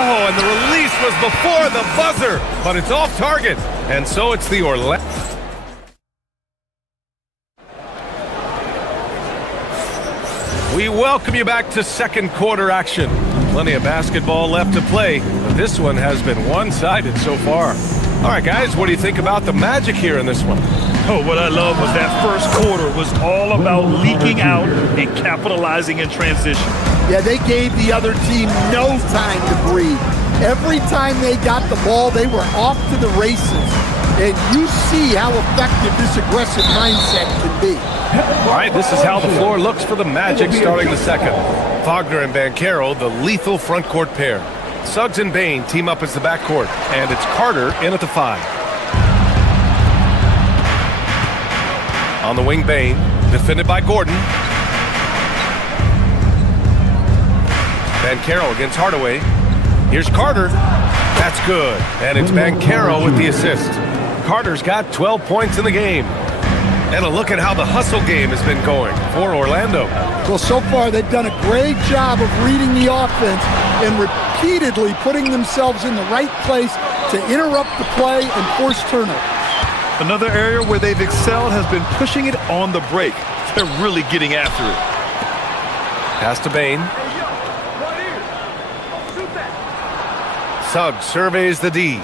Oh, and the release was before the buzzer, but it's off target. And so it's the Orlando. We welcome you back to second quarter action. Plenty of basketball left to play, but this one has been one-sided so far. All right, guys, what do you think about the Magic here in this one? Oh, what I love was that first quarter was all about leaking out and capitalizing in transition. Yeah, they gave the other team no time to breathe. Every time they got the ball, they were off to the races. And you see how effective this aggressive mindset can be. All right, this is how the floor looks for the Magic starting the second. Wagner and Banchero, the lethal front court pair. Suggs and Bane team up as the backcourt, and it's Carter in at the 5. On the wing, Bane, defended by Gordon. Banchero against Hardaway. Here's Carter. That's good. And it's Banchero with the assist. Carter's got 12 points in the game. And a look at how the hustle game has been going for Orlando. Well, so far they've done a great job of reading the offense and repeatedly putting themselves in the right place to interrupt the play and force turnover. Another area where they've excelled has been pushing it on the break. They're really getting after it. Pass to Bane. Suggs surveys the D.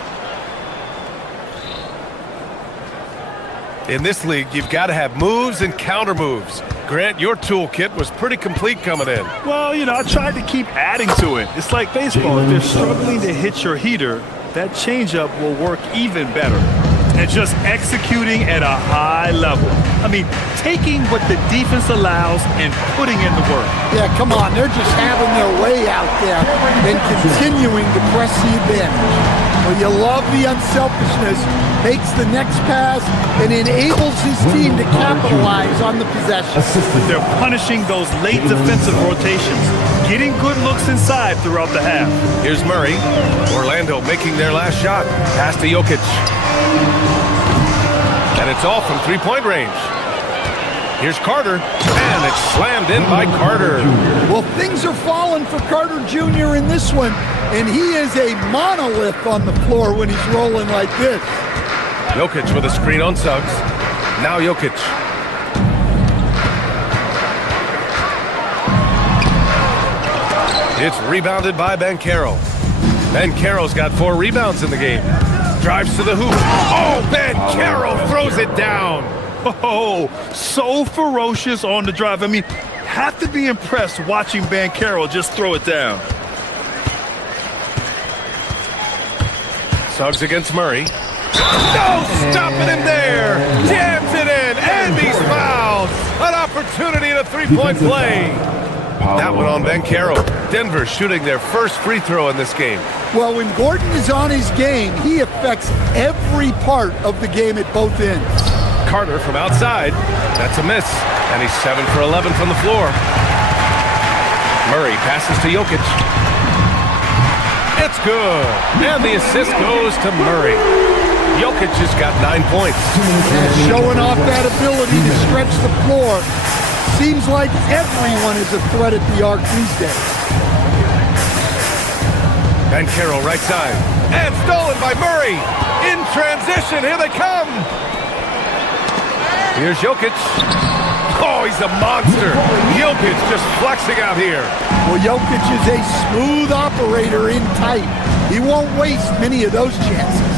In this league, you've got to have moves and counter moves. Grant, your toolkit was pretty complete coming in. Well, you know, I tried to keep adding to it. It's like baseball. If they're struggling to hit your heater, that changeup will work even better. And just executing at a high level. I mean, taking what the defense allows and putting in the work. Yeah, come on. They're just having their way out there and continuing to press the advantage. Well, you love the unselfishness, makes the next pass, and enables his team to capitalize on the possession. They're punishing those late defensive rotations, getting good looks inside throughout the half. Here's Murray. Orlando making their last shot. Pass to Jokic. And it's all from three-point range. Here's Carter, and it's slammed in by Carter. Well, things are falling for Carter Jr. in this one, and he is a monolith on the floor when he's rolling like this. Jokic with a screen on Suggs. Now Jokic. It's rebounded by Banchero. Banchero's got 4 rebounds in the game. Drives to the hoop. Oh, Banchero throws it down. Oh, so ferocious on the drive. I mean, have to be impressed watching Banchero just throw it down. Suggs against Murray. No stopping him there. Jams it in, and he's fouled. An opportunity in a three-point play. That one on Banchero. Denver shooting their first free throw in this game. Well, when Gordon is on his game, he affects every part of the game at both ends. Carter from outside. That's a miss. And he's 7 for 11 from the floor. Murray passes to Jokic. It's good. And the assist goes to Murray. Jokic has got 9 points. And showing off that ability to stretch the floor. Seems like everyone is a threat at the arc these days. Banchero right side. And stolen by Murray. In transition, here they come. Here's Jokic. Oh, he's a monster. Jokic just flexing out here. Well, Jokic is a smooth operator in tight. He won't waste many of those chances.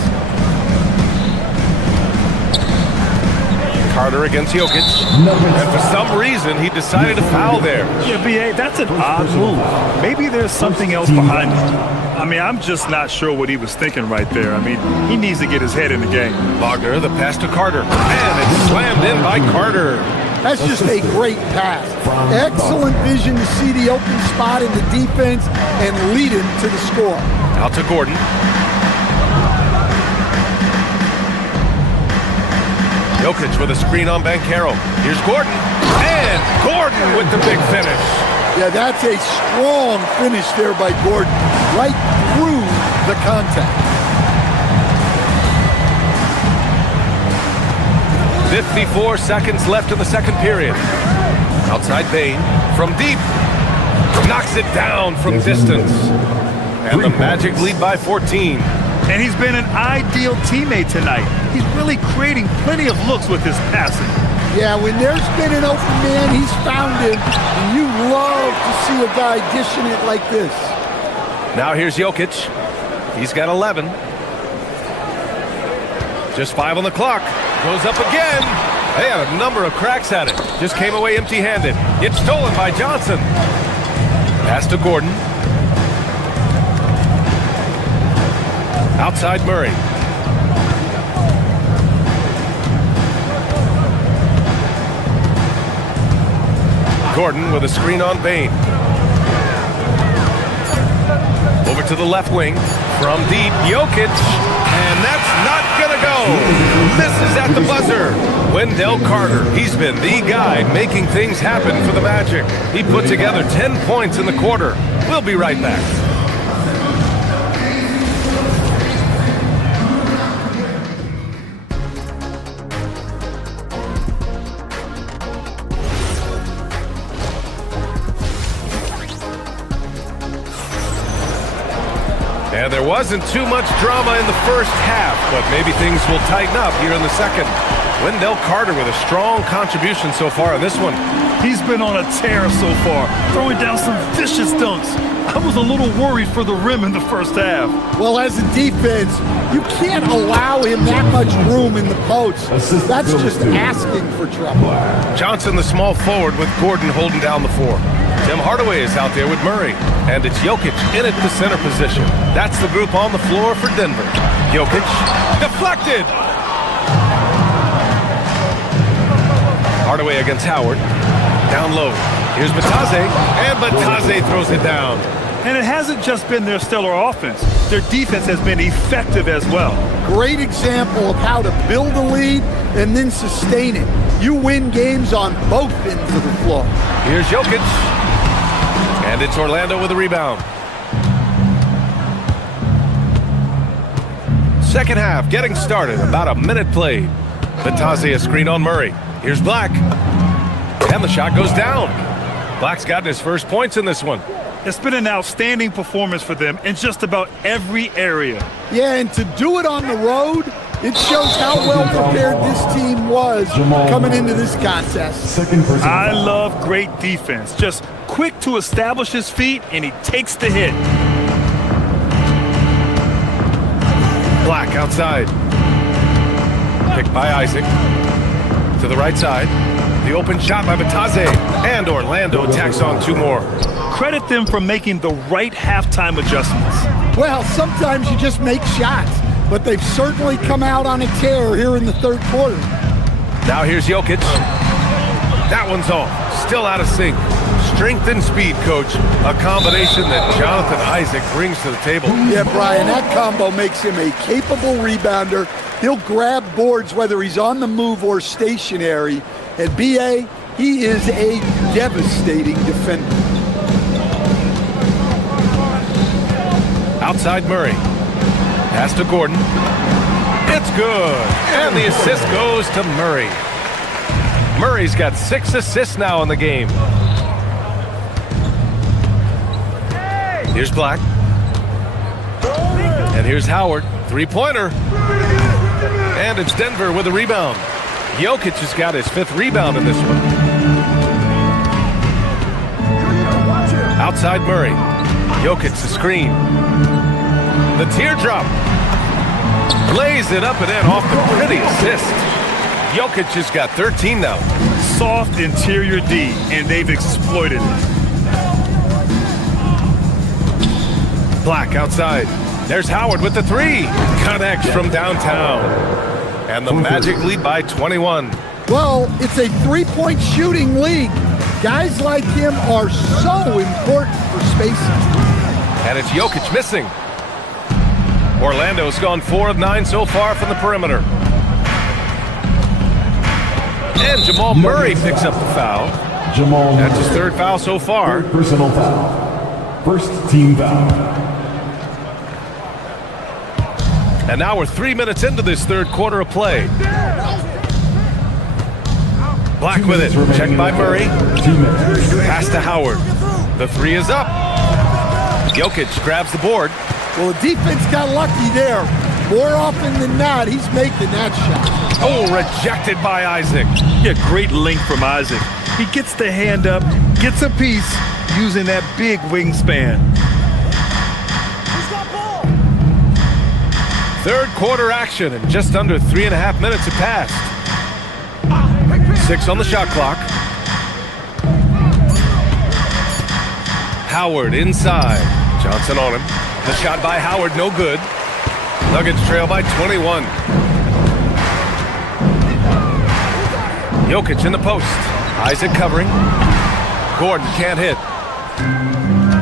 Carter against Jokic. And for some reason, he decided to foul there. Yeah, B.A., that's an odd move. Maybe there's something else behind it. I mean, I'm just not sure what he was thinking right there. I mean, he needs to get his head in the game. Wagner, the pass to Carter. And it's slammed in by Carter. That's just a great pass. Excellent vision to see the open spot in the defense and lead him to the score. Out to Gordon. Jokic with a screen on Banchero. Here's Gordon. And Gordon with the big finish. Yeah, that's a strong finish there by Gordon. Right through the contact. 54 seconds left in the second period. Outside Bain from deep. Knocks it down from distance. And the Magic lead by 14. And he's been an ideal teammate tonight. He's really creating plenty of looks with his passing. Yeah, when there's been an open man, he's found him. And you love to see a guy dishing it like this. Now here's Jokic. He's got 11. Just 5 on the clock. Goes up again. They had a number of cracks at it. Just came away empty-handed. It's stolen by Johnson. Pass to Gordon. Outside Murray. Gordon with a screen on Bain. Over to the left wing. From deep, Jokic. And that's not gonna go. Misses at the buzzer. Wendell Carter. He's been the guy making things happen for the Magic. He put together 10 points in the quarter. We'll be right back. And there wasn't too much drama in the first half, but maybe things will tighten up here in the second. Wendell Carter with a strong contribution so far in this one. He's been on a tear so far, throwing down some vicious dunks. I was a little worried for the rim in the first half. Well, as a defense, you can't allow him that much room in the post. That's just asking for trouble. Johnson, the small forward, with Gordon holding down the 4. Tim Hardaway is out there with Murray. And it's Jokic in at the center position. That's the group on the floor for Denver. Jokic, deflected! Hardaway against Howard. Down low. Here's Batase, and Batase throws it down. And it hasn't just been their stellar offense. Their defense has been effective as well. Great example of how to build a lead and then sustain it. You win games on both ends of the floor. Here's Jokic. And it's Orlando with a rebound. Second half getting started. About a minute played. Batase a screen on Murray. Here's Black. And the shot goes down. Black's gotten his first points in this one. It's been an outstanding performance for them in just about every area. Yeah, and to do it on the road, it shows how well prepared this team was coming into this contest. I love great defense. Just quick to establish his feet, and he takes the hit. Black outside. Picked by Isaac. To the right side. The open shot by Batase. And Orlando tacks on 2 more. Credit them for making the right halftime adjustments. Well, sometimes you just make shots, but they've certainly come out on a tear here in the third quarter. Now here's Jokic. That one's off. Still out of sync. Strength and speed, coach. A combination that Jonathan Isaac brings to the table. Yeah, Brian, that combo makes him a capable rebounder. He'll grab boards whether he's on the move or stationary. And B.A., he is a devastating defender. Outside Murray. Pass to Gordon. It's good. And the assist goes to Murray. Murray's got 6 assists now in the game. Here's Black. And here's Howard, three-pointer. And it's Denver with a rebound. Jokic has got his 5th rebound in this one. Outside Murray. Jokic the screen. The teardrop. Lays it up and in off the pretty assist. Jokic has got 13 now. Soft interior D, and they've exploited it. Black outside. There's Howard with the 3. Connects from downtown. And the Magic lead by 21. Well, it's a three-point shooting league. Guys like him are so important for spacing. And it's Jokic missing. Orlando's gone 4 of 9 so far from the perimeter. And Jamal Murray picks up the foul. That's his 3rd foul so far. Personal foul. First team foul. And now we're 3 minutes into this 3rd quarter of play. Black with it. Checked by Murray. Pass to Howard. The 3 is up. Jokic grabs the board. Well, the defense got lucky there. More often than not, he's making that shot. Oh, rejected by Isaac. Yeah, great length from Isaac. He gets the hand up, gets a piece using that big wingspan. 3rd quarter action, and just under 3.5 minutes have passed. 6 on the shot clock. Howard inside. Johnson on him. The shot by Howard, no good. Nuggets trail by 21. Jokic in the post. Isaac covering. Gordon can't hit.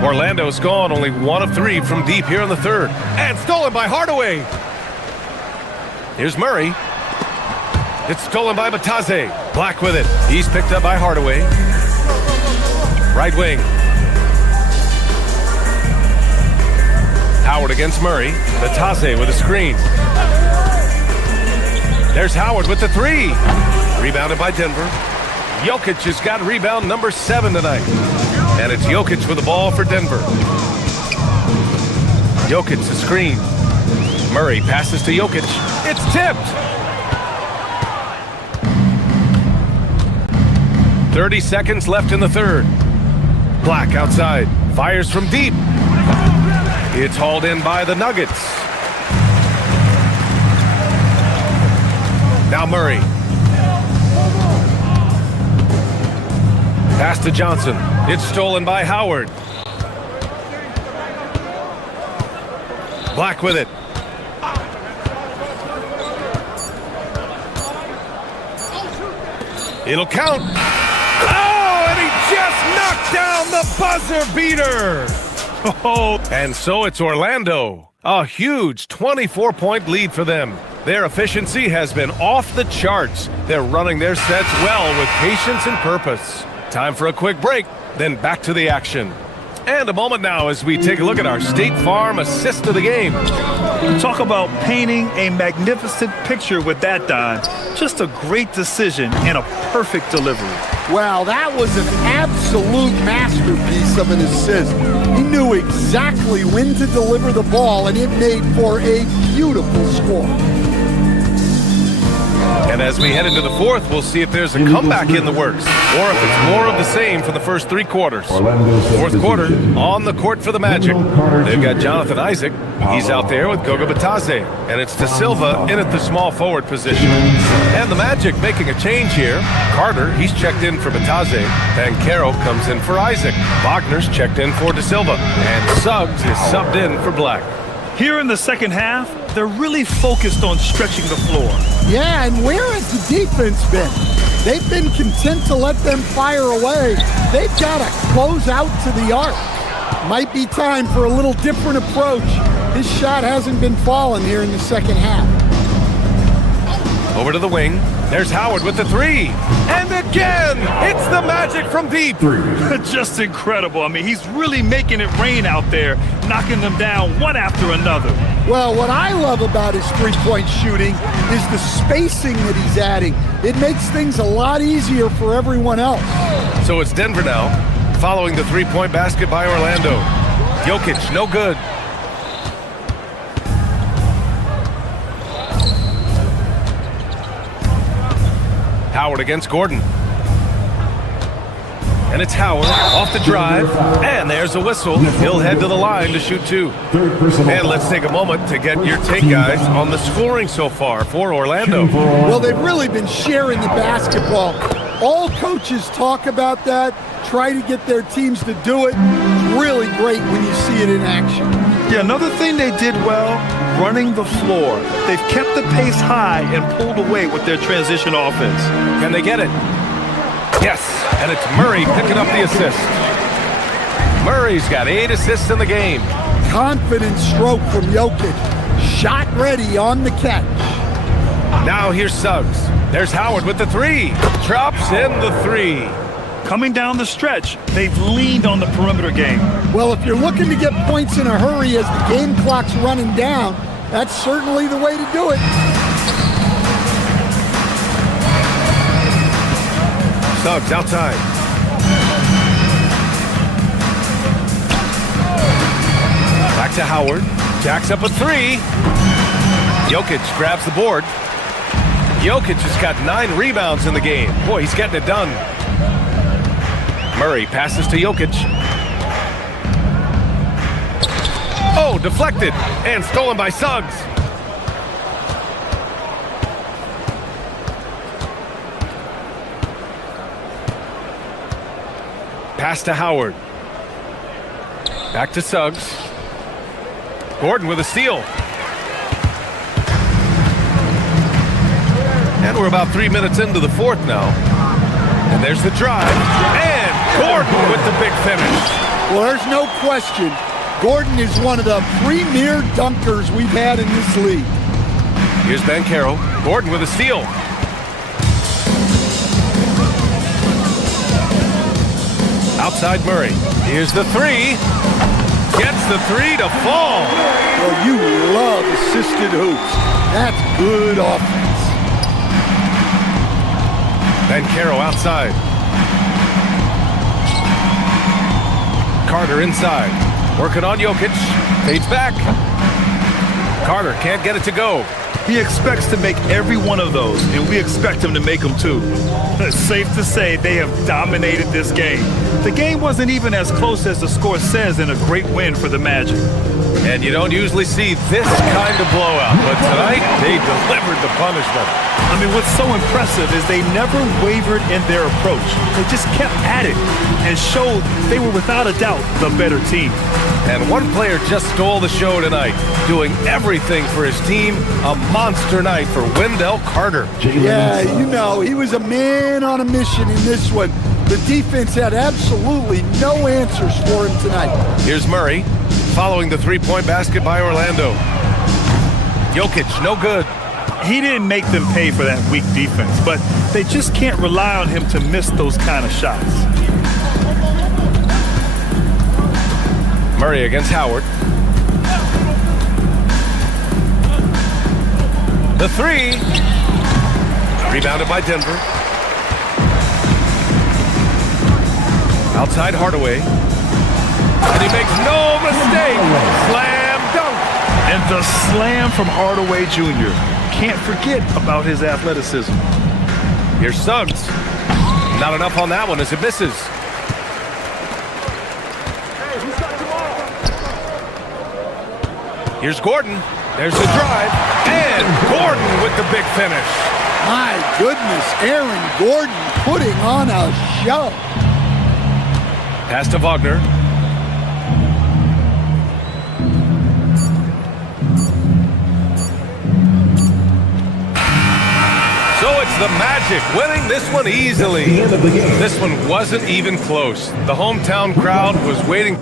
Orlando's gone only 1 of 3 from deep here in the 3rd. And stolen by Hardaway. Here's Murray. It's stolen by Bataze. Black with it. He's picked up by Hardaway. Right wing. Howard against Murray. Bataze with a screen. There's Howard with the 3. Rebounded by Denver. Jokic has got rebound number 7 tonight. And it's Jokic with the ball for Denver. Jokic the screen. Murray passes to Jokic. It's tipped. 30 seconds left in the 3rd. Black outside. Fires from deep. It's hauled in by the Nuggets. Now Murray. Pass to Johnson. It's stolen by Howard. Black with it. It'll count. Oh, and he just knocked down the buzzer beater. Oh, and so it's Orlando. A huge 24-point lead for them. Their efficiency has been off the charts. They're running their sets well with patience and purpose. Time for a quick break, then back to the action. And a moment now as we take a look at our State Farm assist of the game. Talk about painting a magnificent picture with that, Don. Just a great decision and a perfect delivery. Wow, that was an absolute masterpiece of an assist. He knew exactly when to deliver the ball, and it made for a beautiful score. And as we head into the 4th, we'll see if there's a comeback in the works, or if it's more of the same for the first 3 quarters. 4th quarter, on the court for the Magic. They've got Jonathan Isaac. He's out there with Goga Bataze. And it's De Silva in at the small forward position. And the Magic making a change here. Carter, he's checked in for Bataze. And Caro comes in for Isaac. Wagner's checked in for De Silva. And Suggs is subbed in for Black. Here in the second half, they're really focused on stretching the floor. Yeah, and where has the defense been? They've been content to let them fire away. They've got to close out to the arc. Might be time for a little different approach. His shot hasn't been falling here in the second half. Over to the wing. There's Howard with the 3. And again, it's the Magic from deep. Just incredible. I mean, he's really making it rain out there, knocking them down one after another. Well, what I love about his three-point shooting is the spacing that he's adding. It makes things a lot easier for everyone else. So it's Denver now, following the 3-point basket by Orlando. Jokic, no good. Howard against Gordon. And it's Howard off the drive, and there's a whistle. He'll head to the line to shoot 2. And let's take a moment to get your take, guys, on the scoring so far for Orlando. Well, they've really been sharing the basketball. All coaches talk about that, try to get their teams to do it. It's really great when you see it in action. Yeah, another thing they did well, running the floor. They've kept the pace high and pulled away with their transition offense. Can they get it? Yes, and it's Murray picking up the assist. Murray's got 8 assists in the game. Confident stroke from Jokic. Shot ready on the catch. Now here's Suggs. There's Howard with the 3. Drops in the 3. Coming down the stretch, they've leaned on the perimeter game. Well, if you're looking to get points in a hurry as the game clock's running down, that's certainly the way to do it. Suggs outside. Back to Howard. Jacks up a 3. Jokic grabs the board. Jokic has got 9 rebounds in the game. Boy, he's getting it done. Murray passes to Jokic. Oh, deflected and stolen by Suggs. Pass to Howard. Back to Suggs. Gordon with a steal. And we're about 3 minutes into the 4th now. And there's the drive. And Gordon with the big finish. Well, there's no question. Gordon is one of the premier dunkers we've had in this league. Here's Banchero. Gordon with a steal. Outside Murray. Here's the 3. Gets the 3 to fall. Well, you love assisted hoops. That's good offense. Banchero outside. Carter inside. Working on Jokic. Fades back. Carter can't get it to go. He expects to make every one of those, and we expect him to make them too. It's safe to say they have dominated this game. The game wasn't even as close as the score says in a great win for the Magic. And you don't usually see this kind of blowout, but tonight they delivered the punishment. I mean, what's so impressive is they never wavered in their approach. They just kept at it and showed they were without a doubt the better team. And one player just stole the show tonight, doing everything for his team. A monster night for Wendell Carter. Yeah, you know, he was a man on a mission in this one. The defense had absolutely no answers for him tonight. Here's Murray, following the 3-point basket by Orlando. Jokic, no good. He didn't make them pay for that weak defense, but they just can't rely on him to miss those kind of shots. Murray against Howard. The 3. Rebounded by Denver. Outside Hardaway. And he makes no mistake. Slam dunk. And the slam from Hardaway Jr. Can't forget about his athleticism. Here's Suggs. Not enough on that one as it misses. Here's Gordon. There's the drive. And Gordon with the big finish. My goodness, Aaron Gordon putting on a show. Pass to Wagner. So it's the Magic winning this one easily. This one wasn't even close. The hometown crowd was waiting.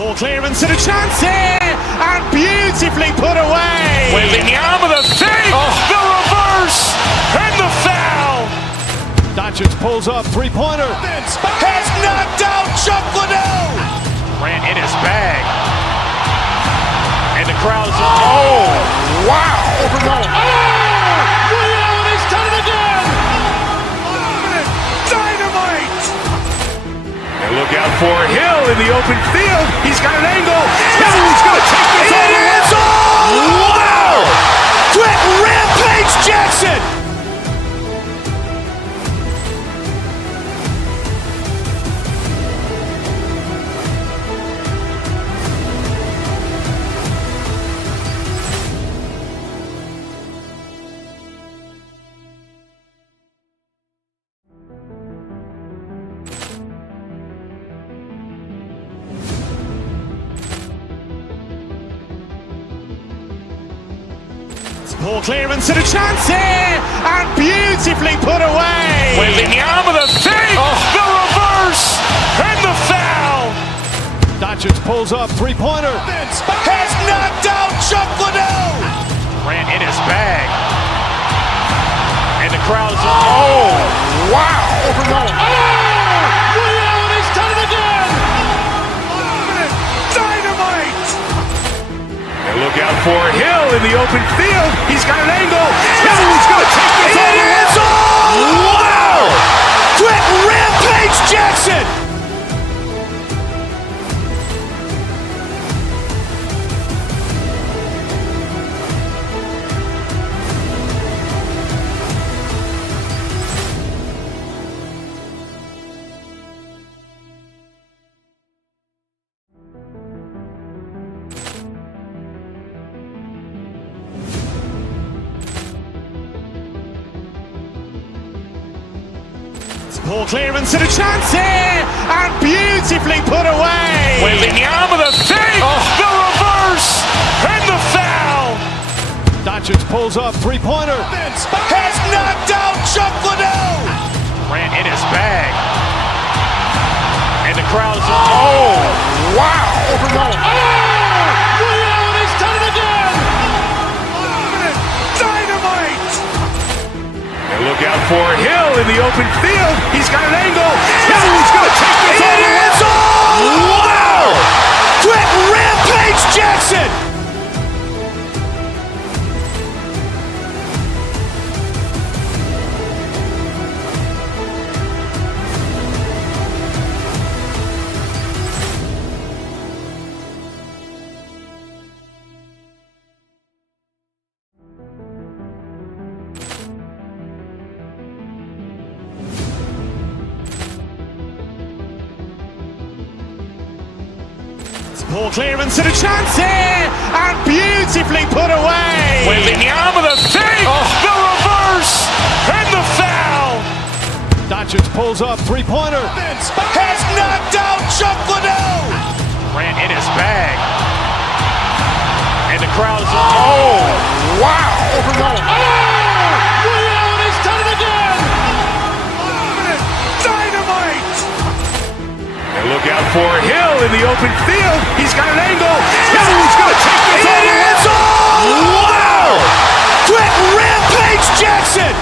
Ball clearance and a chance here, and beautifully put away. Wembanyama with a save, the reverse, and the foul. Doncic pulls up, three-pointer. Has knocked out Chuck Liddell. Ran in his bag. And the crowd is... Oh, wow. Oh, for Hill in the open field. He's got an angle. Hill is going to take this all the way. Wow! Quick rampage Jackson! Poor clearance and a chance here, and beautifully put away. Wembanyama the fake, the reverse, and the foul. Doncic pulls up, three-pointer. Has knocked out Chuck Liddell. Grant in his bag. And the crowd is... Oh, wow. He's done it again. Dynamite. And look out for Hill in the open field. He's got an angle. Hill is going to take this all the way. Wow. Quick rampage Jackson. Poor clearance and a chance here, and beautifully put away. Wembanyama the fake, the reverse, and the foul. Doncic pulls up, three-pointer. Has knocked out Chuck Liddell. Grant in his bag. And the crowd is... Oh, wow. He's done it again. Dynamite. And look out for Hill in the open field. He's got an angle. Hill is going to take this all the way. Wow. Quick rampage Jackson. Poor clearance and a chance here, and beautifully put away. Wembanyama the fake, the reverse, and the foul. Doncic pulls up, three-pointer. Has knocked out Chuck Liddell. Grant in his bag. And the crowd is... Oh, wow. He's done it again. Dynamite. And look out for Hill in the open field. He's got an angle. Hill is going to take this all the way. Wow. Quick rampage Jackson.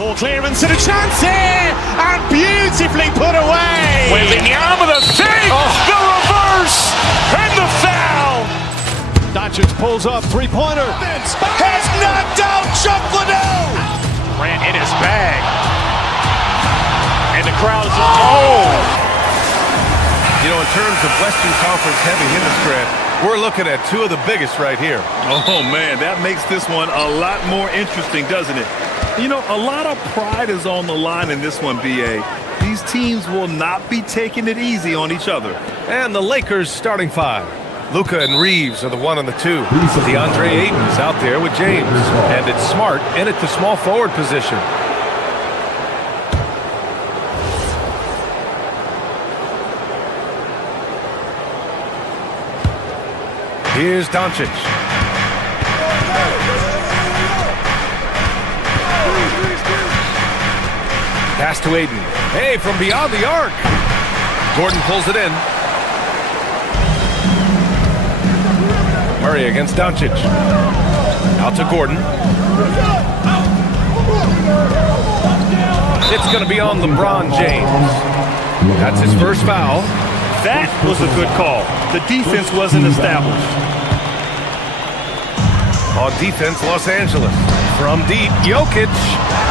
Poor clearance and a chance here, and beautifully put away. Wembanyama the fake, the reverse, and the foul. Doncic pulls up, three-pointer. Has knocked out Chuck Liddell. Grant in his bag. And the crowd is... You know, in terms of Western Conference heavy hitters, Grant, we're looking at two of the biggest right here. Oh, man, that makes this one a lot more interesting, doesn't it? You know, a lot of pride is on the line in this one, B.A. These teams will not be taking it easy on each other. And the Lakers starting five. Luka and Reeves are the 1 and the 2. DeAndre Ayton is out there with James. And it's Smart in at the small forward position. Here's Doncic. Pass to Ayton. Hey, from beyond the arc. Gordon pulls it in. Murray against Doncic. Out to Gordon. It's going to be on LeBron James. That's his first foul. That was a good call. The defense wasn't established. On defense, Los Angeles. From deep, Jokic.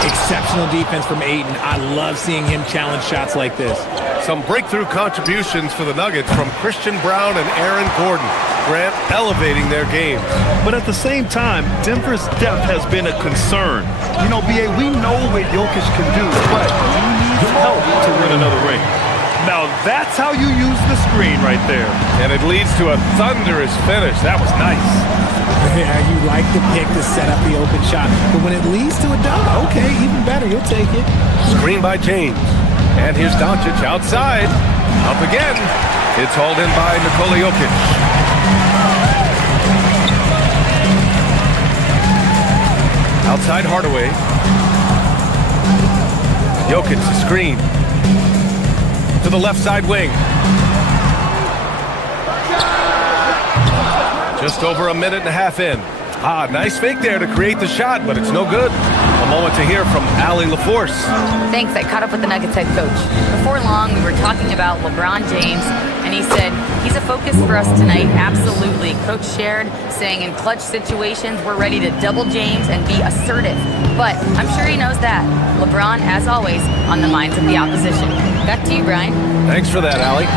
Exceptional defense from Ayton. I love seeing him challenge shots like this. Some breakthrough contributions for the Nuggets from Christian Brown and Aaron Gordon. Grant elevating their games. But at the same time, Denver's depth has been a concern. You know, B.A., we know what Jokic can do, but he needs help to win another ring. Now that's how you use the screen right there. And it leads to a thunderous finish. That was nice. Yeah, you like the pick to set up the open shot. But when it leads to a dunk, okay, even better. You'll take it. Screen by James. And here's Doncic outside. Up again. It's hauled in by Nikola Jokic. Outside Hardaway. Jokic, the screen. To the left side wing. Just over a minute and a half in. Nice fake there to create the shot, but it's no good. A moment to hear from Allie LaForce. Thanks. I caught up with the Nuggets head coach. Before long, we were talking about LeBron James, and he said, he's a focus for us tonight. Absolutely. Coach shared, saying in clutch situations, we're ready to double James and be assertive. But I'm sure he knows that. LeBron, as always, on the minds of the opposition. Back to you, Brian. Thanks for that, Allie.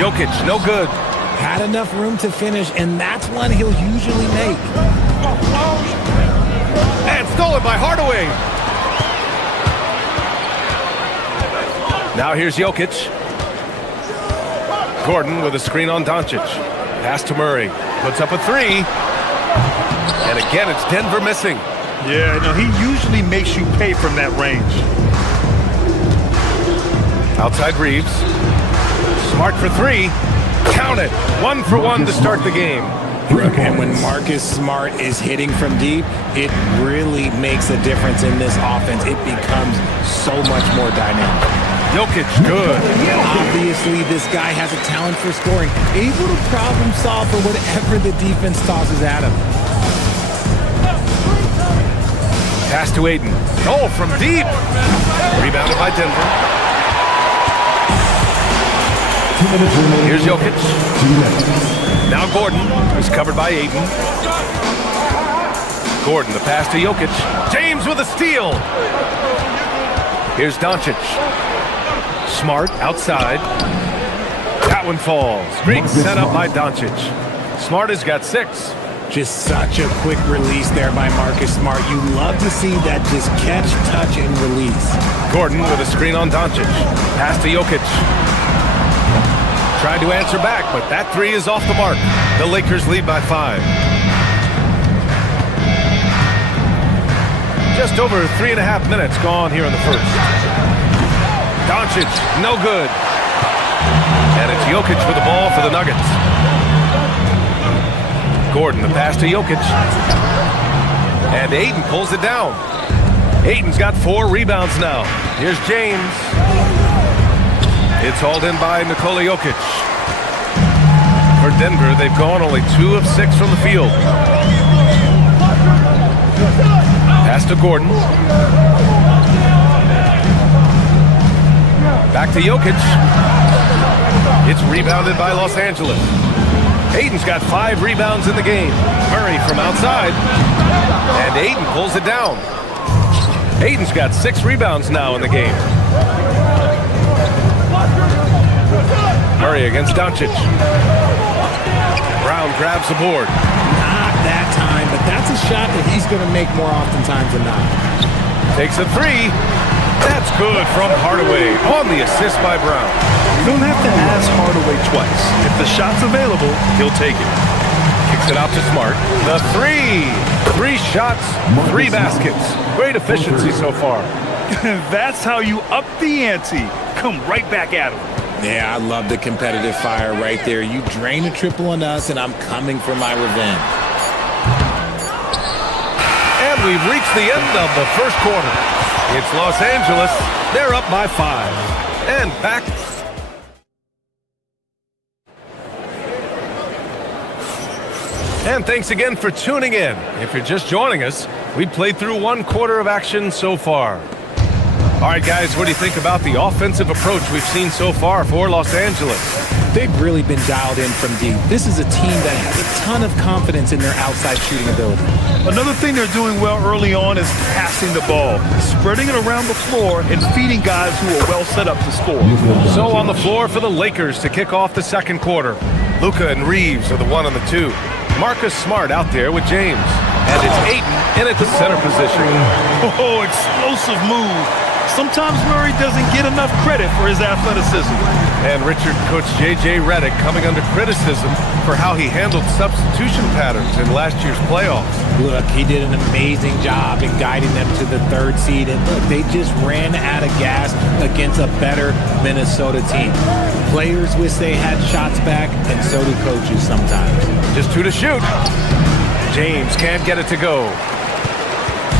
Jokic, no good. Had enough room to finish, and that's one he'll usually make. And stolen by Hardaway. Now here's Jokic. Gordon with a screen on Doncic. Pass to Murray. Puts up a three. And again, it's Denver missing. Yeah, no, he usually makes you pay from that range. Outside Reeves. Smart for three. Count it. 1 for 1 to start the game. And when Marcus Smart is hitting from deep, it really makes a difference in this offense. It becomes so much more dynamic. Jokic, good. Obviously, this guy has a talent for scoring, able to problem solve for whatever the defense tosses at him. Pass to Ayton. Oh, from deep. Rebounded by Denver. Here's Jokic. Now Gordon, who's covered by Ayton. Gordon, the pass to Jokic. James with a steal. Here's Doncic. Smart outside. That one falls. Great setup by Doncic. Smart has got 6. Just such a quick release there by Marcus Smart. You love to see that just catch, touch, and release. Gordon with a screen on Doncic. Pass to Jokic. Tried to answer back, but that three is off the mark. The Lakers lead by 5. Just over 3.5 minutes gone here in the first. Doncic, no good. And it's Jokic with the ball for the Nuggets. Gordon, the pass to Jokic. And Ayton pulls it down. Ayton's got 4 rebounds now. Here's James. It's hauled in by Nikola Jokic. For Denver, they've gone only 2 of 6 from the field. Pass to Gordon. Back to Jokic. It's rebounded by Los Angeles. Ayton's got 5 rebounds in the game. Murray from outside. And Ayton pulls it down. Ayton's got 6 rebounds now in the game. Murray against Doncic. Brown grabs the board. Not that time, but that's a shot that he's going to make more oftentimes than not. Takes a 3. That's good from Hardaway on the assist by Brown. You don't have to ask Hardaway twice. If the shot's available, he'll take it. Kicks it out to Smart. The 3. 3 shots, 3 baskets. Great efficiency so far. That's how you up the ante. Come right back at him. Yeah, I love the competitive fire right there. You drain a triple on us, and I'm coming for my revenge. And we've reached the end of the first quarter. It's Los Angeles. They're up by 5. And back And thanks again for tuning in. If you're just joining us, we played through 1 quarter of action so far. All right, guys, what do you think about the offensive approach we've seen so far for Los Angeles? They've really been dialed in from deep. This is a team that has a ton of confidence in their outside shooting ability. Another thing they're doing well early on is passing the ball, spreading it around the floor and feeding guys who are well set up to score. So on the floor for the Lakers to kick off the second quarter. Luka and Reeves are the 1 and the 2. Marcus Smart out there with James. And it's Ayton in at the center position. Oh, explosive move. Sometimes Murray doesn't get enough credit for his athleticism. And Richard coach J.J. Redick coming under criticism for how he handled substitution patterns in last year's playoffs. Look, he did an amazing job in guiding them to the 3rd seed. And look, they just ran out of gas against a better Minnesota team. Players wish they had shots back, and so do coaches sometimes. Just 2 to shoot. James can't get it to go.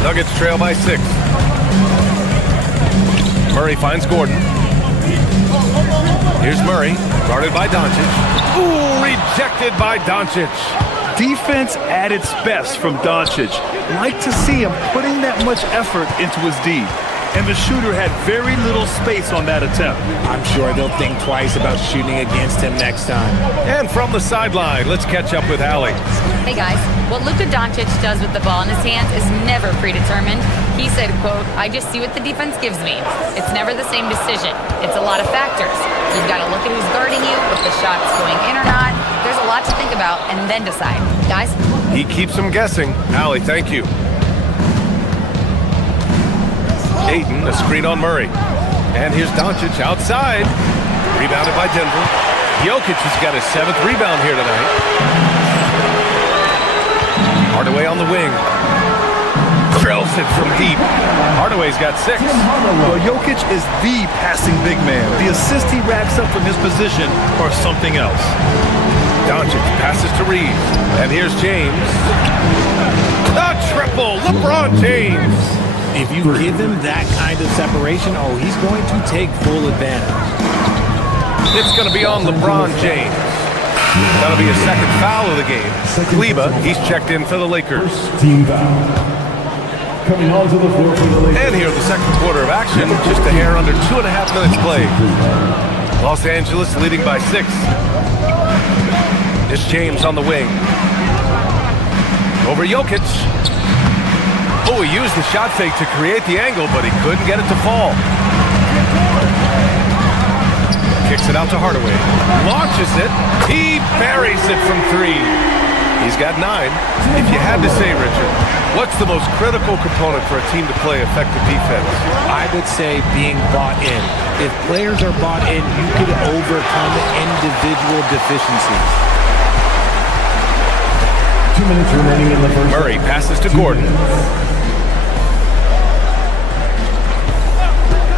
Nuggets trail by 6. Murray finds Gordon. Here's Murray, guarded by Doncic. Ooh, rejected by Doncic. Defense at its best from Doncic. Like to see him putting that much effort into his D. And the shooter had very little space on that attempt. I'm sure they'll think twice about shooting against him next time. And from the sideline, let's catch up with Allie. Hey guys, what Luka Doncic does with the ball in his hands is never predetermined. He said, quote, "I just see what the defense gives me. It's never the same decision. It's a lot of factors. You've got to look at who's guarding you, if the shot's going in or not. There's a lot to think about and then decide." Guys? He keeps them guessing. Allie, thank you. Ayton, a screen on Murray. And here's Doncic outside. Rebounded by Denver. Jokic has got his 7th rebound here tonight. Hardaway on the wing. Drills it from deep. Hardaway's got 6. Well, Jokic is the passing big man. The assist he racks up from his position or something else. Doncic passes to Reeves. And here's James. A triple. LeBron James. If you give him that kind of separation, oh, he's going to take full advantage. It's going to be on LeBron James. That'll be his 2nd foul of the game. Kleba, he's checked in for the Lakers. Team foul. Coming onto the floor for the Lakers. And here the second quarter of action, just a hair under 2.5 minutes played. Los Angeles leading by 6. It's James on the wing. Over Jokic. Oh, he used the shot fake to create the angle, but he couldn't get it to fall. Kicks it out to Hardaway. Launches it. He buries it from 3. He's got 9. If you had to say, Richard, what's the most critical component for a team to play effective defense? I would say being bought in. If players are bought in, you could overcome individual deficiencies. 2 minutes remaining in the first. Murray passes to Gordon.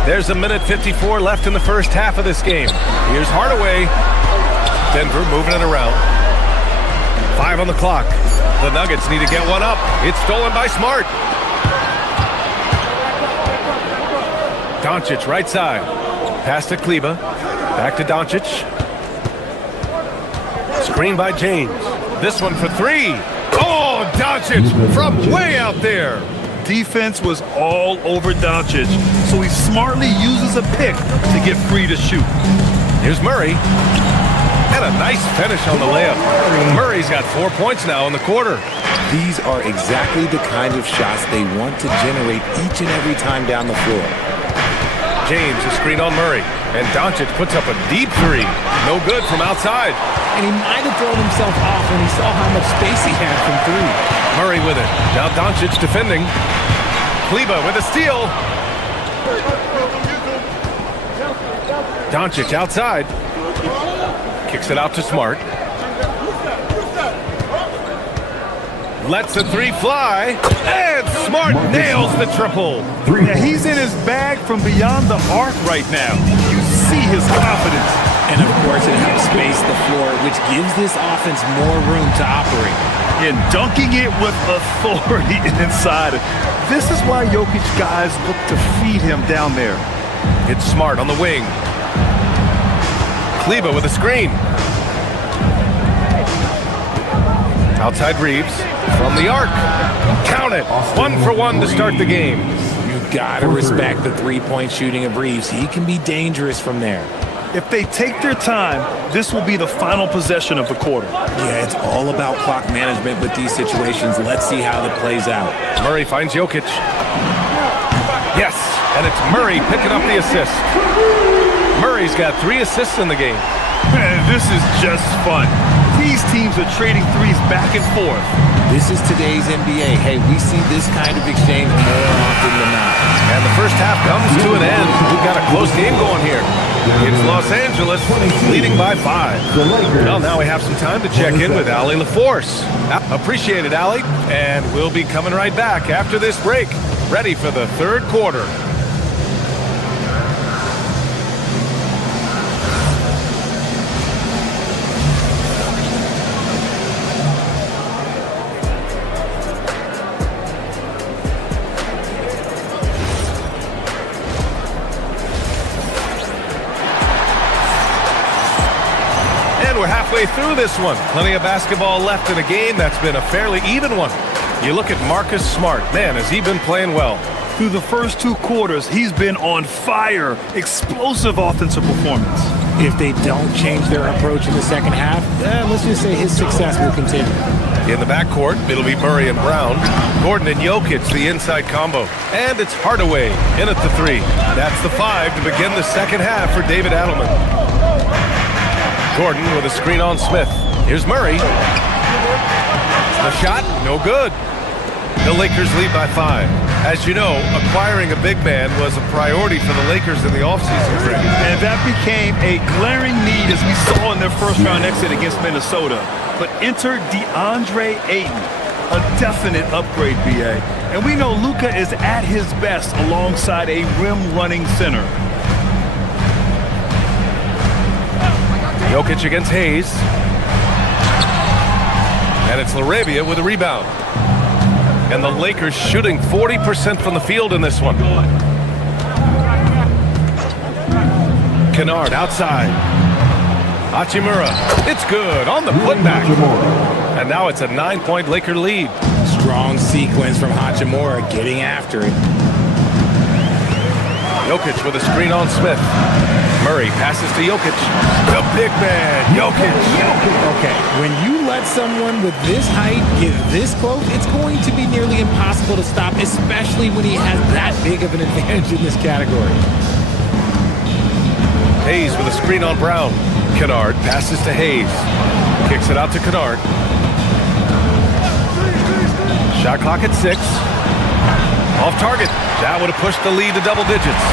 There's 1:54 left in the first half of this game. Here's Hardaway. Denver moving it around. 5 on the clock. The Nuggets need to get one up. It's stolen by Smart. Doncic right side. Pass to Kleba. Back to Doncic. Screen by James. This one for 3. Oh, Doncic from way out there. Defense was all over Doncic, so he smartly uses a pick to get free to shoot. Here's Murray. And a nice finish on the layup. Murray's got 4 points now in the quarter. These are exactly the kind of shots they want to generate each and every time down the floor. James, a screen on Murray. And Doncic puts up a deep 3. No good from outside. And he might have thrown himself off when he saw how much space he had from 3. Murray with it. Now Doncic defending. Kleba with a steal. Doncic outside. Kicks it out to Smart. Lets the 3 fly. And Smart nails the triple. Yeah, he's in his bag from beyond the arc right now. You see his confidence. And of course it helps space the floor, which gives this offense more room to operate. And dunking it with authority inside. This is why Jokic guys look to feed him down there. It's Smart on the wing. Kleba with a screen. Outside Reeves from the arc. Count it. 1 for 1 to start the game. You gotta respect the three-point shooting of Reeves. He can be dangerous from there. If they take their time, this will be the final possession of the quarter. Yeah, it's all about clock management with these situations. Let's see how it plays out. Murray finds Jokic. Yes, and it's Murray picking up the assist. Murray's got 3 assists in the game. Man, this is just fun. These teams are trading threes back and forth. This is today's NBA. Hey, we see this kind of exchange more often than not. And the first half comes to an end. We've got a close game going here. It's Los Angeles leading by 5. Well, now we have some time to check in with Allie LaForce. Appreciate it, Allie. And we'll be coming right back after this break. Ready for the third quarter. We're halfway through this one. Plenty of basketball left in a game that's been a fairly even one. You look at Marcus Smart. Man, has he been playing well. Through the first 2 quarters, he's been on fire. Explosive offensive performance. If they don't change their approach in the second half, let's just say his success will continue. In the backcourt, it'll be Murray and Brown. Gordon and Jokic, the inside combo. And it's Hardaway in at the 3. That's the 5 to begin the second half for David Adelman. Gordon with a screen on Smith. Here's Murray. The shot, no good. The Lakers lead by 5. As you know, acquiring a big man was a priority for the Lakers in the offseason. And that became a glaring need as we saw in their first-round exit against Minnesota. But enter DeAndre Ayton, a definite upgrade, BA. And we know Luka is at his best alongside a rim-running center. Jokic against Hayes. And it's LaRavia with a rebound. And the Lakers shooting 40% from the field in this one. Kennard outside. Hachimura. It's good on the putback. And now it's a 9-point Laker lead. Strong sequence from Hachimura getting after it. Jokic with a screen on Smith. Murray passes to Jokic. The big man, Jokic. Okay, when you let someone with this height get this close, it's going to be nearly impossible to stop, especially when he has that big of an advantage in this category. Hayes with a screen on Brown. Kennard passes to Hayes. Kicks it out to Kennard. Shot clock at 6. Off target. That would have pushed the lead to double digits.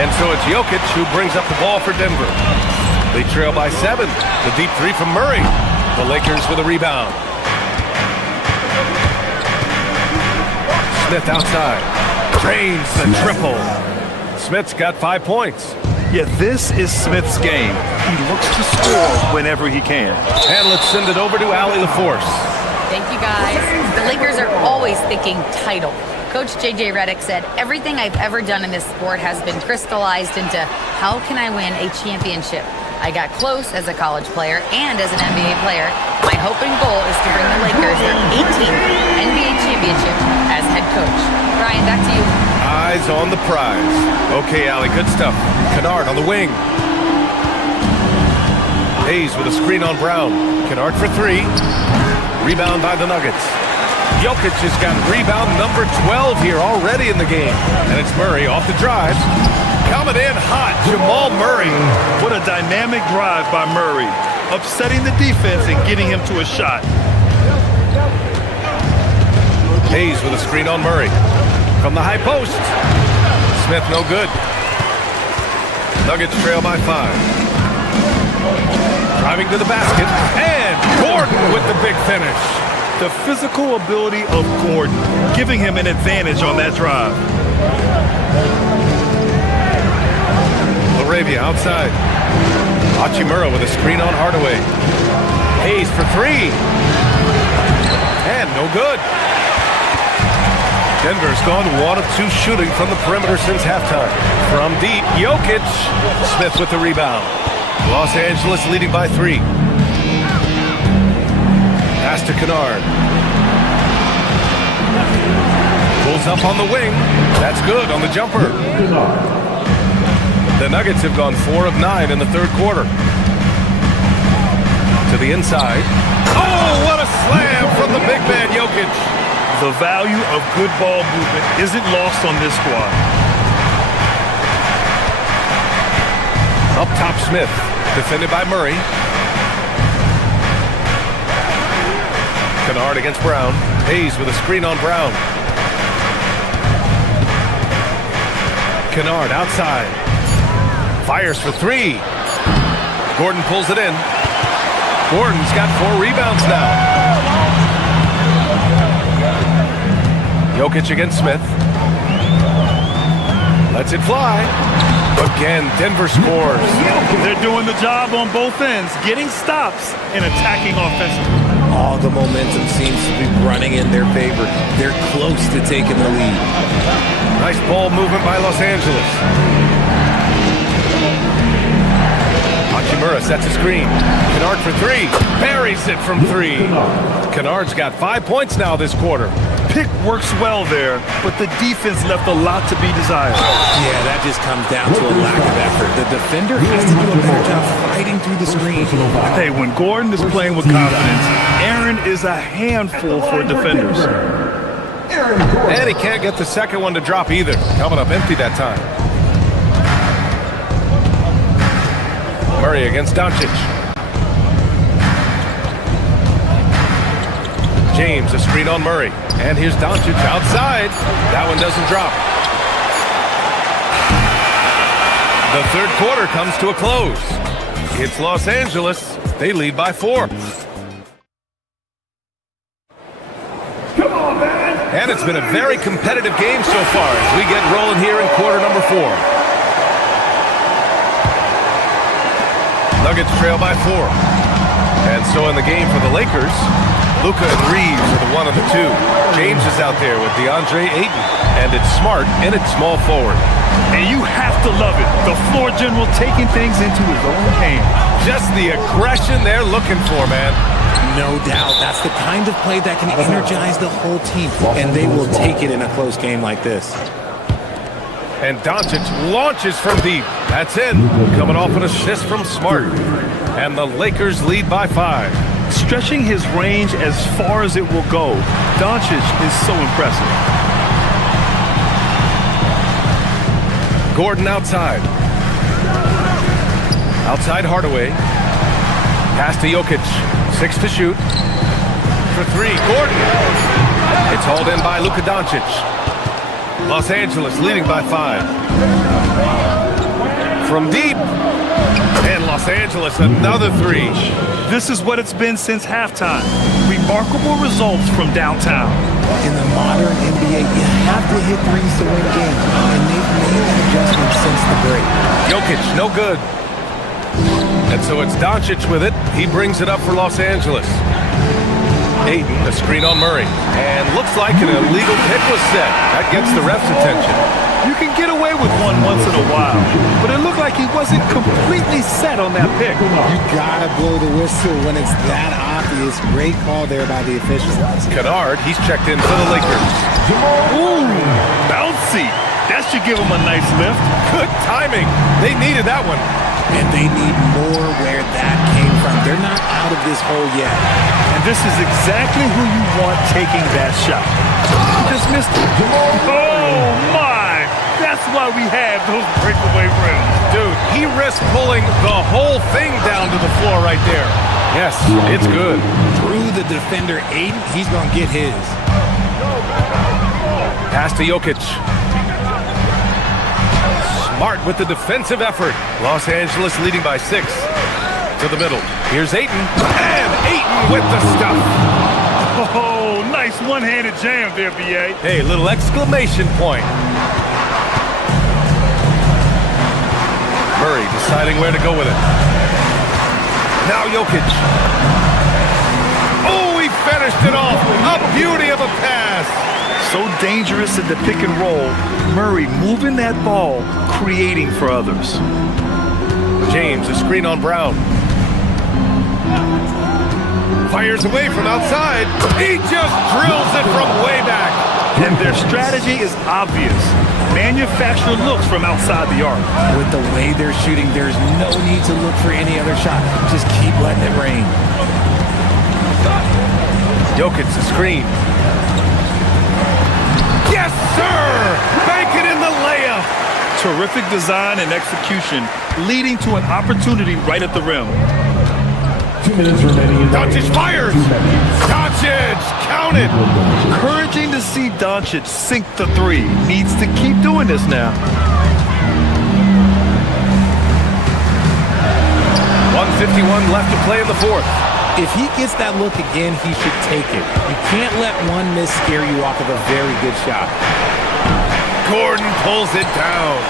And so it's Jokic who brings up the ball for Denver. They trail by 7. The deep 3 from Murray. The Lakers with a rebound. Smith outside. Drains the triple. Smith's got 5 points. Yeah, this is Smith's game. He looks to score whenever he can. And let's send it over to Allie LaForce. Thank you, guys. The Lakers are always thinking title. Coach J.J. Redick said, everything I've ever done in this sport has been crystallized into how can I win a championship? I got close as a college player and as an NBA player. My hope and goal is to bring the Lakers their 18th NBA championship as head coach. Brian, back to you. Eyes on the prize. Okay, Allie, good stuff. Kennard on the wing. Hayes with a screen on Brown. Kennard for 3. Rebound by the Nuggets. Jokic has got rebound number 12 here already in the game. And it's Murray off the drive. Coming in hot, Jamal Murray. What a dynamic drive by Murray. Upsetting the defense and getting him to a shot. Hayes with a screen on Murray. From the high post. Smith no good. Nuggets trail by 5. Driving to the basket. And Gordon with the big finish. The physical ability of Gordon, giving him an advantage on that drive. LaRavia outside. Hachimura with a screen on Hardaway. Hayes for 3. And no good. Denver's gone 1 of 2 shooting from the perimeter since halftime. From deep, Jokic. Smith with the rebound. Los Angeles leading by 3. Pass to Kennard. Pulls up on the wing. That's good on the jumper. The Nuggets have gone 4 of 9 in the third quarter. To the inside. Oh, what a slam from the big man, Jokic. The value of good ball movement isn't lost on this squad. Up top, Smith. Defended by Murray. Kennard against Brown. Hayes with a screen on Brown. Kennard outside. Fires for 3. Gordon pulls it in. Gordon's got 4 rebounds now. Jokic against Smith. Lets it fly. Again, Denver scores. They're doing the job on both ends, getting stops and attacking offensively. All the momentum seems to be running in their favor. They're close to taking the lead. Nice ball movement by Los Angeles. Hachimura sets a screen. Kennard for 3. Buries it from 3. Kennard's got 5 points now this quarter. Pick works well there, but the defense left a lot to be desired. Yeah, that just comes down to a lack of effort. The defender has to do a better job fighting through the screen. Hey, when Gordon is playing with confidence, Aaron is a handful for defenders. And he can't get the second one to drop either. Coming up empty that time. Murray against Doncic. James, a screen on Murray. And here's Doncic outside. That one doesn't drop. The third quarter comes to a close. It's Los Angeles. They lead by 4. Come on, man. And it's been a very competitive game so far as we get rolling here in quarter number 4. Nuggets trail by 4. And so in the game for the Lakers, Luka and Reeves are the 1 of the 2. James is out there with DeAndre Ayton. And it's Smart in at small forward. And you have to love it. The floor general taking things into his own hands. Just the aggression they're looking for, man. No doubt. That's the kind of play that can energize the whole team. And they will take it in a close game like this. And Doncic launches from deep. That's in. Coming off an assist from Smart. And the Lakers lead by 5. Stretching his range as far as it will go. Doncic is so impressive. Gordon outside. Outside Hardaway. Pass to Jokic. 6 to shoot. For 3, Gordon. It's hauled in by Luka Doncic. Los Angeles leading by 5. From deep. And Los Angeles another 3. This is what it's been since halftime. Remarkable results from downtown. In the modern NBA, you have to hit threes to win games. And they've made that adjustment since the break. Jokic, no good. And so it's Doncic with it. He brings it up for Los Angeles. Ayton, a screen on Murray. And looks like an illegal pick was set. That gets the ref's attention. You can get away with one once in a while, but it looked like he wasn't completely set on that pick. You gotta blow the whistle when it's that obvious. Great call there by the officials. Kennard, he's checked in for the Lakers. Ooh, bouncy. That should give him a nice lift. Good timing. They needed that one. And they need more where that came from. They're not out of this hole yet. And this is exactly who you want taking that shot. He just missed it. Oh, my. That's why we have those breakaway rims. Dude, he risked pulling the whole thing down to the floor right there. Yes, it's good. Through the defender, Ayton, he's going to get his. Pass to Jokic. Smart with the defensive effort. Los Angeles leading by 6. To the middle. Here's Ayton. And Ayton with the stuff. Oh, nice one-handed jam there, B.A. Hey, little exclamation point. Murray deciding where to go with it. Now Jokic. Oh, he finished it off. A beauty of a pass. So dangerous in the pick and roll. Murray moving that ball, creating for others. James, a screen on Brown. Fires away from outside. He just drills it from way back. And their strategy is obvious. Manufacture looks from outside the arc. With the way they're shooting, there's no need to look for any other shot. Just keep letting it rain. Jokic the screen. Yes, sir! Bank it in the layup. Terrific design and execution, leading to an opportunity right at the rim. 2 minutes remaining. Doncic fires. Doncic, count it. Encouraging to see Doncic sink the three. Needs to keep doing this now. 1:51 left to play in the fourth. If he gets that look again, he should take it. You can't let one miss scare you off of a very good shot. Gordon pulls it down.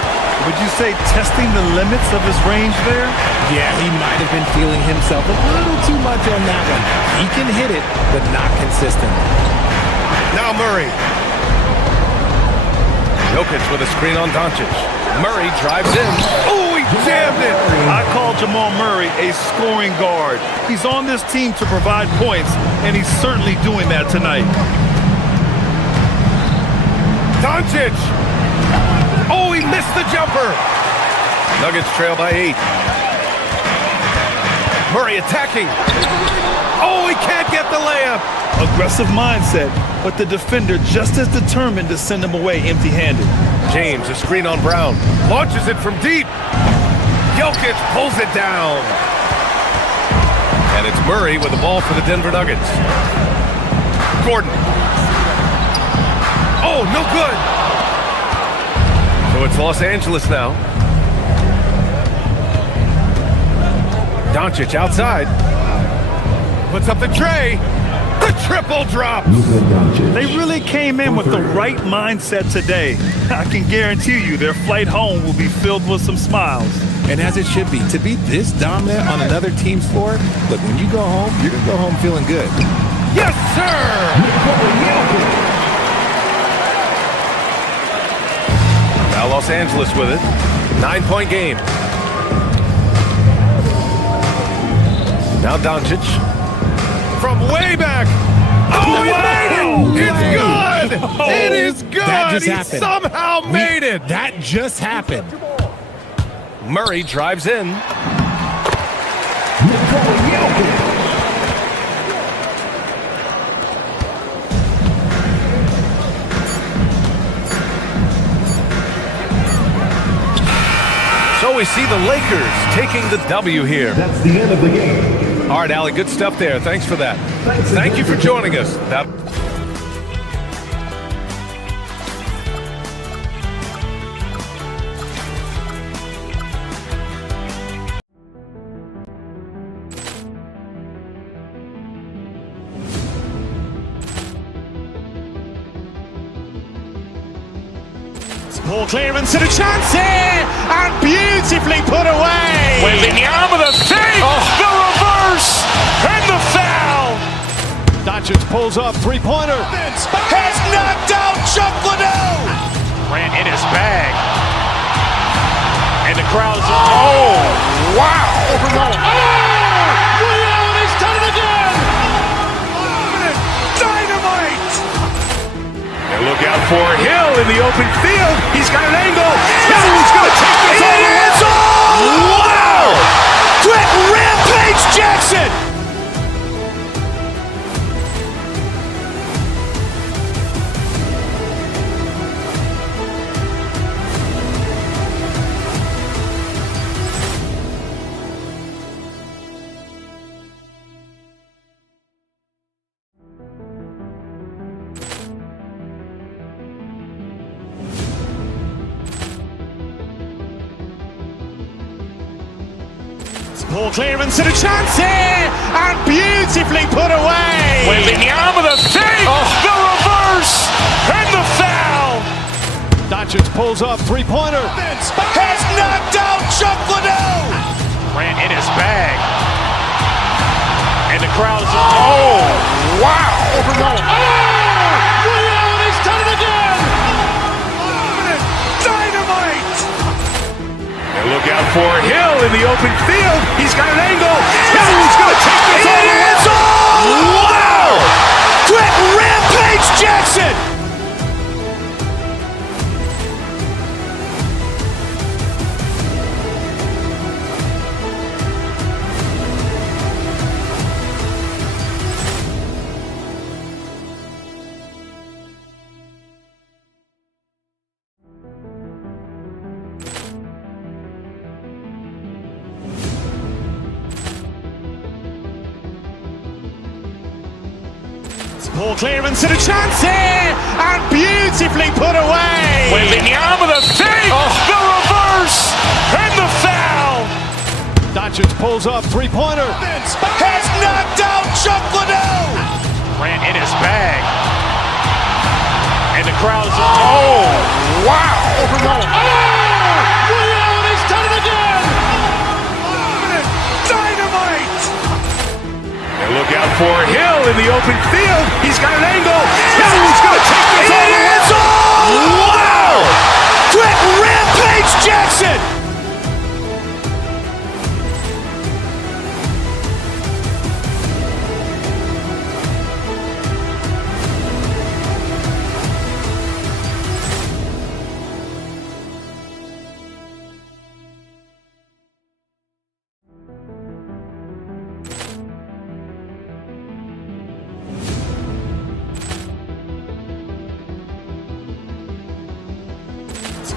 Would you say testing the limits of his range there? Yeah, he might have been feeling himself a little too much on that one. He can hit it, but not consistently. Now Murray. Jokic with a screen on Doncic. Murray drives in. Oh, he jammed it. I call Jamal Murray a scoring guard. He's on this team to provide points, and he's certainly doing that tonight. Doncic. Oh, he missed the jumper. Nuggets trail by 8. Murray attacking. Oh, he can't get the layup. Aggressive mindset, but the defender just as determined to send him away empty-handed. James, a screen on Brown. Launches it from deep. Jokic pulls it down. And it's Murray with the ball for the Denver Nuggets. Gordon. Oh, no good. So it's Los Angeles now. Doncic outside. Puts up the tray. The triple drops. They really came in with the right mindset today. I can guarantee you their flight home will be filled with some smiles. And as it should be. To be this dominant on another team's floor, look, when you go home, you're going to go home feeling good. Yes, sir! Now Los Angeles with it. 9-point game. Now Doncic. From way back. Oh, he made it! It's good! It is good! That just he happened. somehow made it! That just happened. Murray drives in. So we see the Lakers taking the W here. That's the end of the game. All right, Allie, good stuff there. Thanks for that. Thank you for joining us. Ball clearance and a chance here, and beautifully put away. Wembanyama the fake, the reverse, and the foul. Doncic pulls up, three-pointer. Has knocked out Chuck Liddell. Ran in his bag, and the crowd is. Oh, wow! He's done it again. Dynamite. And look out for Hill in the open field. He's got an angle. No, he's going to take this all the way. Wow! Quick Rampage Jackson. Ball clearance and a chance here, and beautifully put away. Wembanyama the fake, the reverse, and the foul. Doncic pulls up, three-pointer. Has knocked out Chuck Liddell. Ran in his bag, and the crowd is. Oh, wow! He's done it again. Dynamite. And look out for Hill in the open field. He's got an angle. No, he's going to take this all the way. Ball clearance and a chance here, and beautifully put away. Wembanyama the fake, the reverse, and the foul. Doncic pulls up, three-pointer. Has knocked out Chuck Liddell. Ran in his bag, and the crowd is. Oh, wow! He's done it again. Dynamite! And look out for Hill in the open field. He's got an angle. Hill's going to take this all the way. Wow! Quick rampage Jackson!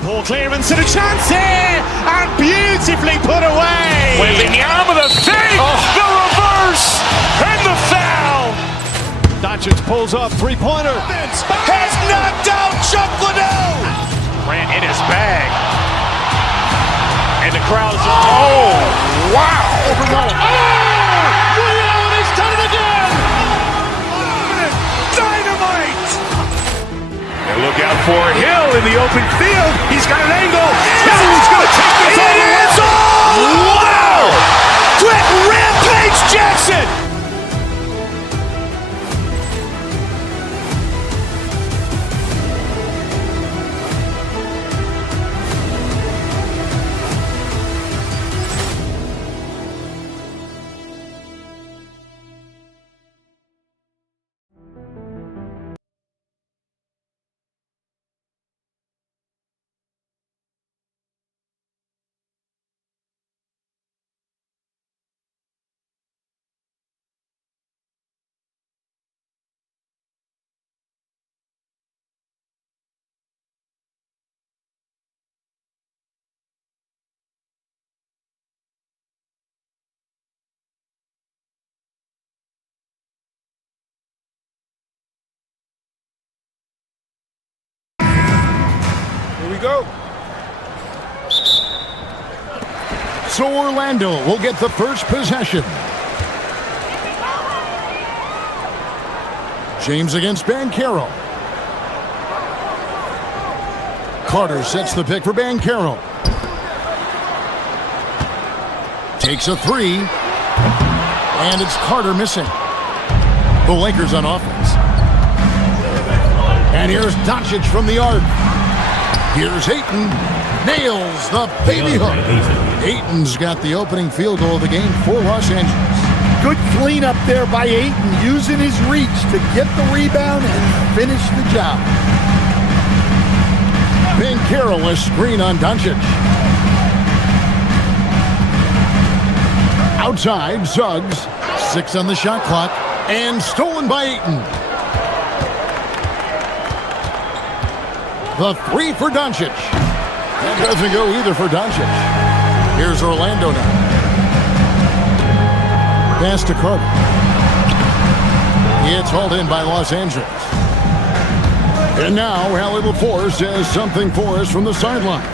Ball clearance and a chance here, and beautifully put away. Wembanyama the fake, the reverse, and the foul. Doncic pulls up, three-pointer. Has knocked out Chuck Liddell. Ran in his bag, and the crowd is. Oh, wow! He's done it again. Dynamite! And look out for Hill in the open field. He's got an angle. Hill's going to take this all the way. Wow! Quick rampage Jackson! Here we go. So Orlando will get the first possession. James against Banchero. Carter sets the pick for Banchero. Takes a three. And it's Carter missing. The Lakers on offense. And here's Doncic from the arc. Here's Ayton. Nails the baby hook. Ayton's got the opening field goal of the game for Los Angeles. Good cleanup there by Ayton, using his reach to get the rebound and finish the job. Banchero a screen on Doncic. Outside, Suggs. 6 on the shot clock. And stolen by Ayton. The three for Doncic. That doesn't go either for Doncic. Here's Orlando now. Pass to Carter. It's hauled in by Los Angeles. And now, Hallie LaForce has something for us from the sideline.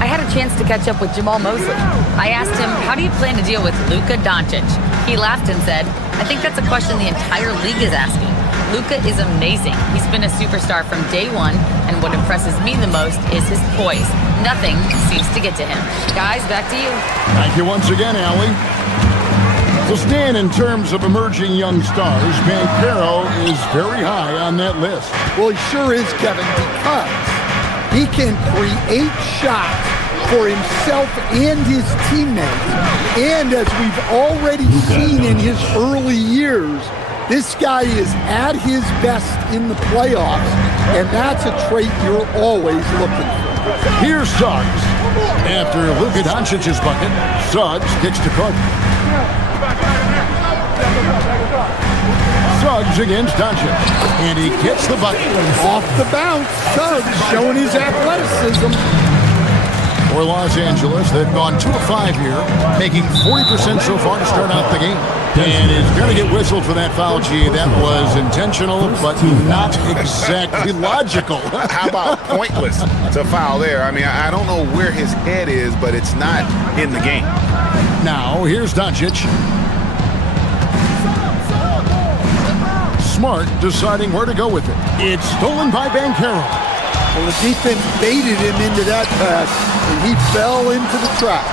I had a chance to catch up with Jamal Mosley. I asked him, how do you plan to deal with Luka Doncic? He laughed and said, I think that's a question the entire league is asking. Luka is amazing. He's been a superstar from day one, and what impresses me the most is his poise. Nothing seems to get to him. Guys, back to you. Thank you once again, Allie. So, Stan, in terms of emerging young stars, Banchero is very high on that list. Well, he sure is, Kevin, because he can create shots for himself and his teammates. And as we've already seen in his early years, this guy is at his best in the playoffs, and that's a trait you're always looking for. Here's Suggs. After Luka Doncic's bucket, Suggs kicks to Carter. Suggs against Doncic, and he gets the bucket. Off the bounce, Suggs showing his athleticism. for Los Angeles. They've gone 2 of 5 here, making 40% so far to start out the game. And is going to get whistled for that foul, G. That was intentional, but not exactly logical. How about pointless to foul there? I mean, I don't know where his head is, but it's not in the game. Now, here's Doncic. Smart deciding where to go with it. It's stolen by Banchero. Well, the defense baited him into that pass, and he fell into the trap.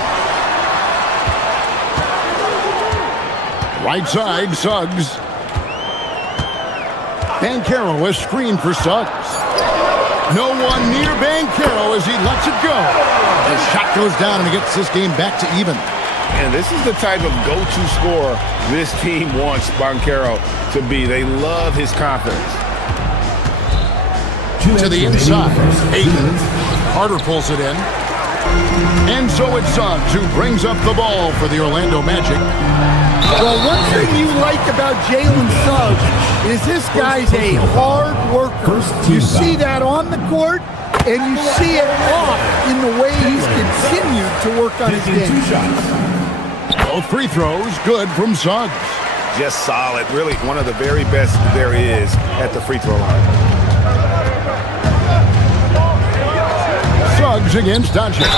Right side, Suggs. Banchero is screened for Suggs. No one near Banchero as he lets it go. The shot goes down and he gets this game back to even. And this is the type of go-to scorer this team wants Banchero to be. They love his confidence. To the inside. Ayton. Carter pulls it in. And so it's Suggs who brings up the ball for the Orlando Magic. Well, one thing you like about Jalen Suggs is this guy's a hard worker. You see that on the court, and you see it off in the way he's continued to work on his game. Both free throws good from Suggs. Just solid. Really one of the very best there is at the free throw line. Suggs against Doncic.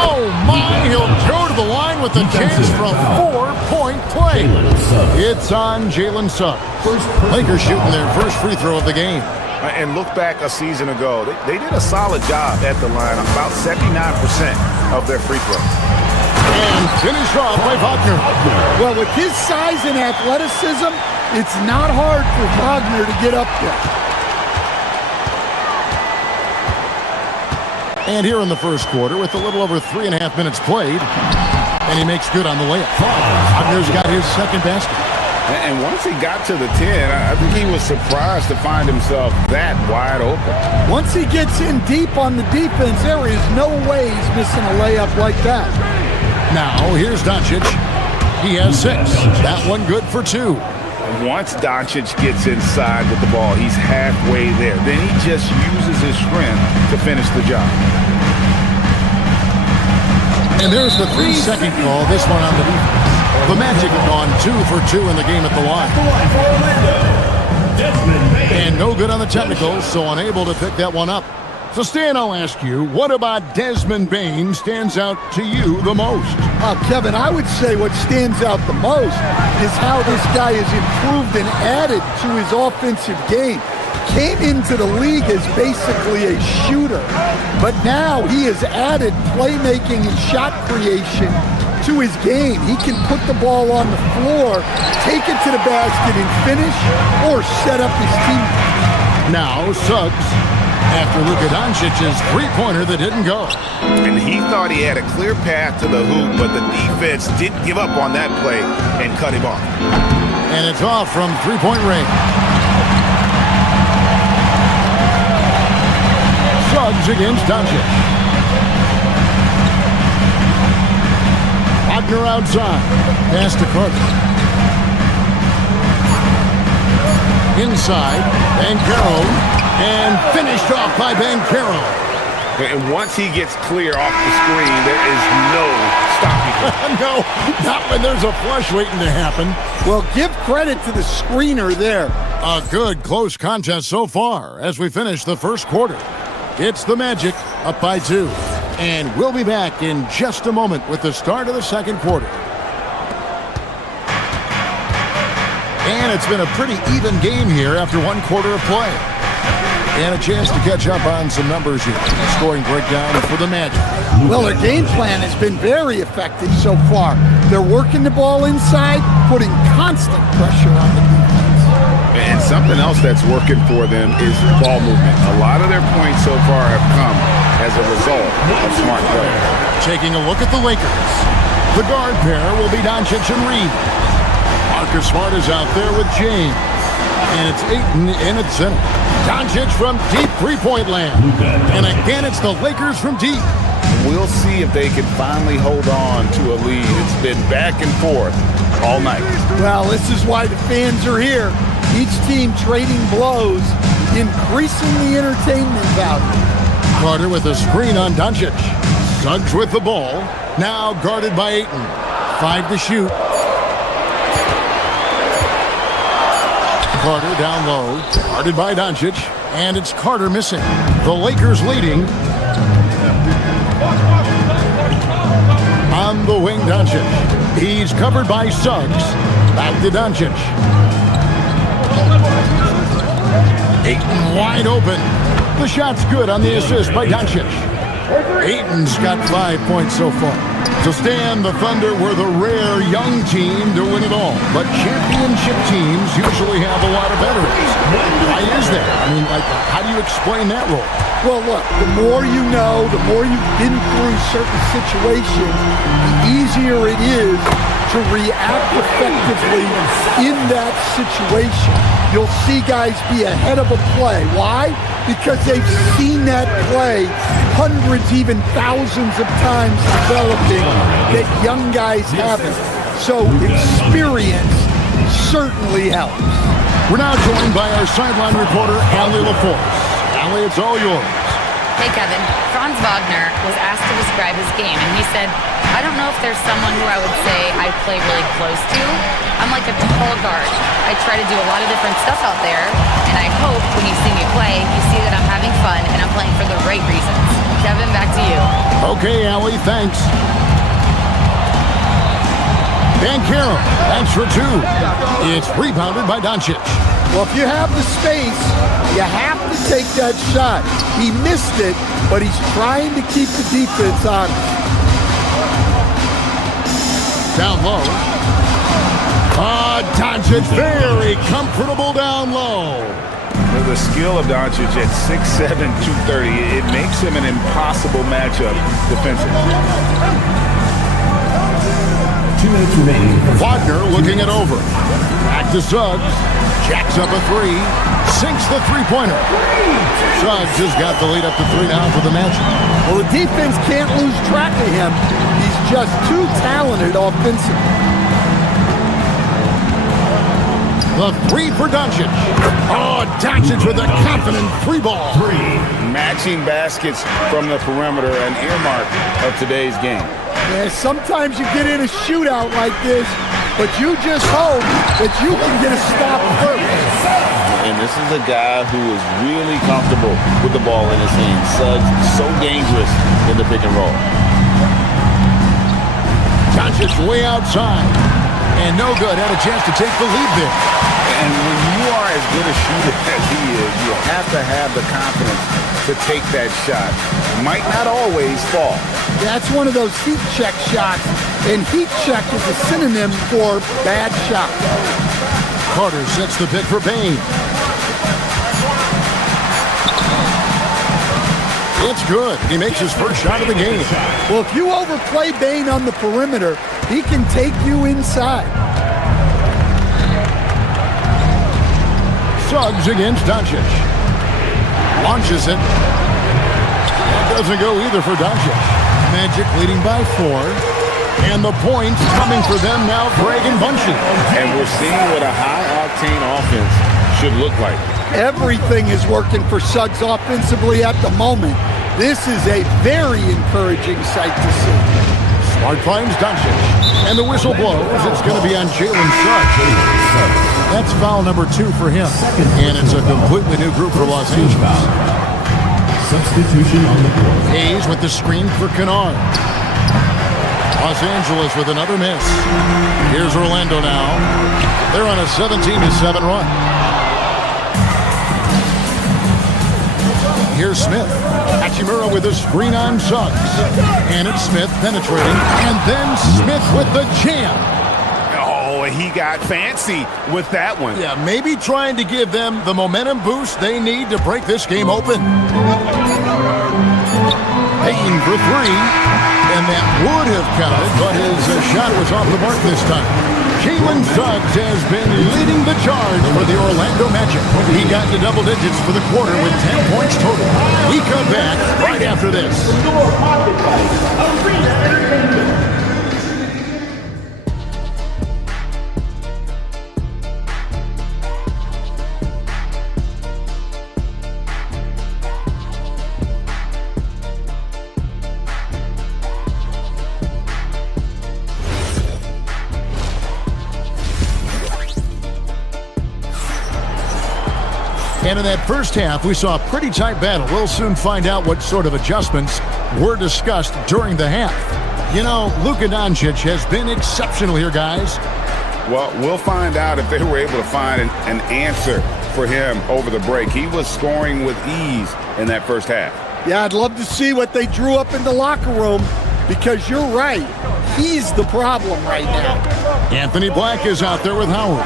Oh my, he'll go to the line with a chance for a 4-point play. It's on Jalen Suggs. Lakers shooting their first free throw of the game. And look back a season ago. They did a solid job at the line, about 79% of their free throws. And finished off by Wagner. Well, with his size and athleticism, it's not hard for Wagner to get up there. And here in the first quarter, with a little over 3.5 minutes played, and he makes good on the layup. Wagner's got his second basket. And once he got to the 10, I think he was surprised to find himself that wide open. Once he gets in deep on the defense, there is no way he's missing a layup like that. Now, here's Doncic. He has 6. That one good for 2. Once Doncic gets inside with the ball, he's halfway there. Then he just uses his strength to finish the job. And there's the 3-second call, this one on the defense. The Magic have gone 2 for 2 in the game at the line. And no good on the technicals, so unable to pick that one up. So, Stan, I'll ask you, what about Desmond Bane stands out to you the most? Kevin, I would say what stands out the most is how this guy has improved and added to his offensive game. Came into the league as basically a shooter, but now he has added playmaking and shot creation to his game. He can put the ball on the floor, take it to the basket and finish, or set up his team. Now, Suggs, after Luka Doncic's three-pointer that didn't go. And he thought he had a clear path to the hoop, but the defense didn't give up on that play and cut him off. And it's off from three-point range. Suggs against Doncic. Wagner outside. Pass to Carter. Inside. Banchero. And finished off by Banchero. And once he gets clear off the screen, there is no stopping him. No, not when there's a flush waiting to happen. Well, give credit to the screener there. A good close contest so far as we finish the first quarter. It's the Magic up by 2. And we'll be back in just a moment with the start of the second quarter. And it's been a pretty even game here after one quarter of play. And a chance to catch up on some numbers here. Scoring breakdown for the Magic. Well, their game plan has been very effective so far. They're working the ball inside, putting constant pressure on the defense. And something else that's working for them is ball movement. A lot of their points so far have come as a result of smart play. Taking a look at the Lakers. The guard pair will be Doncic and Reed. Marcus Smart is out there with James. And it's Ayton in at center. Doncic from deep three-point land. And again, it's the Lakers from deep. We'll see if they can finally hold on to a lead. It's been back and forth all night. Well, this is why the fans are here. Each team trading blows, increasing the entertainment value. Carter with a screen on Doncic. Suggs with the ball. Now guarded by Ayton. 5 to shoot. Carter down low. Guarded by Doncic. And it's Carter missing. The Lakers leading. On the wing, Doncic. He's covered by Suggs. Back to Doncic. Ayton wide open. The shot's good on the assist by Doncic. Ayton's got 5 points so far. To stand, the Thunder were the rare young team to win it all. But championship teams usually have a lot of veterans. Why is that? I mean, how do you explain that role? Well, look, the more you know, the more you've been through certain situations, the easier it is to react effectively in that situation. You'll see guys be ahead of a play. Why? Because they've seen that play hundreds, even thousands of times developing that young guys haven't. So experience certainly helps. We're now joined by our sideline reporter, Allie LaForce. Allie, it's all yours. Hey, Kevin. Franz Wagner was asked to describe his game, and he said, I don't know if there's someone who I would say I play really close to. I'm like a tall guard. I try to do a lot of different stuff out there, and I hope when you see me play, you see that I'm having fun and I'm playing for the right reasons. Kevin, back to you. Okay, Allie, thanks. Banchero, thanks for 2. It's rebounded by Doncic. Well, if you have the space, you have to take that shot. He missed it, but he's trying to keep the defense honest. Down low. Doncic very comfortable down low. The skill of Doncic at 6'7", 230, it makes him an impossible matchup defensively. 2 minutes remaining. Wagner looking it over. Back to Suggs. Jacks up a 3. Sinks the three-pointer. Suggs has got the lead up to 3 now for the match. Well, the defense can't lose track of him. He's just too talented offensively. The 3 for Doncic. Doncic with a confident 3 ball. Matching baskets from the perimeter, an earmark of today's game. Yeah, sometimes you get in a shootout like this, but you just hope that you can get a stop first. And this is a guy who is really comfortable with the ball in his hands. Suggs, so dangerous in the pick and roll. Doncic way outside. And no good. Had a chance to take the lead there. And when you are as good a shooter as he is, you have to have the confidence to take that shot. Might not always fall. That's one of those heat check shots, and heat check is a synonym for bad shot. Carter sets the pick for Bane. It's good. He makes his first shot of the game. Well, if you overplay Bane on the perimeter, he can take you inside. Suggs against Doncic. Launches it. That doesn't go either for Doncic. Magic leading by 4. And the points coming for them now, Greg and Bunchy. And we're seeing what a high-octane offense should look like. Everything is working for Suggs offensively at the moment. This is a very encouraging sight to see. Smart finds Doncic. And the whistle blows. It's going to be on Jalen Suggs. That's foul number 2 for him. And it's a completely new group for Los Angeles. Substitution on the board. Hayes with the screen for Kennard. Los Angeles with another miss. Here's Orlando now. They're on a 17-7 run. Here's Smith. Hachimura with a screen on Suggs. And it's Smith penetrating. And then Smith with the jam. Oh, he got fancy with that one. Yeah, maybe trying to give them the momentum boost they need to break this game open. Payton for 3. And that would have counted, but his shot was off the mark this time. Jalen Suggs has been leading the charge for the Orlando Magic. He got to double digits for the quarter with 10 points total. We come back right after this. And in that first half, we saw a pretty tight battle. We'll soon find out what sort of adjustments were discussed during the half. You know, Luka Doncic has been exceptional here, guys. Well, we'll find out if they were able to find an answer for him over the break. He was scoring with ease in that first half. Yeah, I'd love to see what they drew up in the locker room, because you're right. He's the problem right now. Anthony Black is out there with Howard.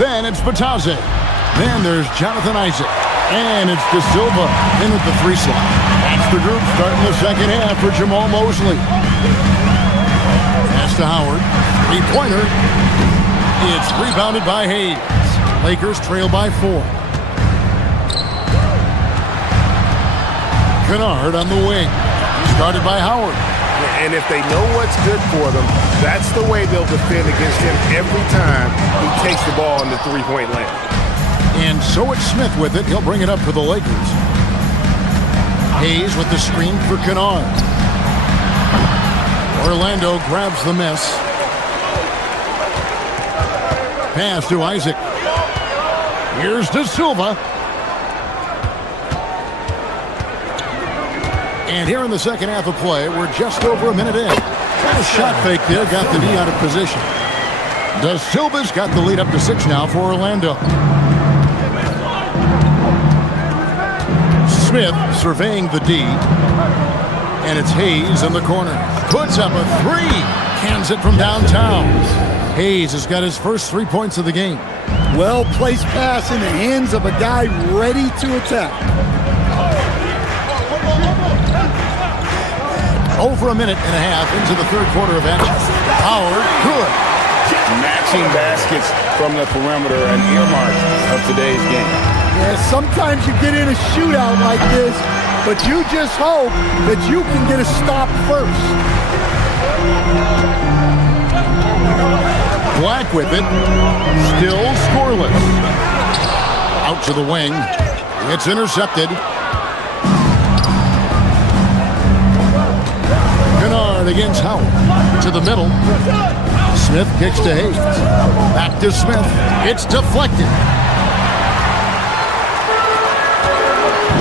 Then it's Batadze. Then there's Jonathan Isaac. And it's De Silva in at the 3 slot. That's the group starting the second half for Jamal Mosley. Pass to Howard. 3-pointer. It's rebounded by Hayes. Lakers trail by 4. Kennard on the wing. Started by Howard. And if they know what's good for them, that's the way they'll defend against him every time he takes the ball in the three-point land. And so it's Smith with it. He'll bring it up for the Lakers. Hayes with the screen for Kennard. Orlando grabs the miss. Pass to Isaac. Here's De Silva. And here in the second half of play, we're just over a minute in. A shot fake there, got the D out of position. De Silva's got the lead up to 6 now for Orlando. Smith surveying the D. And it's Hayes in the corner. Puts up a 3. Cans it from downtown. Hayes has got his first 3 points of the game. Well-placed pass in the hands of a guy ready to attack. Over a minute and a half into the third quarter of action. Howard, good. Matching baskets from the perimeter, an earmark of today's game. Yeah, sometimes you get in a shootout like this, but you just hope that you can get a stop first. Black with it. Still scoreless. Out to the wing. It's intercepted. Kennard against Howard. To the middle. Smith kicks to Hayes. Back to Smith. It's deflected.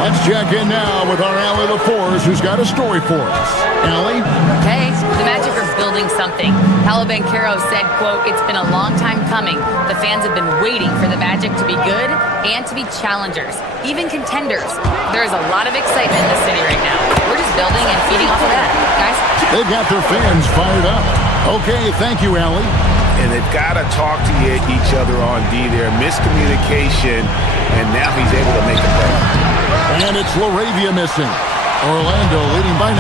Let's check in now with our Allie LaForce, who's got a story for us. Allie? Hey, the Magic are building something. Paolo Banchero said, quote, "It's been a long time coming. The fans have been waiting for the Magic to be good and to be challengers, even contenders. There is a lot of excitement in the city right now. We're just building and feeding off of that, guys." They've got their fans fired up. Okay, thank you, Allie. And they've got to talk to each other on D there. Miscommunication, and now he's able to make a play. And it's LaRavia missing. Orlando leading by 9.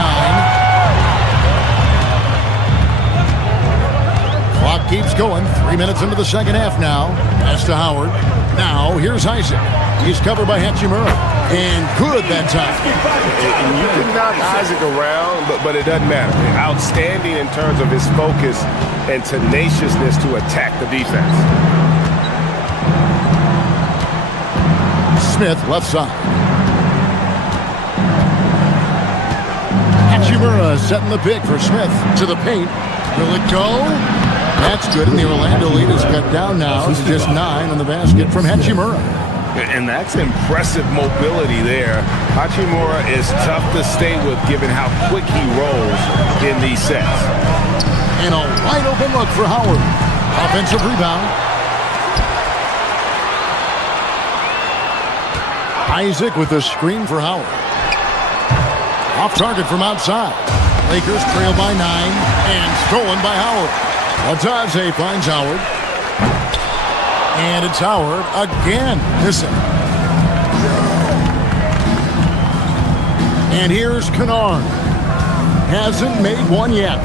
Clock keeps going. 3 minutes into the second half now. Pass to Howard. Now here's Isaac. He's covered by Hachimura. And good that time. And you can knock Isaac around, but it doesn't matter. Outstanding in terms of his focus and tenaciousness to attack the defense. Smith left side. Hachimura setting the pick for Smith to the paint. Will it go? That's good, and the Orlando lead is cut down now to just 9 on the basket from Hachimura. And that's impressive mobility there. Hachimura is tough to stay with given how quick he rolls in these sets. And a wide open look for Howard. Offensive rebound. Isaac with the screen for Howard. Off target from outside. Lakers trail by 9 and stolen by Howard. Batadze finds Howard. And it's Howard again missing. And here's Kennard. Hasn't made one yet.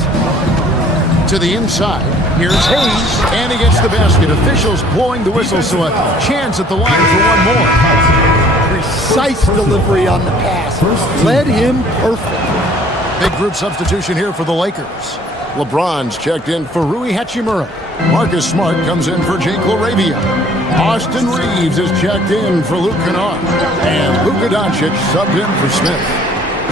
To the inside. Here's Hayes. And he gets the basket. Officials blowing the whistle, so a chance at the line for one more. Precise delivery on the pass. Led him perfect. Big group substitution here for the Lakers. LeBron's checked in for Rui Hachimura. Marcus Smart comes in for Jake LaRavia. Austin Reeves is checked in for Luke Kennard. And Luka Doncic subbed in for Smith.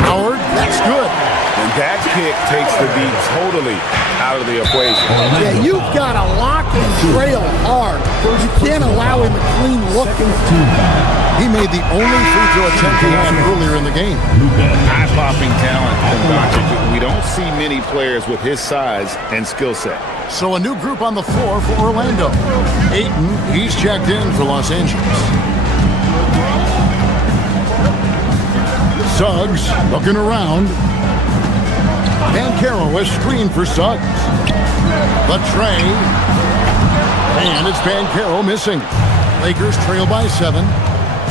Howard That's good. And that kick takes the D totally out of the equation. Yeah, you've got to lock and trail hard. You can't allow him to clean look. He made the only free throw attempt he had earlier in the game. Eye-popping talent from Doncic. We don't see many players with his size and skill set. So a new group on the floor for Orlando. Ayton, he's checked in for Los Angeles. Suggs looking around. Banchero is screened for Suggs. The tray. And it's Banchero missing. Lakers trail by 7.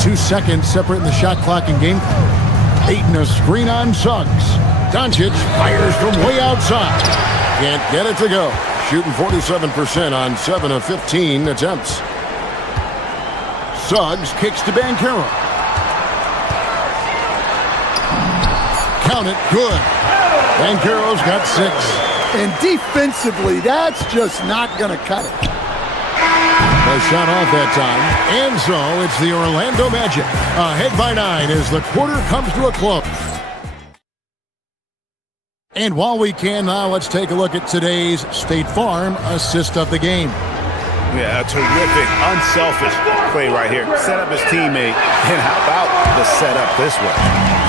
2 seconds separating the shot clock and game clock. Ayton a screen on Suggs. Doncic fires from way outside. Can't get it to go. Shooting 47% on 7 of 15 attempts. Suggs kicks to Banchero. Count it, good. Banchero's got 6. And defensively, that's just not going to cut it. A shot off that time. And so it's the Orlando Magic. Ahead by 9 as the quarter comes to a close. And while we can now, let's take a look at today's State Farm assist of the game. Yeah, a terrific, unselfish play right here. Set up his teammate. And how about the setup this way?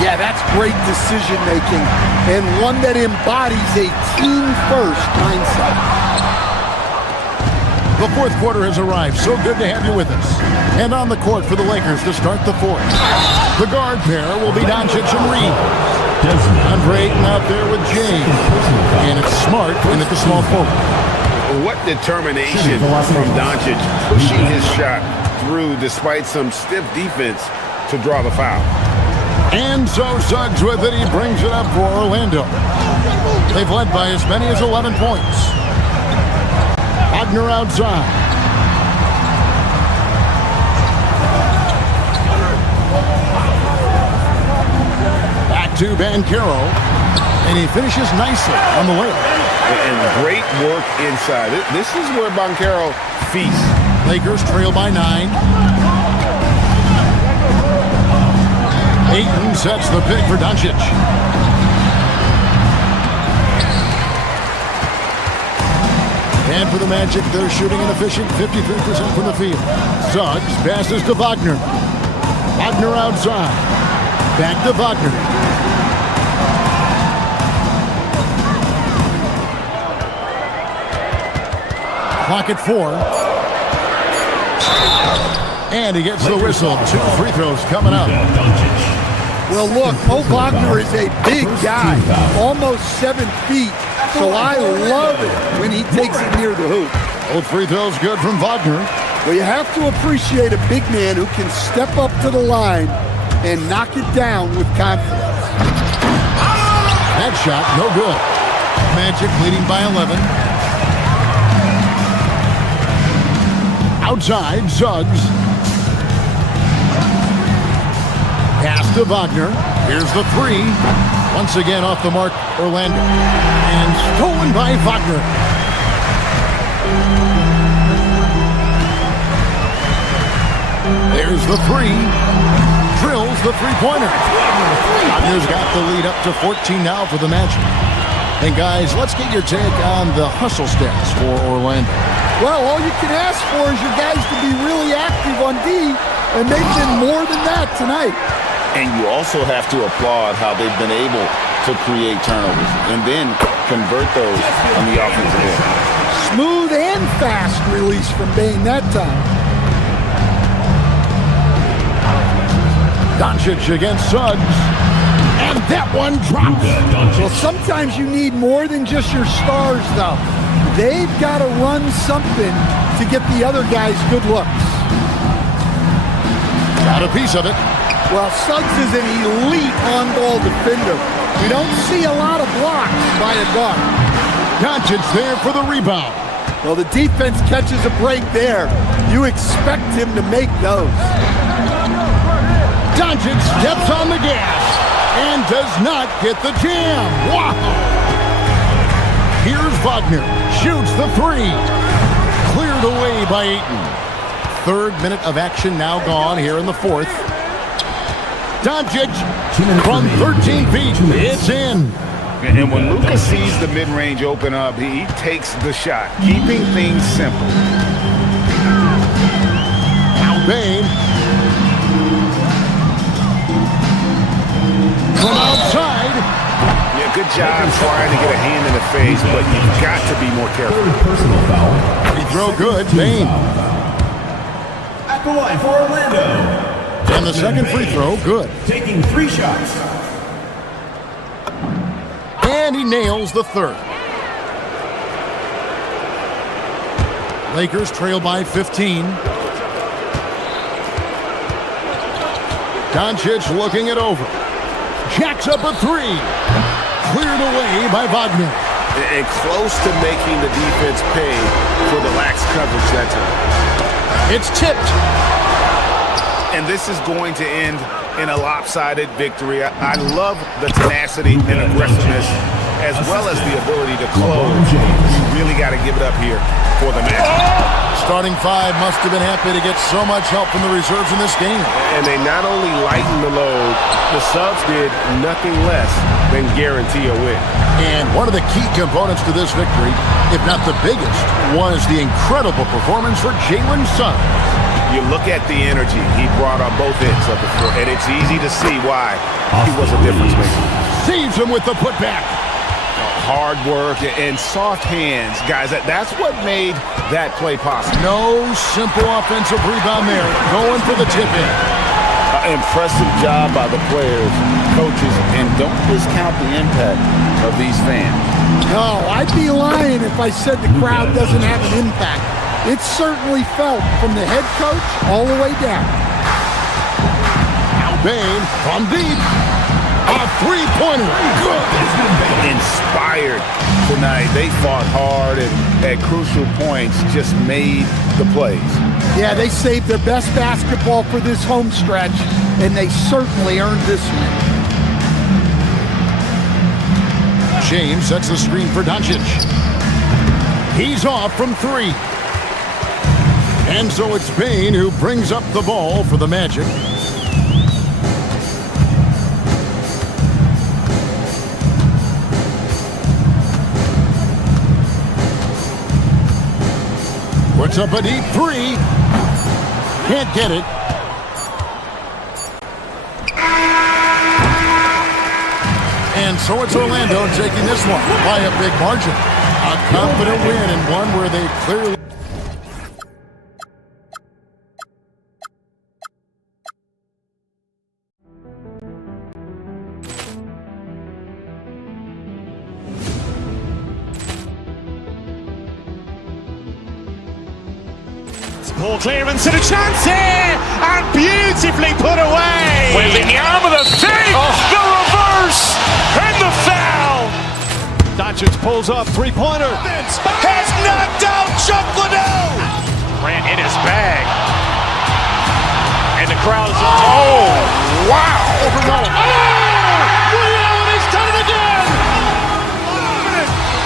Yeah, that's great decision-making and one that embodies a team-first mindset. The fourth quarter has arrived. So good to have you with us. And on the court for the Lakers to start the fourth. The guard pair will be Doncic and Reed. Andre Ayton out there with James. And it's Smart in at the small forward. What determination from Doncic pushing his shot through despite some stiff defense to draw the foul. And so Suggs with it. He brings it up for Orlando. They've led by as many as 11 points. Wagner outside. Back to Banchero. And he finishes nicely on the layup. And great work inside. This is where Banchero feasts. Lakers trail by 9. Ayton sets the pick for Doncic. And for the Magic, they're shooting an efficient 53% from the field. Suggs passes to Wagner. Wagner outside. Back to Wagner. Clock at 4. And he gets the whistle. 2 free throws coming up. Well, look, Mo Wagner is a big guy, almost 7 feet. So I love it when he takes it near the hoop. Both free throws good from Wagner. Well, you have to appreciate a big man who can step up to the line and knock it down with confidence. That shot, no good. Magic leading by 11. Outside, Suggs. Pass to Wagner. Here's the 3. Once again off the mark, Orlando. And stolen by Wagner. There's the 3. Drills the three-pointer. Wagner's got the lead up to 14 now for the Magic. And guys, let's get your take on the hustle stats for Orlando. Well, all you can ask for is your guys to be really active on D, and they've been more than that tonight. And you also have to applaud how they've been able to create turnovers and then convert those on the offensive end. Smooth and fast release from Bane that time. Doncic against Suggs. And that one drops. Well, sometimes you need more than just your stars, though. They've got to run something to get the other guys good looks. Got a piece of it. Well, Suggs is an elite on-ball defender. We don't see a lot of blocks by a guard. Doncic there for the rebound. Well, the defense catches a break there. You expect him to make those. Doncic steps on the gas and does not get the jam. Wow! Here's Wagner. Shoots the 3. Cleared away by Ayton. 3rd minute of action now gone here in the 4th. Doncic from 13 feet. It's in. And when Luka sees the mid-range open up, he takes the shot, keeping things simple. Bane from outside. Yeah, good job trying to get a hand in the face, but you've got to be more careful. Personal foul. Free throw good. Bane. At the line for Orlando. And the second free throw good. Taking 3 shots. And he nails the third. Lakers trail by 15. Doncic looking it over. Jacks up a 3. Cleared away by Wagner. And close to making the defense pay for the lax coverage that time. It's tipped. And this is going to end in a lopsided victory. I love the tenacity and aggressiveness as well as the ability to close. You really got to give it up here for the match. Starting 5 must have been happy to get so much help from the reserves in this game. And they not only lightened the load, the subs did nothing less than guarantee a win. And one of the key components to this victory, if not the biggest, was the incredible performance for Jalen Suggs. You look at the energy he brought on both ends of the floor, and it's easy to see why he was a difference maker. Saves him with the putback. Hard work and soft hands, guys. That's what made that play possible. No simple offensive rebound there. Going for the tip-in. Impressive job by the players, coaches, and don't discount the impact of these fans. No, I'd be lying if I said the crowd doesn't have an impact. It's certainly felt from the head coach all the way down. Bane from deep. A three-pointer. Good. Inspired tonight. They fought hard and at crucial points just made the plays. Yeah, they saved their best basketball for this home stretch, and they certainly earned this one. James sets the screen for Doncic. He's off from 3. And so it's Bane who brings up the ball for the Magic. Puts up a deep 3. Can't get it. And so it's Orlando taking this one by a big margin. A confident win and one where they clearly... Ball clearance and a chance here, and beautifully put away. Wembanyama the fake, the reverse, and the foul. Doncic pulls up, 3-pointer. Has knocked out Chuck Liddell. Grant in his bag, and the crowd is. Oh, wow! Ray Allen has done it again.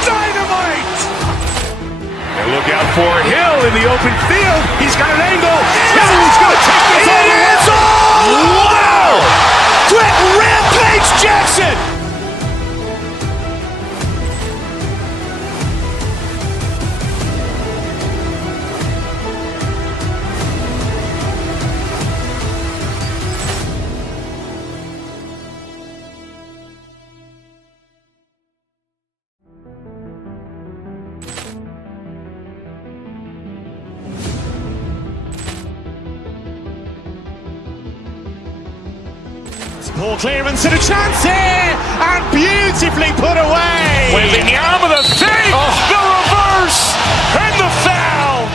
Dynamite! And look out for Hill in the open field. He's got an angle. Hill's going to take this all the way. Wow! Quick rampage Jackson! Ball clearance and a chance here, and beautifully put away. Wembanyama the fake, the reverse, and the foul.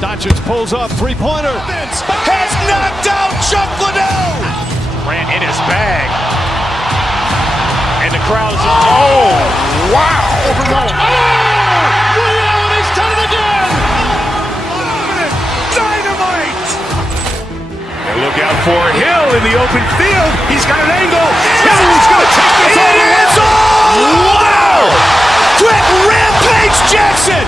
Doncic pulls up, 3-pointer. Has knocked out Chuck Liddell. Grant in his bag, and the crowd is. Oh, wow! Ray Allen has done it again. Dynamite! And look out for Hill in the open field. He's got an angle. Hill's going to take this all the way. Wow! Quick rampage Jackson!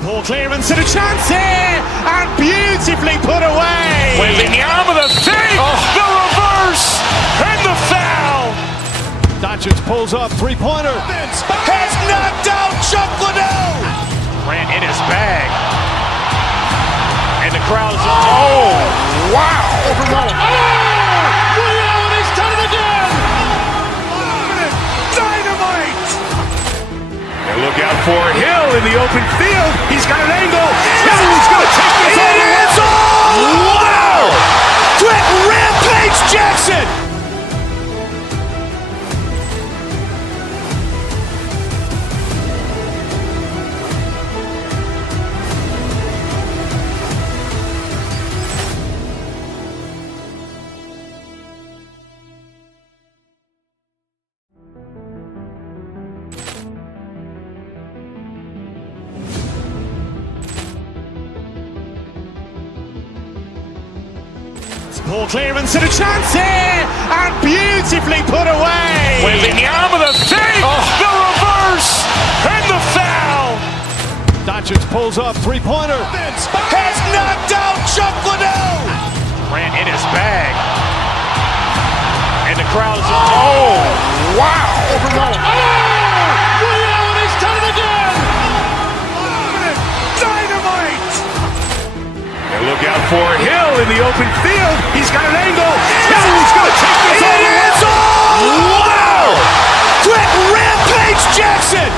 Poor clearance and a chance here, and beautifully put away. Waving the arm of the thing, the reverse, and the foul. Doncic pulls up, three-pointer. Has knocked out Chuck Liddell. Grant in his bag. And the crowd is, oh, wow. Williams, he's done it again. Dynamite. And look out for Hill in the open field. He's got an angle. Hill's going to take this all the way. Wow. Quick Rampage Jackson. Poor clearance and a chance here, and beautifully put away. Waving the arm of the thing, the reverse, and the foul. Doncic pulls up, three-pointer. Has knocked out Chuck Liddell. Grant in his bag. And the crowd is, oh, wow. Williams, he's done it again. Dynamite. And look out for Hill in the open field. He's got an angle. Hill's going to take this all the way. Wow. Quick Rampage Jackson.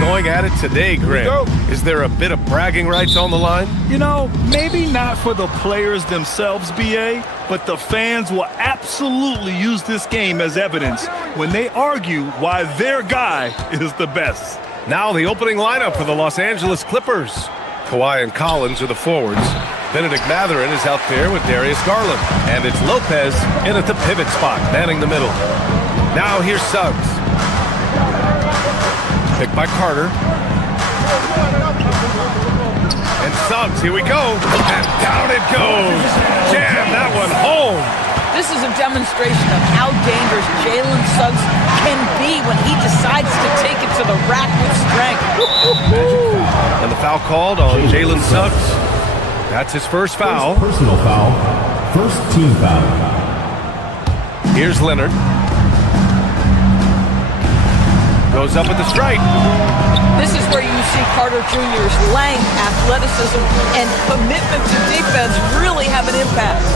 Going at it today, Grant. Is there a bit of bragging rights on the line? You know, maybe not for the players themselves, BA, but the fans will absolutely use this game as evidence when they argue why their guy is the best. Now the opening lineup for the Los Angeles Clippers. Kawhi and Collins are the forwards. Benedict Mathurin is out there with Darius Garland. And it's Lopez in at the pivot spot, manning the middle. Now here's Suggs. Picked by Carter. And Suggs, here we go. And down it goes. Jam that one home. This is a demonstration of how dangerous Jalen Suggs can be when he decides to take it to the rack with strength. And the foul called on Jalen Suggs. That's his first foul. Personal foul. First team foul. Here's Leonard. Goes up with the strike. This is where you see Carter Jr.'s length, athleticism, and commitment to defense really have an impact.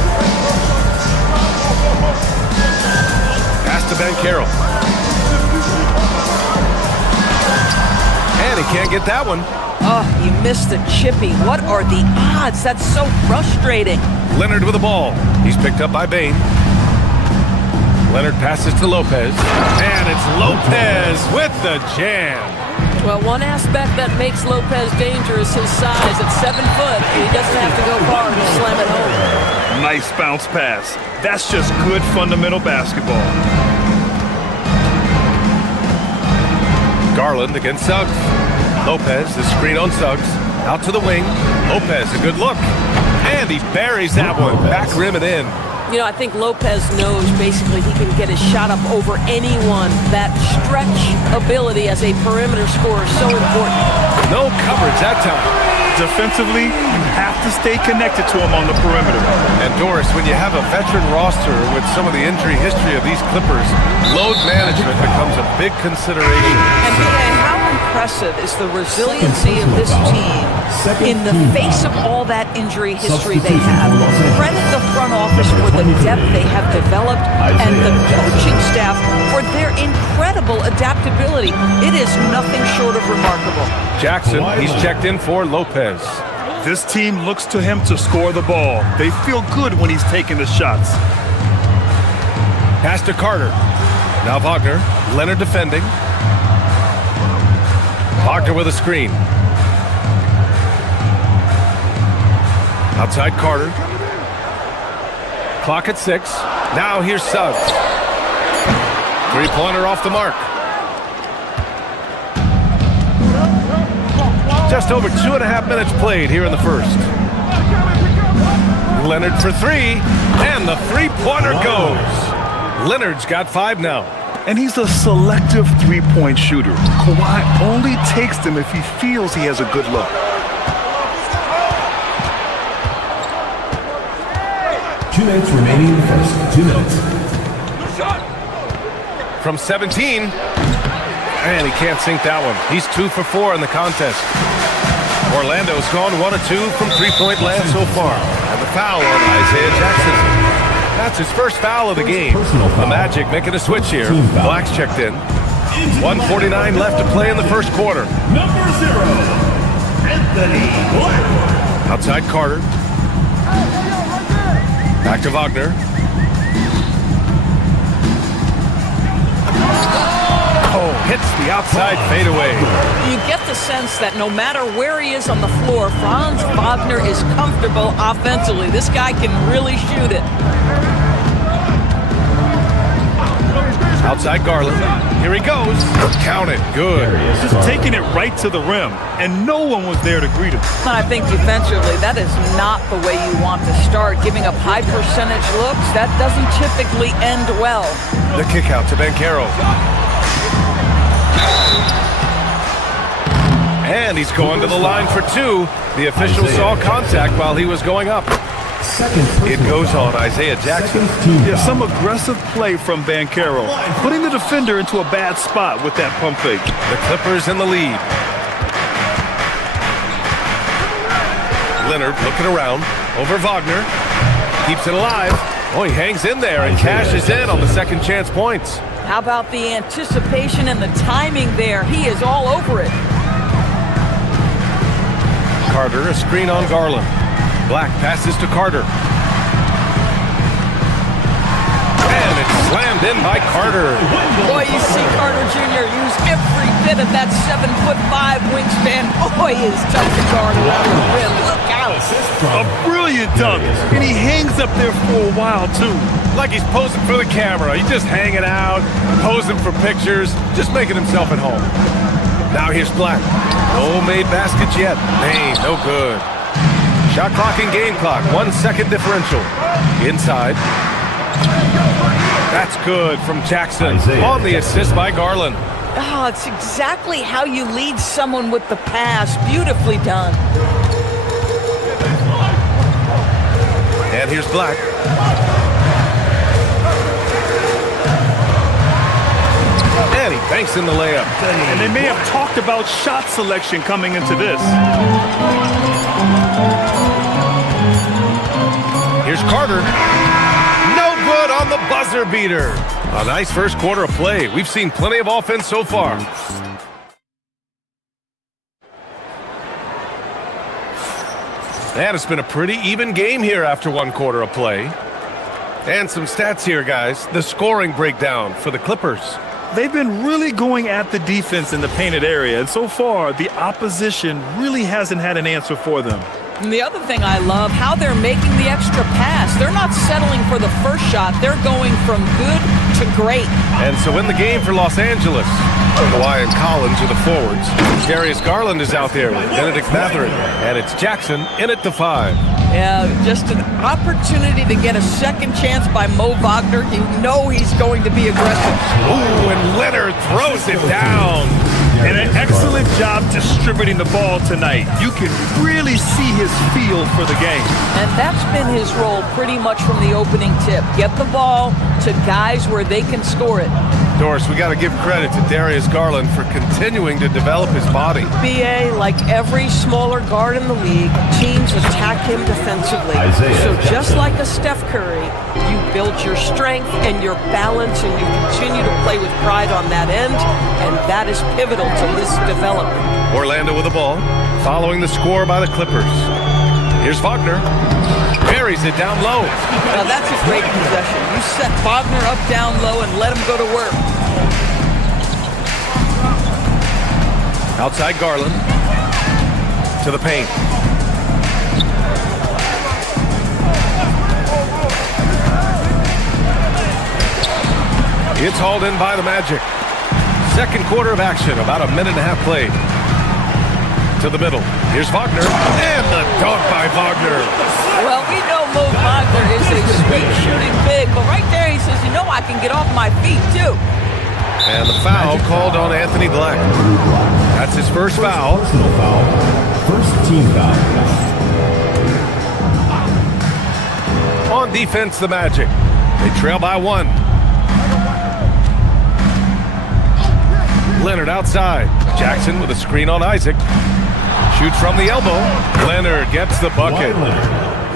Pass to Ben Carroll. And he can't get that one. Oh, you missed the chippy. What are the odds? That's so frustrating. Leonard with the ball. He's picked up by Bain. Leonard passes to Lopez. And it's Lopez with the jam. Well, one aspect that makes Lopez dangerous, his size. At 7 foot, he doesn't have to go far to slam it home. Nice bounce pass. That's just good fundamental basketball. Garland against Suggs. Lopez, the screen on Suggs. Out to the wing. Lopez, a good look. And he buries that one. Back rim and in. You know, I think Lopez knows basically he can get his shot up over anyone. That stretch ability as a perimeter scorer is so important. No coverage that time. Defensively, you have to stay connected to him on the perimeter. And Doris, when you have a veteran roster with some of the injury history of these Clippers, load management becomes a big consideration. And how impressive is the resiliency of this team in the face of all that injury history they have. Credit the front office for the depth they have developed and the coaching staff for their incredible adaptability. It is nothing short of remarkable. Jackson, he's checked in for Lopez. This team looks to him to score the ball. They feel good when he's taking the shots. Pass to Carter. Now Wagner. Leonard defending. Wagner with a screen. Outside Carter. Clock at 6. Now here's Suggs. Three-pointer off the mark. Just over 2.5 minutes played here in the first. Leonard for 3, and the three-pointer goes. Leonard's got 5 now. And he's a selective three-point shooter. Kawhi only takes them if he feels he has a good look. 2 minutes remaining in the first. 2 minutes. From 17, and he can't sink that one. He's 2 for 4 in the contest. Orlando's gone 1 of 2 from three-point land so far. And the foul on Isaiah Jackson. That's his first foul of the game. The Magic making a switch here. Black's checked in. 1:49 left to play in the first quarter. Number 0, Anthony Black. Outside Carter. Back to Wagner. Oh, hits the outside fadeaway. You get the sense that no matter where he is on the floor, Franz Wagner is comfortable offensively. This guy can really shoot it. Outside Garland. Here he goes. Count it. Good. Just taking it right to the rim, and no one was there to greet him. And I think defensively, that is not the way you want to start. Giving up high percentage looks, that doesn't typically end well. The kick out to Banchero. And he's going to the line for 2. The official saw contact while he was going up. It goes on Isaiah Jackson. Yeah, some aggressive play from Banchero, putting the defender into a bad spot with that pump fake. The Clippers in the lead. Leonard looking around over Wagner. Keeps it alive. Oh, he hangs in there and cashes in on the second chance points. How about the anticipation and the timing there? He is all over it. Carter, a screen on Garland. Black passes to Carter. And it's slammed in by Carter. Boy, you see Carter Jr. use every bit of that 7'5" wingspan. Boy, he is tough to guard around the rim. Look out. A brilliant dunk, and he hangs up there for a while, too. Like he's posing for the camera. He's just hanging out, posing for pictures, just making himself at home. Now here's Black. No made baskets yet. Maine, no good. Shot clock and game clock. 1 second differential. Inside. That's good from Jackson on the assist by Garland. Oh, it's exactly how you lead someone with the pass. Beautifully done. And here's Black. And he banks in the layup. And they may have talked about shot selection coming into this. Here's Carter. No good on the buzzer beater. A nice first quarter of play. We've seen plenty of offense so far. And it's been a pretty even game here after 1 quarter of play. And some stats here, guys. The scoring breakdown for the Clippers. They've been really going at the defense in the painted area, and so far, the opposition really hasn't had an answer for them. And the other thing I love, how they're making the extra pass. They're not settling for the first shot. They're going from good to great. And so in the game for Los Angeles, Kawhi and Collins are the forwards. Darius Garland is out there with Benedict Mathurin. And it's Jackson in at the 5. Yeah, just an opportunity to get a second chance by Mo Wagner. You know he's going to be aggressive. Ooh, and Leonard throws it down. And an excellent job distributing the ball tonight. You can really see his feel for the game. And that's been his role pretty much from the opening tip. Get the ball to guys where they can score it. Doris, we got to give credit to Darius Garland for continuing to develop his body. BA, like every smaller guard in the league, teams attack him defensively. So just like a Steph Curry, you build your strength and your balance, and you continue to play with pride on that end, and that is pivotal to his development. Orlando with the ball, following the score by the Clippers. Here's Wagner. Very carries it down low. Now that's a great possession. You set Wagner up down low and let him go to work. Outside Garland. To the paint. It's hauled in by the Magic. Second quarter of action, about a minute and a half played. To the middle. Here's Wagner. And the dunk by Wagner. Well, we know Mo Wagner is a sweet shooting big, but right there he says, you know, I can get off my feet too. And the foul called on Anthony Black. That's his first foul. First team foul. On defense, the Magic. They trail by 1. Leonard outside. Jackson with a screen on Isaac. Shoots from the elbow. Leonard gets the bucket.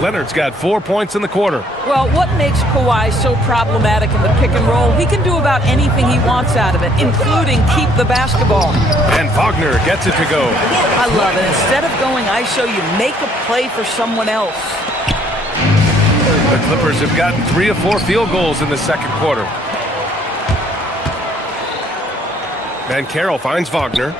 Leonard's got 4 points in the quarter. Well, what makes Kawhi so problematic in the pick and roll? He can do about anything he wants out of it, including keep the basketball. And Wagner gets it to go. I love it. Instead of going ISO, you make a play for someone else. The Clippers have gotten 3 of 4 field goals in the second quarter. Van Carroll finds Wagner.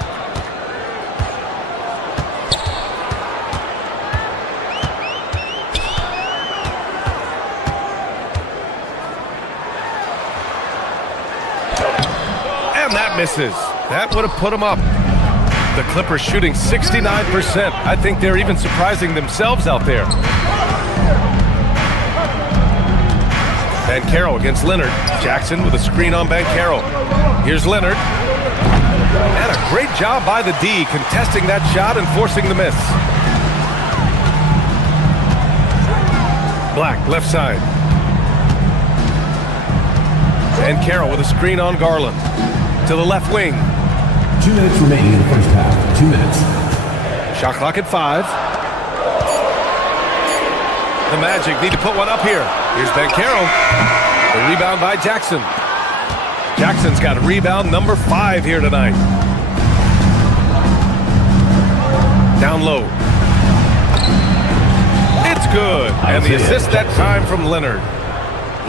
And that misses. That would have put him up. The Clippers shooting 69%. I think they're even surprising themselves out there. Van Carroll against Leonard. Jackson with a screen on Van Carroll. Here's Leonard. And a great job by the D contesting that shot and forcing the miss. Black, left side. Van Carroll with a screen on Garland. To the left wing. 2 minutes remaining in the first half. 2 minutes. Shot clock at 5. The Magic need to put one up here. Here's Van Carroll. The rebound by Jackson. Jackson's got rebound number 5 here tonight. Down low. It's good. And the assist that time from Leonard.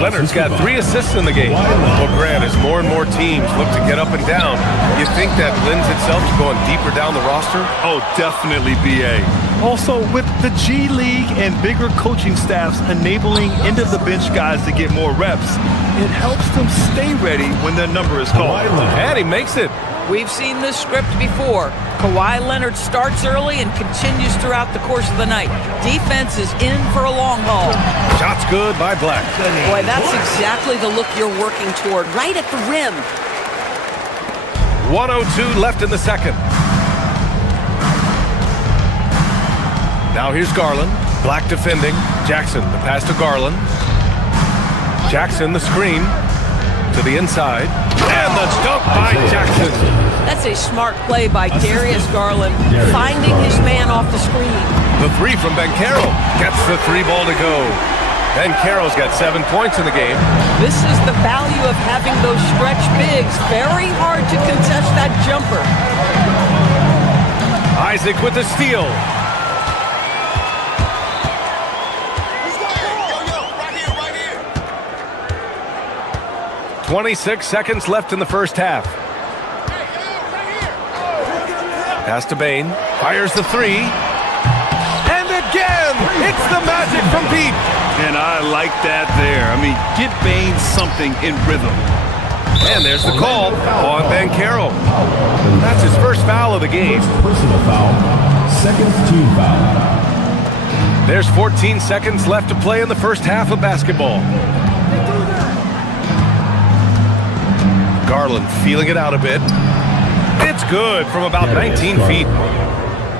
Leonard's got 3 assists in the game. Well, Grant, as more and more teams look to get up and down, you think that lends itself to going deeper down the roster? Oh, definitely, BA. Also, with the G League and bigger coaching staffs enabling end-of-the-bench guys to get more reps, it helps them stay ready when their number is called. And he makes it. We've seen this script before. Kawhi Leonard starts early and continues throughout the course of the night. Defense is in for a long haul. Shots good by Black. Boy, that's exactly the look you're working toward, right at the rim. 1:02 left in the second. Now here's Garland. Black defending. Jackson, the pass to Garland. Jackson, the screen to the inside. And the dunk by Jackson. That's a smart play by Darius Garland, finding his man off the screen. The 3 from Ben Carroll gets the 3 ball to go. Ben Carroll's got 7 points in the game. This is the value of having those stretch bigs. Very hard to contest that jumper. Isaac with the steal. 26 seconds left in the first half. Pass to Bane. Fires the 3. And again, it's the Magic from Pete. And I like that there. I mean, get Bane something in rhythm. And there's the call on Ben Carroll. That's his first foul of the game. Personal foul. Second team foul. There's 14 seconds left to play in the first half of basketball. Garland feeling it out a bit. It's good from about 19 feet.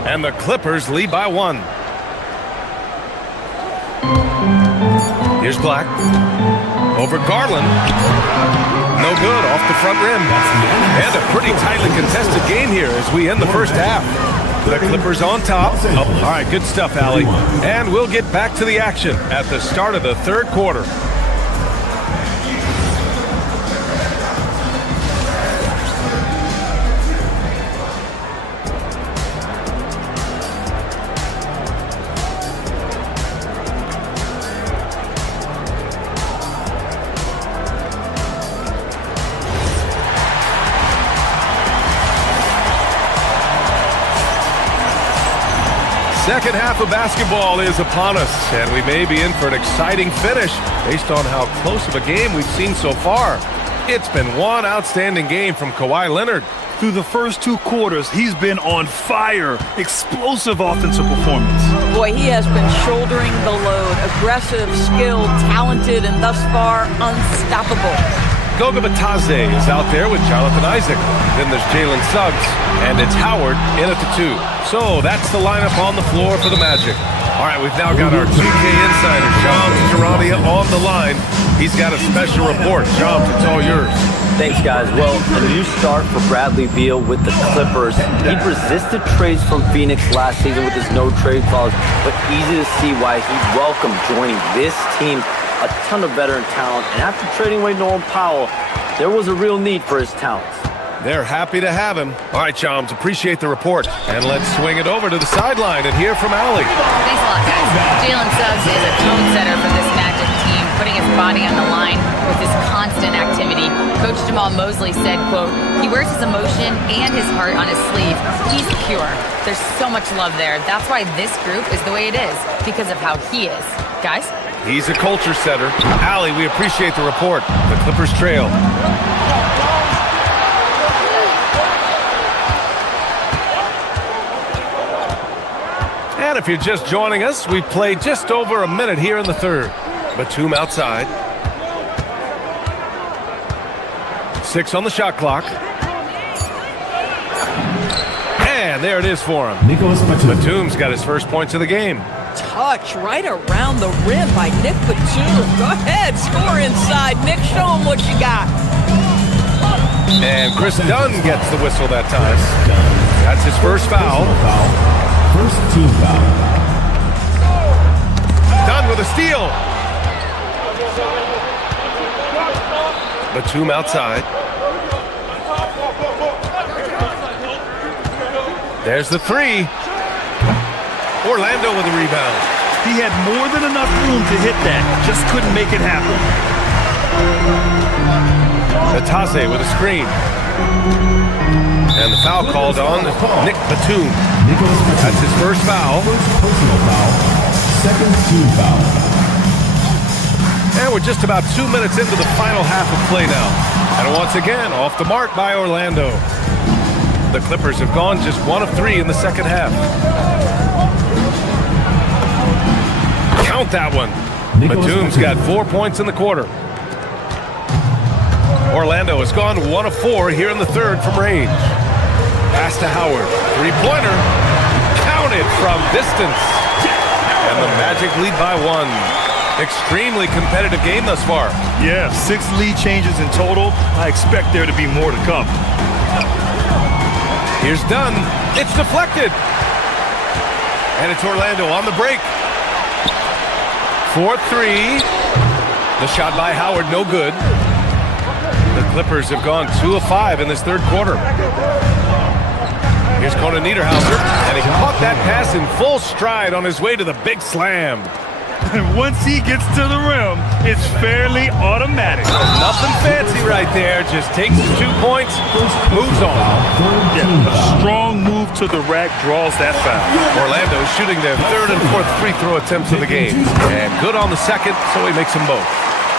And the Clippers lead by 1. Here's Black. Over Garland. No good, off the front rim. And a pretty tightly contested game here as we end the first half. The Clippers on top. Oh, all right, good stuff, Allie. And we'll get back to the action at the start of the third quarter. Second half of basketball is upon us, and we may be in for an exciting finish based on how close of a game we've seen so far. It's been one outstanding game from Kawhi Leonard. Through the first 2 quarters, he's been on fire. Explosive offensive performance. Boy, he has been shouldering the load. Aggressive, skilled, talented, and thus far, unstoppable. Goga Bitadze is out there with Jonathan Isaac. Then there's Jalen Suggs, and it's Howard in at the 2. So that's the lineup on the floor for the Magic. All right, we've now got our 2K insider, Shams Charania, on the line. He's got a special report. Shams, it's all yours. Thanks, guys. Well, a new start for Bradley Beal with the Clippers. He resisted trades from Phoenix last season with his no-trade clause, but easy to see why he welcomed joining this team. A ton of veteran talent, and after trading away Norman Powell, there was a real need for his talents. They're happy to have him. All right, Shams, appreciate the report. And let's swing it over to the sideline and hear from Allie. Thanks a lot, guys. Jalen Suggs is a tone setter for this Magic team, putting his body on the line with his constant activity. Coach Jamal Mosley said, quote, he wears his emotion and his heart on his sleeve. He's pure. There's so much love there. That's why this group is the way it is, because of how he is. Guys? He's a culture setter. Allie, we appreciate the report. The Clippers trail. And if you're just joining us, we've played just over a minute here in the third. Batum outside. 6 on the shot clock. And there it is for him. Batum's got his first points of the game. Touch right around the rim by Nick Batum. Go ahead, score inside. Nick, show him what you got. And Chris Dunn gets the whistle that time. That's his first foul. First team foul. Dunn with a steal. Batum outside. There's the 3. Orlando with a rebound. He had more than enough room to hit that. Just couldn't make it happen. Bitadze with a screen. And the foul called on Nick Batum. That's his first foul. First personal foul. Second team foul. And we're just about 2 minutes into the final half of play now. And once again, off the mark by Orlando. The Clippers have gone just 1 of 3 in the second half. Count that one. Batum's got 4 points in the quarter. Orlando has gone 1 of 4 here in the third from range. Pass to Howard. 3-pointer. Counted from distance. And the Magic lead by 1. Extremely competitive game thus far. Yeah, 6 lead changes in total. I expect there to be more to come. Here's Dunn. It's deflected. And it's Orlando on the break. 4-3. The shot by Howard, no good. The Clippers have gone 2 of 5 in this third quarter. Here's Conan Niederhauser, and he caught that pass in full stride on his way to the big slam. And once he gets to the rim, it's fairly automatic. Nothing fancy right there. Just takes his 2 points, moves on. Yeah, a strong move to the rack draws that foul. Orlando shooting their third and fourth free throw attempts of the game. And good on the second, so he makes them both.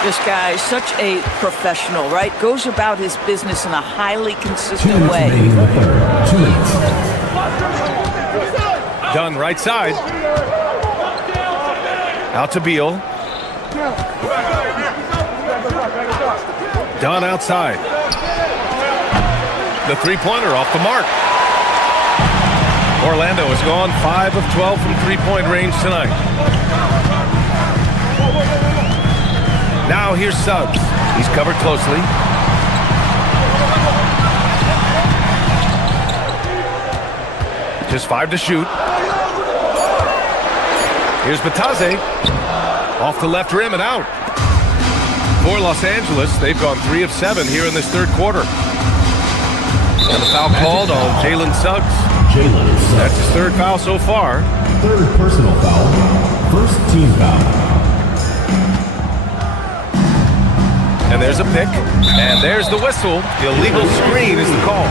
This guy is such a professional, right? Goes about his business in a highly consistent way. Dunn right side. Out to Beal. Dunn outside. The 3-pointer off the mark. Orlando has gone 5 of 12 from 3-point range tonight. Now here's Suggs. He's covered closely. Just 5 to shoot. Here's Bitadze. Off the left rim and out. For Los Angeles, they've gone 3 of 7 here in this third quarter. And the foul called on Jalen Suggs. That's his third foul so far. Third personal foul. First team foul. And there's a pick. And there's the whistle. The illegal screen is the call.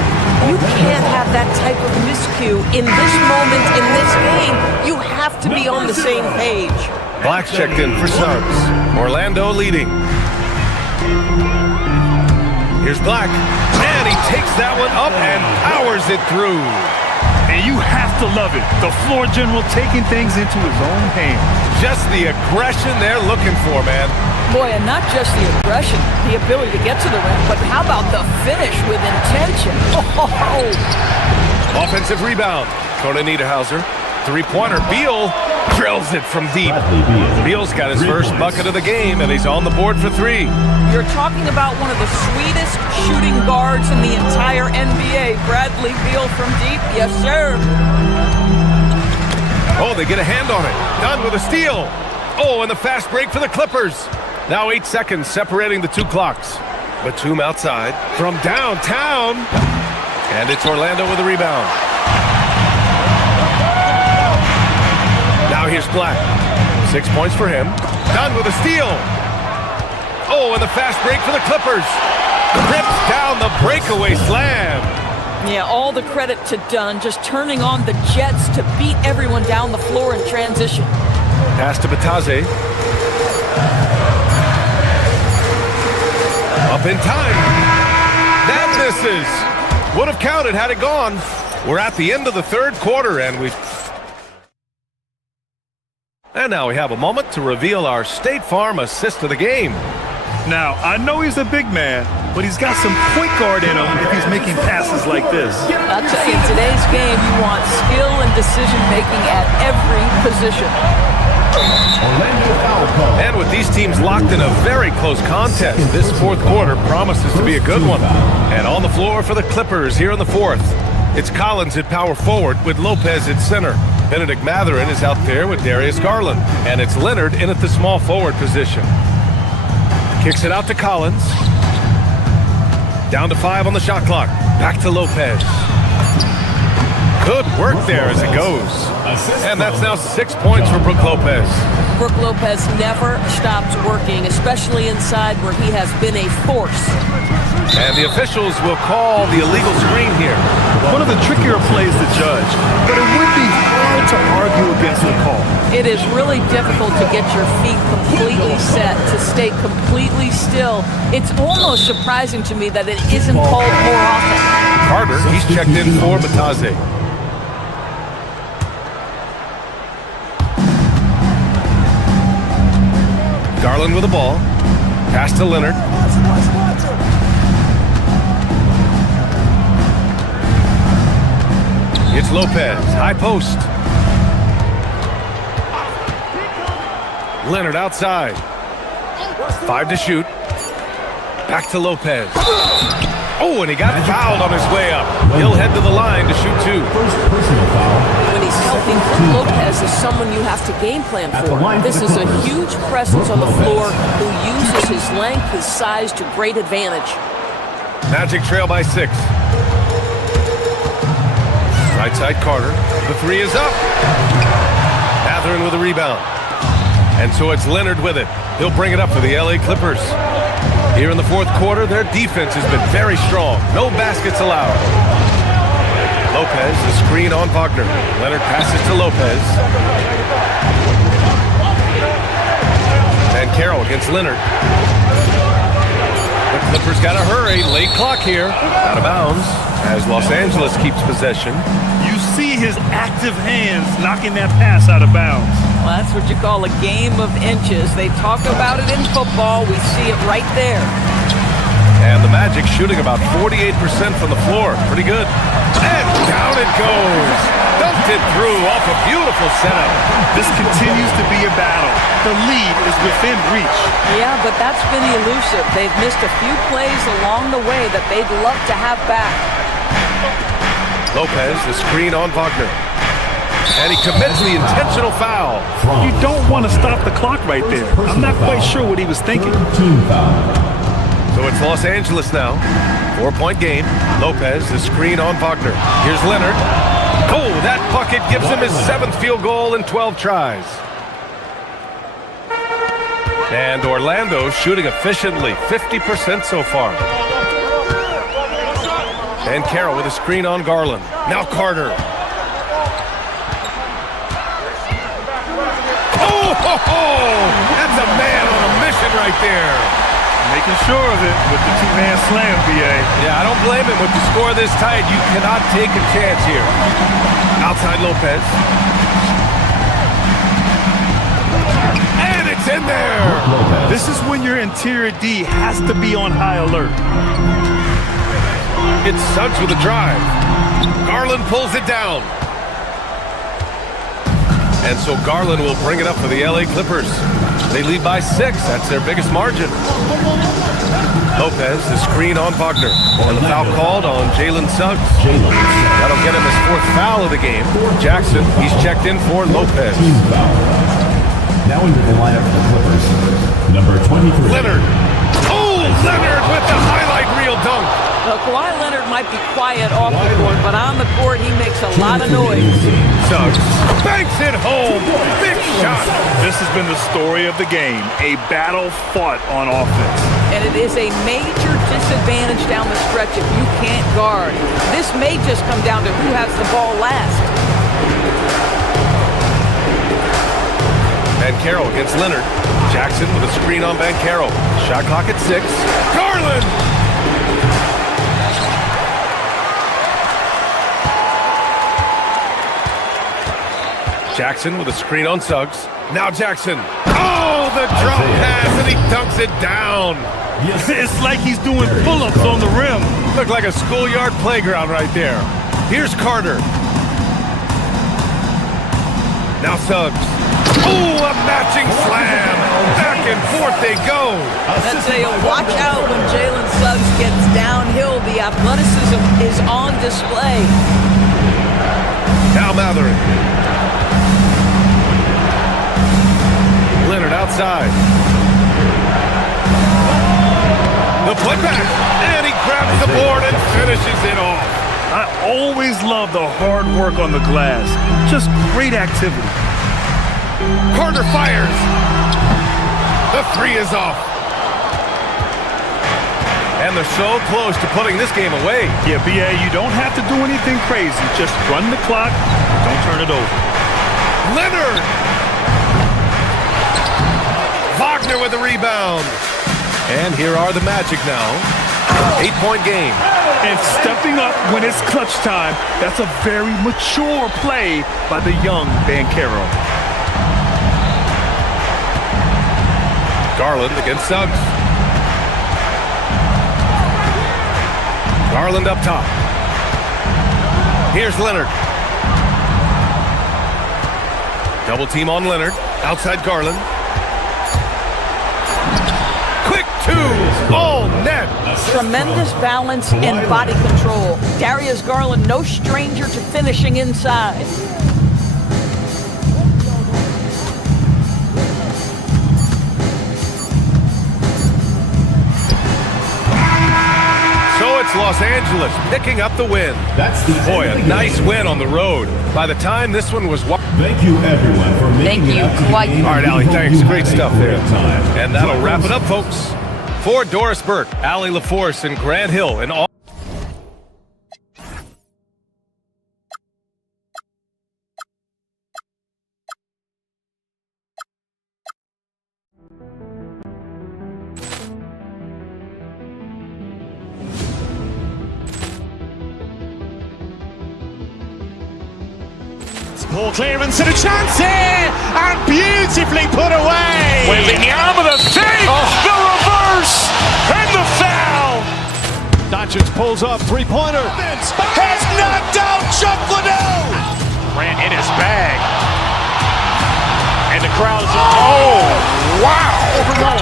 You can't have that type of miscue in this moment, in this game. You have to be on the same page. Black's checked in for subs. Orlando leading. Here's Black, and he takes that one up and powers it through. And you have to love it. The floor general taking things into his own hands. Just the aggression they're looking for, man. Boy, and not just the aggression, the ability to get to the rim, but how about the finish with intention? Oh. Offensive rebound. Conan Niederhauser. Three-pointer. Beal drills it from deep. Beal's got his first bucket of the game, and he's on the board for three. You're talking about one of the sweetest shooting guards in the entire NBA. Bradley Beal from deep. Yes, sir. Oh, they get a hand on it. Dunn with a steal. Oh, and the fast break for the Clippers. Now 8 seconds separating the two clocks. Batum outside from downtown. And it's Orlando with a rebound. Now here's Black. 6 points for him. Dunn with a steal. Oh, and the fast break for the Clippers. Rips down the breakaway slam. Yeah, all the credit to Dunn, just turning on the Jets to beat everyone down the floor in transition. Pass to Bataze. Up in time. That misses. Would have counted had it gone. We're at the end of the third quarter, and now we have a moment to reveal our State Farm assist of the game. Now, I know he's a big man, but he's got some point guard in him if he's making passes like this. I'll tell you, in today's game, you want skill and decision-making at every position. And with these teams locked in a very close contest, this fourth quarter promises to be a good one. And on the floor for the Clippers here in the fourth, it's Collins at power forward with Lopez at center. Benedict Mathurin is out there with Darius Garland. And it's Leonard in at the small forward position. Kicks it out to Collins. Down to 5 on the shot clock. Back to Lopez. Good work there as it goes. And that's now 6 points for Brook Lopez. Brook Lopez never stops working, especially inside where he has been a force. And the officials will call the illegal screen here. One of the trickier plays to judge, but it would be hard to argue against the call. It is really difficult to get your feet completely set, to stay completely still. It's almost surprising to me that it isn't called more often. Carter, he's checked in for Bataze. Garland with the ball. Pass to Leonard. It's Lopez, high post. Leonard outside. 5 to shoot. Back to Lopez. Oh, and he got fouled on his way up. He'll head to the line to shoot 2. When he's healthy, Lopez is someone you have to game plan for. This is a huge presence on the floor who uses his length, his size to great advantage. Magic trail by 6. Right side Carter. The 3 is up. Mathurin with a rebound. And so it's Leonard with it. He'll bring it up for the LA Clippers. Here in the fourth quarter, their defense has been very strong. No baskets allowed. Lopez, the screen on Wagner. Leonard passes to Lopez. And Carroll against Leonard. The Clippers got to hurry. Late clock here. Out of bounds as Los Angeles keeps possession. You see his active hands knocking that pass out of bounds. Well, that's what you call a game of inches. They talk about it in football. We see it right there. And the Magic shooting about 48% from the floor. Pretty good. And down it goes. Dunked it through off a beautiful setup. This continues to be a battle. The lead is within reach. Yeah, but that's been elusive. They've missed a few plays along the way that they'd love to have back. Lopez, the screen on Wagner. And he commits the intentional foul. You don't want to stop the clock right there. I'm not quite sure what he was thinking. So it's Los Angeles now. 4-point game. Lopez, the screen on Wagner. Here's Leonard. Oh, that bucket gives him his 7th field goal in 12 tries. And Orlando shooting efficiently, 50% so far. And Carroll with a screen on Garland. Now Carter. That's a man on a mission right there. Making sure of it with the two-hand slam, BA. Yeah, I don't blame him. With the score this tight, you cannot take a chance here. Outside Lopez. And it's in there. This is when your interior D has to be on high alert. It's Suggs with a drive. Garland pulls it down. And so Garland will bring it up for the LA Clippers. They lead by 6. That's their biggest margin. Lopez, the screen on Wagner. And the foul called on Jalen Suggs. That'll get him his 4th foul of the game. Jackson, he's checked in for Lopez. Now into the lineup for the Clippers. Number 23. Leonard. Oh, Leonard with the highlight reel dunk. Now, Kawhi Leonard might be quiet off the court, but on the court he makes a lot of noise. Suggs banks it home. Big shot. This has been the story of the game. A battle fought on offense. And it is a major disadvantage down the stretch if you can't guard. This may just come down to who has the ball last. Banchero against Leonard. Jackson with a screen on Banchero. Shot clock at 6. Garland! Jackson with a screen on Suggs. Now Jackson. Oh, the drop pass, and he dunks it down. It's like he's doing pull-ups on the rim. Looked like a schoolyard playground right there. Here's Carter. Now Suggs. Oh, a matching slam. Back and forth they go. That's a watch out when Jalen Suggs gets downhill. The athleticism is on display. Now Matherin. Leonard outside. The putback. And he grabs the board and finishes it off. I always love the hard work on the glass. Just great activity. Carter fires. The 3 is off. And they're so close to putting this game away. Yeah, BA, you don't have to do anything crazy. Just run the clock. Don't turn it over. Leonard. Wagner with the rebound. And here are the Magic now. 8-point game. And stepping up when it's clutch time, that's a very mature play by the young Banchero. Garland against Suggs. Garland up top. Here's Leonard. Double team on Leonard. Outside Garland. Quick 2. All net. Tremendous balance and body control. Darius Garland, no stranger to finishing inside. Los Angeles picking up the win. Boy, a nice win on the road. By the time this one was... Thank you, everyone, for making it out to the game. All right, Allie, thanks. Great stuff there. And that'll wrap it up, folks. For Doris Burke, Allie LaForce, and Grant Hill, and all... Poor clearance and a chance here, and beautifully put away. Wembanyama the save, the reverse, and the foul. Doncic pulls up, three-pointer. Has knocked out Chuck Liddell. Grant in his bag. And the crowd is... Oh, wow. Liddell,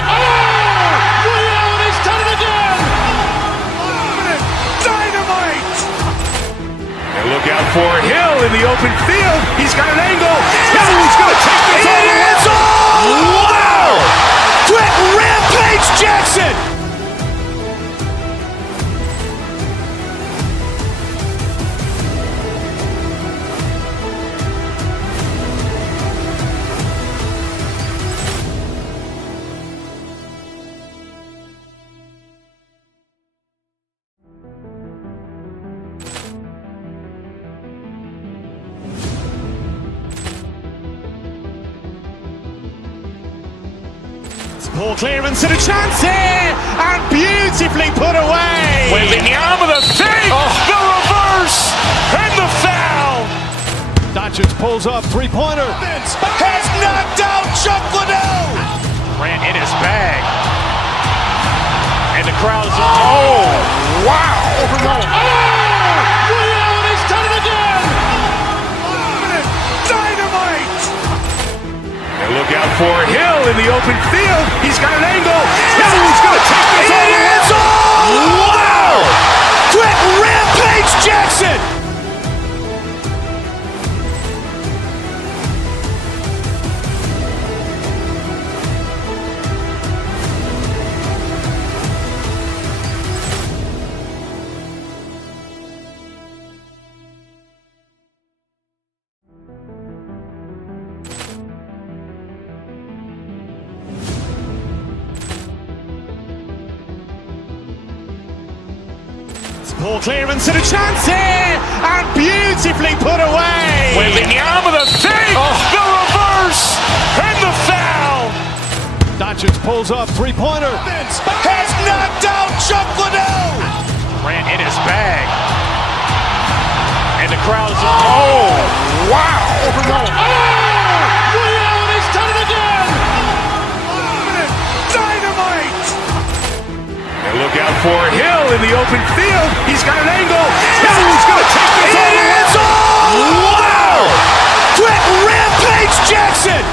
he's done it again. Dynamite. And look out for Hill in the open field. He's got an angle. Hill's going to take this all the way. Wow! Quick rampage Jackson. Poor clearance and a chance here, and beautifully put away. Wembanyama the fake, the reverse, and the foul. Doncic pulls up, three-pointer. Has knocked out Chuck Liddell. Grant in his bag, and the crowd is wow! He's done it again. Dynamite! And look out for Hill in the open field. He's got an angle. He's going to take this all the way. Wow! Quick rampage Jackson! Poor clearance and a chance here, and beautifully put away. Wembanyama the fake, the reverse, and the foul. Doncic pulls up, three-pointer. Has knocked out Chuck Liddell. Grant in his bag, and the crowd is wow! He's done it again. Dynamite! And look out for Hill in the open field. He's got an angle. He's going to take this all the way. Wow! Quick rampage Jackson!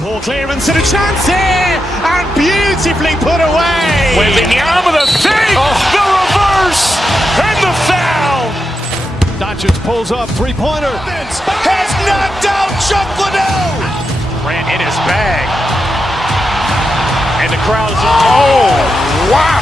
Poor clearance and a chance here, and beautifully put away. Wembanyama the fake, the reverse, and the foul. Doncic pulls up, three-pointer. Has knocked out Chuck Liddell. Grant in his bag, and the crowd is wow!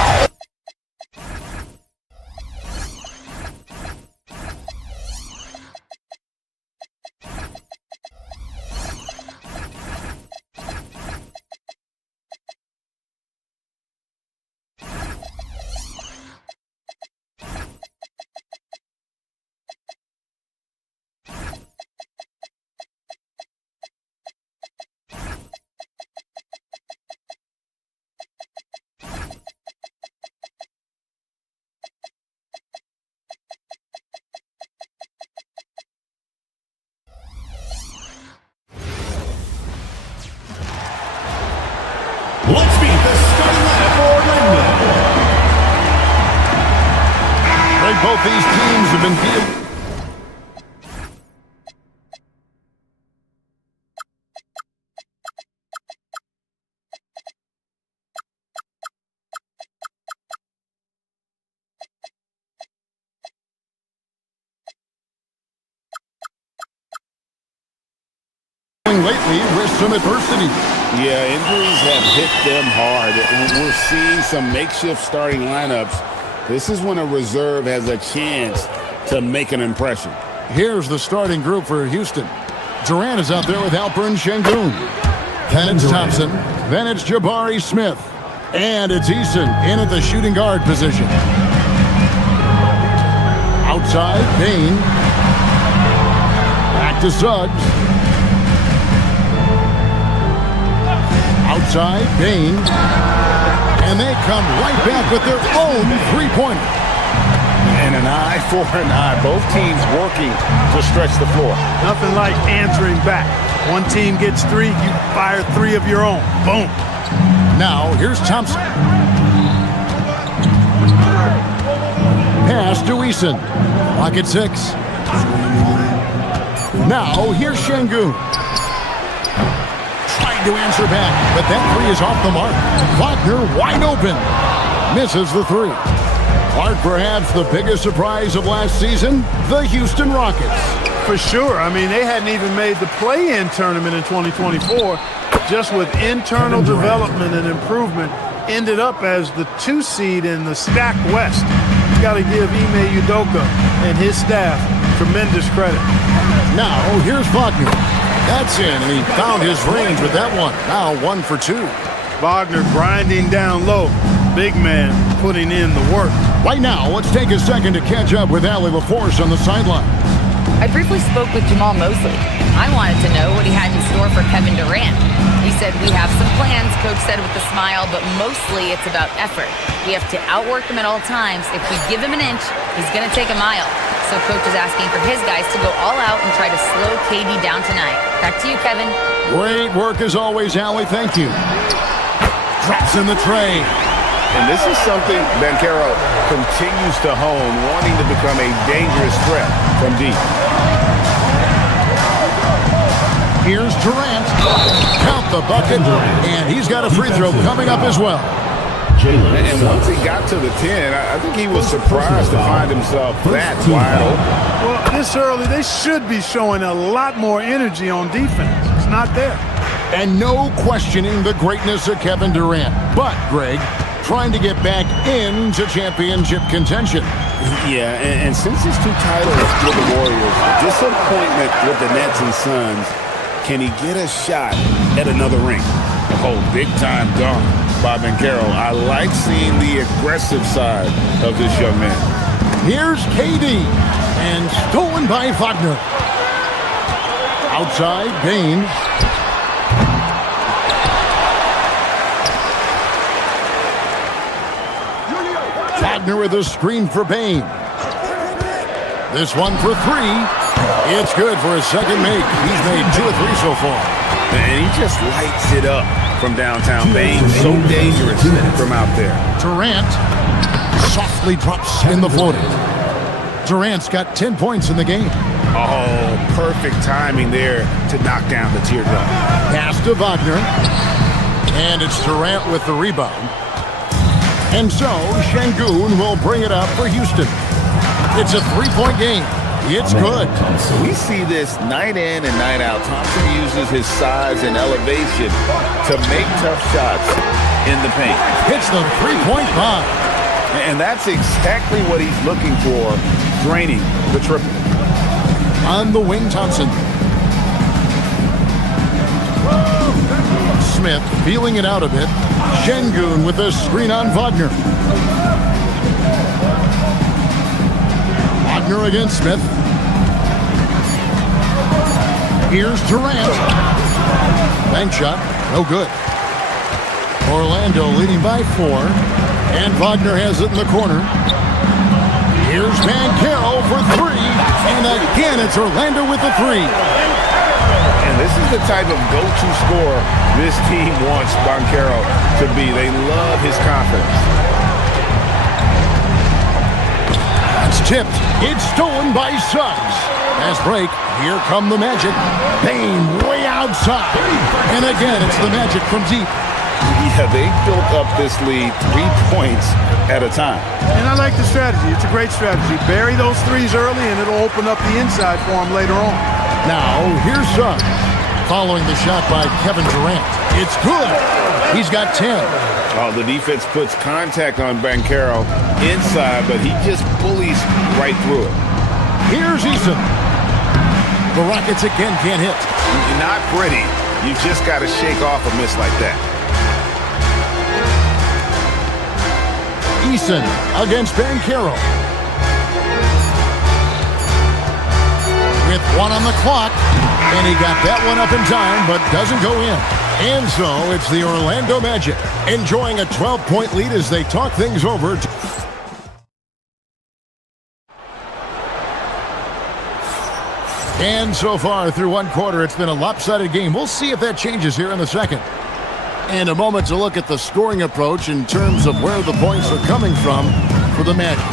Let's meet the starting lineup for Orlando. Right, both these teams have been dealing. Lately with some adversity. Yeah, injuries have hit them hard. We're seeing some makeshift starting lineups. This is when a reserve has a chance to make an impression. Here's the starting group for Houston. Durant is out there with Alperen Şengün. Then it's Thompson. Then it's Jabari Smith. And it's Eason in at the shooting guard position. Outside, Bain. Back to Suggs. Outside, Bain. And they come right back with their own three-pointer. And an eye for an eye. Both teams working to stretch the floor. Nothing like answering back. One team gets three, you fire three of your own. Boom. Now, here's Thompson. Pass to Eason. Clock at 6. Now, here's Şengün. Trying to answer back, but that three is off the mark. Wagner wide open. Misses the three. Clark, perhaps the biggest surprise of last season, the Houston Rockets. For sure. I mean, they hadn't even made the play-in tournament in 2024. Just with internal development and improvement, ended up as the 2 seed in the stacked West. You got to give Ime Udoka and his staff tremendous credit. Now, here's Wagner. That's in, and he found his range with that one. Now 1 for 2. Wagner grinding down low. Big man putting in the work. Right now, let's take a second to catch up with Allie LaForce on the sideline. I briefly spoke with Jamal Mosley. I wanted to know what he had in store for Kevin Durant. He said, "We have some plans," Coach said with a smile, "but mostly it's about effort. We have to outwork him at all times. If we give him an inch, he's going to take a mile." So Coach is asking for his guys to go all out and try to slow KD down tonight. Back to you, Kevin. Great work as always, Allie. Thank you. Drops in the tray. And this is something Banchero continues to hone, wanting to become a dangerous threat from deep. Here's Durant. Count the bucket, and he's got a free throw coming up as well. And once he got to the 10, I think he was surprised to find himself that wide open. Well, this early, they should be showing a lot more energy on defense. It's not there. And no questioning the greatness of Kevin Durant. But, Greg, trying to get back into championship contention. Yeah, and since his 2 titles with the Warriors, disappointment with the Nets and Suns, can he get a shot at another ring? Oh, big-time dunk by Banchero. I like seeing the aggressive side of this young man. Here's KD, and stolen by Wagner. Outside, Bane. Wagner with a screen for Bane. This one for 3. It's good for his second make. He's made 2 or 3 so far. And he just lights it up from downtown. Bane so dangerous from out there. Durant softly drops in the floater. Durant's got 10 points in the game. Oh, perfect timing there to knock down the teardrop. Pass to Wagner. And it's Durant with the rebound. And so, Şengün will bring it up for Houston. It's a 3-point game. It's good. We see this night in and night out. Thompson uses his size and elevation to make tough shots in the paint. Hits the 3-point bomb. And that's exactly what he's looking for, draining the triple. On the wing, Thompson. Smith feeling it out a bit. Şengün with a screen on Wagner. Wagner against Smith. Here's Durant. Bank shot, no good. Orlando leading by 4. And Wagner has it in the corner. Here's Banchero for 3. And again, it's Orlando with the 3. And this is the type of go-to scorer this team wants Banchero to be. They love his confidence. It's tipped. It's stolen by Suggs. Fast break. Here come the Magic. Bane way outside. And again, it's the Magic from deep. Yeah, they built up this lead 3 points at a time. And I like the strategy. It's a great strategy. Bury those 3s early, and it'll open up the inside for him later on. Now, here's Suggs. Following the shot by Kevin Durant. It's good. He's got 10. Oh, the defense puts contact on Banchero inside, but he just bullies right through it. Here's Eason. The Rockets again can't hit. Not pretty. You just got to shake off a miss like that. Eason against Banchero. With 1 on the clock, and he got that one up in time, but doesn't go in. And so it's the Orlando Magic enjoying a 12-point lead as they talk things over. And so far through 1 quarter, it's been a lopsided game. We'll see if that changes here in the second. And a moment to look at the scoring approach in terms of where the points are coming from for the Magic.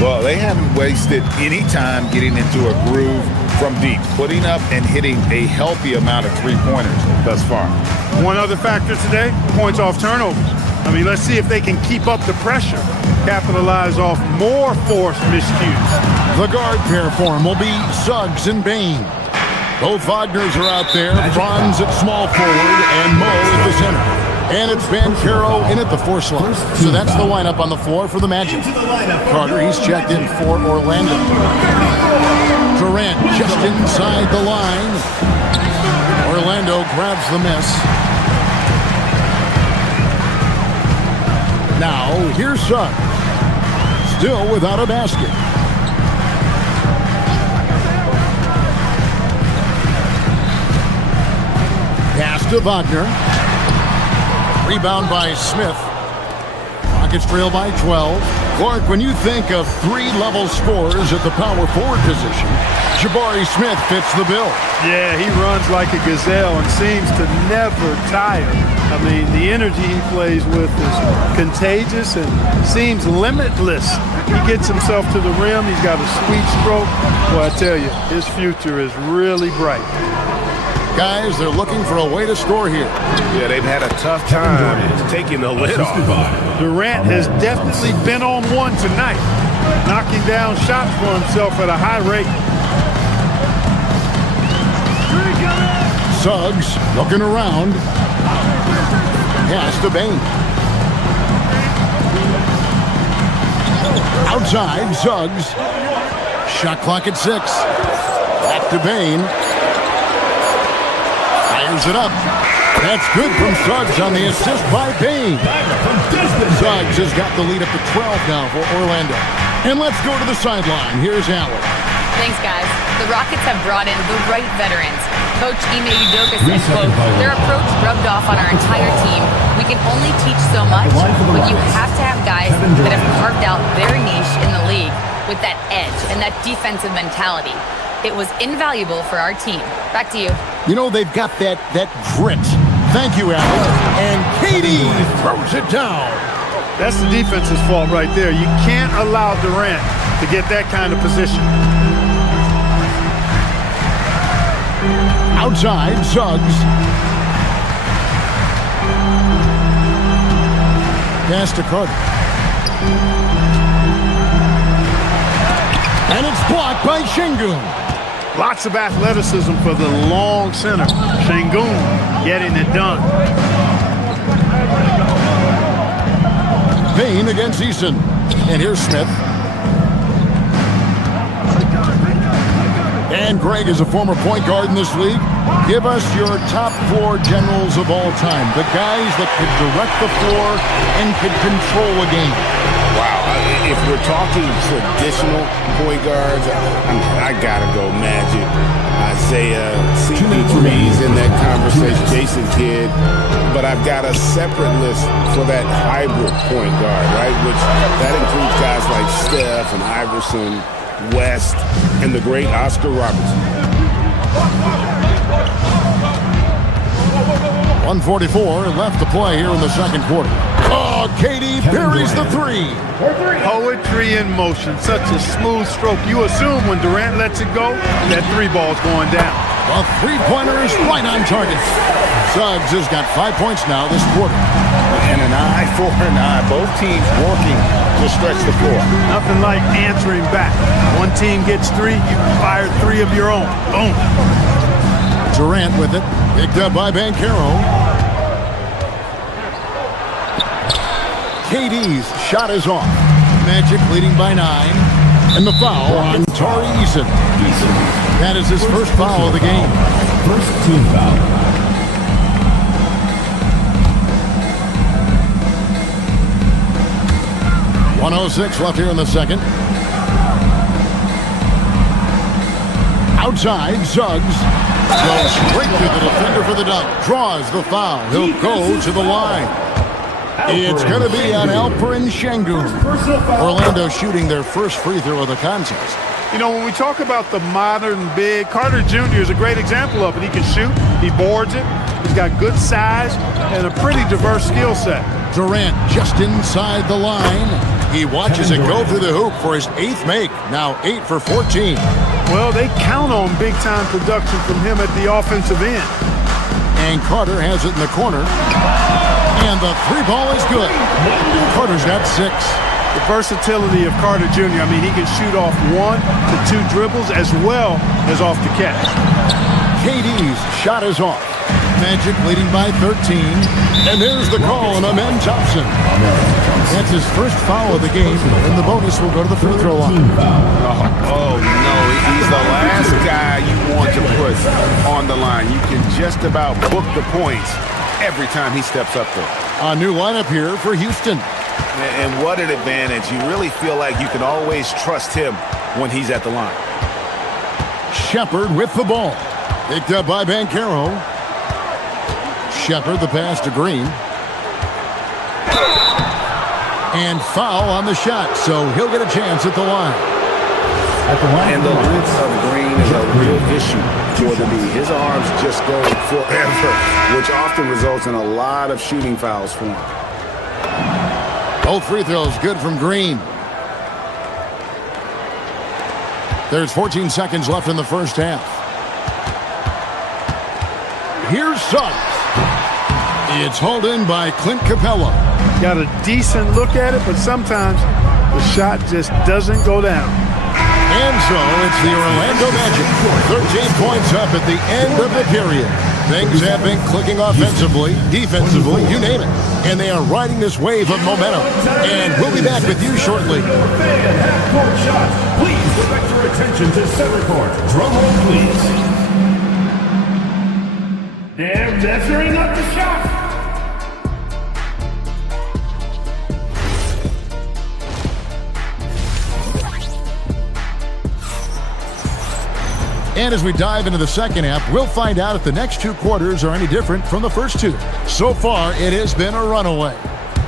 Well, they haven't wasted any time getting into a groove from deep, putting up and hitting a healthy amount of 3-pointers thus far. One other factor today, points off turnovers. I mean, let's see if they can keep up the pressure, capitalize off more forced miscues. The guard pair for him will be Suggs and Bane. Both Wagners are out there, Franz at small forward and Mo at the center. And it's Bancaro in at the 4 slot. So that's the lineup on the floor for the Magic. Carter, he's checked in for Orlando. Durant just inside the line. Orlando grabs the miss. Now, here's Suggs. Still without a basket. Pass to Wagner. Rebound by Smith. Rockets trail by 12. Clark, when you think of 3-level scorers at the power forward position, Jabari Smith fits the bill. Yeah, he runs like a gazelle and seems to never tire. I mean, the energy he plays with is contagious and seems limitless. He gets himself to the rim. He's got a sweet stroke. Well, I tell you, his future is really bright. Guys, they're looking for a way to score here. Yeah, they've had a tough time taking the lid off. Durant has definitely been on one tonight, knocking down shots for himself at a high rate. Suggs looking around. Pass to Bane. Outside, Suggs. Shot clock at 6. Back to Bane. Fires it up. That's good from Suggs on the assist by Bane. Suggs has got the lead up to 12 now for Orlando. And let's go to the sideline. Here's Allen. Thanks, guys. The Rockets have brought in the right veterans. Coach Ime Udoka said, quote, their approach rubbed off on our entire team. We can only teach so much, but you have to have guys that have carved out their niche in the league with that edge and that defensive mentality. It was invaluable for our team. Back to you. You know, they've got that grit. Thank you, Allen. And KD throws it down. That's the defense's fault right there. You can't allow Durant to get that kind of position. Outside, Suggs. Pass to Carter. And it's blocked by Şengün. Lots of athleticism for the long center. Şengün getting it done. Bane against Eason. And here's Smith. And Greg is a former point guard in this league. Give us your top floor generals of all time. The guys that could direct the floor and could control a game. Wow. If we're talking traditional point guards, I gotta go Magic. Isaiah, CP3's in that conversation, Jason Kidd. But I've got a separate list for that hybrid point guard, right? Which that includes guys like Steph and Iverson, West, and the great Oscar Robertson. 1:44 left to play here in the second quarter. Oh, KD buries the 3. Poetry in motion. Such a smooth stroke. You assume when Durant lets it go, that 3 ball's going down. The 3-pointer is right on target. Suggs has got 5 points now this quarter. And an eye for an eye. Both teams working to stretch the floor. Nothing like answering back. One team gets 3, you fire 3 of your own. Boom. Durant with it. Picked up by Bancaro. KD's shot is off. Magic leading by 9. And the foul on Tari Eason. That is his first foul of the game. First team foul. .106 left here in the second. Outside, Suggs goes straight to the defender for the dunk. Draws the foul. He'll go to the line. It's going to be on Alperen Şengün. Orlando shooting their first free throw of the contest. You know, when we talk about the modern big, Carter Jr. is a great example of it. He can shoot, he boards it, he's got good size, and a pretty diverse skill set. Durant just inside the line. He watches it go through the hoop for his 8th make. Now 8 for 14. Well, they count on big-time production from him at the offensive end. And Carter has it in the corner. And the 3 ball is good. Carter's got 6. The versatility of Carter Jr., I mean, he can shoot off 1 to 2 dribbles as well as off the catch. KD's shot is off. Magic leading by 13. And there's the call on Amen Thompson. That's his first foul of the game, and the bonus will go to the free throw line. Oh, no, he's the last guy you want to put on the line. You can just about book the points every time he steps up there. A new lineup here for Houston. And what an advantage. You really feel like you can always trust him when he's at the line. Shepard with the ball. Picked up by Banchero. Shepard, the pass to Green. And foul on the shot, so he'll get a chance at the line. And the length of Green is a real issue for the D. His arms just go forever, which often results in a lot of shooting fouls for him. Both free throws good from Green. There's 14 seconds left in the first half. Here's Suggs. It's hauled in by Clint Capella. Got a decent look at it, but sometimes the shot just doesn't go down. And so it's the Orlando Magic. 13 points up at the end of the period. Things have been clicking offensively, defensively, you name it. And they are riding this wave of momentum. And we'll be back with you shortly. Half-court shots. Please direct your attention to center court. Drum roll, please. They're measuring up the shot. And as we dive into the second half, we'll find out if the next two quarters are any different from the first two. So far, it has been a runaway.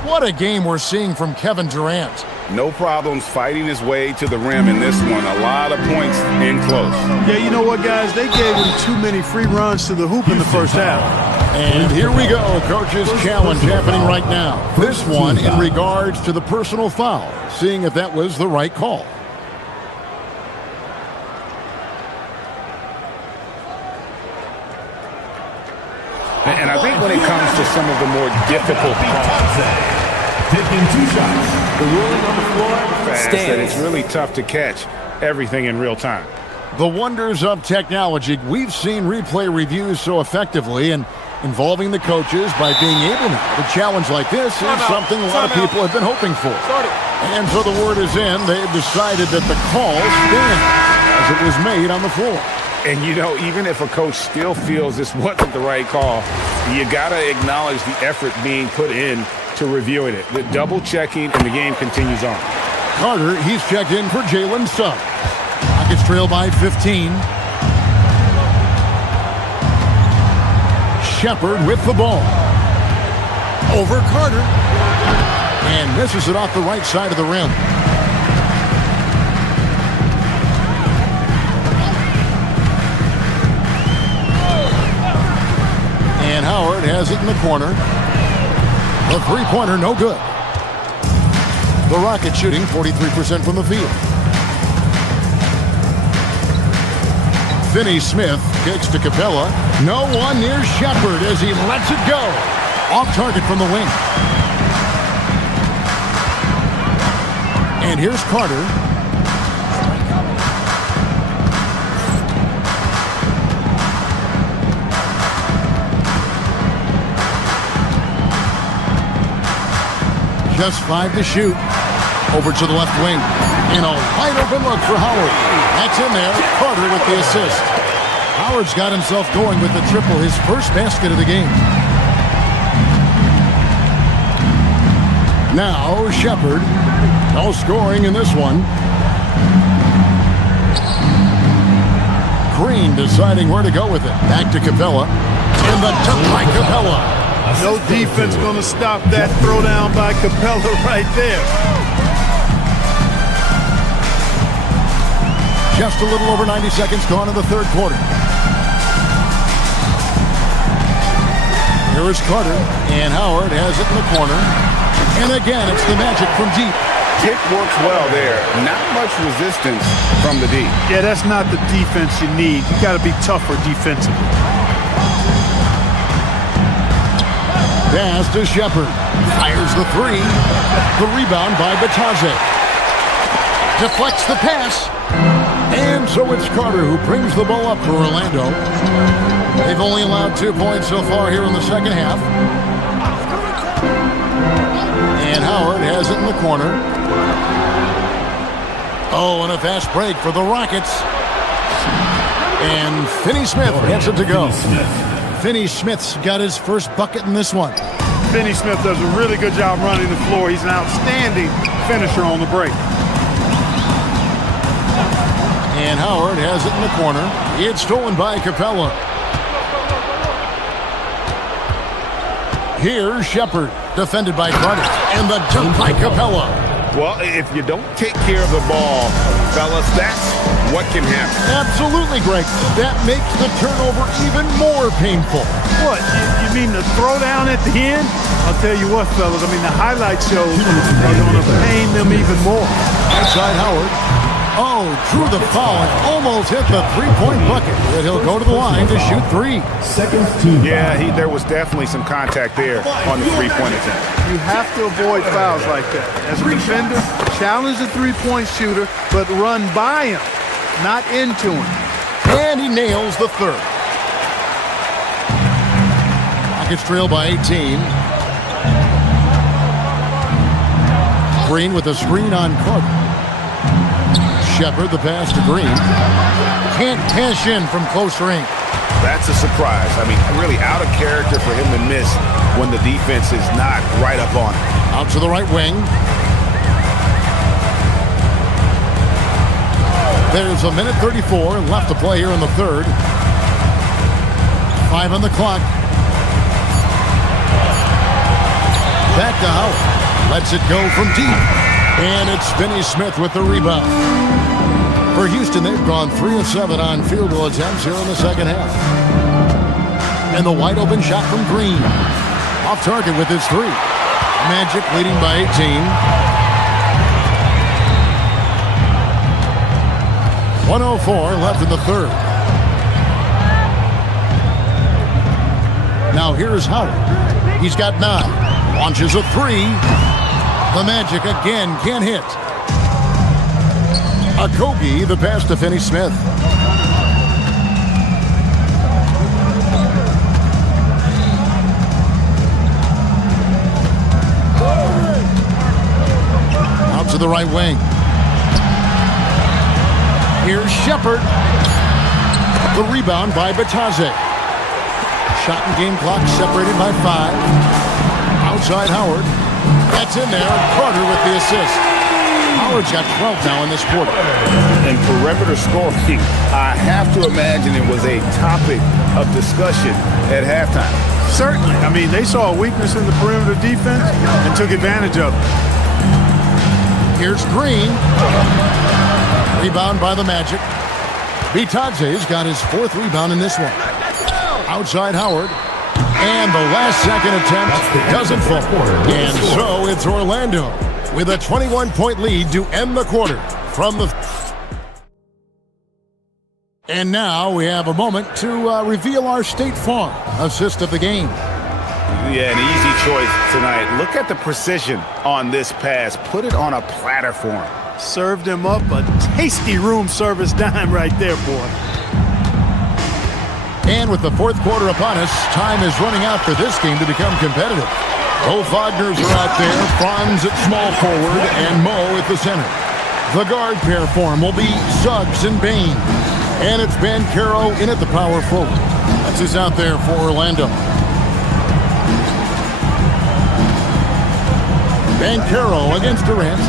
What a game we're seeing from Kevin Durant. No problems fighting his way to the rim in this one. A lot of points in close. Yeah, you know what, guys? They gave him too many free runs to the hoop in the first half. And here we go. Coach's challenge happening right now. This one in regards to the personal foul, seeing if that was the right call. And I think when it comes to some of the more difficult calls, taking 2 shots. The ruling on the floor stands. that it's really tough to catch everything in real time. The wonders of technology. We've seen replay reviews so effectively, and involving the coaches by being able to challenge like this is something a lot of people have been hoping for. And so the word is in. They've decided that the call stands as it was made on the floor. And, you know, even if a coach still feels this wasn't the right call, you got to acknowledge the effort being put in to reviewing it. The double-checking, and the game continues on. Carter, he's checked in for Jalen Suggs. Rockets trail by 15. Shepard with the ball. Over Carter. And misses it off the right side of the rim. And Howard has it in the corner. The three-pointer, no good. The Rockets shooting 43% from the field. Finney-Smith kicks to Capella. No one near Shepard as he lets it go. Off target from the wing. And here's Carter. Just 5 to shoot. Over to the left wing. And a wide open look for Howard. That's in there. Carter with the assist. Howard's got himself going with the triple, his first basket of the game. Now Shepard. No scoring in this one. Green deciding where to go with it. Back to Capella. And the dunk by Capella. No defense going to stop that throwdown by Capella right there. Just a little over 90 seconds gone in the third quarter. Here is Carter, and Howard has it in the corner. And again, it's the Magic from deep. Kick works well there. Not much resistance from the D. Yeah, that's not the defense you need. You got to be tougher defensively. Pass to Shepard. Fires the three. The rebound by Bataze. Deflects the pass. And so it's Carter who brings the ball up for Orlando. They've only allowed 2 points so far here in the second half. And Howard has it in the corner. Oh, and a fast break for the Rockets. And Finney-Smith gets it to go. Finney-Smith's got his first bucket in this one. Finney-Smith does a really good job running the floor. He's an outstanding finisher on the break. And Howard has it in the corner. It's stolen by Capella. Here's Shepard, defended by Carter. And the dunk by Capella. Well, if you don't take care of the ball, fellas, that's what can happen. Absolutely, Greg. That makes the turnover even more painful. What? You mean the throwdown at the end? I'll tell you what, fellas. I mean, the highlight shows are going to pain them even more. Outside Howard. Oh, drew the foul and almost hit the three-point bucket. But he'll go to the line to shoot three. Yeah, there was definitely some contact there on the three-point attempt. You have to avoid fouls like that. As a defender, challenge the three-point shooter, but run by him, not into him. And he nails the third. Rockets trail by 18. Green with a screen on Carter. Shepard, the pass to Green. Can't cash in from close range. That's a surprise. I mean, really out of character for him to miss when the defense is not right up on him. Out to the right wing. There's a minute 34 left to play here in the third. 5 on the clock. Back to Howard. Lets it go from deep. And it's Finney-Smith with the rebound. For Houston, they've gone 3 of 7 on field goal attempts here in the second half. And the wide open shot from Green. Off target with his three. Magic leading by 18. 1:04 left in the third. Now here's Howard. He's got 9. Launches a three. The Magic again can't hit. Okogie, the pass to Finney-Smith. Out to the right wing. Here's Shepard. The rebound by Batadze. Shot and game clock separated by 5. Outside Howard. That's in there. Carter with the assist. Howard's got 12 now in this quarter. And perimeter scoring, I have to imagine it was a topic of discussion at halftime. Certainly. I mean, they saw a weakness in the perimeter defense and took advantage of it. Here's Green. Rebound by the Magic. Bitadze's got his 4th rebound in this one. Outside Howard. And the last second attempt doesn't fall. And so it's Orlando with a 21-point lead to end the quarter from the... And now we have a moment to reveal our State Farm assist of the game. Yeah, an easy choice tonight. Look at the precision on this pass. Put it on a platter for him. Served him up a tasty room service dime right there, boy. And with the 4th quarter upon us, time is running out for this game to become competitive. Both Wagners are out there, Franz at small forward and Mo at the center. The guard pair form will be Suggs and Bain. And it's Banchero in at the power forward. That's who's out there for Orlando. Banchero against Durant.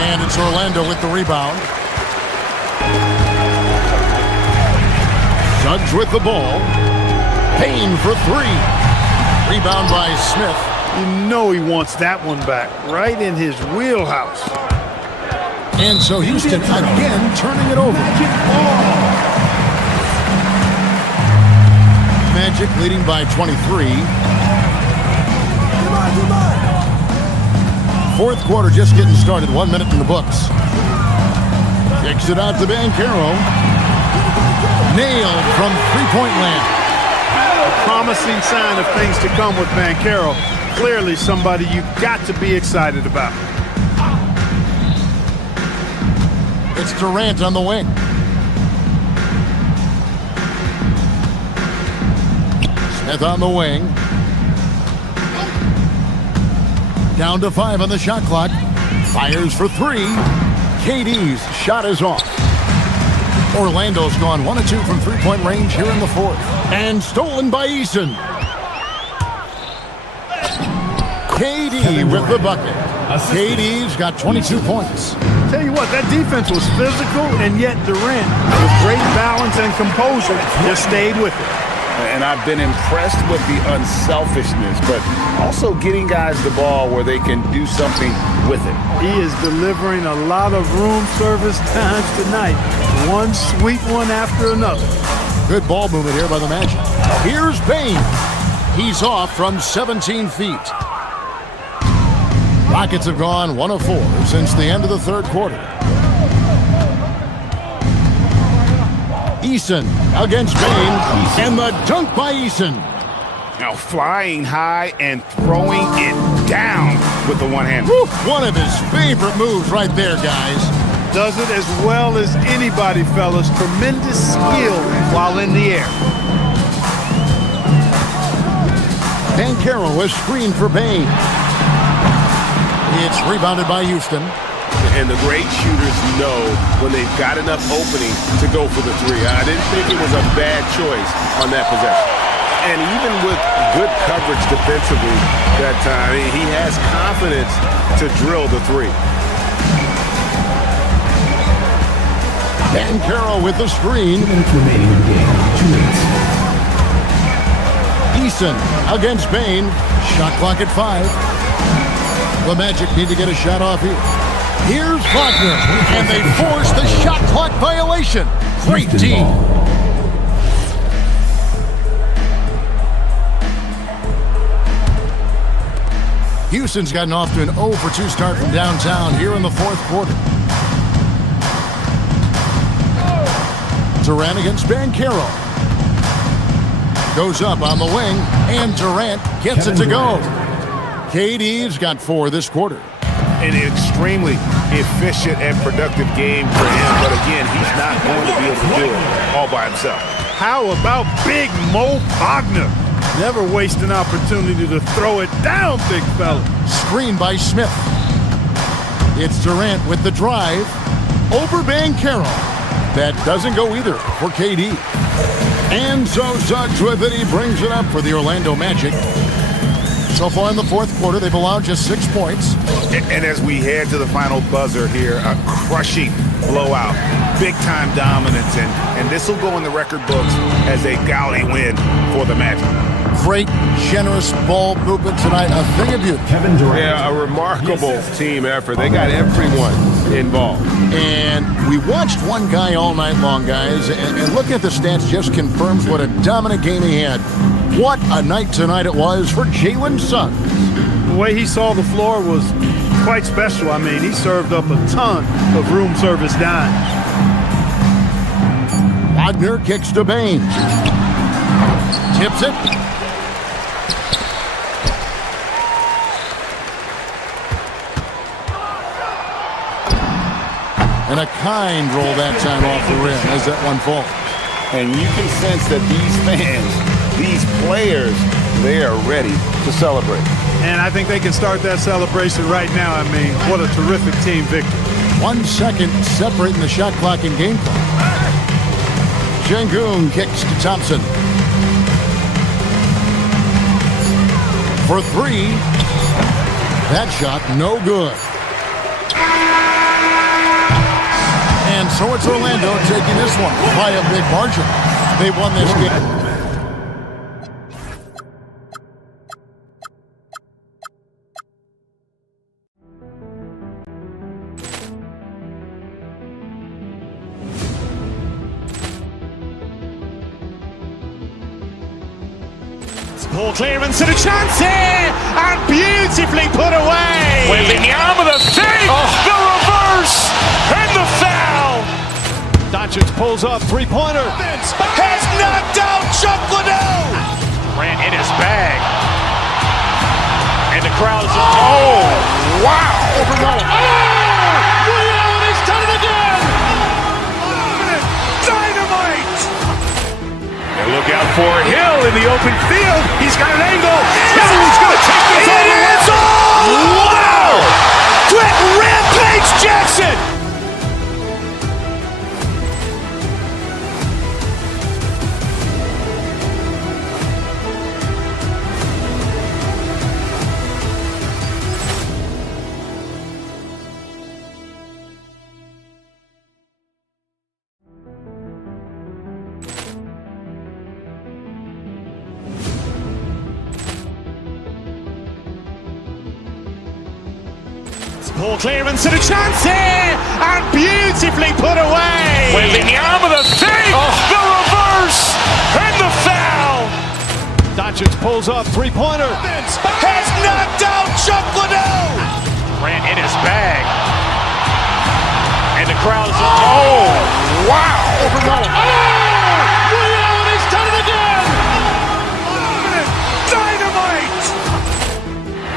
And it's Orlando with the rebound. Suggs with the ball. Payne for 3. Rebound by Smith. You know he wants that one back. Right in his wheelhouse. And so Houston again turning it over. Magic leading by 23. 4th quarter just getting started. 1 minute in the books. Kicks it out to Banchero. Nailed from three-point land. A promising sign of things to come with Banchero. Clearly somebody you've got to be excited about. It's Durant on the wing. Smith on the wing. Down to 5 on the shot clock. Fires for 3. KD's shot is off. Orlando's gone 1 of 2 from three-point range here in the fourth. And stolen by Eason. KD with the bucket. KD's got 22 points. Tell you what, that defense was physical, and yet Durant, with great balance and composure, just stayed with it. And I've been impressed with the unselfishness, but also getting guys the ball where they can do something with it. He is delivering a lot of room service times tonight. One sweet one after another. Good ball movement here by the Magic. Here's Payne. He's off from 17 feet. Rockets have gone 1 of 4 since the end of the third quarter. Eason against Payne, and the dunk by Eason. Now flying high and throwing it down with the one hand. One of his favorite moves right there, guys. Does it as well as anybody, fellas. Tremendous skill while in the air. Banchero was screened for Payne. It's rebounded by Houston. And the great shooters know when they've got enough opening to go for the 3. I didn't think it was a bad choice on that possession. And even with good coverage defensively that time, he has confidence to drill the 3. Banchero with the screen. Eason against Payne. Shot clock at 5. The Magic need to get a shot off here. Here's Wagner, and they force the shot clock violation. Great team. Houston's gotten off to an 0 for 2 start from downtown here in the fourth quarter. Durant against Banchero. Goes up on the wing, and Durant gets it to go. KD's got 4 this quarter. An extremely efficient and productive game for him, but again, he's not going to be able to do it all by himself. How about Big Mo Wagner? Never waste an opportunity to throw it down, big fella. Screen by Smith. It's Durant with the drive over Banchero. That doesn't go either for KD. And so Suggs with it. He brings it up for the Orlando Magic. So far in the fourth quarter, they've allowed just 6 points. And as we head to the final buzzer here, a crushing blowout, big-time dominance, and this will go in the record books as a gaudy win for the Magic. Great, generous ball movement tonight. A thing of beauty. Kevin Durant. Yeah, a remarkable team effort. They got everyone involved. And we watched one guy all night long, guys, and looking at the stats just confirms what a dominant game he had. What a night tonight it was for Jalen Suggs. The way he saw the floor was quite special. I mean, he served up a ton of room service dimes. Wagner kicks to Payne. Tips it. And a kind roll that time off the rim as that one falls. And you can sense that these fans, these players, they are ready to celebrate. And I think they can start that celebration right now. I mean, what a terrific team victory. 1 second separating the shot clock and game clock. Sengun kicks to Thompson. For 3. That shot no good. And so it's Orlando taking this one by a big margin. They won this game. Poor clearance and a chance here, and beautifully put away. Wembanyama with a finish, the reverse, and the foul. Doncic pulls up, three-pointer. Has knocked out Chuck Liddell. Ran in his bag, and the crowd is. Oh, wow! Liddell has done it again. look out for Hill in the open field. He's got an angle. Hill's going to take this all the way. Wow! Quick rampage Jackson! Ball clearance and a chance here, and beautifully put away. Wembanyama the fake, the reverse, and the foul. Doncic pulls up, three-pointer. Has knocked out Chuck Liddell. Ran in his bag. And the crowd is... Oh, wow. He's done it again. Dynamite.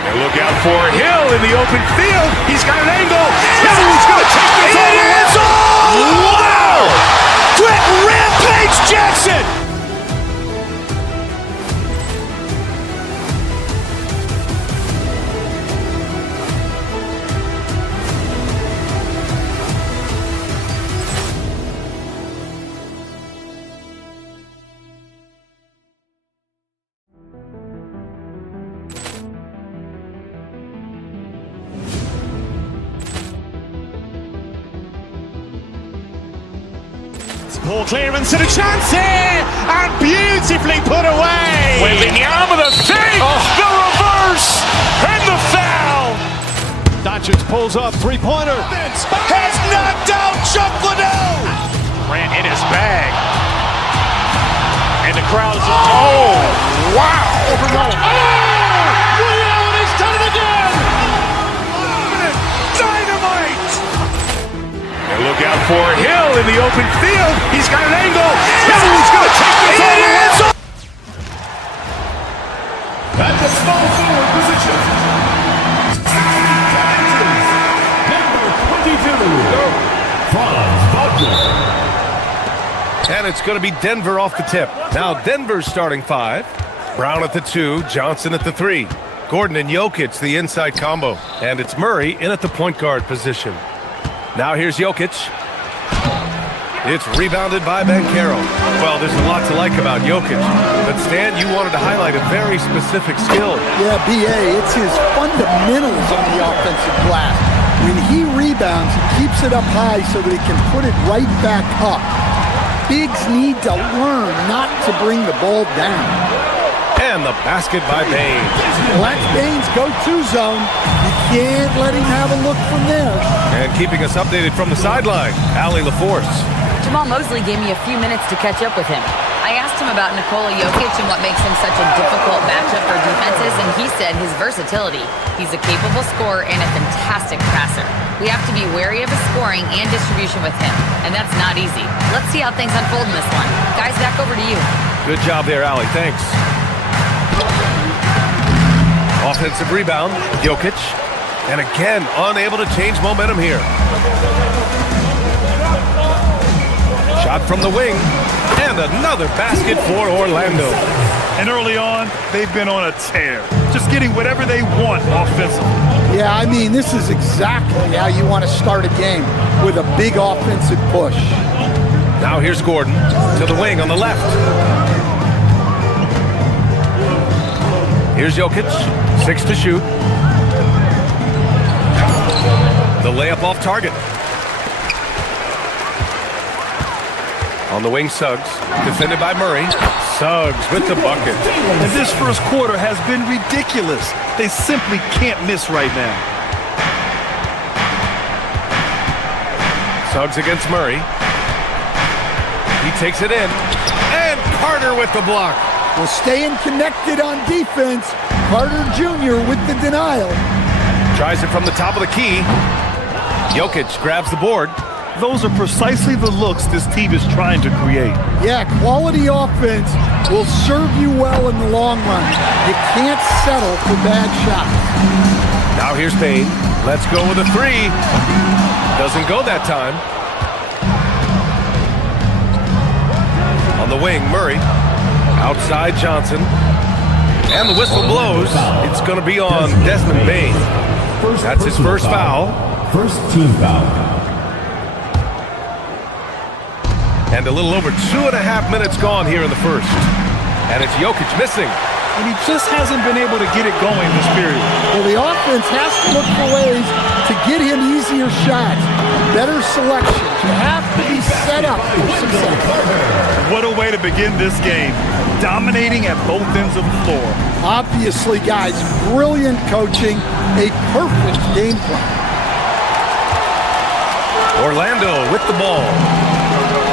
And look out for Hill in the open field. He's got an angle. Hill's going to take this all the way. Wow! Quick rampage Jackson! Ball clearance and a chance here, and beautifully put away. Wembanyama the fake, the reverse, and the foul. Doncic pulls up, three-pointer. Has knocked out Chuck Liddell. Ran in his bag. And the crowd is... Oh, wow. He's done it again. Dynamite. And look out for Hill in the open field. He's got an angle. Hill's going to take this all the way. At the small forward position, And it's going to be Denver off the tip. Now Denver's starting five. Brown at the 2, Johnson at the 3. Gordon and Jokic, the inside combo. And it's Murray in at the point guard position. Now here's Jokic. It's rebounded by Banchero. Well, there's a lot to like about Jokic. But Stan, you wanted to highlight a very specific skill. Yeah, B.A., it's his fundamentals on the offensive glass. When he rebounds, he keeps it up high so that he can put it right back up. Bigs need to learn not to bring the ball down. And the basket by Baines. Well, that's Baines' go-to zone. You can't let him have a look from there. And keeping us updated from the sideline, Allie LaForce. Jamal Mosley gave me a few minutes to catch up with him. I asked him about Nikola Jokic and what makes him such a difficult matchup for defenses, and he said his versatility. He's a capable scorer and a fantastic passer. We have to be wary of his scoring and distribution with him, and that's not easy. Let's see how things unfold in this one. Guys, back over to you. Good job there, Allie. Thanks. Offensive rebound, Jokic. And again, unable to change momentum here. Shot from the wing. And another basket for Orlando. And early on, they've been on a tear. Just getting whatever they want offensively. Yeah, I mean, this is exactly how you want to start a game, with a big offensive push. Now here's Gordon to the wing on the left. Here's Jokic, 6 to shoot. The layup off target. On the wing, Suggs, defended by Murray. Suggs with the bucket. And this first quarter has been ridiculous. They simply can't miss right now. Suggs against Murray. He takes it in. And Carter with the block. Well, staying connected on defense, Carter Jr. with the denial. Tries it from the top of the key. Jokic grabs the board. Those are precisely the looks this team is trying to create. Yeah, quality offense will serve you well in the long run. You can't settle for bad shots. Now here's Payne. Let's go with a 3. Doesn't go that time. On the wing, Murray. Outside Johnson. And the whistle blows. It's going to be on Desmond Bain. That's his first foul. First team foul. And a little over 2.5 minutes gone here in the first. And it's Jokic missing. And he just hasn't been able to get it going this period. Well, the offense has to look for ways to get him easier shots, better selections. You have to be set up for success. What a way to begin this game. Dominating at both ends of the floor. Obviously, guys, brilliant coaching, a perfect game plan. Orlando with the ball.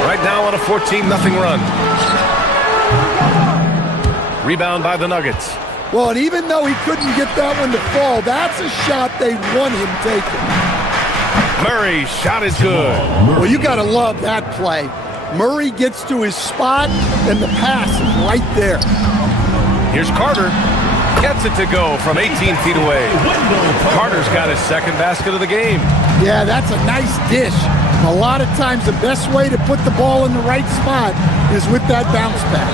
Right now on a 14-0 run. Rebound by the Nuggets. Well, and even though he couldn't get that one to fall, that's a shot they want him taking. Murray's shot is good. Well, you got to love that play. Murray gets to his spot, and the pass is right there. Here's Carter. Gets it to go from 18 feet away. Carter's got his second basket of the game. Yeah, that's a nice dish. A lot of times the best way to put the ball in the right spot is with that bounce pass.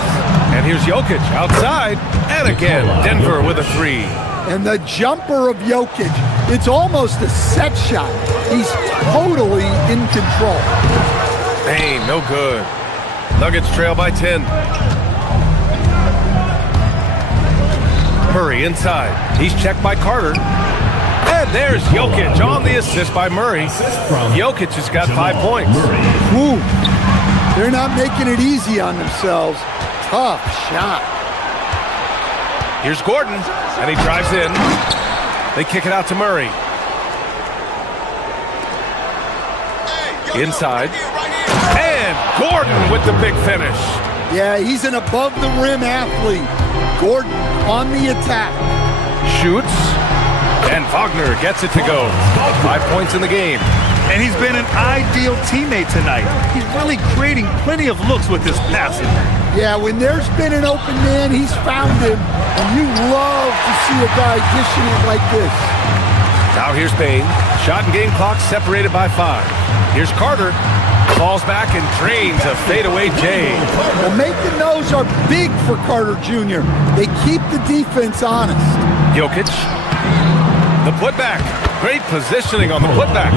And here's Jokic outside. And again, Denver with a three. And the jumper of Jokic, it's almost a set shot. He's totally in control. Hey, no good. Nuggets trail by 10. Murray inside. He's checked by Carter. And there's Jokic on the assist by Murray. Jokic has got 5 points. Woo. They're not making it easy on themselves. Tough shot. Here's Gordon, and he drives in. They kick it out to Murray. Inside. And Gordon with the big finish. Yeah, he's an above-the-rim athlete. Gordon on the attack. Shoots. And Wagner gets it to go. 5 points in the game. And he's been an ideal teammate tonight. He's really creating plenty of looks with his passing. Yeah, when there's been an open man, he's found him. And you love to see a guy dishing it like this. Now here's Bain. Shot and game clock separated by 5. Here's Carter. Falls back and drains a fadeaway J. Well, making those are big for Carter Jr. They keep the defense honest. Jokic. The putback. Great positioning on the putback.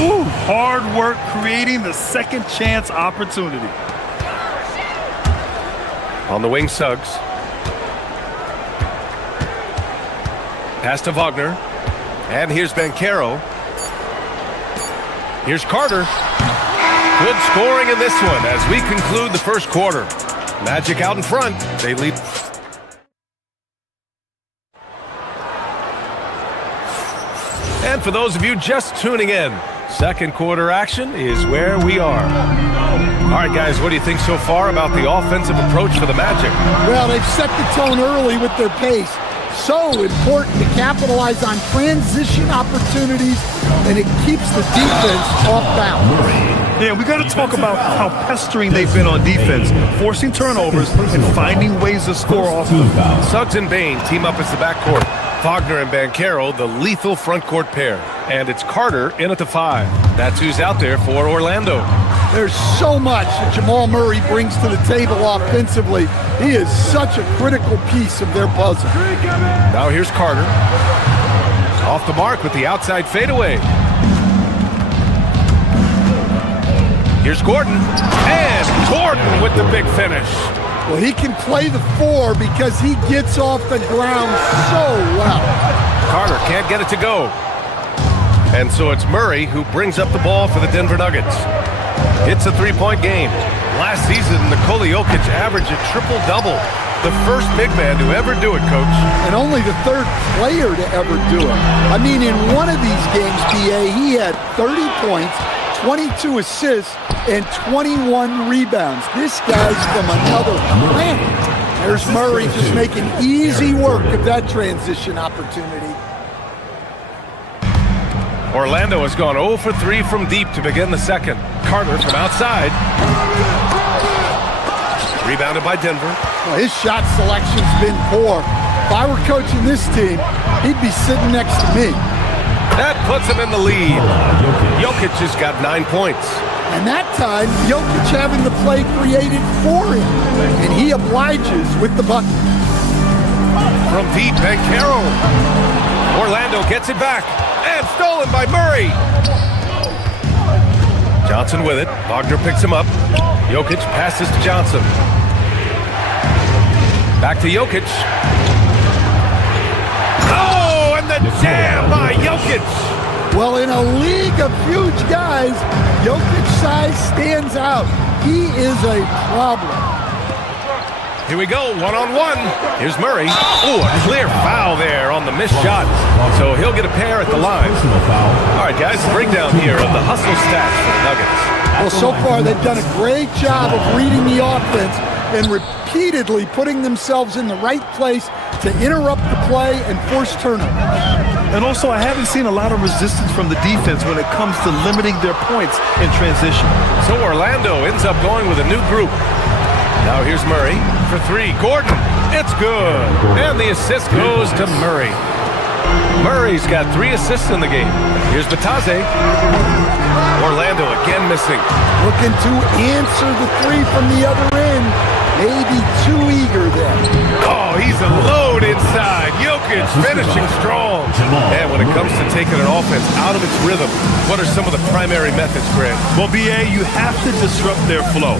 Ooh, hard work creating the second chance opportunity. On the wing, Suggs. Pass to Wagner. And here's Banchero. Here's Carter. Good scoring in this one as we conclude the first quarter. Magic out in front. They lead. And for those of you just tuning in, second quarter action is where we are. All right, guys, what do you think so far about the offensive approach for the Magic? Well, they've set the tone early with their pace. So important to capitalize on transition opportunities, and it keeps the defense off balance. Yeah, we got to talk about how pestering they've been on defense, forcing turnovers and finding ways to score off them. Suggs and Bain team up as the backcourt. Wagner and Banchero, the lethal front court pair. And it's Carter in at the 5. That's who's out there for Orlando. There's so much that Jamal Murray brings to the table offensively. He is such a critical piece of their puzzle. Now here's Carter. Off the mark with the outside fadeaway. Here's Gordon. And Gordon with the big finish. Well, he can play the 4 because he gets off the ground so well. Carter can't get it to go. And so it's Murray who brings up the ball for the Denver Nuggets. It's a 3-point game. Last season, Nikola Jokic averaged a triple-double. The first big man to ever do it, Coach. And only the third player to ever do it. I mean, in one of these games, BA, he had 30 points, 22 assists, and 21 rebounds. This guy's from another planet. There's Murray just making easy work of that transition opportunity. Orlando has gone 0 for 3 from deep to begin the second. Carter from outside. Rebounded by Denver. Well, his shot selection's been poor. If I were coaching this team, he'd be sitting next to me. That puts him in the lead. Jokic has got 9 points. And that time, Jokic having the play created for him. And he obliges with the bucket. From deep, Banchero. Orlando gets it back. And stolen by Murray. Johnson with it. Wagner picks him up. Jokic passes to Johnson. Back to Jokic. Oh, and the jam by Jokic. Well, in a league of huge guys, Jokic's size stands out. He is a problem. Here we go, one-on-one. Here's Murray. Oh, a clear foul there on the missed shot. So he'll get a pair at the line. All right, guys, breakdown here of the hustle stats for the Nuggets. Well, so far they've done a great job of reading the offense and repeatedly putting themselves in the right place to interrupt the play and force turnover. And also, I haven't seen a lot of resistance from the defense when it comes to limiting their points in transition. So Orlando ends up going with a new group. Now here's Murray for three. Gordon, it's good. And the assist goes to Murray. Murray's got 3 assists in the game. Here's Batase. Orlando again missing. Looking to answer the three from the other end. Maybe too eager there. Oh, he's a load inside. Jokic finishing strong. And when it comes to taking an offense out of its rhythm, what are some of the primary methods, Grant? Well, BA, you have to disrupt their flow.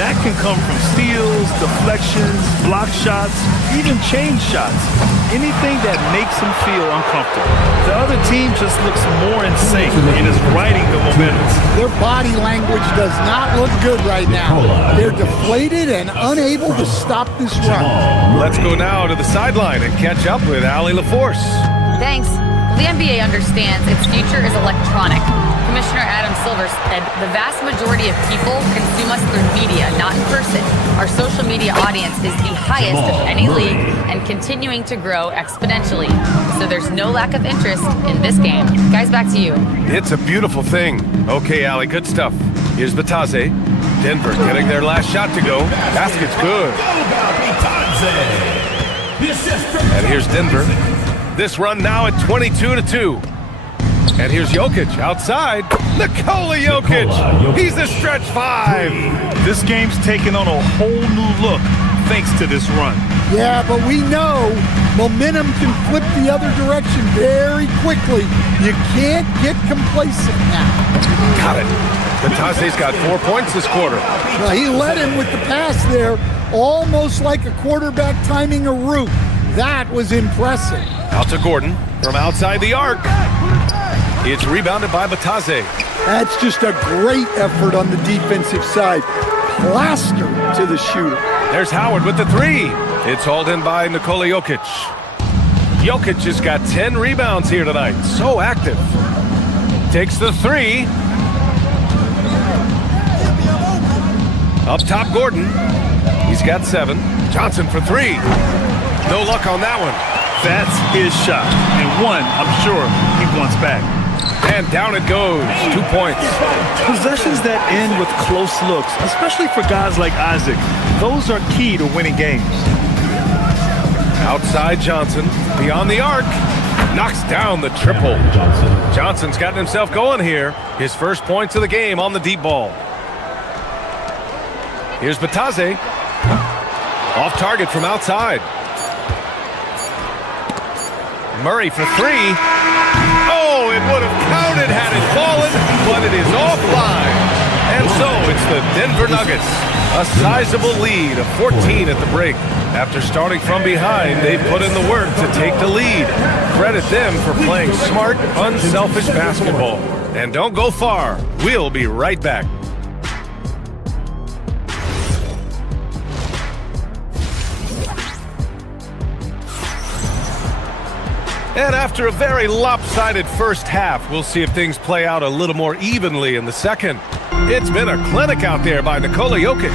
That can come from steals, deflections, block shots, even change shots. Anything that makes them feel uncomfortable. The other team just looks more in sync and is riding the momentum. Their body language does not look good right now. They're deflated and unable to stop this run. Let's go now to the sideline and catch up with Allie LaForce. Thanks. The NBA understands its future is electronic. Commissioner Adam Silver said the vast majority of people consume us through media, not in person. Our social media audience is the highest of any league and continuing to grow exponentially. So there's no lack of interest in this game. Guys, back to you. It's a beautiful thing. Okay, Allie, good stuff. Here's Batase. Denver getting their last shot to go. Basket's good. And here's Denver. This run now at 22-2. And here's Jokic outside. Nikola Jokic. He's a stretch 5. This game's taken on a whole new look thanks to this run. Yeah, but we know momentum can flip the other direction very quickly. You can't get complacent now. Got it. Batase's got 4 points this quarter. Well, he led him with the pass there, almost like a quarterback timing a route. That was impressive. Out to Gordon from outside the arc. It's rebounded by Batase. That's just a great effort on the defensive side. Plastered to the shooter. There's Howard with the 3. It's hauled in by Nikola Jokic. Jokic has got 10 rebounds here tonight. So active. Takes the 3. Up top, Gordon. He's got 7. Johnson for 3. No luck on that one. That's his shot. And one, I'm sure, he wants back. And down it goes. 2 points. Possessions that end with close looks, especially for guys like Isaac, those are key to winning games. Outside Johnson. Beyond the arc. Knocks down the triple. Johnson's gotten himself going here. His first points of the game on the deep ball. Here's Batase. Off target from outside. Murray for 3. Oh, it would have counted had it fallen, but it is offline. And so it's the Denver Nuggets. A sizable lead of 14 at the break. After starting from behind, they've put in the work to take the lead. Credit them for playing smart, unselfish basketball. And don't go far. We'll be right back. And after a very lopsided first half, we'll see if things play out a little more evenly in the second. It's been a clinic out there by Nikola Jokic.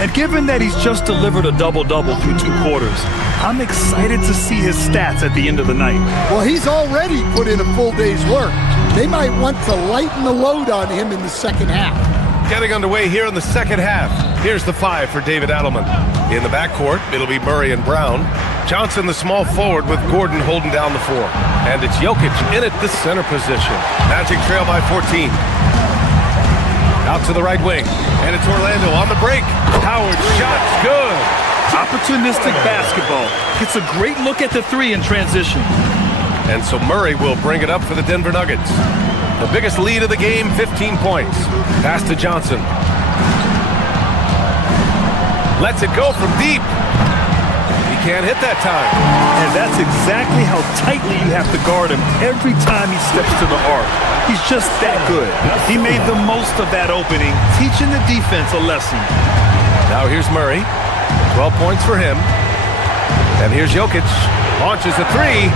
And given that he's just delivered a double-double through 2 quarters, I'm excited to see his stats at the end of the night. Well, he's already put in a full day's work. They might want to lighten the load on him in the second half. Getting underway here in the second half. Here's the 5 for David Adelman. In the backcourt, it'll be Murray and Brown. Johnson, the small forward, with Gordon holding down the 4. And it's Jokic in at the center position. Magic trail by 14. Out to the right wing. And it's Orlando on the break. Howard's shot's good. Opportunistic basketball. Gets a great look at the three in transition. And so Murray will bring it up for the Denver Nuggets. The biggest lead of the game, 15 points. Pass to Johnson. Lets it go from deep. He can't hit that time. And that's exactly how tightly you have to guard him every time he steps to the arc. He's just that good. He made the most of that opening, teaching the defense a lesson. Now here's Murray. 12 points for him. And here's Jokic. Launches a three.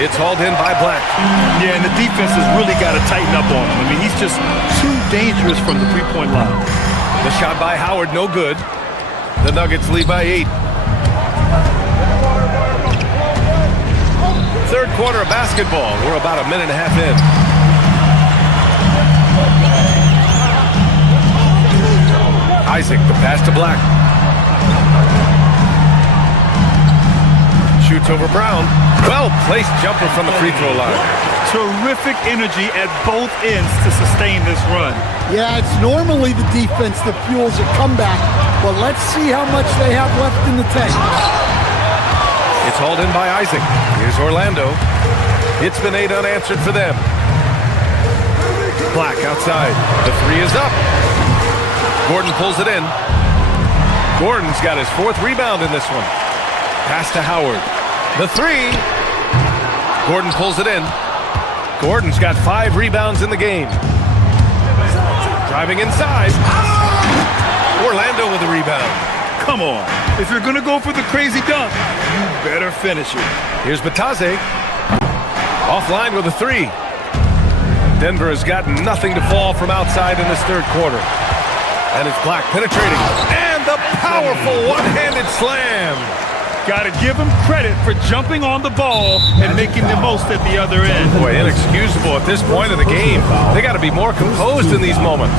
It's hauled in by Black. Yeah, and the defense has really got to tighten up on him. I mean, he's just too dangerous from the three-point line. The shot by Howard, no good. The Nuggets lead by 8. Third quarter of basketball. We're about a minute and a half in. Isaac, the pass to Black. Shoots over Brown. Well-placed jumper from the free throw line. Terrific energy at both ends to sustain this run. Yeah, it's normally the defense that fuels a comeback, but let's see how much they have left in the tank. It's hauled in by Isaac. Here's Orlando. It's been 8 unanswered for them. Black outside. The three is up. Gordon pulls it in. Gordon's got his 4th rebound in this one. Pass to Howard. The three. Gordon pulls it in. Gordon's got 5 rebounds in the game. Driving inside. Orlando with a rebound. Come on. If you're going to go for the crazy dunk, you better finish it. Here's Batadze. Offline with a three. Denver has got nothing to fall from outside in this third quarter. And it's Black penetrating. And the powerful one-handed slam. Got to give him credit for jumping on the ball and making the most at the other end. Boy, inexcusable at this point of the game. They got to be more composed in these moments.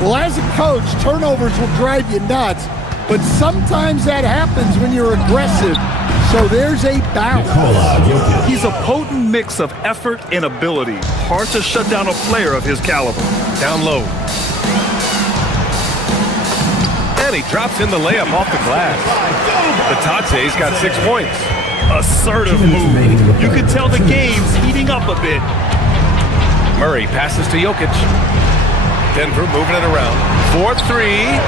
Well, as a coach, turnovers will drive you nuts, but sometimes that happens when you're aggressive. So there's a balance. He's a potent mix of effort and ability. Hard to shut down a player of his caliber. Down low. And he drops in the layup off the glass. Batadze's got 6 points. Assertive move. You can tell the game's heating up a bit. Murray passes to Jokic. Denver moving it around. 4-3.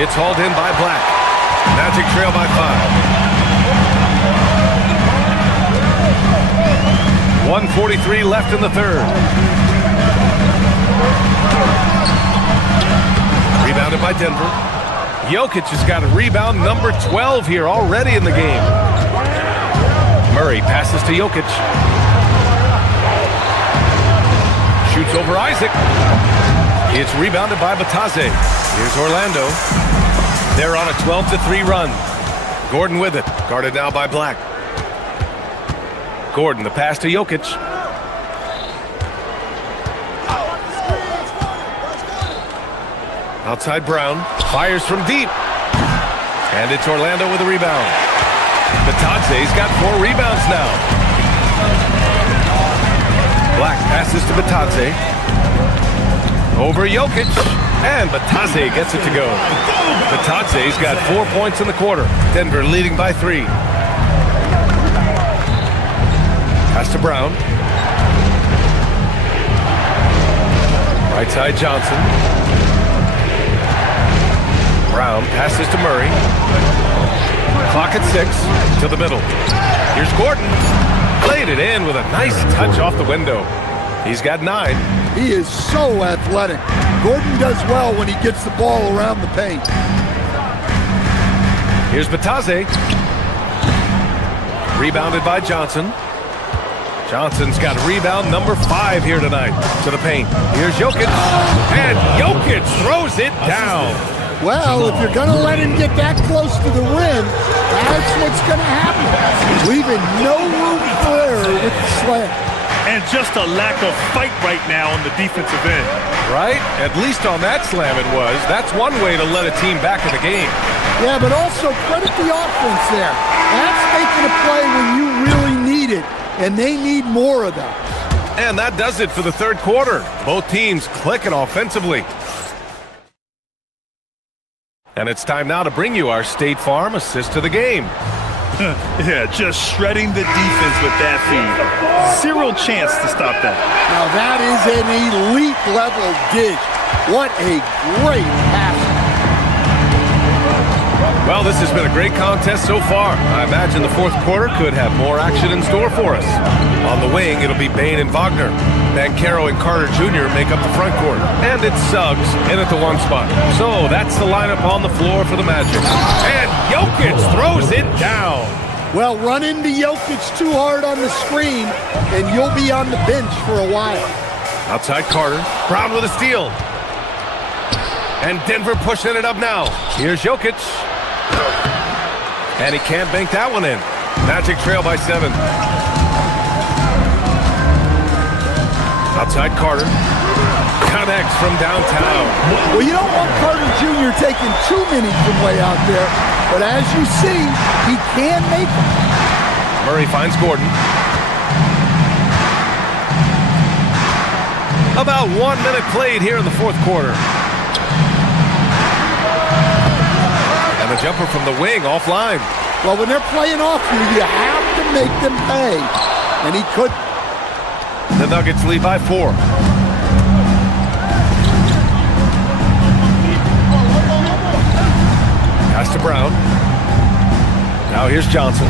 It's hauled in by Black. Magic trail by 5. 1:43 left in the third. Rebounded by Denver. Jokic has got a rebound number 12 here already in the game. Murray passes to Jokic. Shoots over Isaac. It's rebounded by Batadze. Here's Orlando. They're on a 12-3 run. Gordon with it. Guarded now by Black. Gordon, the pass to Jokic. Outside Brown. Fires from deep. And it's Orlando with a rebound. Batadze's got 4 rebounds now. Black passes to Batadze. Over Jokic. And Batadze gets it to go. Batadze's got 4 points in the quarter. Denver leading by 3. Pass to Brown. Right side Johnson. Brown passes to Murray. Clock at 6 to the middle. Here's Gordon. Played it in with a nice touch off the window. He's got 9. He is so athletic. Gordon does well when he gets the ball around the paint. Here's Batadze. Rebounded by Johnson. Johnson's got rebound number 5 here tonight to the paint. Here's Jokic. And Jokic throws it down. Well, if you're going to let him get that close to the rim, that's what's going to happen. Leaving no room for error with the slam. And just a lack of fight right now on the defensive end. Right? At least on that slam it was. That's one way to let a team back in the game. Yeah, but also credit the offense there. That's making a play when you really need it, and they need more of that. And that does it for the third quarter. Both teams clicking offensively. And it's time now to bring you our State Farm assist to the game. Yeah, just shredding the defense with that feed. Zero chance to stop that. Now that is an elite level dish. What a great pass. Well, this has been a great contest so far. I imagine the fourth quarter could have more action in store for us. On the wing, it'll be Bain and Wagner. Bancaro and Carter Jr. make up the front court. And it's Suggs in at the one spot. So that's the lineup on the floor for the Magic. And Jokic throws it down. Well, run into Jokic too hard on the screen, and you'll be on the bench for a while. Outside Carter. Brown with a steal. And Denver pushing it up now. Here's Jokic. And he can't bank that one in. Magic trail by 7. Outside Carter. Connects from downtown. Well, you don't want Carter Jr. taking too many from way out there, but as you see, he can make them. Murray finds Gordon. About 1 minute played here in the fourth quarter. And the jumper from the wing offline. Well, when they're playing off you have to make them pay. And he could. The Nuggets lead by 4. Pass to Brown. Now here's Johnson.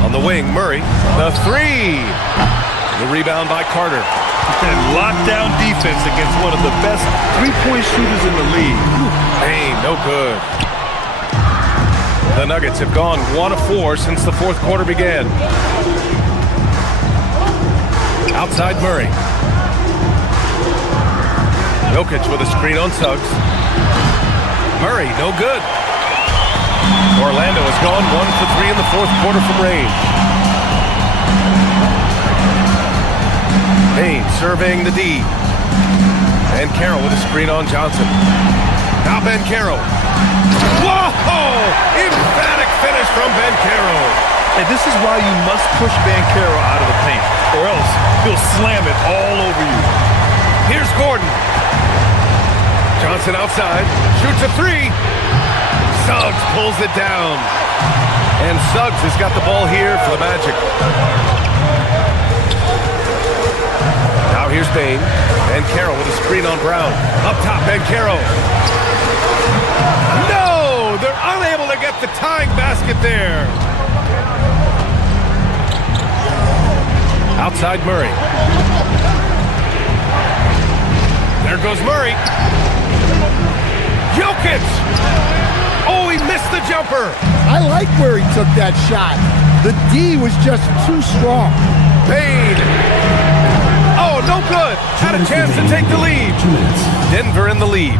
On the wing, Murray. The 3. The rebound by Carter. And lockdown defense against one of the best three-point shooters in the league. Bain, no good. The Nuggets have gone 1 of 4 since the fourth quarter began. Outside Murray. Jokic with a screen on Suggs. Murray, no good. Orlando has gone 1 for 3 in the fourth quarter from range. Bain surveying the D. Bancaro with a screen on Johnson. Now Bancaro. Whoa! Emphatic finish from Bancaro. And this is why you must push Bancaro out of the paint, or else he'll slam it all over you. Here's Gordon. Johnson outside. Shoots a 3. Suggs pulls it down. And Suggs has got the ball here for the Magic. Now here's Bain. Bancaro with a screen on Brown. Up top, Bancaro. No! They're unable to get the tying basket there. Outside Murray. There goes Murray. Jokic! Oh, he missed the jumper. I like where he took that shot. The D was just too strong. Bain. Oh, no good. Had a chance to take the lead. Denver in the lead.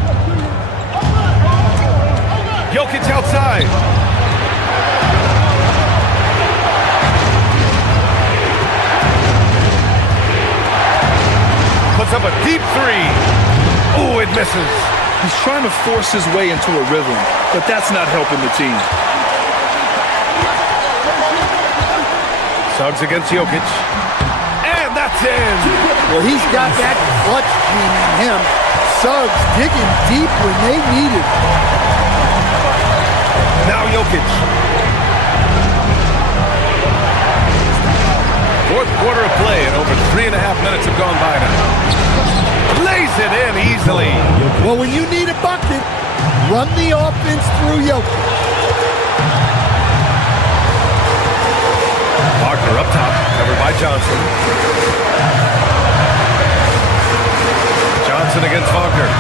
Jokic outside. Puts up a deep 3. Oh, it misses. He's trying to force his way into a rhythm, but that's not helping the team. Suggs against Jokic. And that's in. Well, he's got that clutch gene in him. Suggs digging deep when they need it. Now Jokic. Fourth quarter of play, and over 3.5 minutes have gone by now. Lays it in easily. Well, when you need a bucket, run the offense through Jokic. Wagner up top, covered by Johnson. Johnson against Wagner.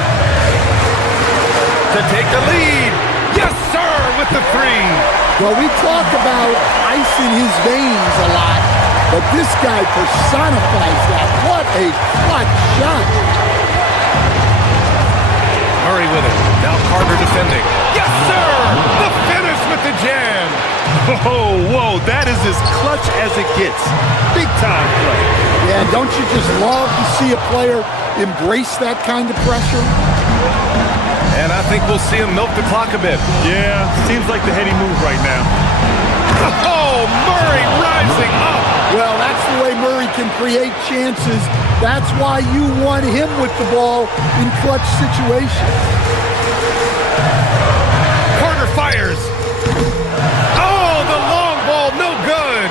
To take the lead. Yes, sir, with the 3. Well, we talk about ice in his veins a lot, but this guy personifies that. What a clutch shot. Murray with it. Now Carter defending. Yes, sir! The finish with the jam. Oh, whoa, that is as clutch as it gets. Big time play. Yeah, don't you just love to see a player embrace that kind of pressure? And I think we'll see him milk the clock a bit. Yeah, seems like the heady move right now. Oh, Murray rising up. Well, that's the way Murray can create chances. That's why you want him with the ball in clutch situations. Carter fires. Oh, the long ball, no good.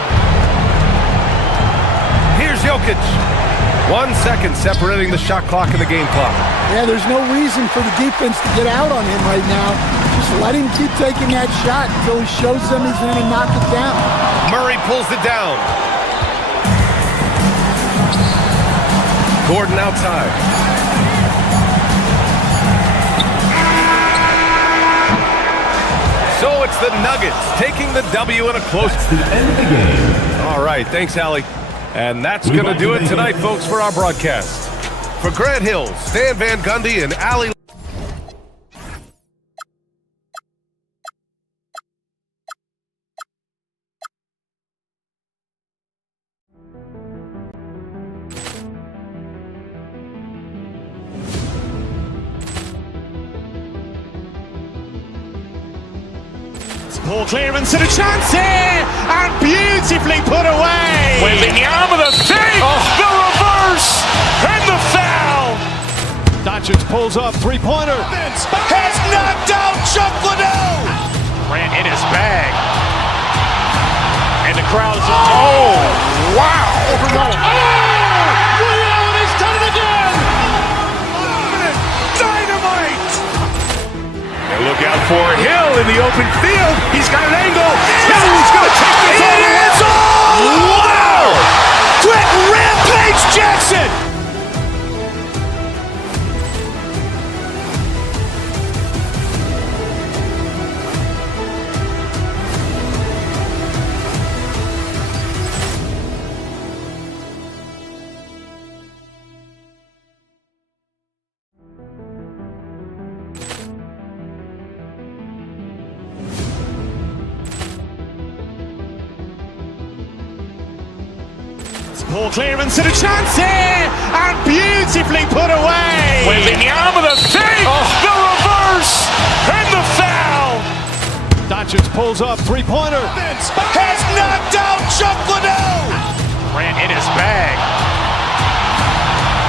Here's Jokic. 1 second separating the shot clock and the game clock. Yeah, there's no reason for the defense to get out on him right now. Just let him keep taking that shot until he shows them he's going to knock it down. Murray pulls it down. Gordon outside. So it's the Nuggets taking the W in a close. That's the end of the game. All right, thanks, Allie. And that's going to do it tonight, folks, for our broadcast. For Grant Hill, Stan Van Gundy, and Allie. Ball clearance and a chance here, and beautifully put away. With the arm of the thing, the reverse, and the foul. Doncic pulls up, three-pointer. Has knocked out Chuck Liddell. Grant in his bag. And the crowd is, oh, wow. Leon has done it again. Dynamite. And look out for Hill in the open field. He's got an angle. Hill's going to take this all the way. Wow. Quick rampage Jackson. Ball clearance and a chance here, and beautifully put away. With the arm of the thing, the reverse, and the foul. Doncic pulls up, three-pointer. Has knocked out Chuck Liddell. Grant in his bag.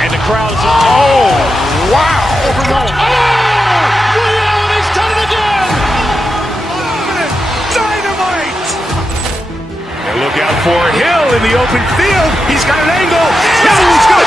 And the crowd is, oh, wow. Leon has done it again. Dynamite. And look out for Hill in the open field. He's got an angle. Hill's going to